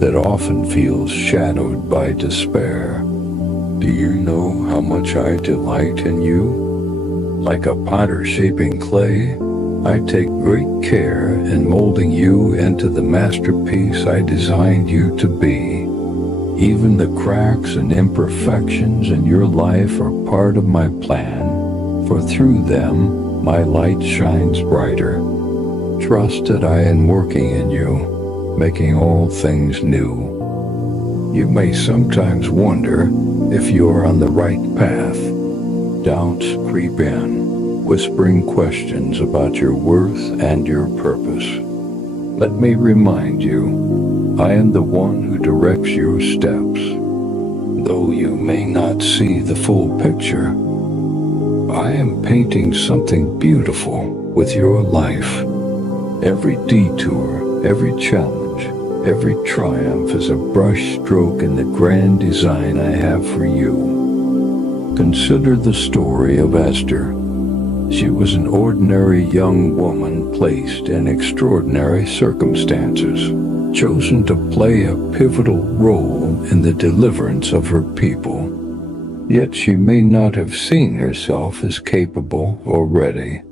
that often feels shadowed by despair. Do you know how much I delight in you? Like a potter shaping clay, I take great care in molding you into the masterpiece I designed you to be. Even the cracks and imperfections in your life are part of my plan, for through them my light shines brighter. Trust that I am working in you, making all things new. You may sometimes wonder if you are on the right path. Doubts creep in, whispering questions about your worth and your purpose. Let me remind you, I am the one who directs your steps. Though you may not see the full picture, I am painting something beautiful with your life. Every detour, every challenge, every triumph is a brush stroke in the grand design I have for you. Consider the story of Esther. She was an ordinary young woman placed in extraordinary circumstances, chosen to play a pivotal role in the deliverance of her people. Yet she may not have seen herself as capable or ready.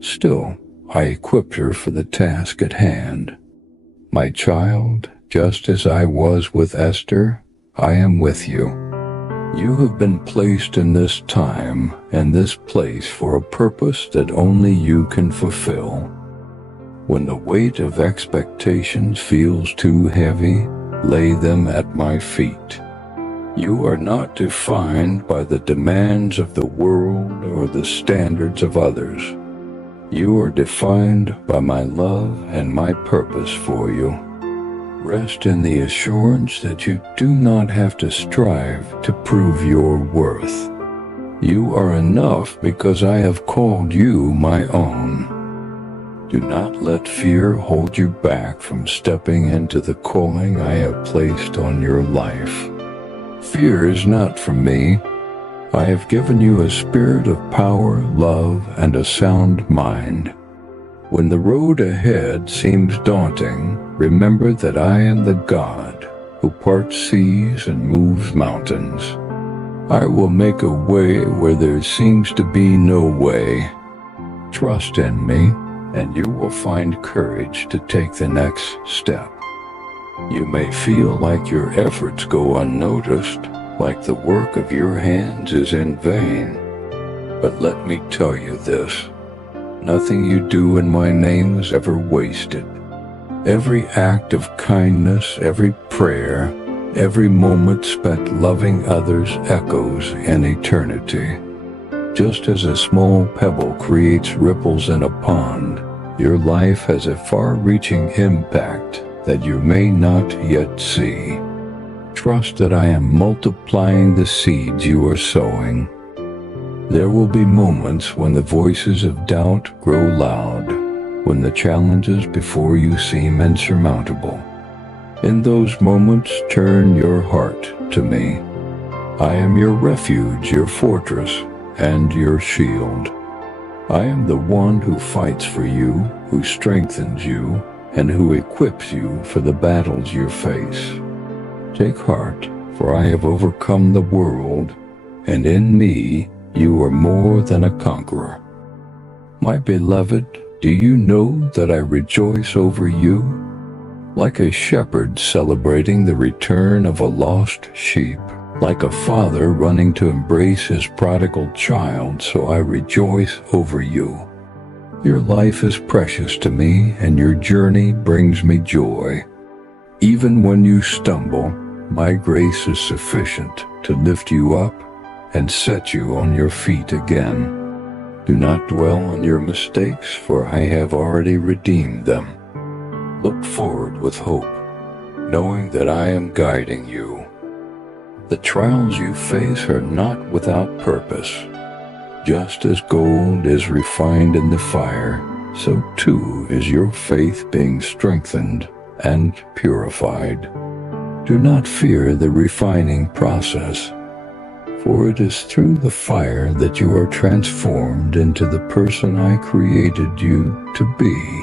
Still, I equipped her for the task at hand. My child, just as I was with Esther, I am with you. You have been placed in this time and this place for a purpose that only you can fulfill. When the weight of expectations feels too heavy, lay them at my feet. You are not defined by the demands of the world or the standards of others. You are defined by my love and my purpose for you. Rest in the assurance that you do not have to strive to prove your worth. You are enough because I have called you my own. Do not let fear hold you back from stepping into the calling I have placed on your life. Fear is not from me. I have given you a spirit of power, love, and a sound mind. When the road ahead seems daunting, remember that I am the God who parts seas and moves mountains. I will make a way where there seems to be no way. Trust in me, and you will find courage to take the next step. You may feel like your efforts go unnoticed, like the work of your hands is in vain. But let me tell you this, nothing you do in my name is ever wasted. Every act of kindness, every prayer, every moment spent loving others echoes in eternity. Just as a small pebble creates ripples in a pond, your life has a far-reaching impact that you may not yet see. Trust that I am multiplying the seeds you are sowing. There will be moments when the voices of doubt grow loud, when the challenges before you seem insurmountable. In those moments, turn your heart to me. I am your refuge, your fortress, and your shield. I am the one who fights for you, who strengthens you, and who equips you for the battles you face. Take heart, for I have overcome the world, and in me you are more than a conqueror. My beloved, do you know that I rejoice over you? Like a shepherd celebrating the return of a lost sheep, like a father running to embrace his prodigal child, so I rejoice over you. Your life is precious to me, and your journey brings me joy. Even when you stumble, my grace is sufficient to lift you up and set you on your feet again. Do not dwell on your mistakes, for I have already redeemed them. Look forward with hope, knowing that I am guiding you. The trials you face are not without purpose. Just as gold is refined in the fire, so too is your faith being strengthened and purified. Do not fear the refining process, for it is through the fire that you are transformed into the person I created you to be.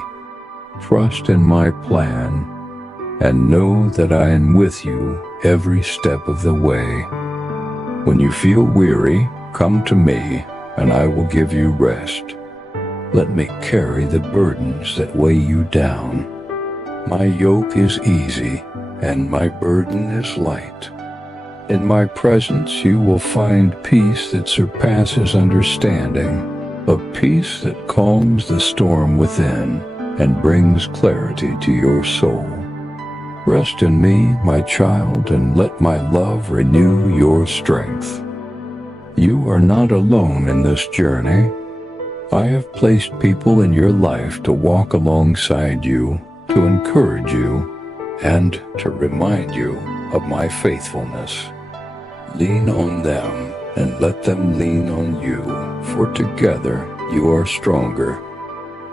Trust in my plan, and know that I am with you every step of the way. When you feel weary, come to me, and I will give you rest. Let me carry the burdens that weigh you down. My yoke is easy, and my burden is light. In my presence you will find peace that surpasses understanding, a peace that calms the storm within and brings clarity to your soul. Rest in me, my child, and let my love renew your strength. You are not alone in this journey. I have placed people in your life to walk alongside you, to encourage you, and to remind you of my faithfulness. Lean on them and let them lean on you, for together you are stronger.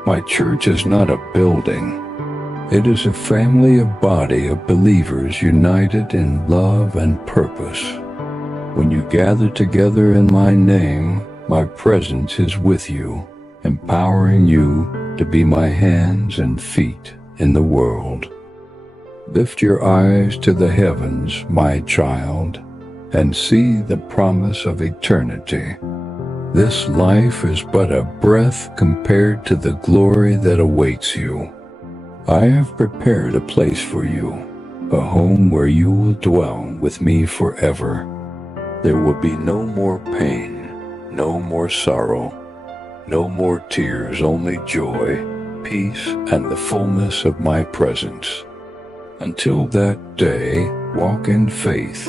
My church is not a building. It is a family, a body of believers united in love and purpose. When you gather together in my name, my presence is with you, empowering you to be my hands and feet in the world. Lift your eyes to the heavens, my child, and see the promise of eternity. This life is but a breath compared to the glory that awaits you. I have prepared a place for you, a home where you will dwell with me forever. There will be no more pain, no more sorrow, no more tears, only joy, peace, and the fullness of my presence. Until that day, walk in faith,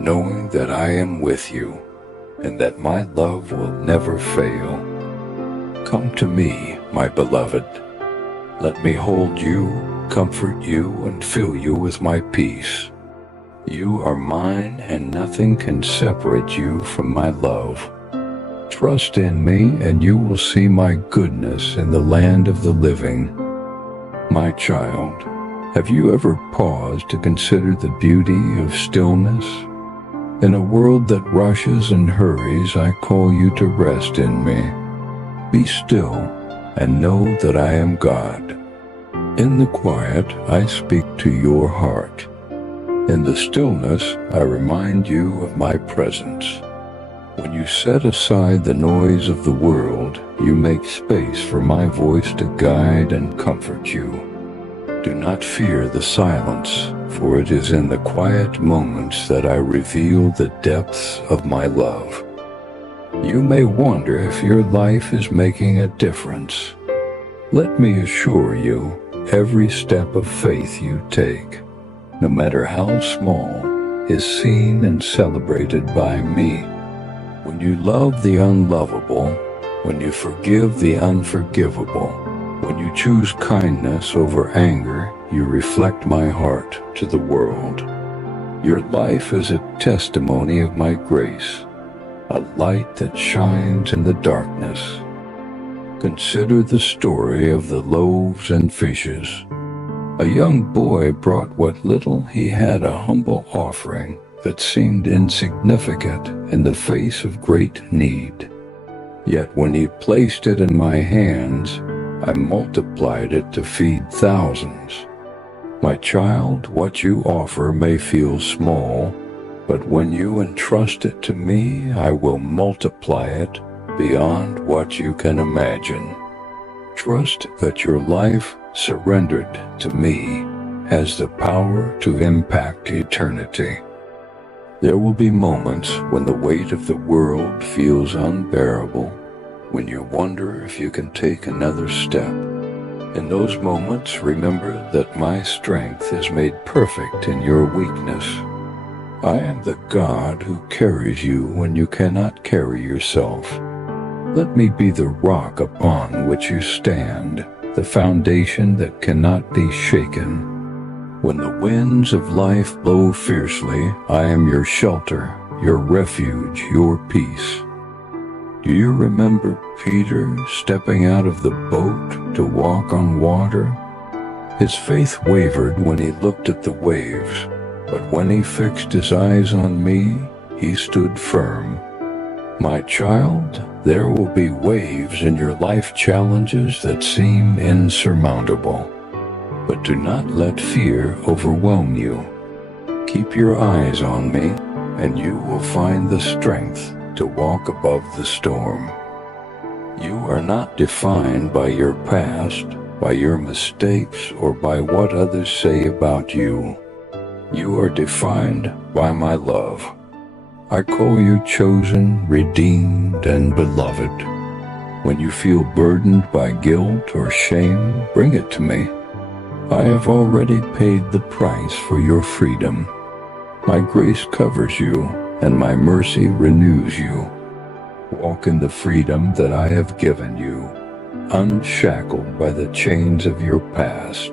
knowing that I am with you, and that my love will never fail. Come to me, my beloved. Let me hold you, comfort you, and fill you with my peace. You are mine, and nothing can separate you from my love. Trust in me, and you will see my goodness in the land of the living. My child, have you ever paused to consider the beauty of stillness? In a world that rushes and hurries, I call you to rest in me. Be still and know that I am God. In the quiet, I speak to your heart. In the stillness, I remind you of my presence. When you set aside the noise of the world, you make space for my voice to guide and comfort you. Do not fear the silence, for it is in the quiet moments that I reveal the depths of my love. You may wonder if your life is making a difference. Let me assure you, every step of faith you take, no matter how small, is seen and celebrated by me. When you love the unlovable, when you forgive the unforgivable, when you choose kindness over anger, you reflect my heart to the world. Your life is a testimony of my grace, a light that shines in the darkness. Consider the story of the loaves and fishes. A young boy brought what little he had, a humble offering that seemed insignificant in the face of great need. Yet when he placed it in my hands, I multiplied it to feed thousands. My child, what you offer may feel small, but when you entrust it to me, I will multiply it beyond what you can imagine. Trust that your life surrendered to me has the power to impact eternity. There will be moments when the weight of the world feels unbearable, when you wonder if you can take another step. In those moments, remember that my strength is made perfect in your weakness. I am the God who carries you when you cannot carry yourself. Let me be the rock upon which you stand, the foundation that cannot be shaken. When the winds of life blow fiercely, I am your shelter, your refuge, your peace. Do you remember Peter stepping out of the boat to walk on water? His faith wavered when he looked at the waves, but when he fixed his eyes on me, he stood firm. My child, there will be waves in your life challenges that seem insurmountable, but do not let fear overwhelm you. Keep your eyes on me, and you will find the strength to walk above the storm. You are not defined by your past, by your mistakes, or by what others say about you. You are defined by my love. I call you chosen, redeemed, and beloved. When you feel burdened by guilt or shame, bring it to me. I have already paid the price for your freedom. My grace covers you, and my mercy renews you. Walk in the freedom that I have given you, unshackled by the chains of your past.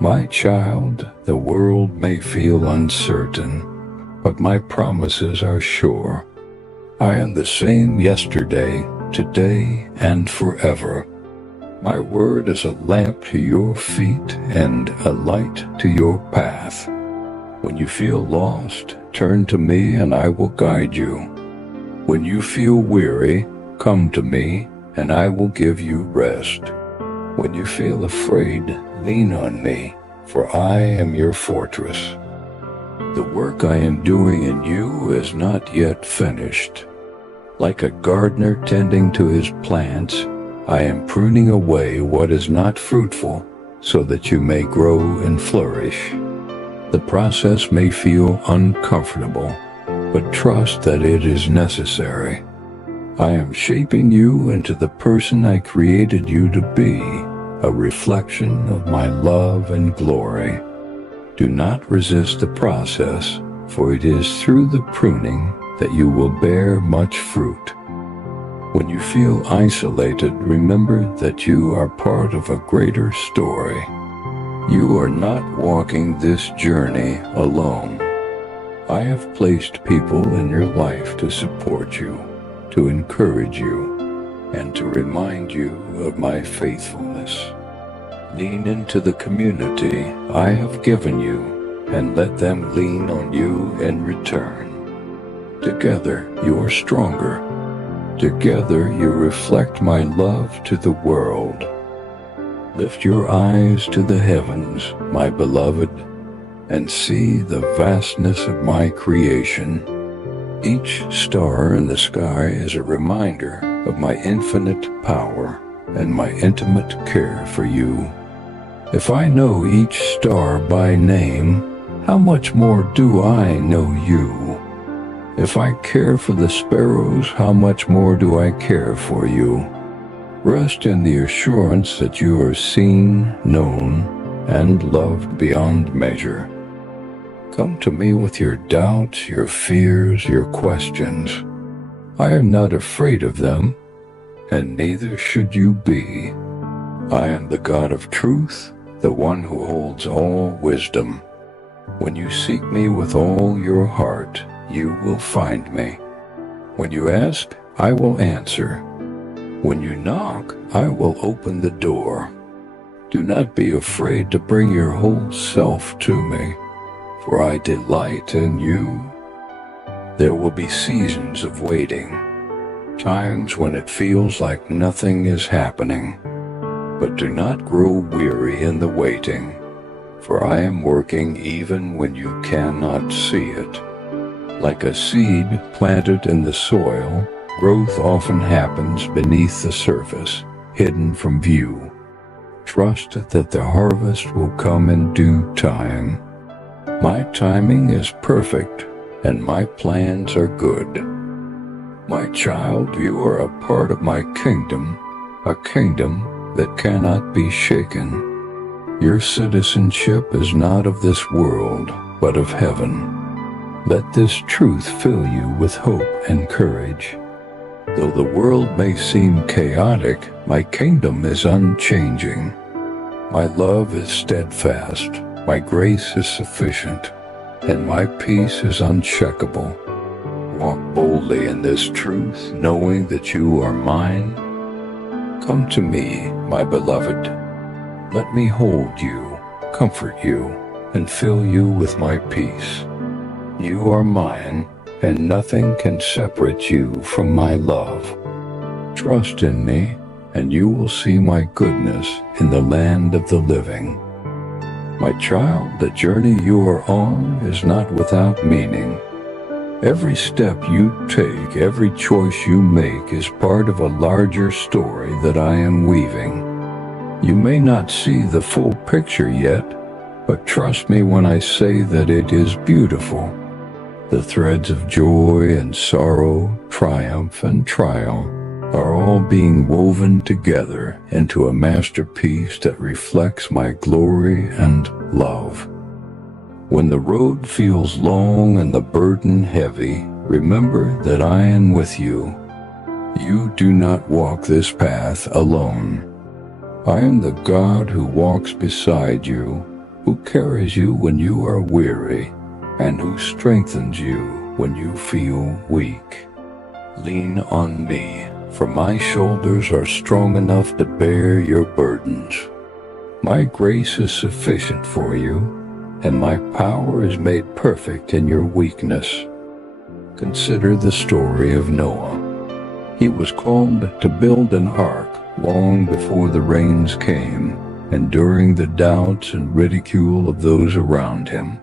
My child, the world may feel uncertain, but my promises are sure. I am the same yesterday, today, and forever. My word is a lamp to your feet and a light to your path. When you feel lost, turn to me and I will guide you. When you feel weary, come to me and I will give you rest. When you feel afraid, lean on me, for I am your fortress. The work I am doing in you is not yet finished. Like a gardener tending to his plants, I am pruning away what is not fruitful so that you may grow and flourish. The process may feel uncomfortable, but trust that it is necessary. I am shaping you into the person I created you to be, a reflection of my love and glory. Do not resist the process, for it is through the pruning that you will bear much fruit. When you feel isolated, remember that you are part of a greater story. You are not walking this journey alone. I have placed people in your life to support you, to encourage you, and to remind you of my faithfulness. Lean into the community I have given you, and let them lean on you in return. Together you are stronger. Together you reflect my love to the world. Lift your eyes to the heavens, my beloved, and see the vastness of my creation. Each star in the sky is a reminder of my infinite power and my intimate care for you. If I know each star by name, how much more do I know you? If I care for the sparrows, how much more do I care for you? Rest in the assurance that you are seen, known, and loved beyond measure. Come to me with your doubts, your fears, your questions. I am not afraid of them, and neither should you be. I am the God of truth, the one who holds all wisdom. When you seek me with all your heart, you will find me. When you ask, I will answer. When you knock, I will open the door. Do not be afraid to bring your whole self to me, for I delight in you. There will be seasons of waiting, times when it feels like nothing is happening. But do not grow weary in the waiting, for I am working even when you cannot see it. Like a seed planted in the soil, growth often happens beneath the surface, hidden from view. Trust that the harvest will come in due time. My timing is perfect, and my plans are good. My child, you are a part of my kingdom, a kingdom that cannot be shaken. Your citizenship is not of this world, but of heaven. Let this truth fill you with hope and courage. Though the world may seem chaotic, my kingdom is unchanging. My love is steadfast, my grace is sufficient, and my peace is unshakable. Walk boldly in this truth, knowing that you are mine. Come to me, my beloved. Let me hold you, comfort you, and fill you with my peace. You are mine, and nothing can separate you from my love. Trust in me, and you will see my goodness in the land of the living. My child, the journey you are on is not without meaning. Every step you take, every choice you make is part of a larger story that I am weaving. You may not see the full picture yet, but trust me when I say that it is beautiful. The threads of joy and sorrow, triumph and trial are all being woven together into a masterpiece that reflects my glory and love. When the road feels long and the burden heavy, remember that I am with you. You do not walk this path alone. I am the God who walks beside you, who carries you when you are weary, and who strengthens you when you feel weak. Lean on me, for my shoulders are strong enough to bear your burdens. My grace is sufficient for you, and my power is made perfect in your weakness. Consider the story of Noah. He was called to build an ark long before the rains came, and during the doubts and ridicule of those around him.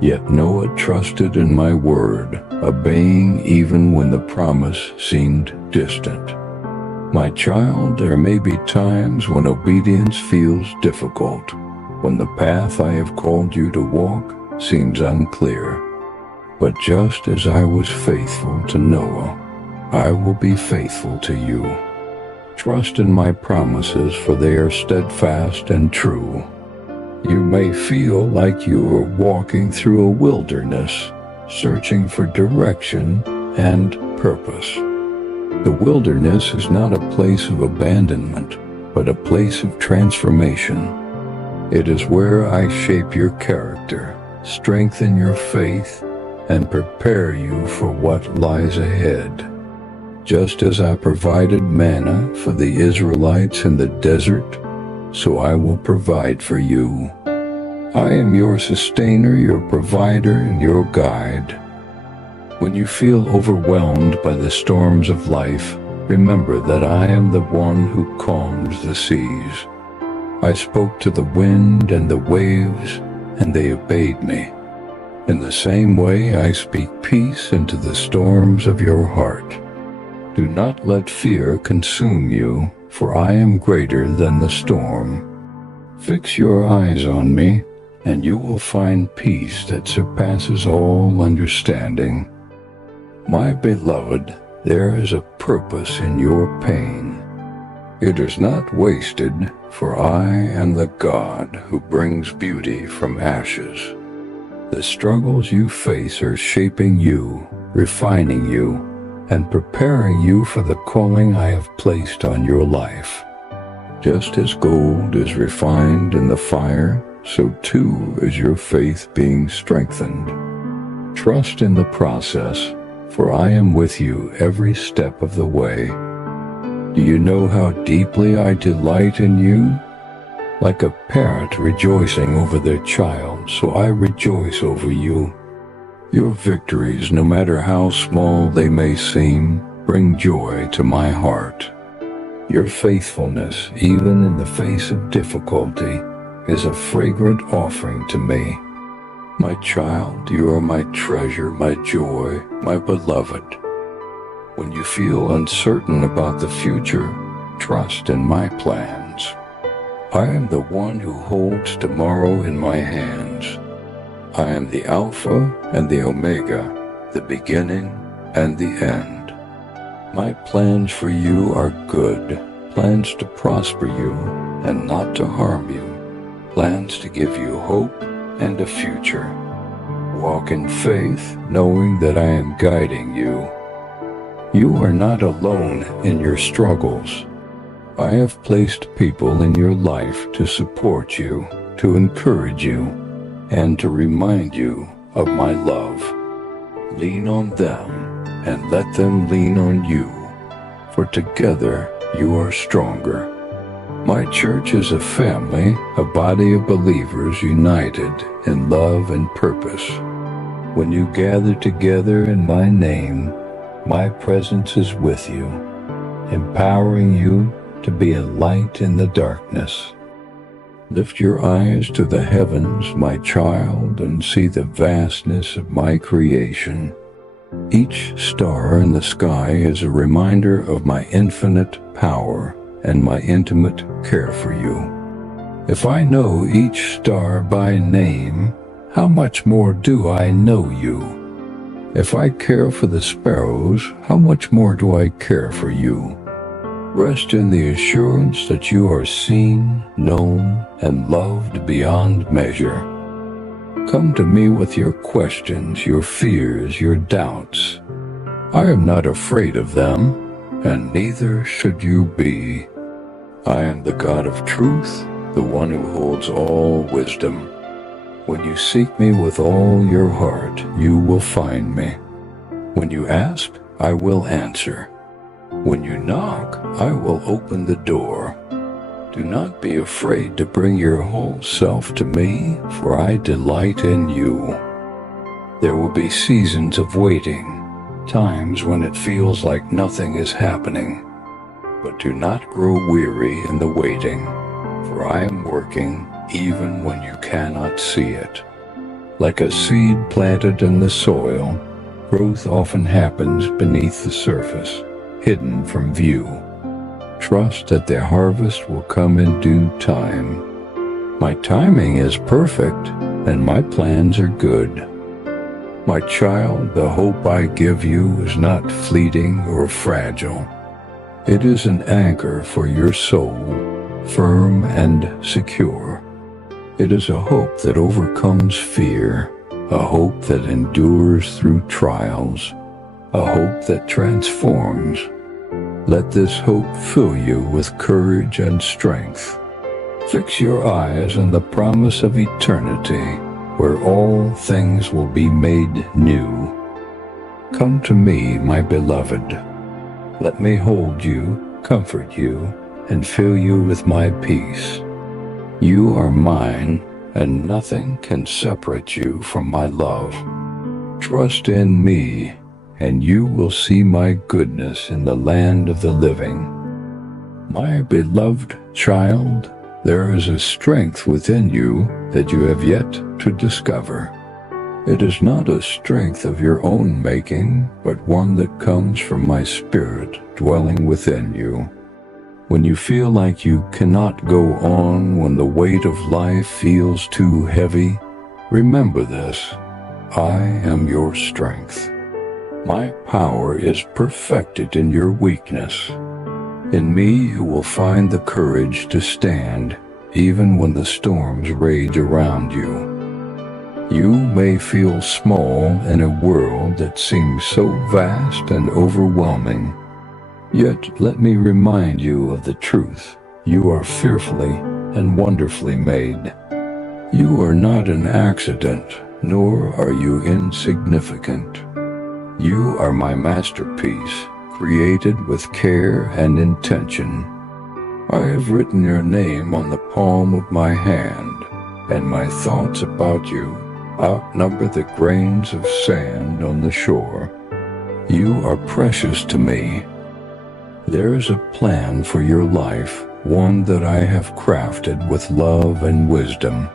Yet Noah trusted in my word, obeying even when the promise seemed distant. My child, there may be times when obedience feels difficult, when the path I have called you to walk seems unclear. But just as I was faithful to Noah, I will be faithful to you. Trust in my promises, for they are steadfast and true. You may feel like you are walking through a wilderness, searching for direction and purpose. The wilderness is not a place of abandonment, but a place of transformation. It is where I shape your character, strengthen your faith, and prepare you for what lies ahead. Just as I provided manna for the Israelites in the desert, so I will provide for you. I am your sustainer, your provider, and your guide. When you feel overwhelmed by the storms of life, remember that I am the one who calms the seas. I spoke to the wind and the waves, and they obeyed me. In the same way, I speak peace into the storms of your heart. Do not let fear consume you, for I am greater than the storm. Fix your eyes on me, and you will find peace that surpasses all understanding. My beloved, there is a purpose in your pain. It is not wasted, for I am the God who brings beauty from ashes. The struggles you face are shaping you, refining you, and preparing you for the calling I have placed on your life. Just as gold is refined in the fire, so too is your faith being strengthened. Trust in the process, for I am with you every step of the way. Do you know how deeply I delight in you? Like a parent rejoicing over their child, so I rejoice over you. Your victories, no matter how small they may seem, bring joy to my heart. Your faithfulness, even in the face of difficulty, is a fragrant offering to me. My child, you are my treasure, my joy, my beloved. When you feel uncertain about the future, trust in my plans. I am the one who holds tomorrow in my hands. I am the Alpha and the Omega, the beginning and the end. My plans for you are good, plans to prosper you and not to harm you, plans to give you hope and a future. Walk in faith, knowing that I am guiding you. You are not alone in your struggles. I have placed people in your life to support you, to encourage you, and to remind you of my love. Lean on them and let them lean on you, for together you are stronger. My church is a family, a body of believers united in love and purpose. When you gather together in my name, my presence is with you, empowering you to be a light in the darkness. Lift your eyes to the heavens, my child, and see the vastness of my creation. Each star in the sky is a reminder of my infinite power and my intimate care for you. If I know each star by name, how much more do I know you? If I care for the sparrows, how much more do I care for you? Rest in the assurance that you are seen, known, and loved beyond measure. Come to me with your questions, your fears, your doubts. I am not afraid of them, and neither should you be. I am the God of truth, the one who holds all wisdom. When you seek me with all your heart, you will find me. When you ask, I will answer. When you knock, I will open the door. Do not be afraid to bring your whole self to me, for I delight in you. There will be seasons of waiting, times when it feels like nothing is happening. But do not grow weary in the waiting, for I am working even when you cannot see it. Like a seed planted in the soil, growth often happens beneath the surface, hidden from view. Trust that the harvest will come in due time. My timing is perfect, and my plans are good. My child, the hope I give you is not fleeting or fragile. It is an anchor for your soul, firm and secure. It is a hope that overcomes fear, a hope that endures through trials, a hope that transforms. Let this hope fill you with courage and strength. Fix your eyes on the promise of eternity, where all things will be made new. Come to me, my beloved. Let me hold you, comfort you, and fill you with my peace. You are mine, and nothing can separate you from my love. Trust in me, and you will see my goodness in the land of the living. My beloved child, there is a strength within you that you have yet to discover. It is not a strength of your own making, but one that comes from my Spirit dwelling within you. When you feel like you cannot go on, when the weight of life feels too heavy, remember this: I am your strength. My power is perfected in your weakness. In me you will find the courage to stand, even when the storms rage around you. You may feel small in a world that seems so vast and overwhelming. Yet let me remind you of the truth. You are fearfully and wonderfully made. You are not an accident, nor are you insignificant. You are my masterpiece, created with care and intention. I have written your name on the palm of my hand, and my thoughts about you outnumber the grains of sand on the shore. You are precious to me. There is a plan for your life, one that I have crafted with love and wisdom.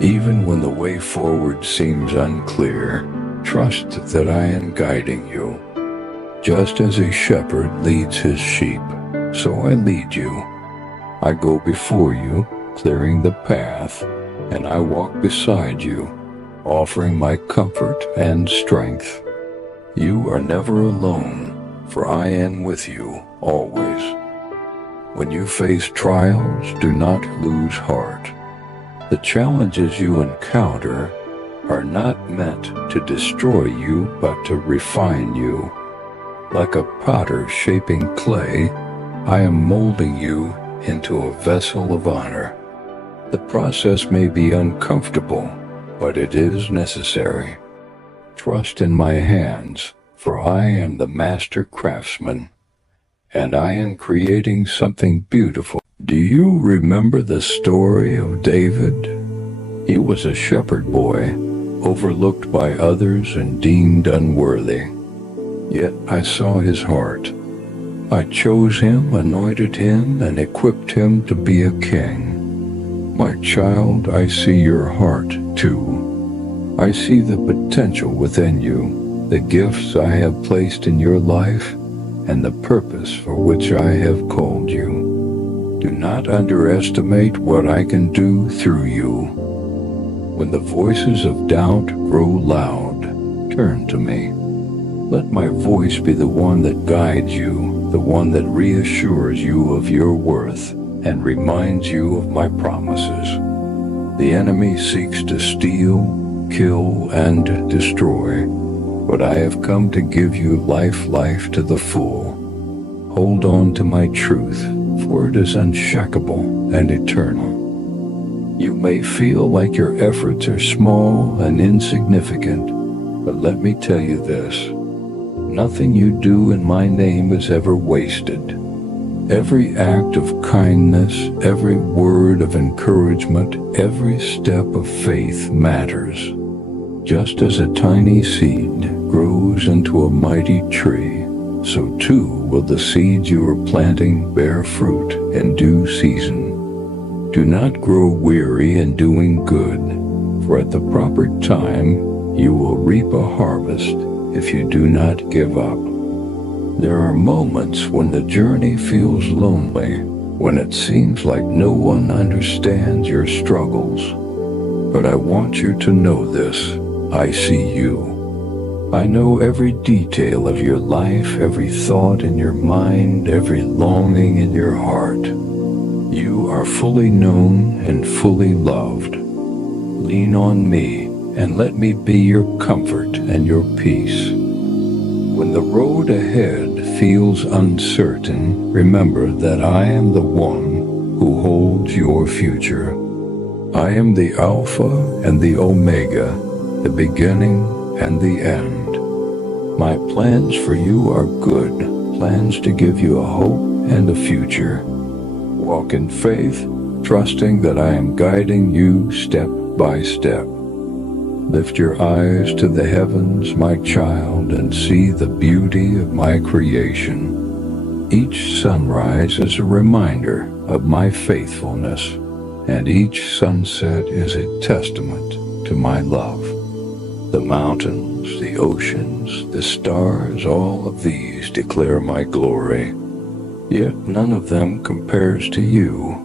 Even when the way forward seems unclear, trust that I am guiding you. Just as a shepherd leads his sheep, so I lead you. I go before you, clearing the path, and I walk beside you, offering my comfort and strength. You are never alone, for I am with you always. When you face trials, do not lose heart. The challenges you encounter are not meant to destroy you, but to refine you. Like a potter shaping clay, I am molding you into a vessel of honor. The process may be uncomfortable, but it is necessary. Trust in my hands, for I am the master craftsman, and I am creating something beautiful. Do you remember the story of David? He was a shepherd boy, overlooked by others and deemed unworthy. Yet I saw his heart. I chose him, anointed him, and equipped him to be a king. My child, I see your heart, too. I see the potential within you, the gifts I have placed in your life, and the purpose for which I have called you. Do not underestimate what I can do through you. When the voices of doubt grow loud, turn to me. Let my voice be the one that guides you, the one that reassures you of your worth and reminds you of my promises. The enemy seeks to steal, kill, and destroy, but I have come to give you life to the full. Hold on to my truth, for it is unshakable and eternal. You may feel like your efforts are small and insignificant, but let me tell you this. Nothing you do in my name is ever wasted. Every act of kindness, every word of encouragement, every step of faith matters. Just as a tiny seed grows into a mighty tree, so too will the seeds you are planting bear fruit in due season. Do not grow weary in doing good, for at the proper time you will reap a harvest if you do not give up. There are moments when the journey feels lonely, when it seems like no one understands your struggles. But I want you to know this: I see you. I know every detail of your life, every thought in your mind, every longing in your heart. You are fully known and fully loved. Lean on me and let me be your comfort and your peace. When the road ahead feels uncertain, remember that I am the one who holds your future. I am the Alpha and the Omega, the beginning and the end. My plans for you are good, plans to give you a hope and a future. Walk in faith, trusting that I am guiding you step by step. Lift your eyes to the heavens, my child, and see the beauty of my creation. Each sunrise is a reminder of my faithfulness, and each sunset is a testament to my love. The mountains, the oceans, the stars, all of these declare my glory. Yet none of them compares to you.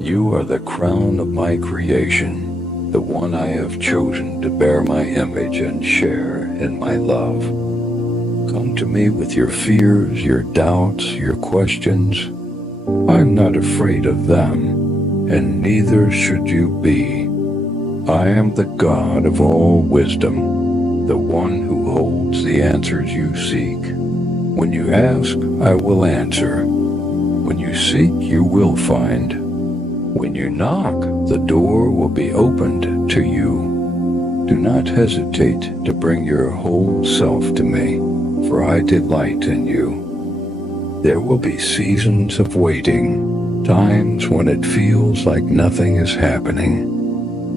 You are the crown of my creation, the one I have chosen to bear my image and share in my love. Come to me with your fears, your doubts, your questions. I'm not afraid of them, and neither should you be. I am the God of all wisdom, the one who holds the answers you seek. When you ask, I will answer. When you seek, you will find. When you knock, the door will be opened to you. Do not hesitate to bring your whole self to me, for I delight in you. There will be seasons of waiting, times when it feels like nothing is happening.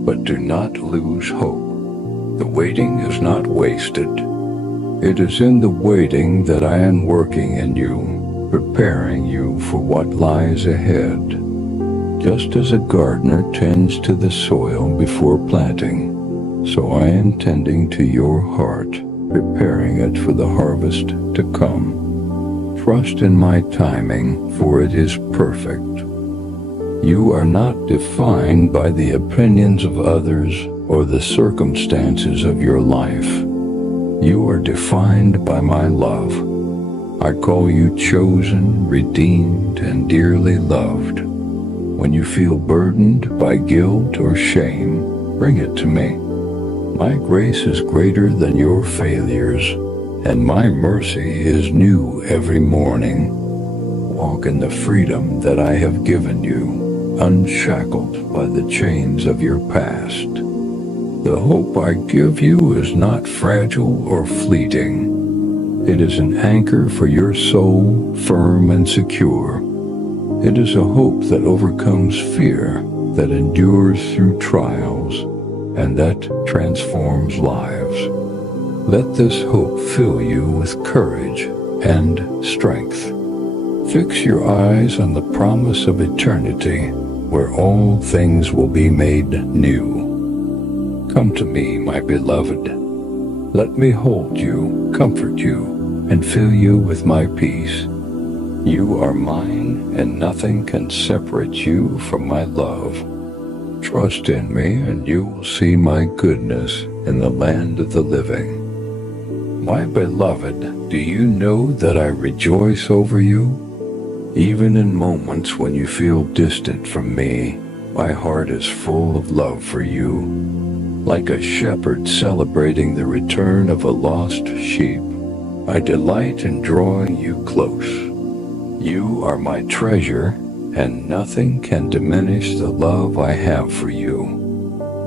But do not lose hope. The waiting is not wasted. It is in the waiting that I am working in you, preparing you for what lies ahead. Just as a gardener tends to the soil before planting, so I am tending to your heart, preparing it for the harvest to come. Trust in my timing, for it is perfect. You are not defined by the opinions of others or the circumstances of your life. You are defined by my love. I call you chosen, redeemed, and dearly loved. When you feel burdened by guilt or shame, bring it to me. My grace is greater than your failures, and my mercy is new every morning. Walk in the freedom that I have given you, unshackled by the chains of your past. The hope I give you is not fragile or fleeting. It is an anchor for your soul, firm and secure. It is a hope that overcomes fear, that endures through trials, and that transforms lives. Let this hope fill you with courage and strength. Fix your eyes on the promise of eternity, where all things will be made new. Come to me, my beloved. Let me hold you, comfort you, and fill you with my peace. You are mine, and nothing can separate you from my love. Trust in me, and you will see my goodness in the land of the living. My beloved, do you know that I rejoice over you? Even in moments when you feel distant from me, my heart is full of love for you. Like a shepherd celebrating the return of a lost sheep, I delight in drawing you close. You are my treasure, and nothing can diminish the love I have for you.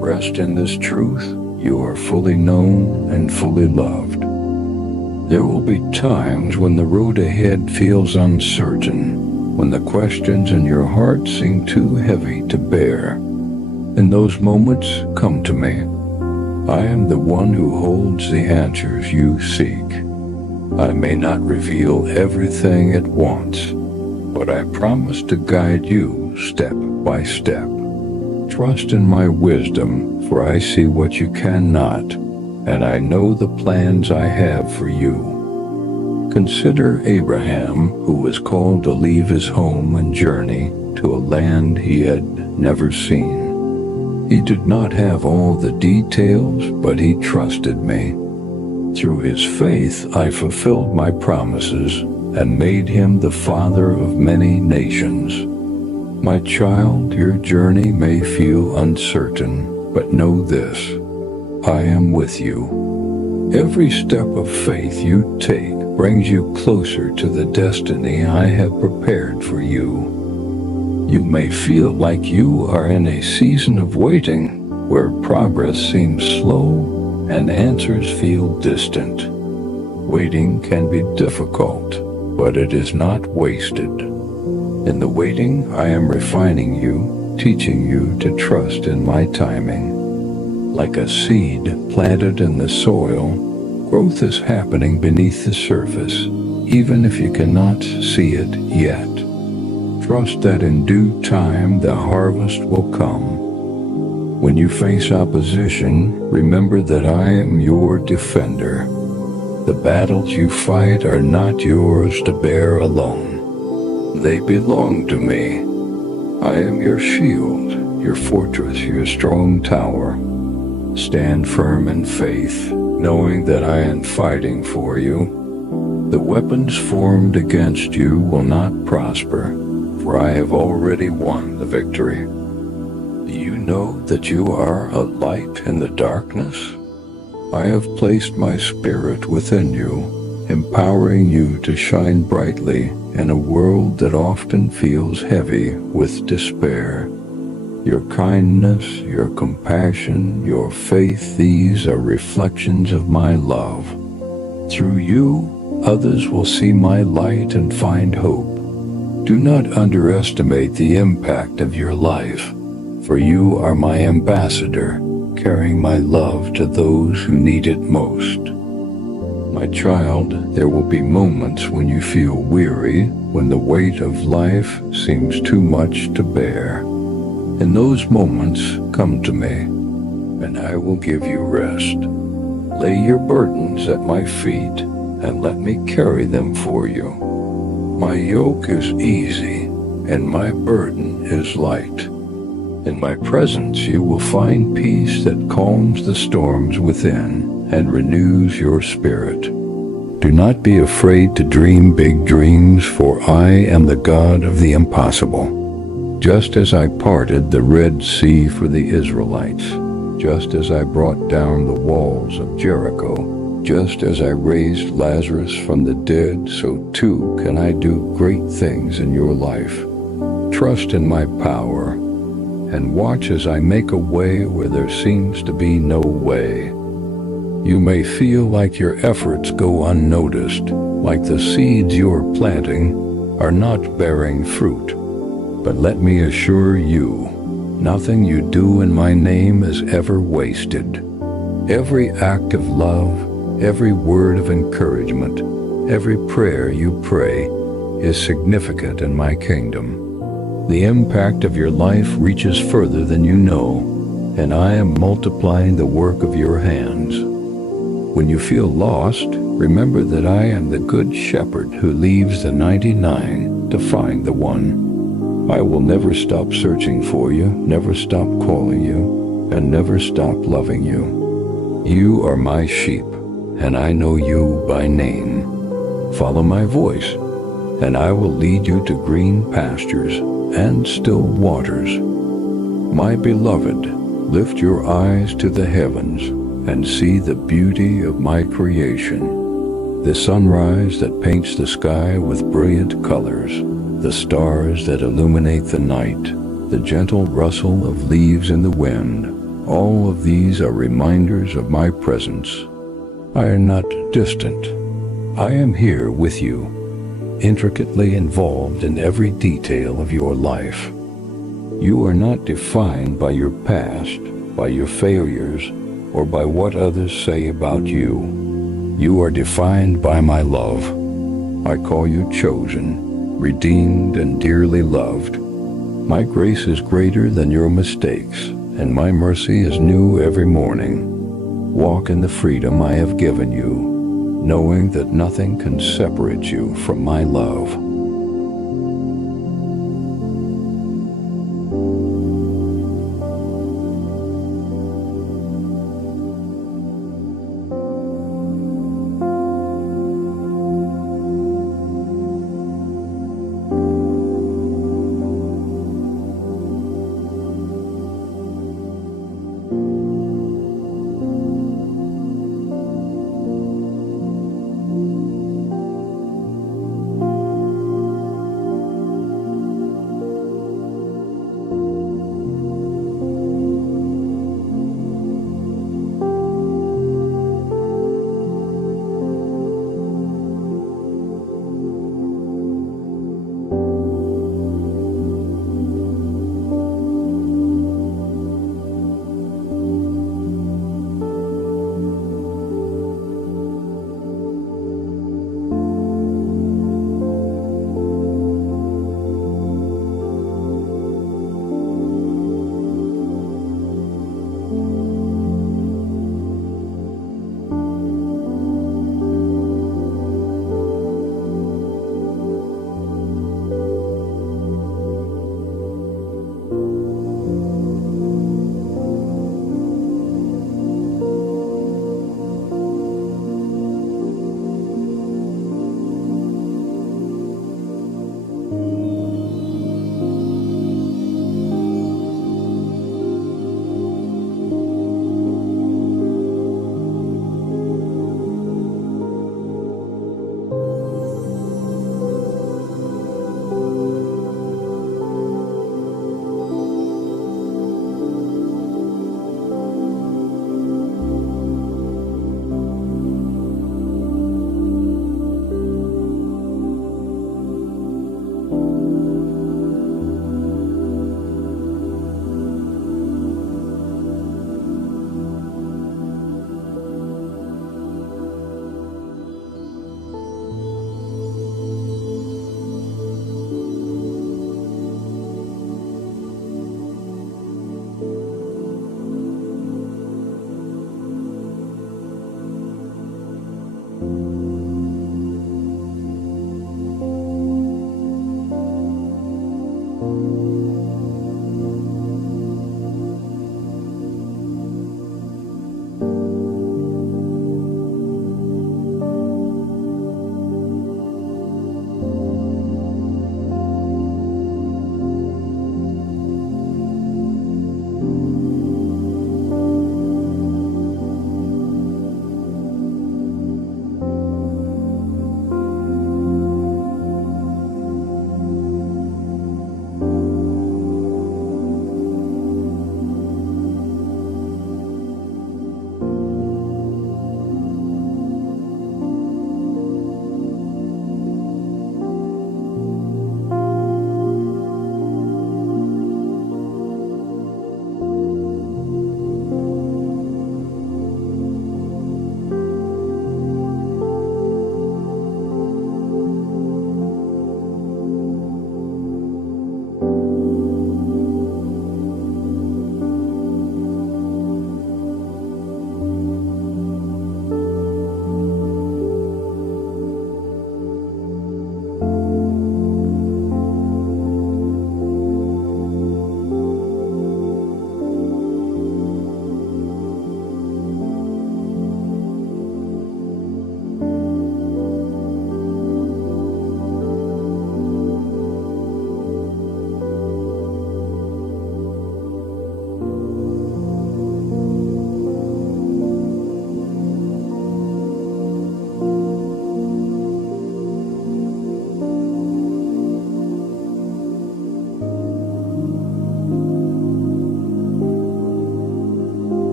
Rest in this truth. You are fully known and fully loved. There will be times when the road ahead feels uncertain, when the questions in your heart seem too heavy to bear. In those moments, come to me. I am the one who holds the answers you seek. I may not reveal everything at once, but I promise to guide you step by step. Trust in my wisdom, for I see what you cannot, and I know the plans I have for you. Consider Abraham, who was called to leave his home and journey to a land he had never seen. He did not have all the details, but he trusted me. Through his faith, I fulfilled my promises and made him the father of many nations. My child, your journey may feel uncertain, but know this: I am with you. Every step of faith you take brings you closer to the destiny I have prepared for you. You may feel like you are in a season of waiting, where progress seems slow and answers feel distant. Waiting can be difficult, but it is not wasted. In the waiting, I am refining you, teaching you to trust in my timing. Like a seed planted in the soil, growth is happening beneath the surface, even if you cannot see it yet. Trust that in due time the harvest will come. When you face opposition, remember that I am your defender. The battles you fight are not yours to bear alone. They belong to me. I am your shield, your fortress, your strong tower. Stand firm in faith, knowing that I am fighting for you. The weapons formed against you will not prosper, for I have already won the victory. Do you know that you are a light in the darkness? I have placed my spirit within you, empowering you to shine brightly in a world that often feels heavy with despair. Your kindness, your compassion, your faith, these are reflections of my love. Through you, others will see my light and find hope. Do not underestimate the impact of your life, for you are my ambassador, carrying my love to those who need it most. My child, there will be moments when you feel weary, when the weight of life seems too much to bear. In those moments, come to me, and I will give you rest. Lay your burdens at my feet, and let me carry them for you. My yoke is easy, and my burden is light. In my presence you will find peace that calms the storms within and renews your spirit. Do not be afraid to dream big dreams, for I am the God of the impossible. Just as I parted the Red Sea for the Israelites, just as I brought down the walls of Jericho, just as I raised Lazarus from the dead, so too can I do great things in your life. Trust in my power, and watch as I make a way where there seems to be no way. You may feel like your efforts go unnoticed, like the seeds you're planting are not bearing fruit. But let me assure you, nothing you do in my name is ever wasted. Every act of love, every word of encouragement, every prayer you pray is significant in my kingdom. The impact of your life reaches further than you know, and I am multiplying the work of your hands. When you feel lost, Remember that I am the good shepherd who leaves the 99 to find the one. I will never stop searching for you, never stop calling you, and never stop loving you. You are my sheep, and I know you by name. Follow my voice, and I will lead you to green pastures and still waters. My beloved, lift your eyes to the heavens and see the beauty of my creation. The sunrise that paints the sky with brilliant colors, the stars that illuminate the night, the gentle rustle of leaves in the wind, all of these are reminders of my presence. I am not distant. I am here with you, intricately involved in every detail of your life. You are not defined by your past, by your failures, or by what others say about you. You are defined by my love. I call you chosen, redeemed, and dearly loved. My grace is greater than your mistakes, and my mercy is new every morning. Walk in the freedom I have given you, knowing that nothing can separate you from my love.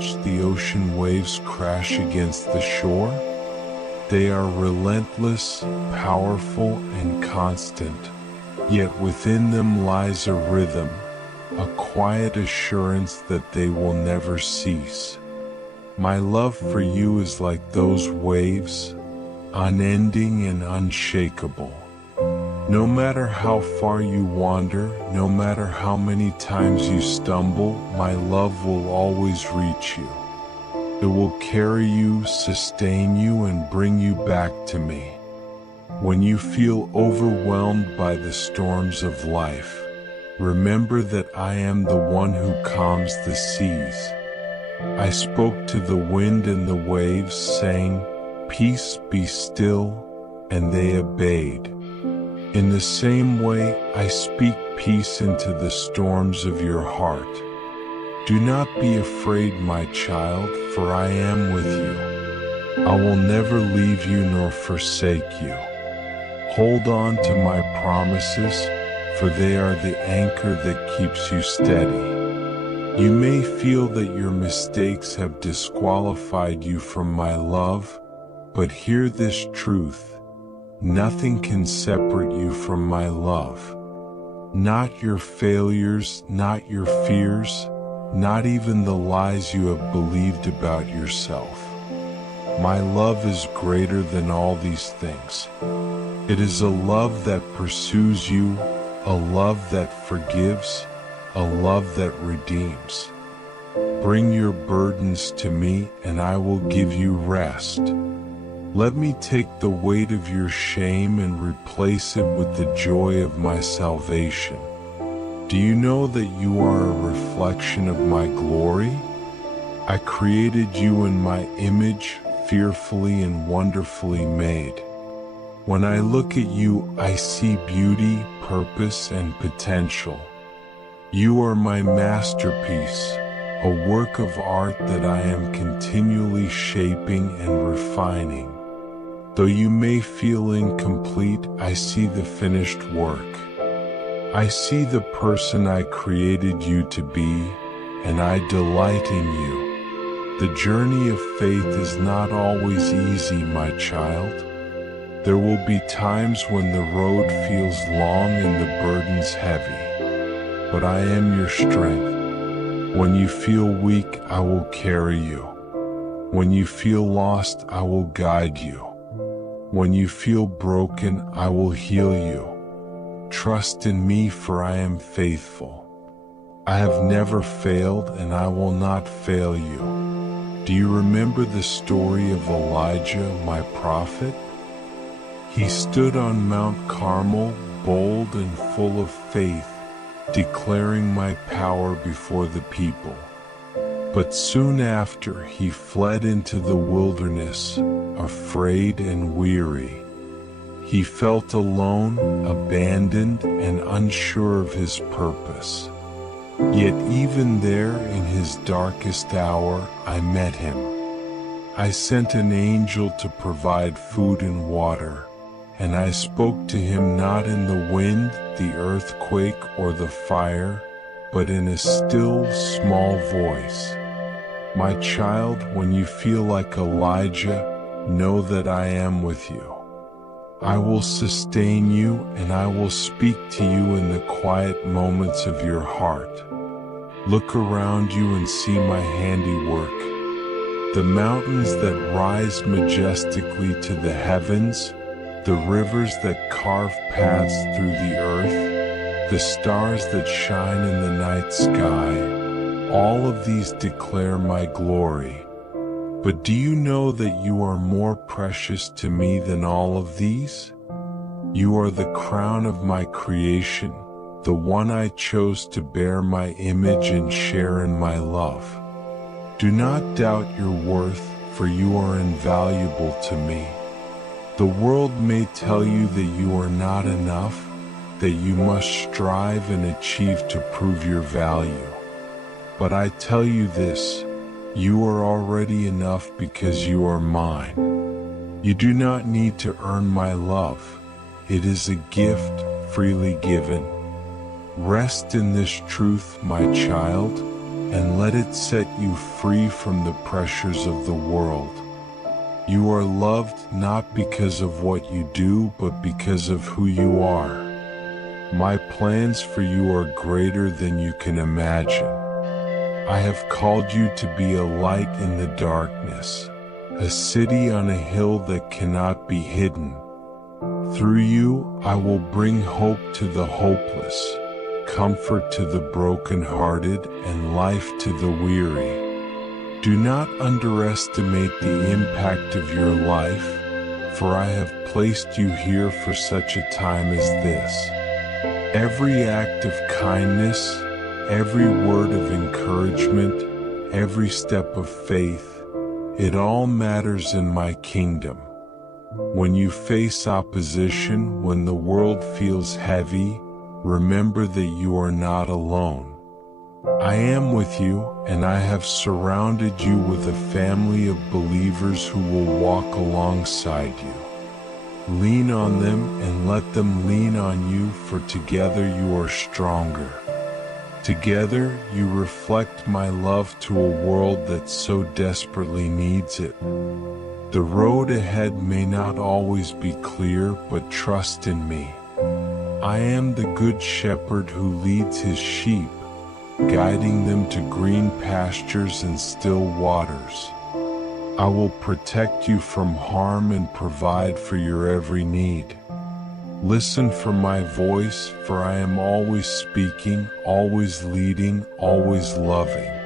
watch the ocean waves crash against the shore? They are relentless, powerful, and constant, yet within them lies a rhythm, a quiet assurance that they will never cease. My love for you is like those waves, unending and unshakable. No matter how far you wander, no matter how many times you stumble, my love will always reach you. It will carry you, sustain you, and bring you back to me. When you feel overwhelmed by the storms of life, remember that I am the one who calms the seas. I spoke to the wind and the waves, saying, "Peace, be still," and they obeyed. In the same way, I speak peace into the storms of your heart. Do not be afraid, my child, for I am with you. I will never leave you nor forsake you. Hold on to my promises, for they are the anchor that keeps you steady. You may feel that your mistakes have disqualified you from my love, but hear this truth. Nothing can separate you from my love. Not your failures, not your fears, not even the lies you have believed about yourself. My love is greater than all these things. It is a love that pursues you, a love that forgives, a love that redeems. Bring your burdens to me, and I will give you rest. Let me take the weight of your shame and replace it with the joy of my salvation. Do you know that you are a reflection of my glory? I created you in my image, fearfully and wonderfully made. When I look at you, I see beauty, purpose, and potential. You are my masterpiece, a work of art that I am continually shaping and refining. Though you may feel incomplete, I see the finished work. I see the person I created you to be, and I delight in you. The journey of faith is not always easy, my child. There will be times when the road feels long and the burdens heavy. But I am your strength. When you feel weak, I will carry you. When you feel lost, I will guide you. When you feel broken, I will heal you. Trust in me, for I am faithful. I have never failed, and I will not fail you. Do you remember the story of Elijah, my prophet? He stood on Mount Carmel, bold and full of faith, declaring my power before the people. But soon after, he fled into the wilderness, afraid and weary. He felt alone, abandoned, and unsure of his purpose. Yet even there, in his darkest hour, I met him. I sent an angel to provide food and water, and I spoke to him not in the wind, the earthquake, or the fire, but in a still, small voice. My child, when you feel like Elijah, know that I am with you. I will sustain you, and I will speak to you in the quiet moments of your heart. Look around you and see my handiwork. The mountains that rise majestically to the heavens, the rivers that carve paths through the earth, the stars that shine in the night sky, all of these declare my glory. But do you know that you are more precious to me than all of these? You are the crown of my creation, the one I chose to bear my image and share in my love. Do not doubt your worth, for you are invaluable to me. The world may tell you that you are not enough, that you must strive and achieve to prove your value. But I tell you this, you are already enough because you are mine. You do not need to earn my love. It is a gift freely given. Rest in this truth, my child. and let it set you free from the pressures of the world. You are loved not because of what you do, but because of who you are. My plans for you are greater than you can imagine. I have called you to be a light in the darkness, a city on a hill that cannot be hidden. Through you, I will bring hope to the hopeless, comfort to the brokenhearted, and life to the weary. Do not underestimate the impact of your life, for I have placed you here for such a time as this. Every act of kindness, every word of encouragement, every step of faith, it all matters in my kingdom. When you face opposition, when the world feels heavy, remember that you are not alone. I am with you, and I have surrounded you with a family of believers who will walk alongside you. Lean on them and let them lean on you, for together you are stronger. Together you reflect my love to a world that so desperately needs it. The road ahead may not always be clear, but trust in me. I am the good shepherd who leads his sheep, guiding them to green pastures and still waters. I will protect you from harm and provide for your every need. Listen for my voice, for I am always speaking, always leading, always loving.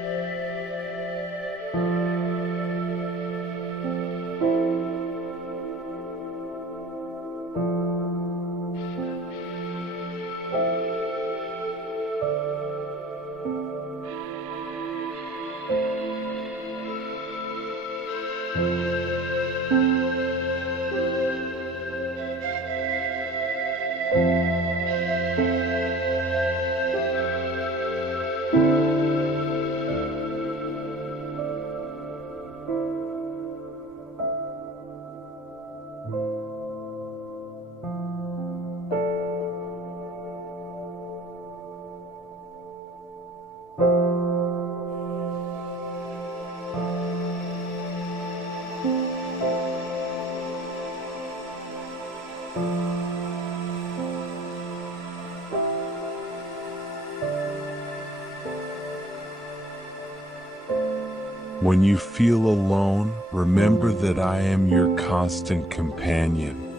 When you feel alone, remember that I am your constant companion.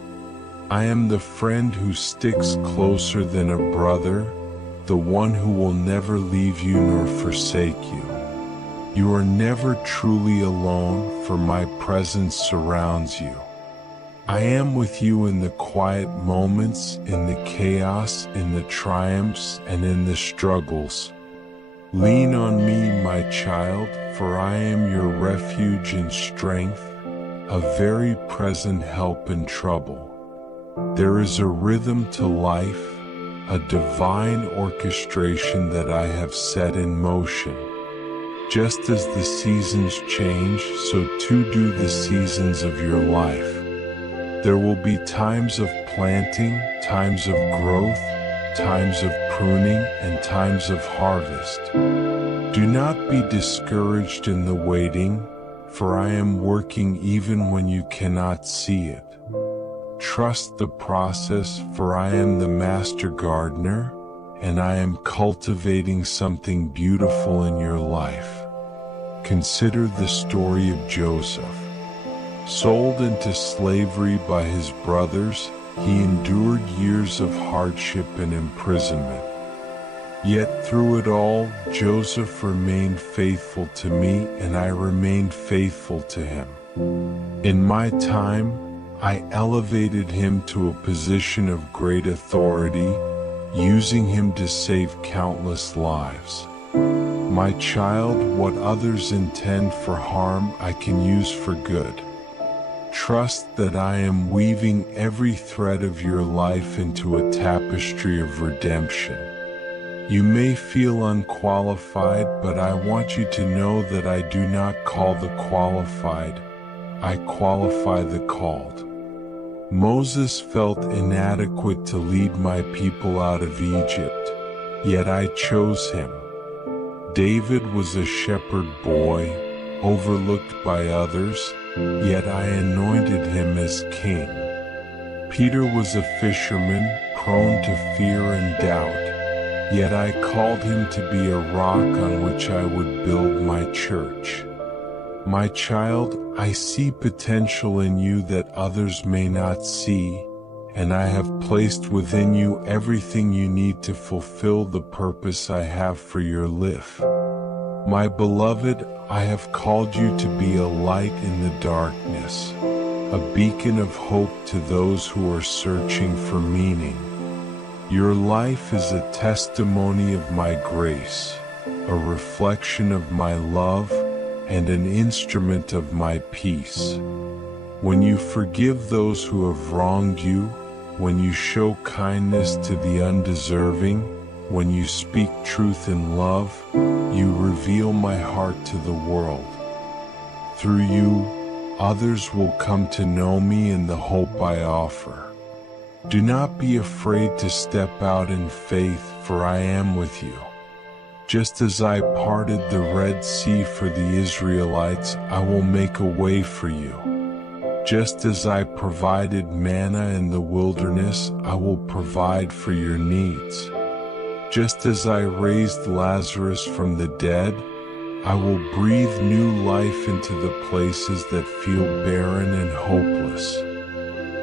I am the friend who sticks closer than a brother, the one who will never leave you nor forsake you. You are never truly alone, for my presence surrounds you. I am with you in the quiet moments, in the chaos, in the triumphs, and in the struggles. Lean on me, my child, for I am your refuge and strength, a very present help in trouble. There is a rhythm to life, a divine orchestration that I have set in motion. Just as the seasons change, so too do the seasons of your life. There will be times of planting, times of growth, times of pruning, and times of harvest. Do not be discouraged in the waiting, for I am working even when you cannot see it. Trust the process, for I am the master gardener, and I am cultivating something beautiful in your life. Consider the story of Joseph. Sold into slavery by his brothers, he endured years of hardship and imprisonment. Yet through it all, Joseph remained faithful to me, and I remained faithful to him. In my time, I elevated him to a position of great authority, using him to save countless lives. My child, what others intend for harm, I can use for good. Trust that I am weaving every thread of your life into a tapestry of redemption. You may feel unqualified, but I want you to know that I do not call the qualified, I qualify the called. Moses felt inadequate to lead my people out of Egypt, yet I chose him. David was a shepherd boy, overlooked by others, yet I anointed him as king. Peter was a fisherman, prone to fear and doubt, yet I called him to be a rock on which I would build my church. My child, I see potential in you that others may not see, and I have placed within you everything you need to fulfill the purpose I have for your life. My beloved, I have called you to be a light in the darkness, a beacon of hope to those who are searching for meaning. Your life is a testimony of my grace, a reflection of my love, and an instrument of my peace. When you forgive those who have wronged you, when you show kindness to the undeserving, when you speak truth in love, you reveal my heart to the world. Through you, others will come to know me and the hope I offer. Do not be afraid to step out in faith, for I am with you. Just as I parted the Red Sea for the Israelites, I will make a way for you. Just as I provided manna in the wilderness, I will provide for your needs. Just as I raised Lazarus from the dead, I will breathe new life into the places that feel barren and hopeless.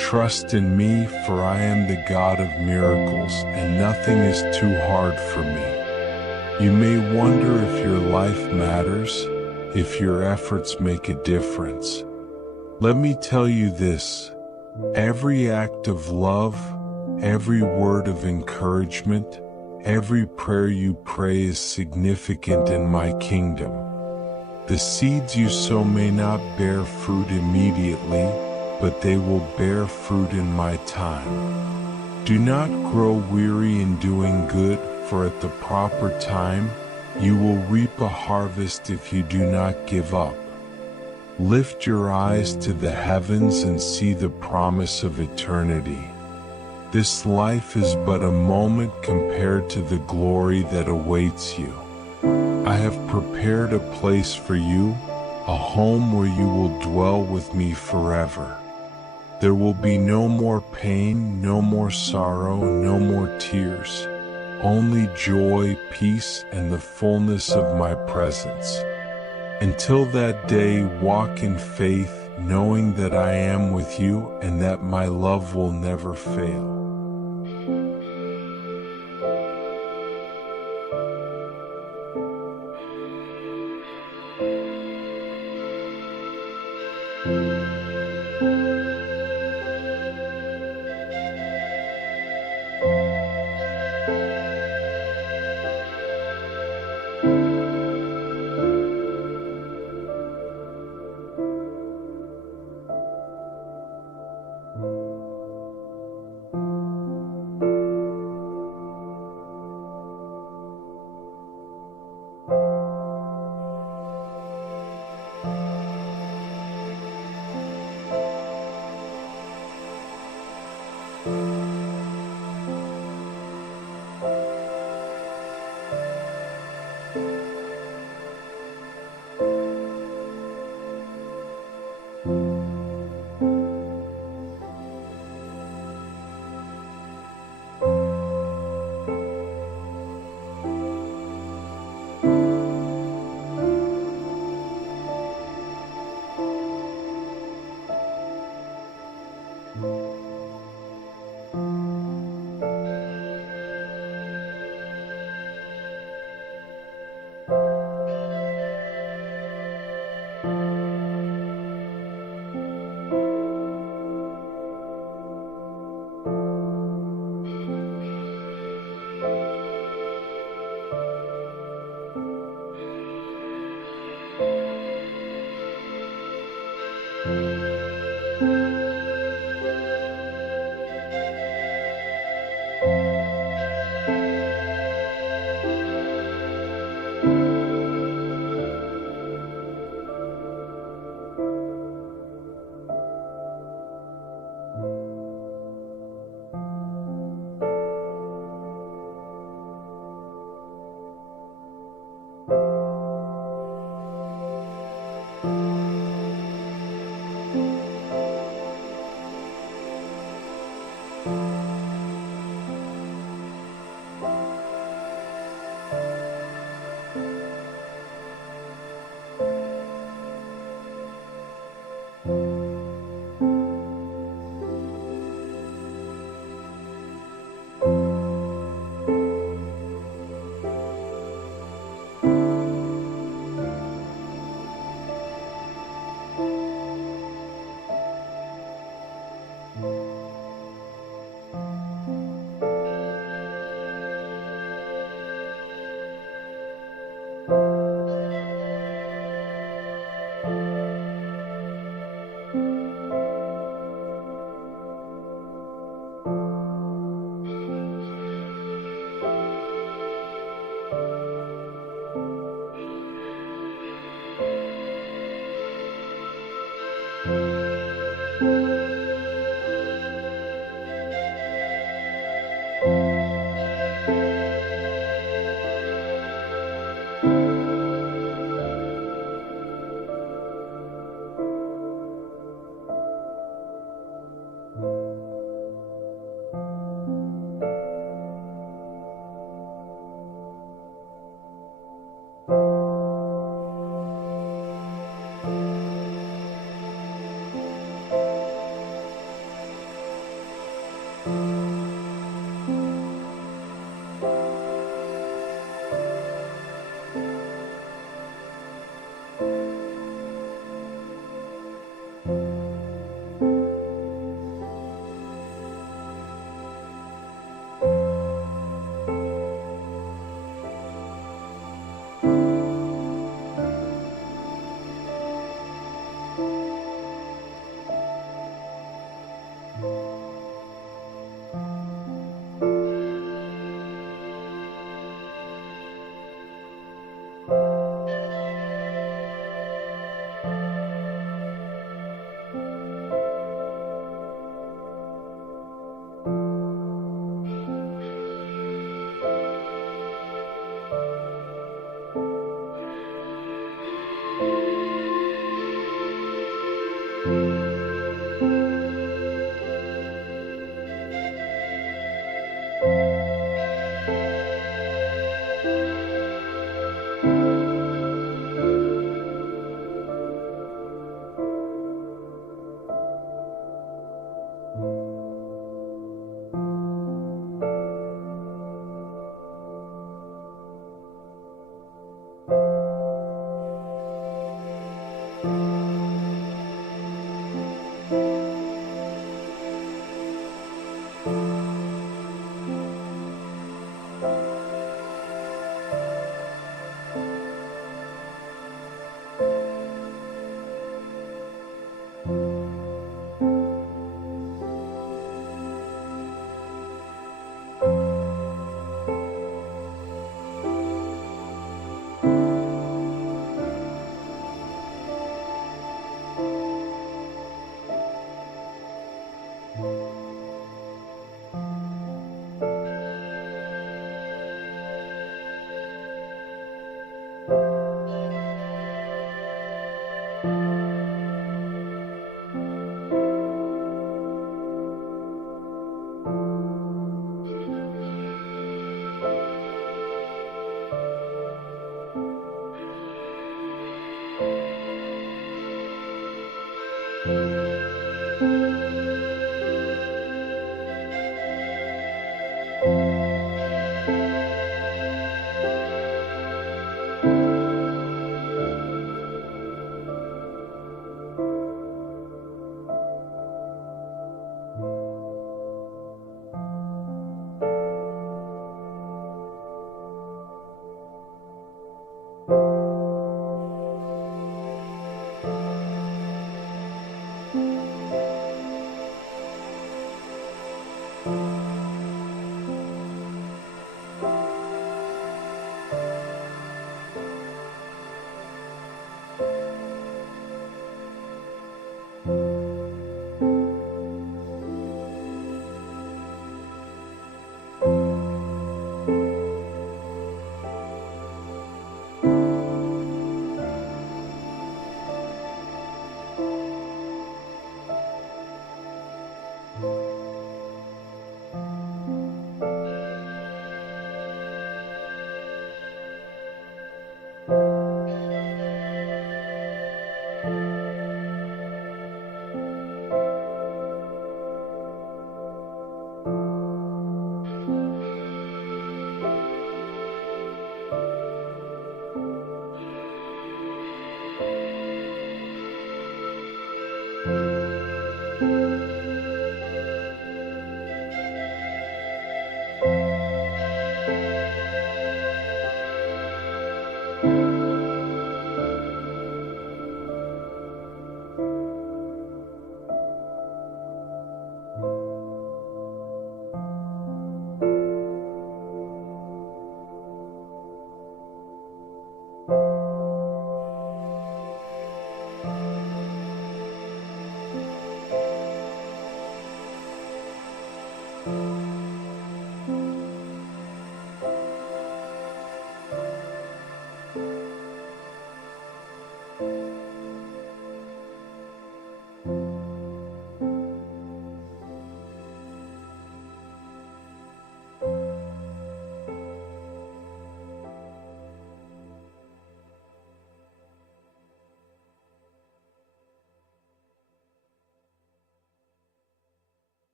Trust in me, for I am the God of miracles, and nothing is too hard for me. You may wonder if your life matters, if your efforts make a difference. Let me tell you this: every act of love, every word of encouragement, every prayer you pray is significant in my kingdom. The seeds you sow may not bear fruit immediately, but they will bear fruit in my time. Do not grow weary in doing good, for at the proper time, you will reap a harvest if you do not give up. Lift your eyes to the heavens and see the promise of eternity. This life is but a moment compared to the glory that awaits you. I have prepared a place for you, a home where you will dwell with me forever. There will be no more pain, no more sorrow, no more tears. Only joy, peace, and the fullness of my presence. Until that day, walk in faith, knowing that I am with you and that my love will never fail.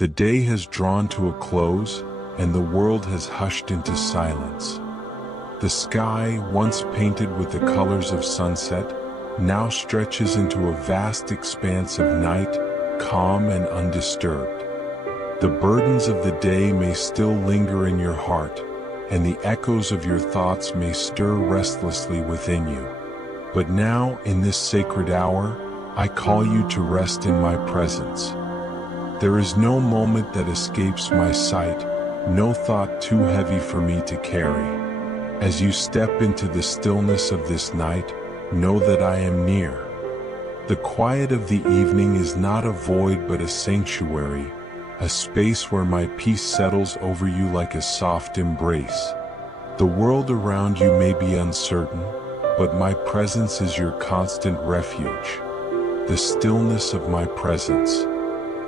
The day has drawn to a close, and the world has hushed into silence. The sky, once painted with the colors of sunset, now stretches into a vast expanse of night, calm and undisturbed. The burdens of the day may still linger in your heart, and the echoes of your thoughts may stir restlessly within you. But now, in this sacred hour, I call you to rest in my presence. There is no moment that escapes my sight, no thought too heavy for me to carry. As you step into the stillness of this night, know that I am near. The quiet of the evening is not a void but a sanctuary, a space where my peace settles over you like a soft embrace. The world around you may be uncertain, but my presence is your constant refuge. The stillness of my presence.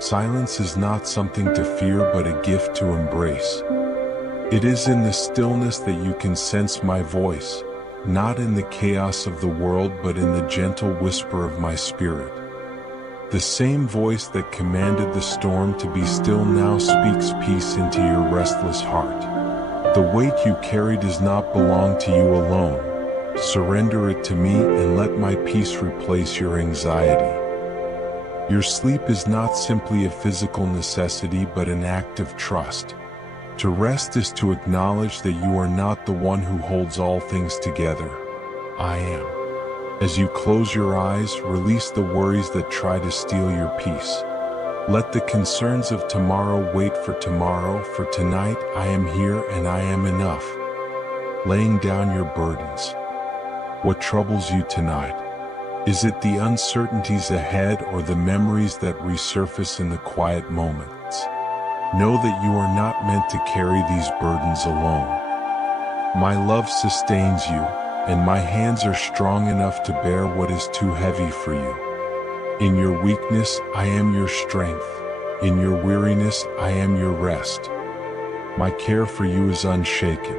Silence is not something to fear but a gift to embrace. It is in the stillness that you can sense my voice, not in the chaos of the world but in the gentle whisper of my spirit. The same voice that commanded the storm to be still now speaks peace into your restless heart. The weight you carry does not belong to you alone. Surrender it to me and let my peace replace your anxiety. Your sleep is not simply a physical necessity but an act of trust. To rest is to acknowledge that you are not the one who holds all things together. I am. As you close your eyes, release the worries that try to steal your peace. Let the concerns of tomorrow wait for tomorrow, for tonight I am here and I am enough. Laying down your burdens. What troubles you tonight? Is it the uncertainties ahead or the memories that resurface in the quiet moments? Know that you are not meant to carry these burdens alone. My love sustains you, and my hands are strong enough to bear what is too heavy for you. In your weakness, I am your strength. In your weariness, I am your rest. My care for you is unshaken.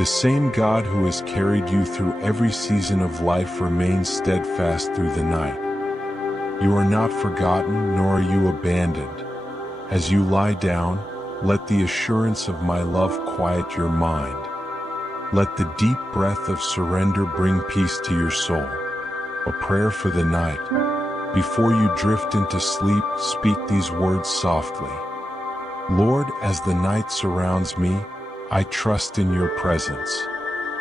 The same God who has carried you through every season of life remains steadfast through the night. You are not forgotten, nor are you abandoned. As you lie down, let the assurance of my love quiet your mind. Let the deep breath of surrender bring peace to your soul. A prayer for the night. Before you drift into sleep, speak these words softly. Lord, as the night surrounds me, I trust in your presence.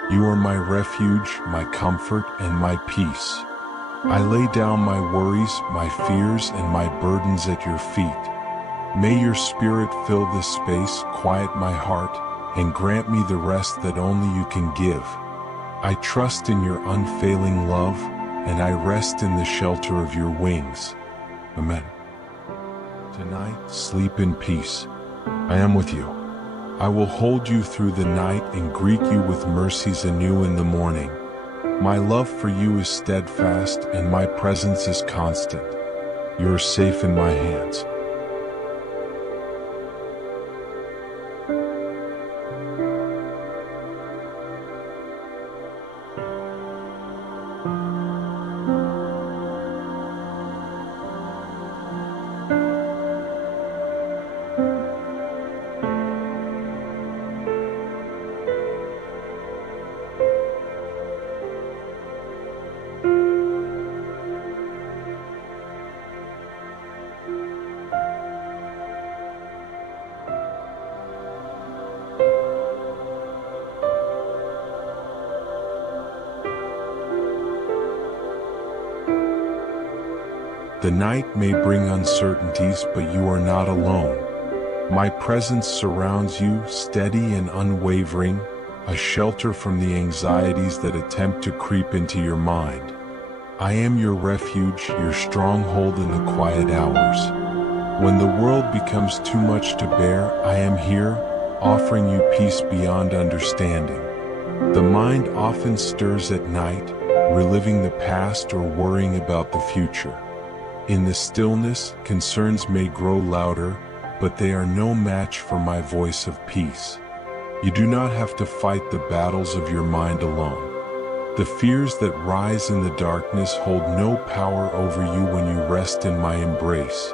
You are my refuge, my comfort, and my peace. I lay down my worries, my fears, and my burdens at your feet. May your spirit fill this space, quiet my heart, and grant me the rest that only you can give. I trust in your unfailing love, and I rest in the shelter of your wings. Amen. Tonight, sleep in peace. I am with you. I will hold you through the night and greet you with mercies anew in the morning. My love for you is steadfast, and my presence is constant. You are safe in my hands. The night may bring uncertainties, but you are not alone. My presence surrounds you, steady and unwavering, a shelter from the anxieties that attempt to creep into your mind. I am your refuge, your stronghold in the quiet hours. When the world becomes too much to bear, I am here, offering you peace beyond understanding. The mind often stirs at night, reliving the past or worrying about the future. In the stillness, concerns may grow louder, but they are no match for my voice of peace. You do not have to fight the battles of your mind alone. The fears that rise in the darkness hold no power over you when you rest in my embrace.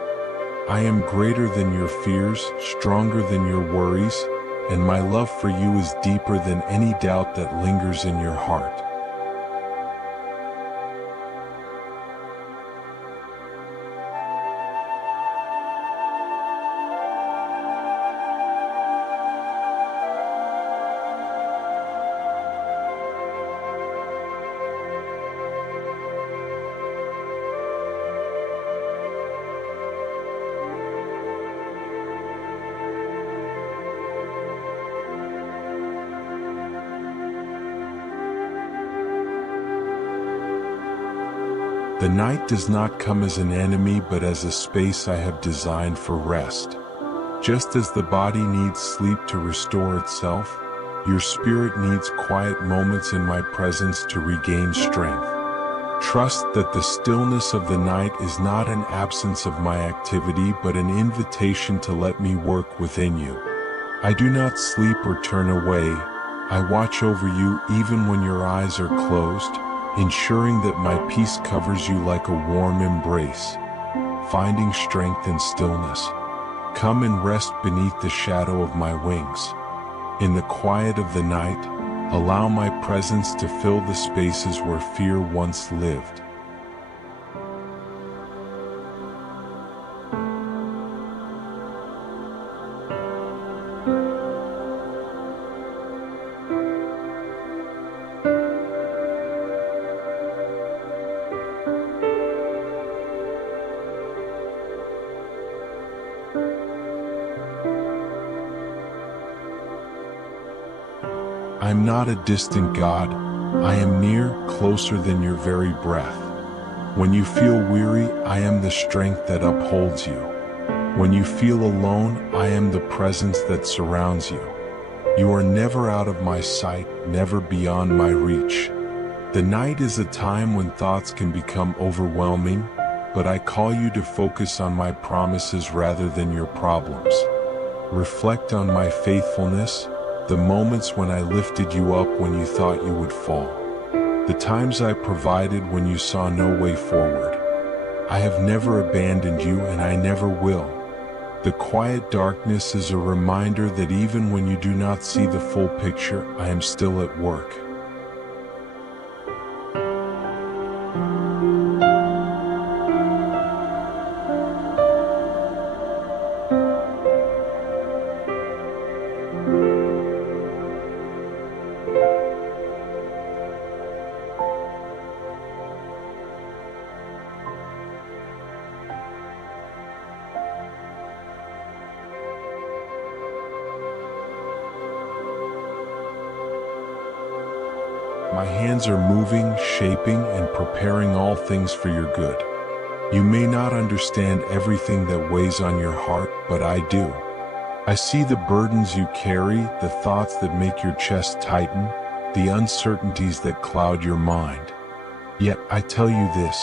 I am greater than your fears, stronger than your worries, and my love for you is deeper than any doubt that lingers in your heart. The night does not come as an enemy but as a space I have designed for rest. Just as the body needs sleep to restore itself, your spirit needs quiet moments in my presence to regain strength. Trust that the stillness of the night is not an absence of my activity but an invitation to let me work within you. I do not sleep or turn away. I watch over you even when your eyes are closed, ensuring that my peace covers you like a warm embrace. Finding strength in stillness. Come and rest beneath the shadow of my wings. In the quiet of the night, allow my presence to fill the spaces where fear once lived. I am not a distant God. I am near, closer than your very breath. When you feel weary, I am the strength that upholds you. When you feel alone, I am the presence that surrounds you. You are never out of my sight, never beyond my reach. The night is a time when thoughts can become overwhelming, but I call you to focus on my promises rather than your problems. Reflect on my faithfulness, the moments when I lifted you up when you thought you would fall. The times I provided when you saw no way forward. I have never abandoned you and I never will. The quiet darkness is a reminder that even when you do not see the full picture, I am still at work. My hands are moving, shaping, and preparing all things for your good. You may not understand everything that weighs on your heart, but I do. I see the burdens you carry, the thoughts that make your chest tighten, the uncertainties that cloud your mind. Yet I tell you this,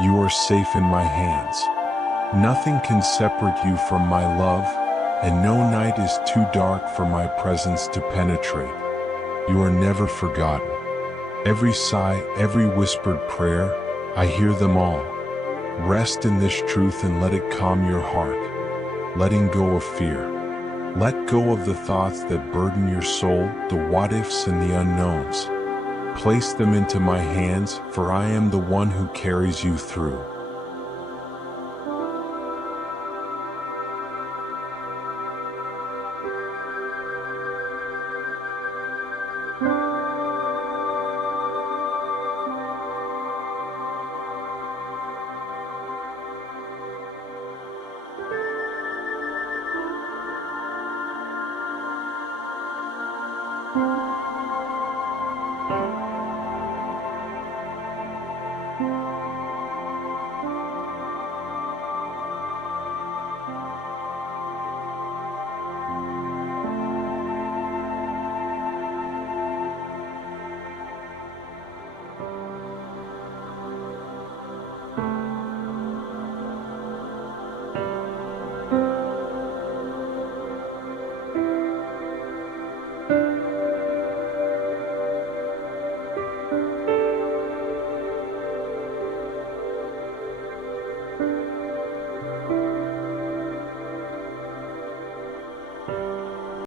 you are safe in my hands. Nothing can separate you from my love, and no night is too dark for my presence to penetrate. You are never forgotten. Every sigh, every whispered prayer, I hear them all. Rest in this truth and let it calm your heart. Letting go of fear. Let go of the thoughts that burden your soul, the what-ifs and the unknowns. Place them into my hands, for I am the one who carries you through.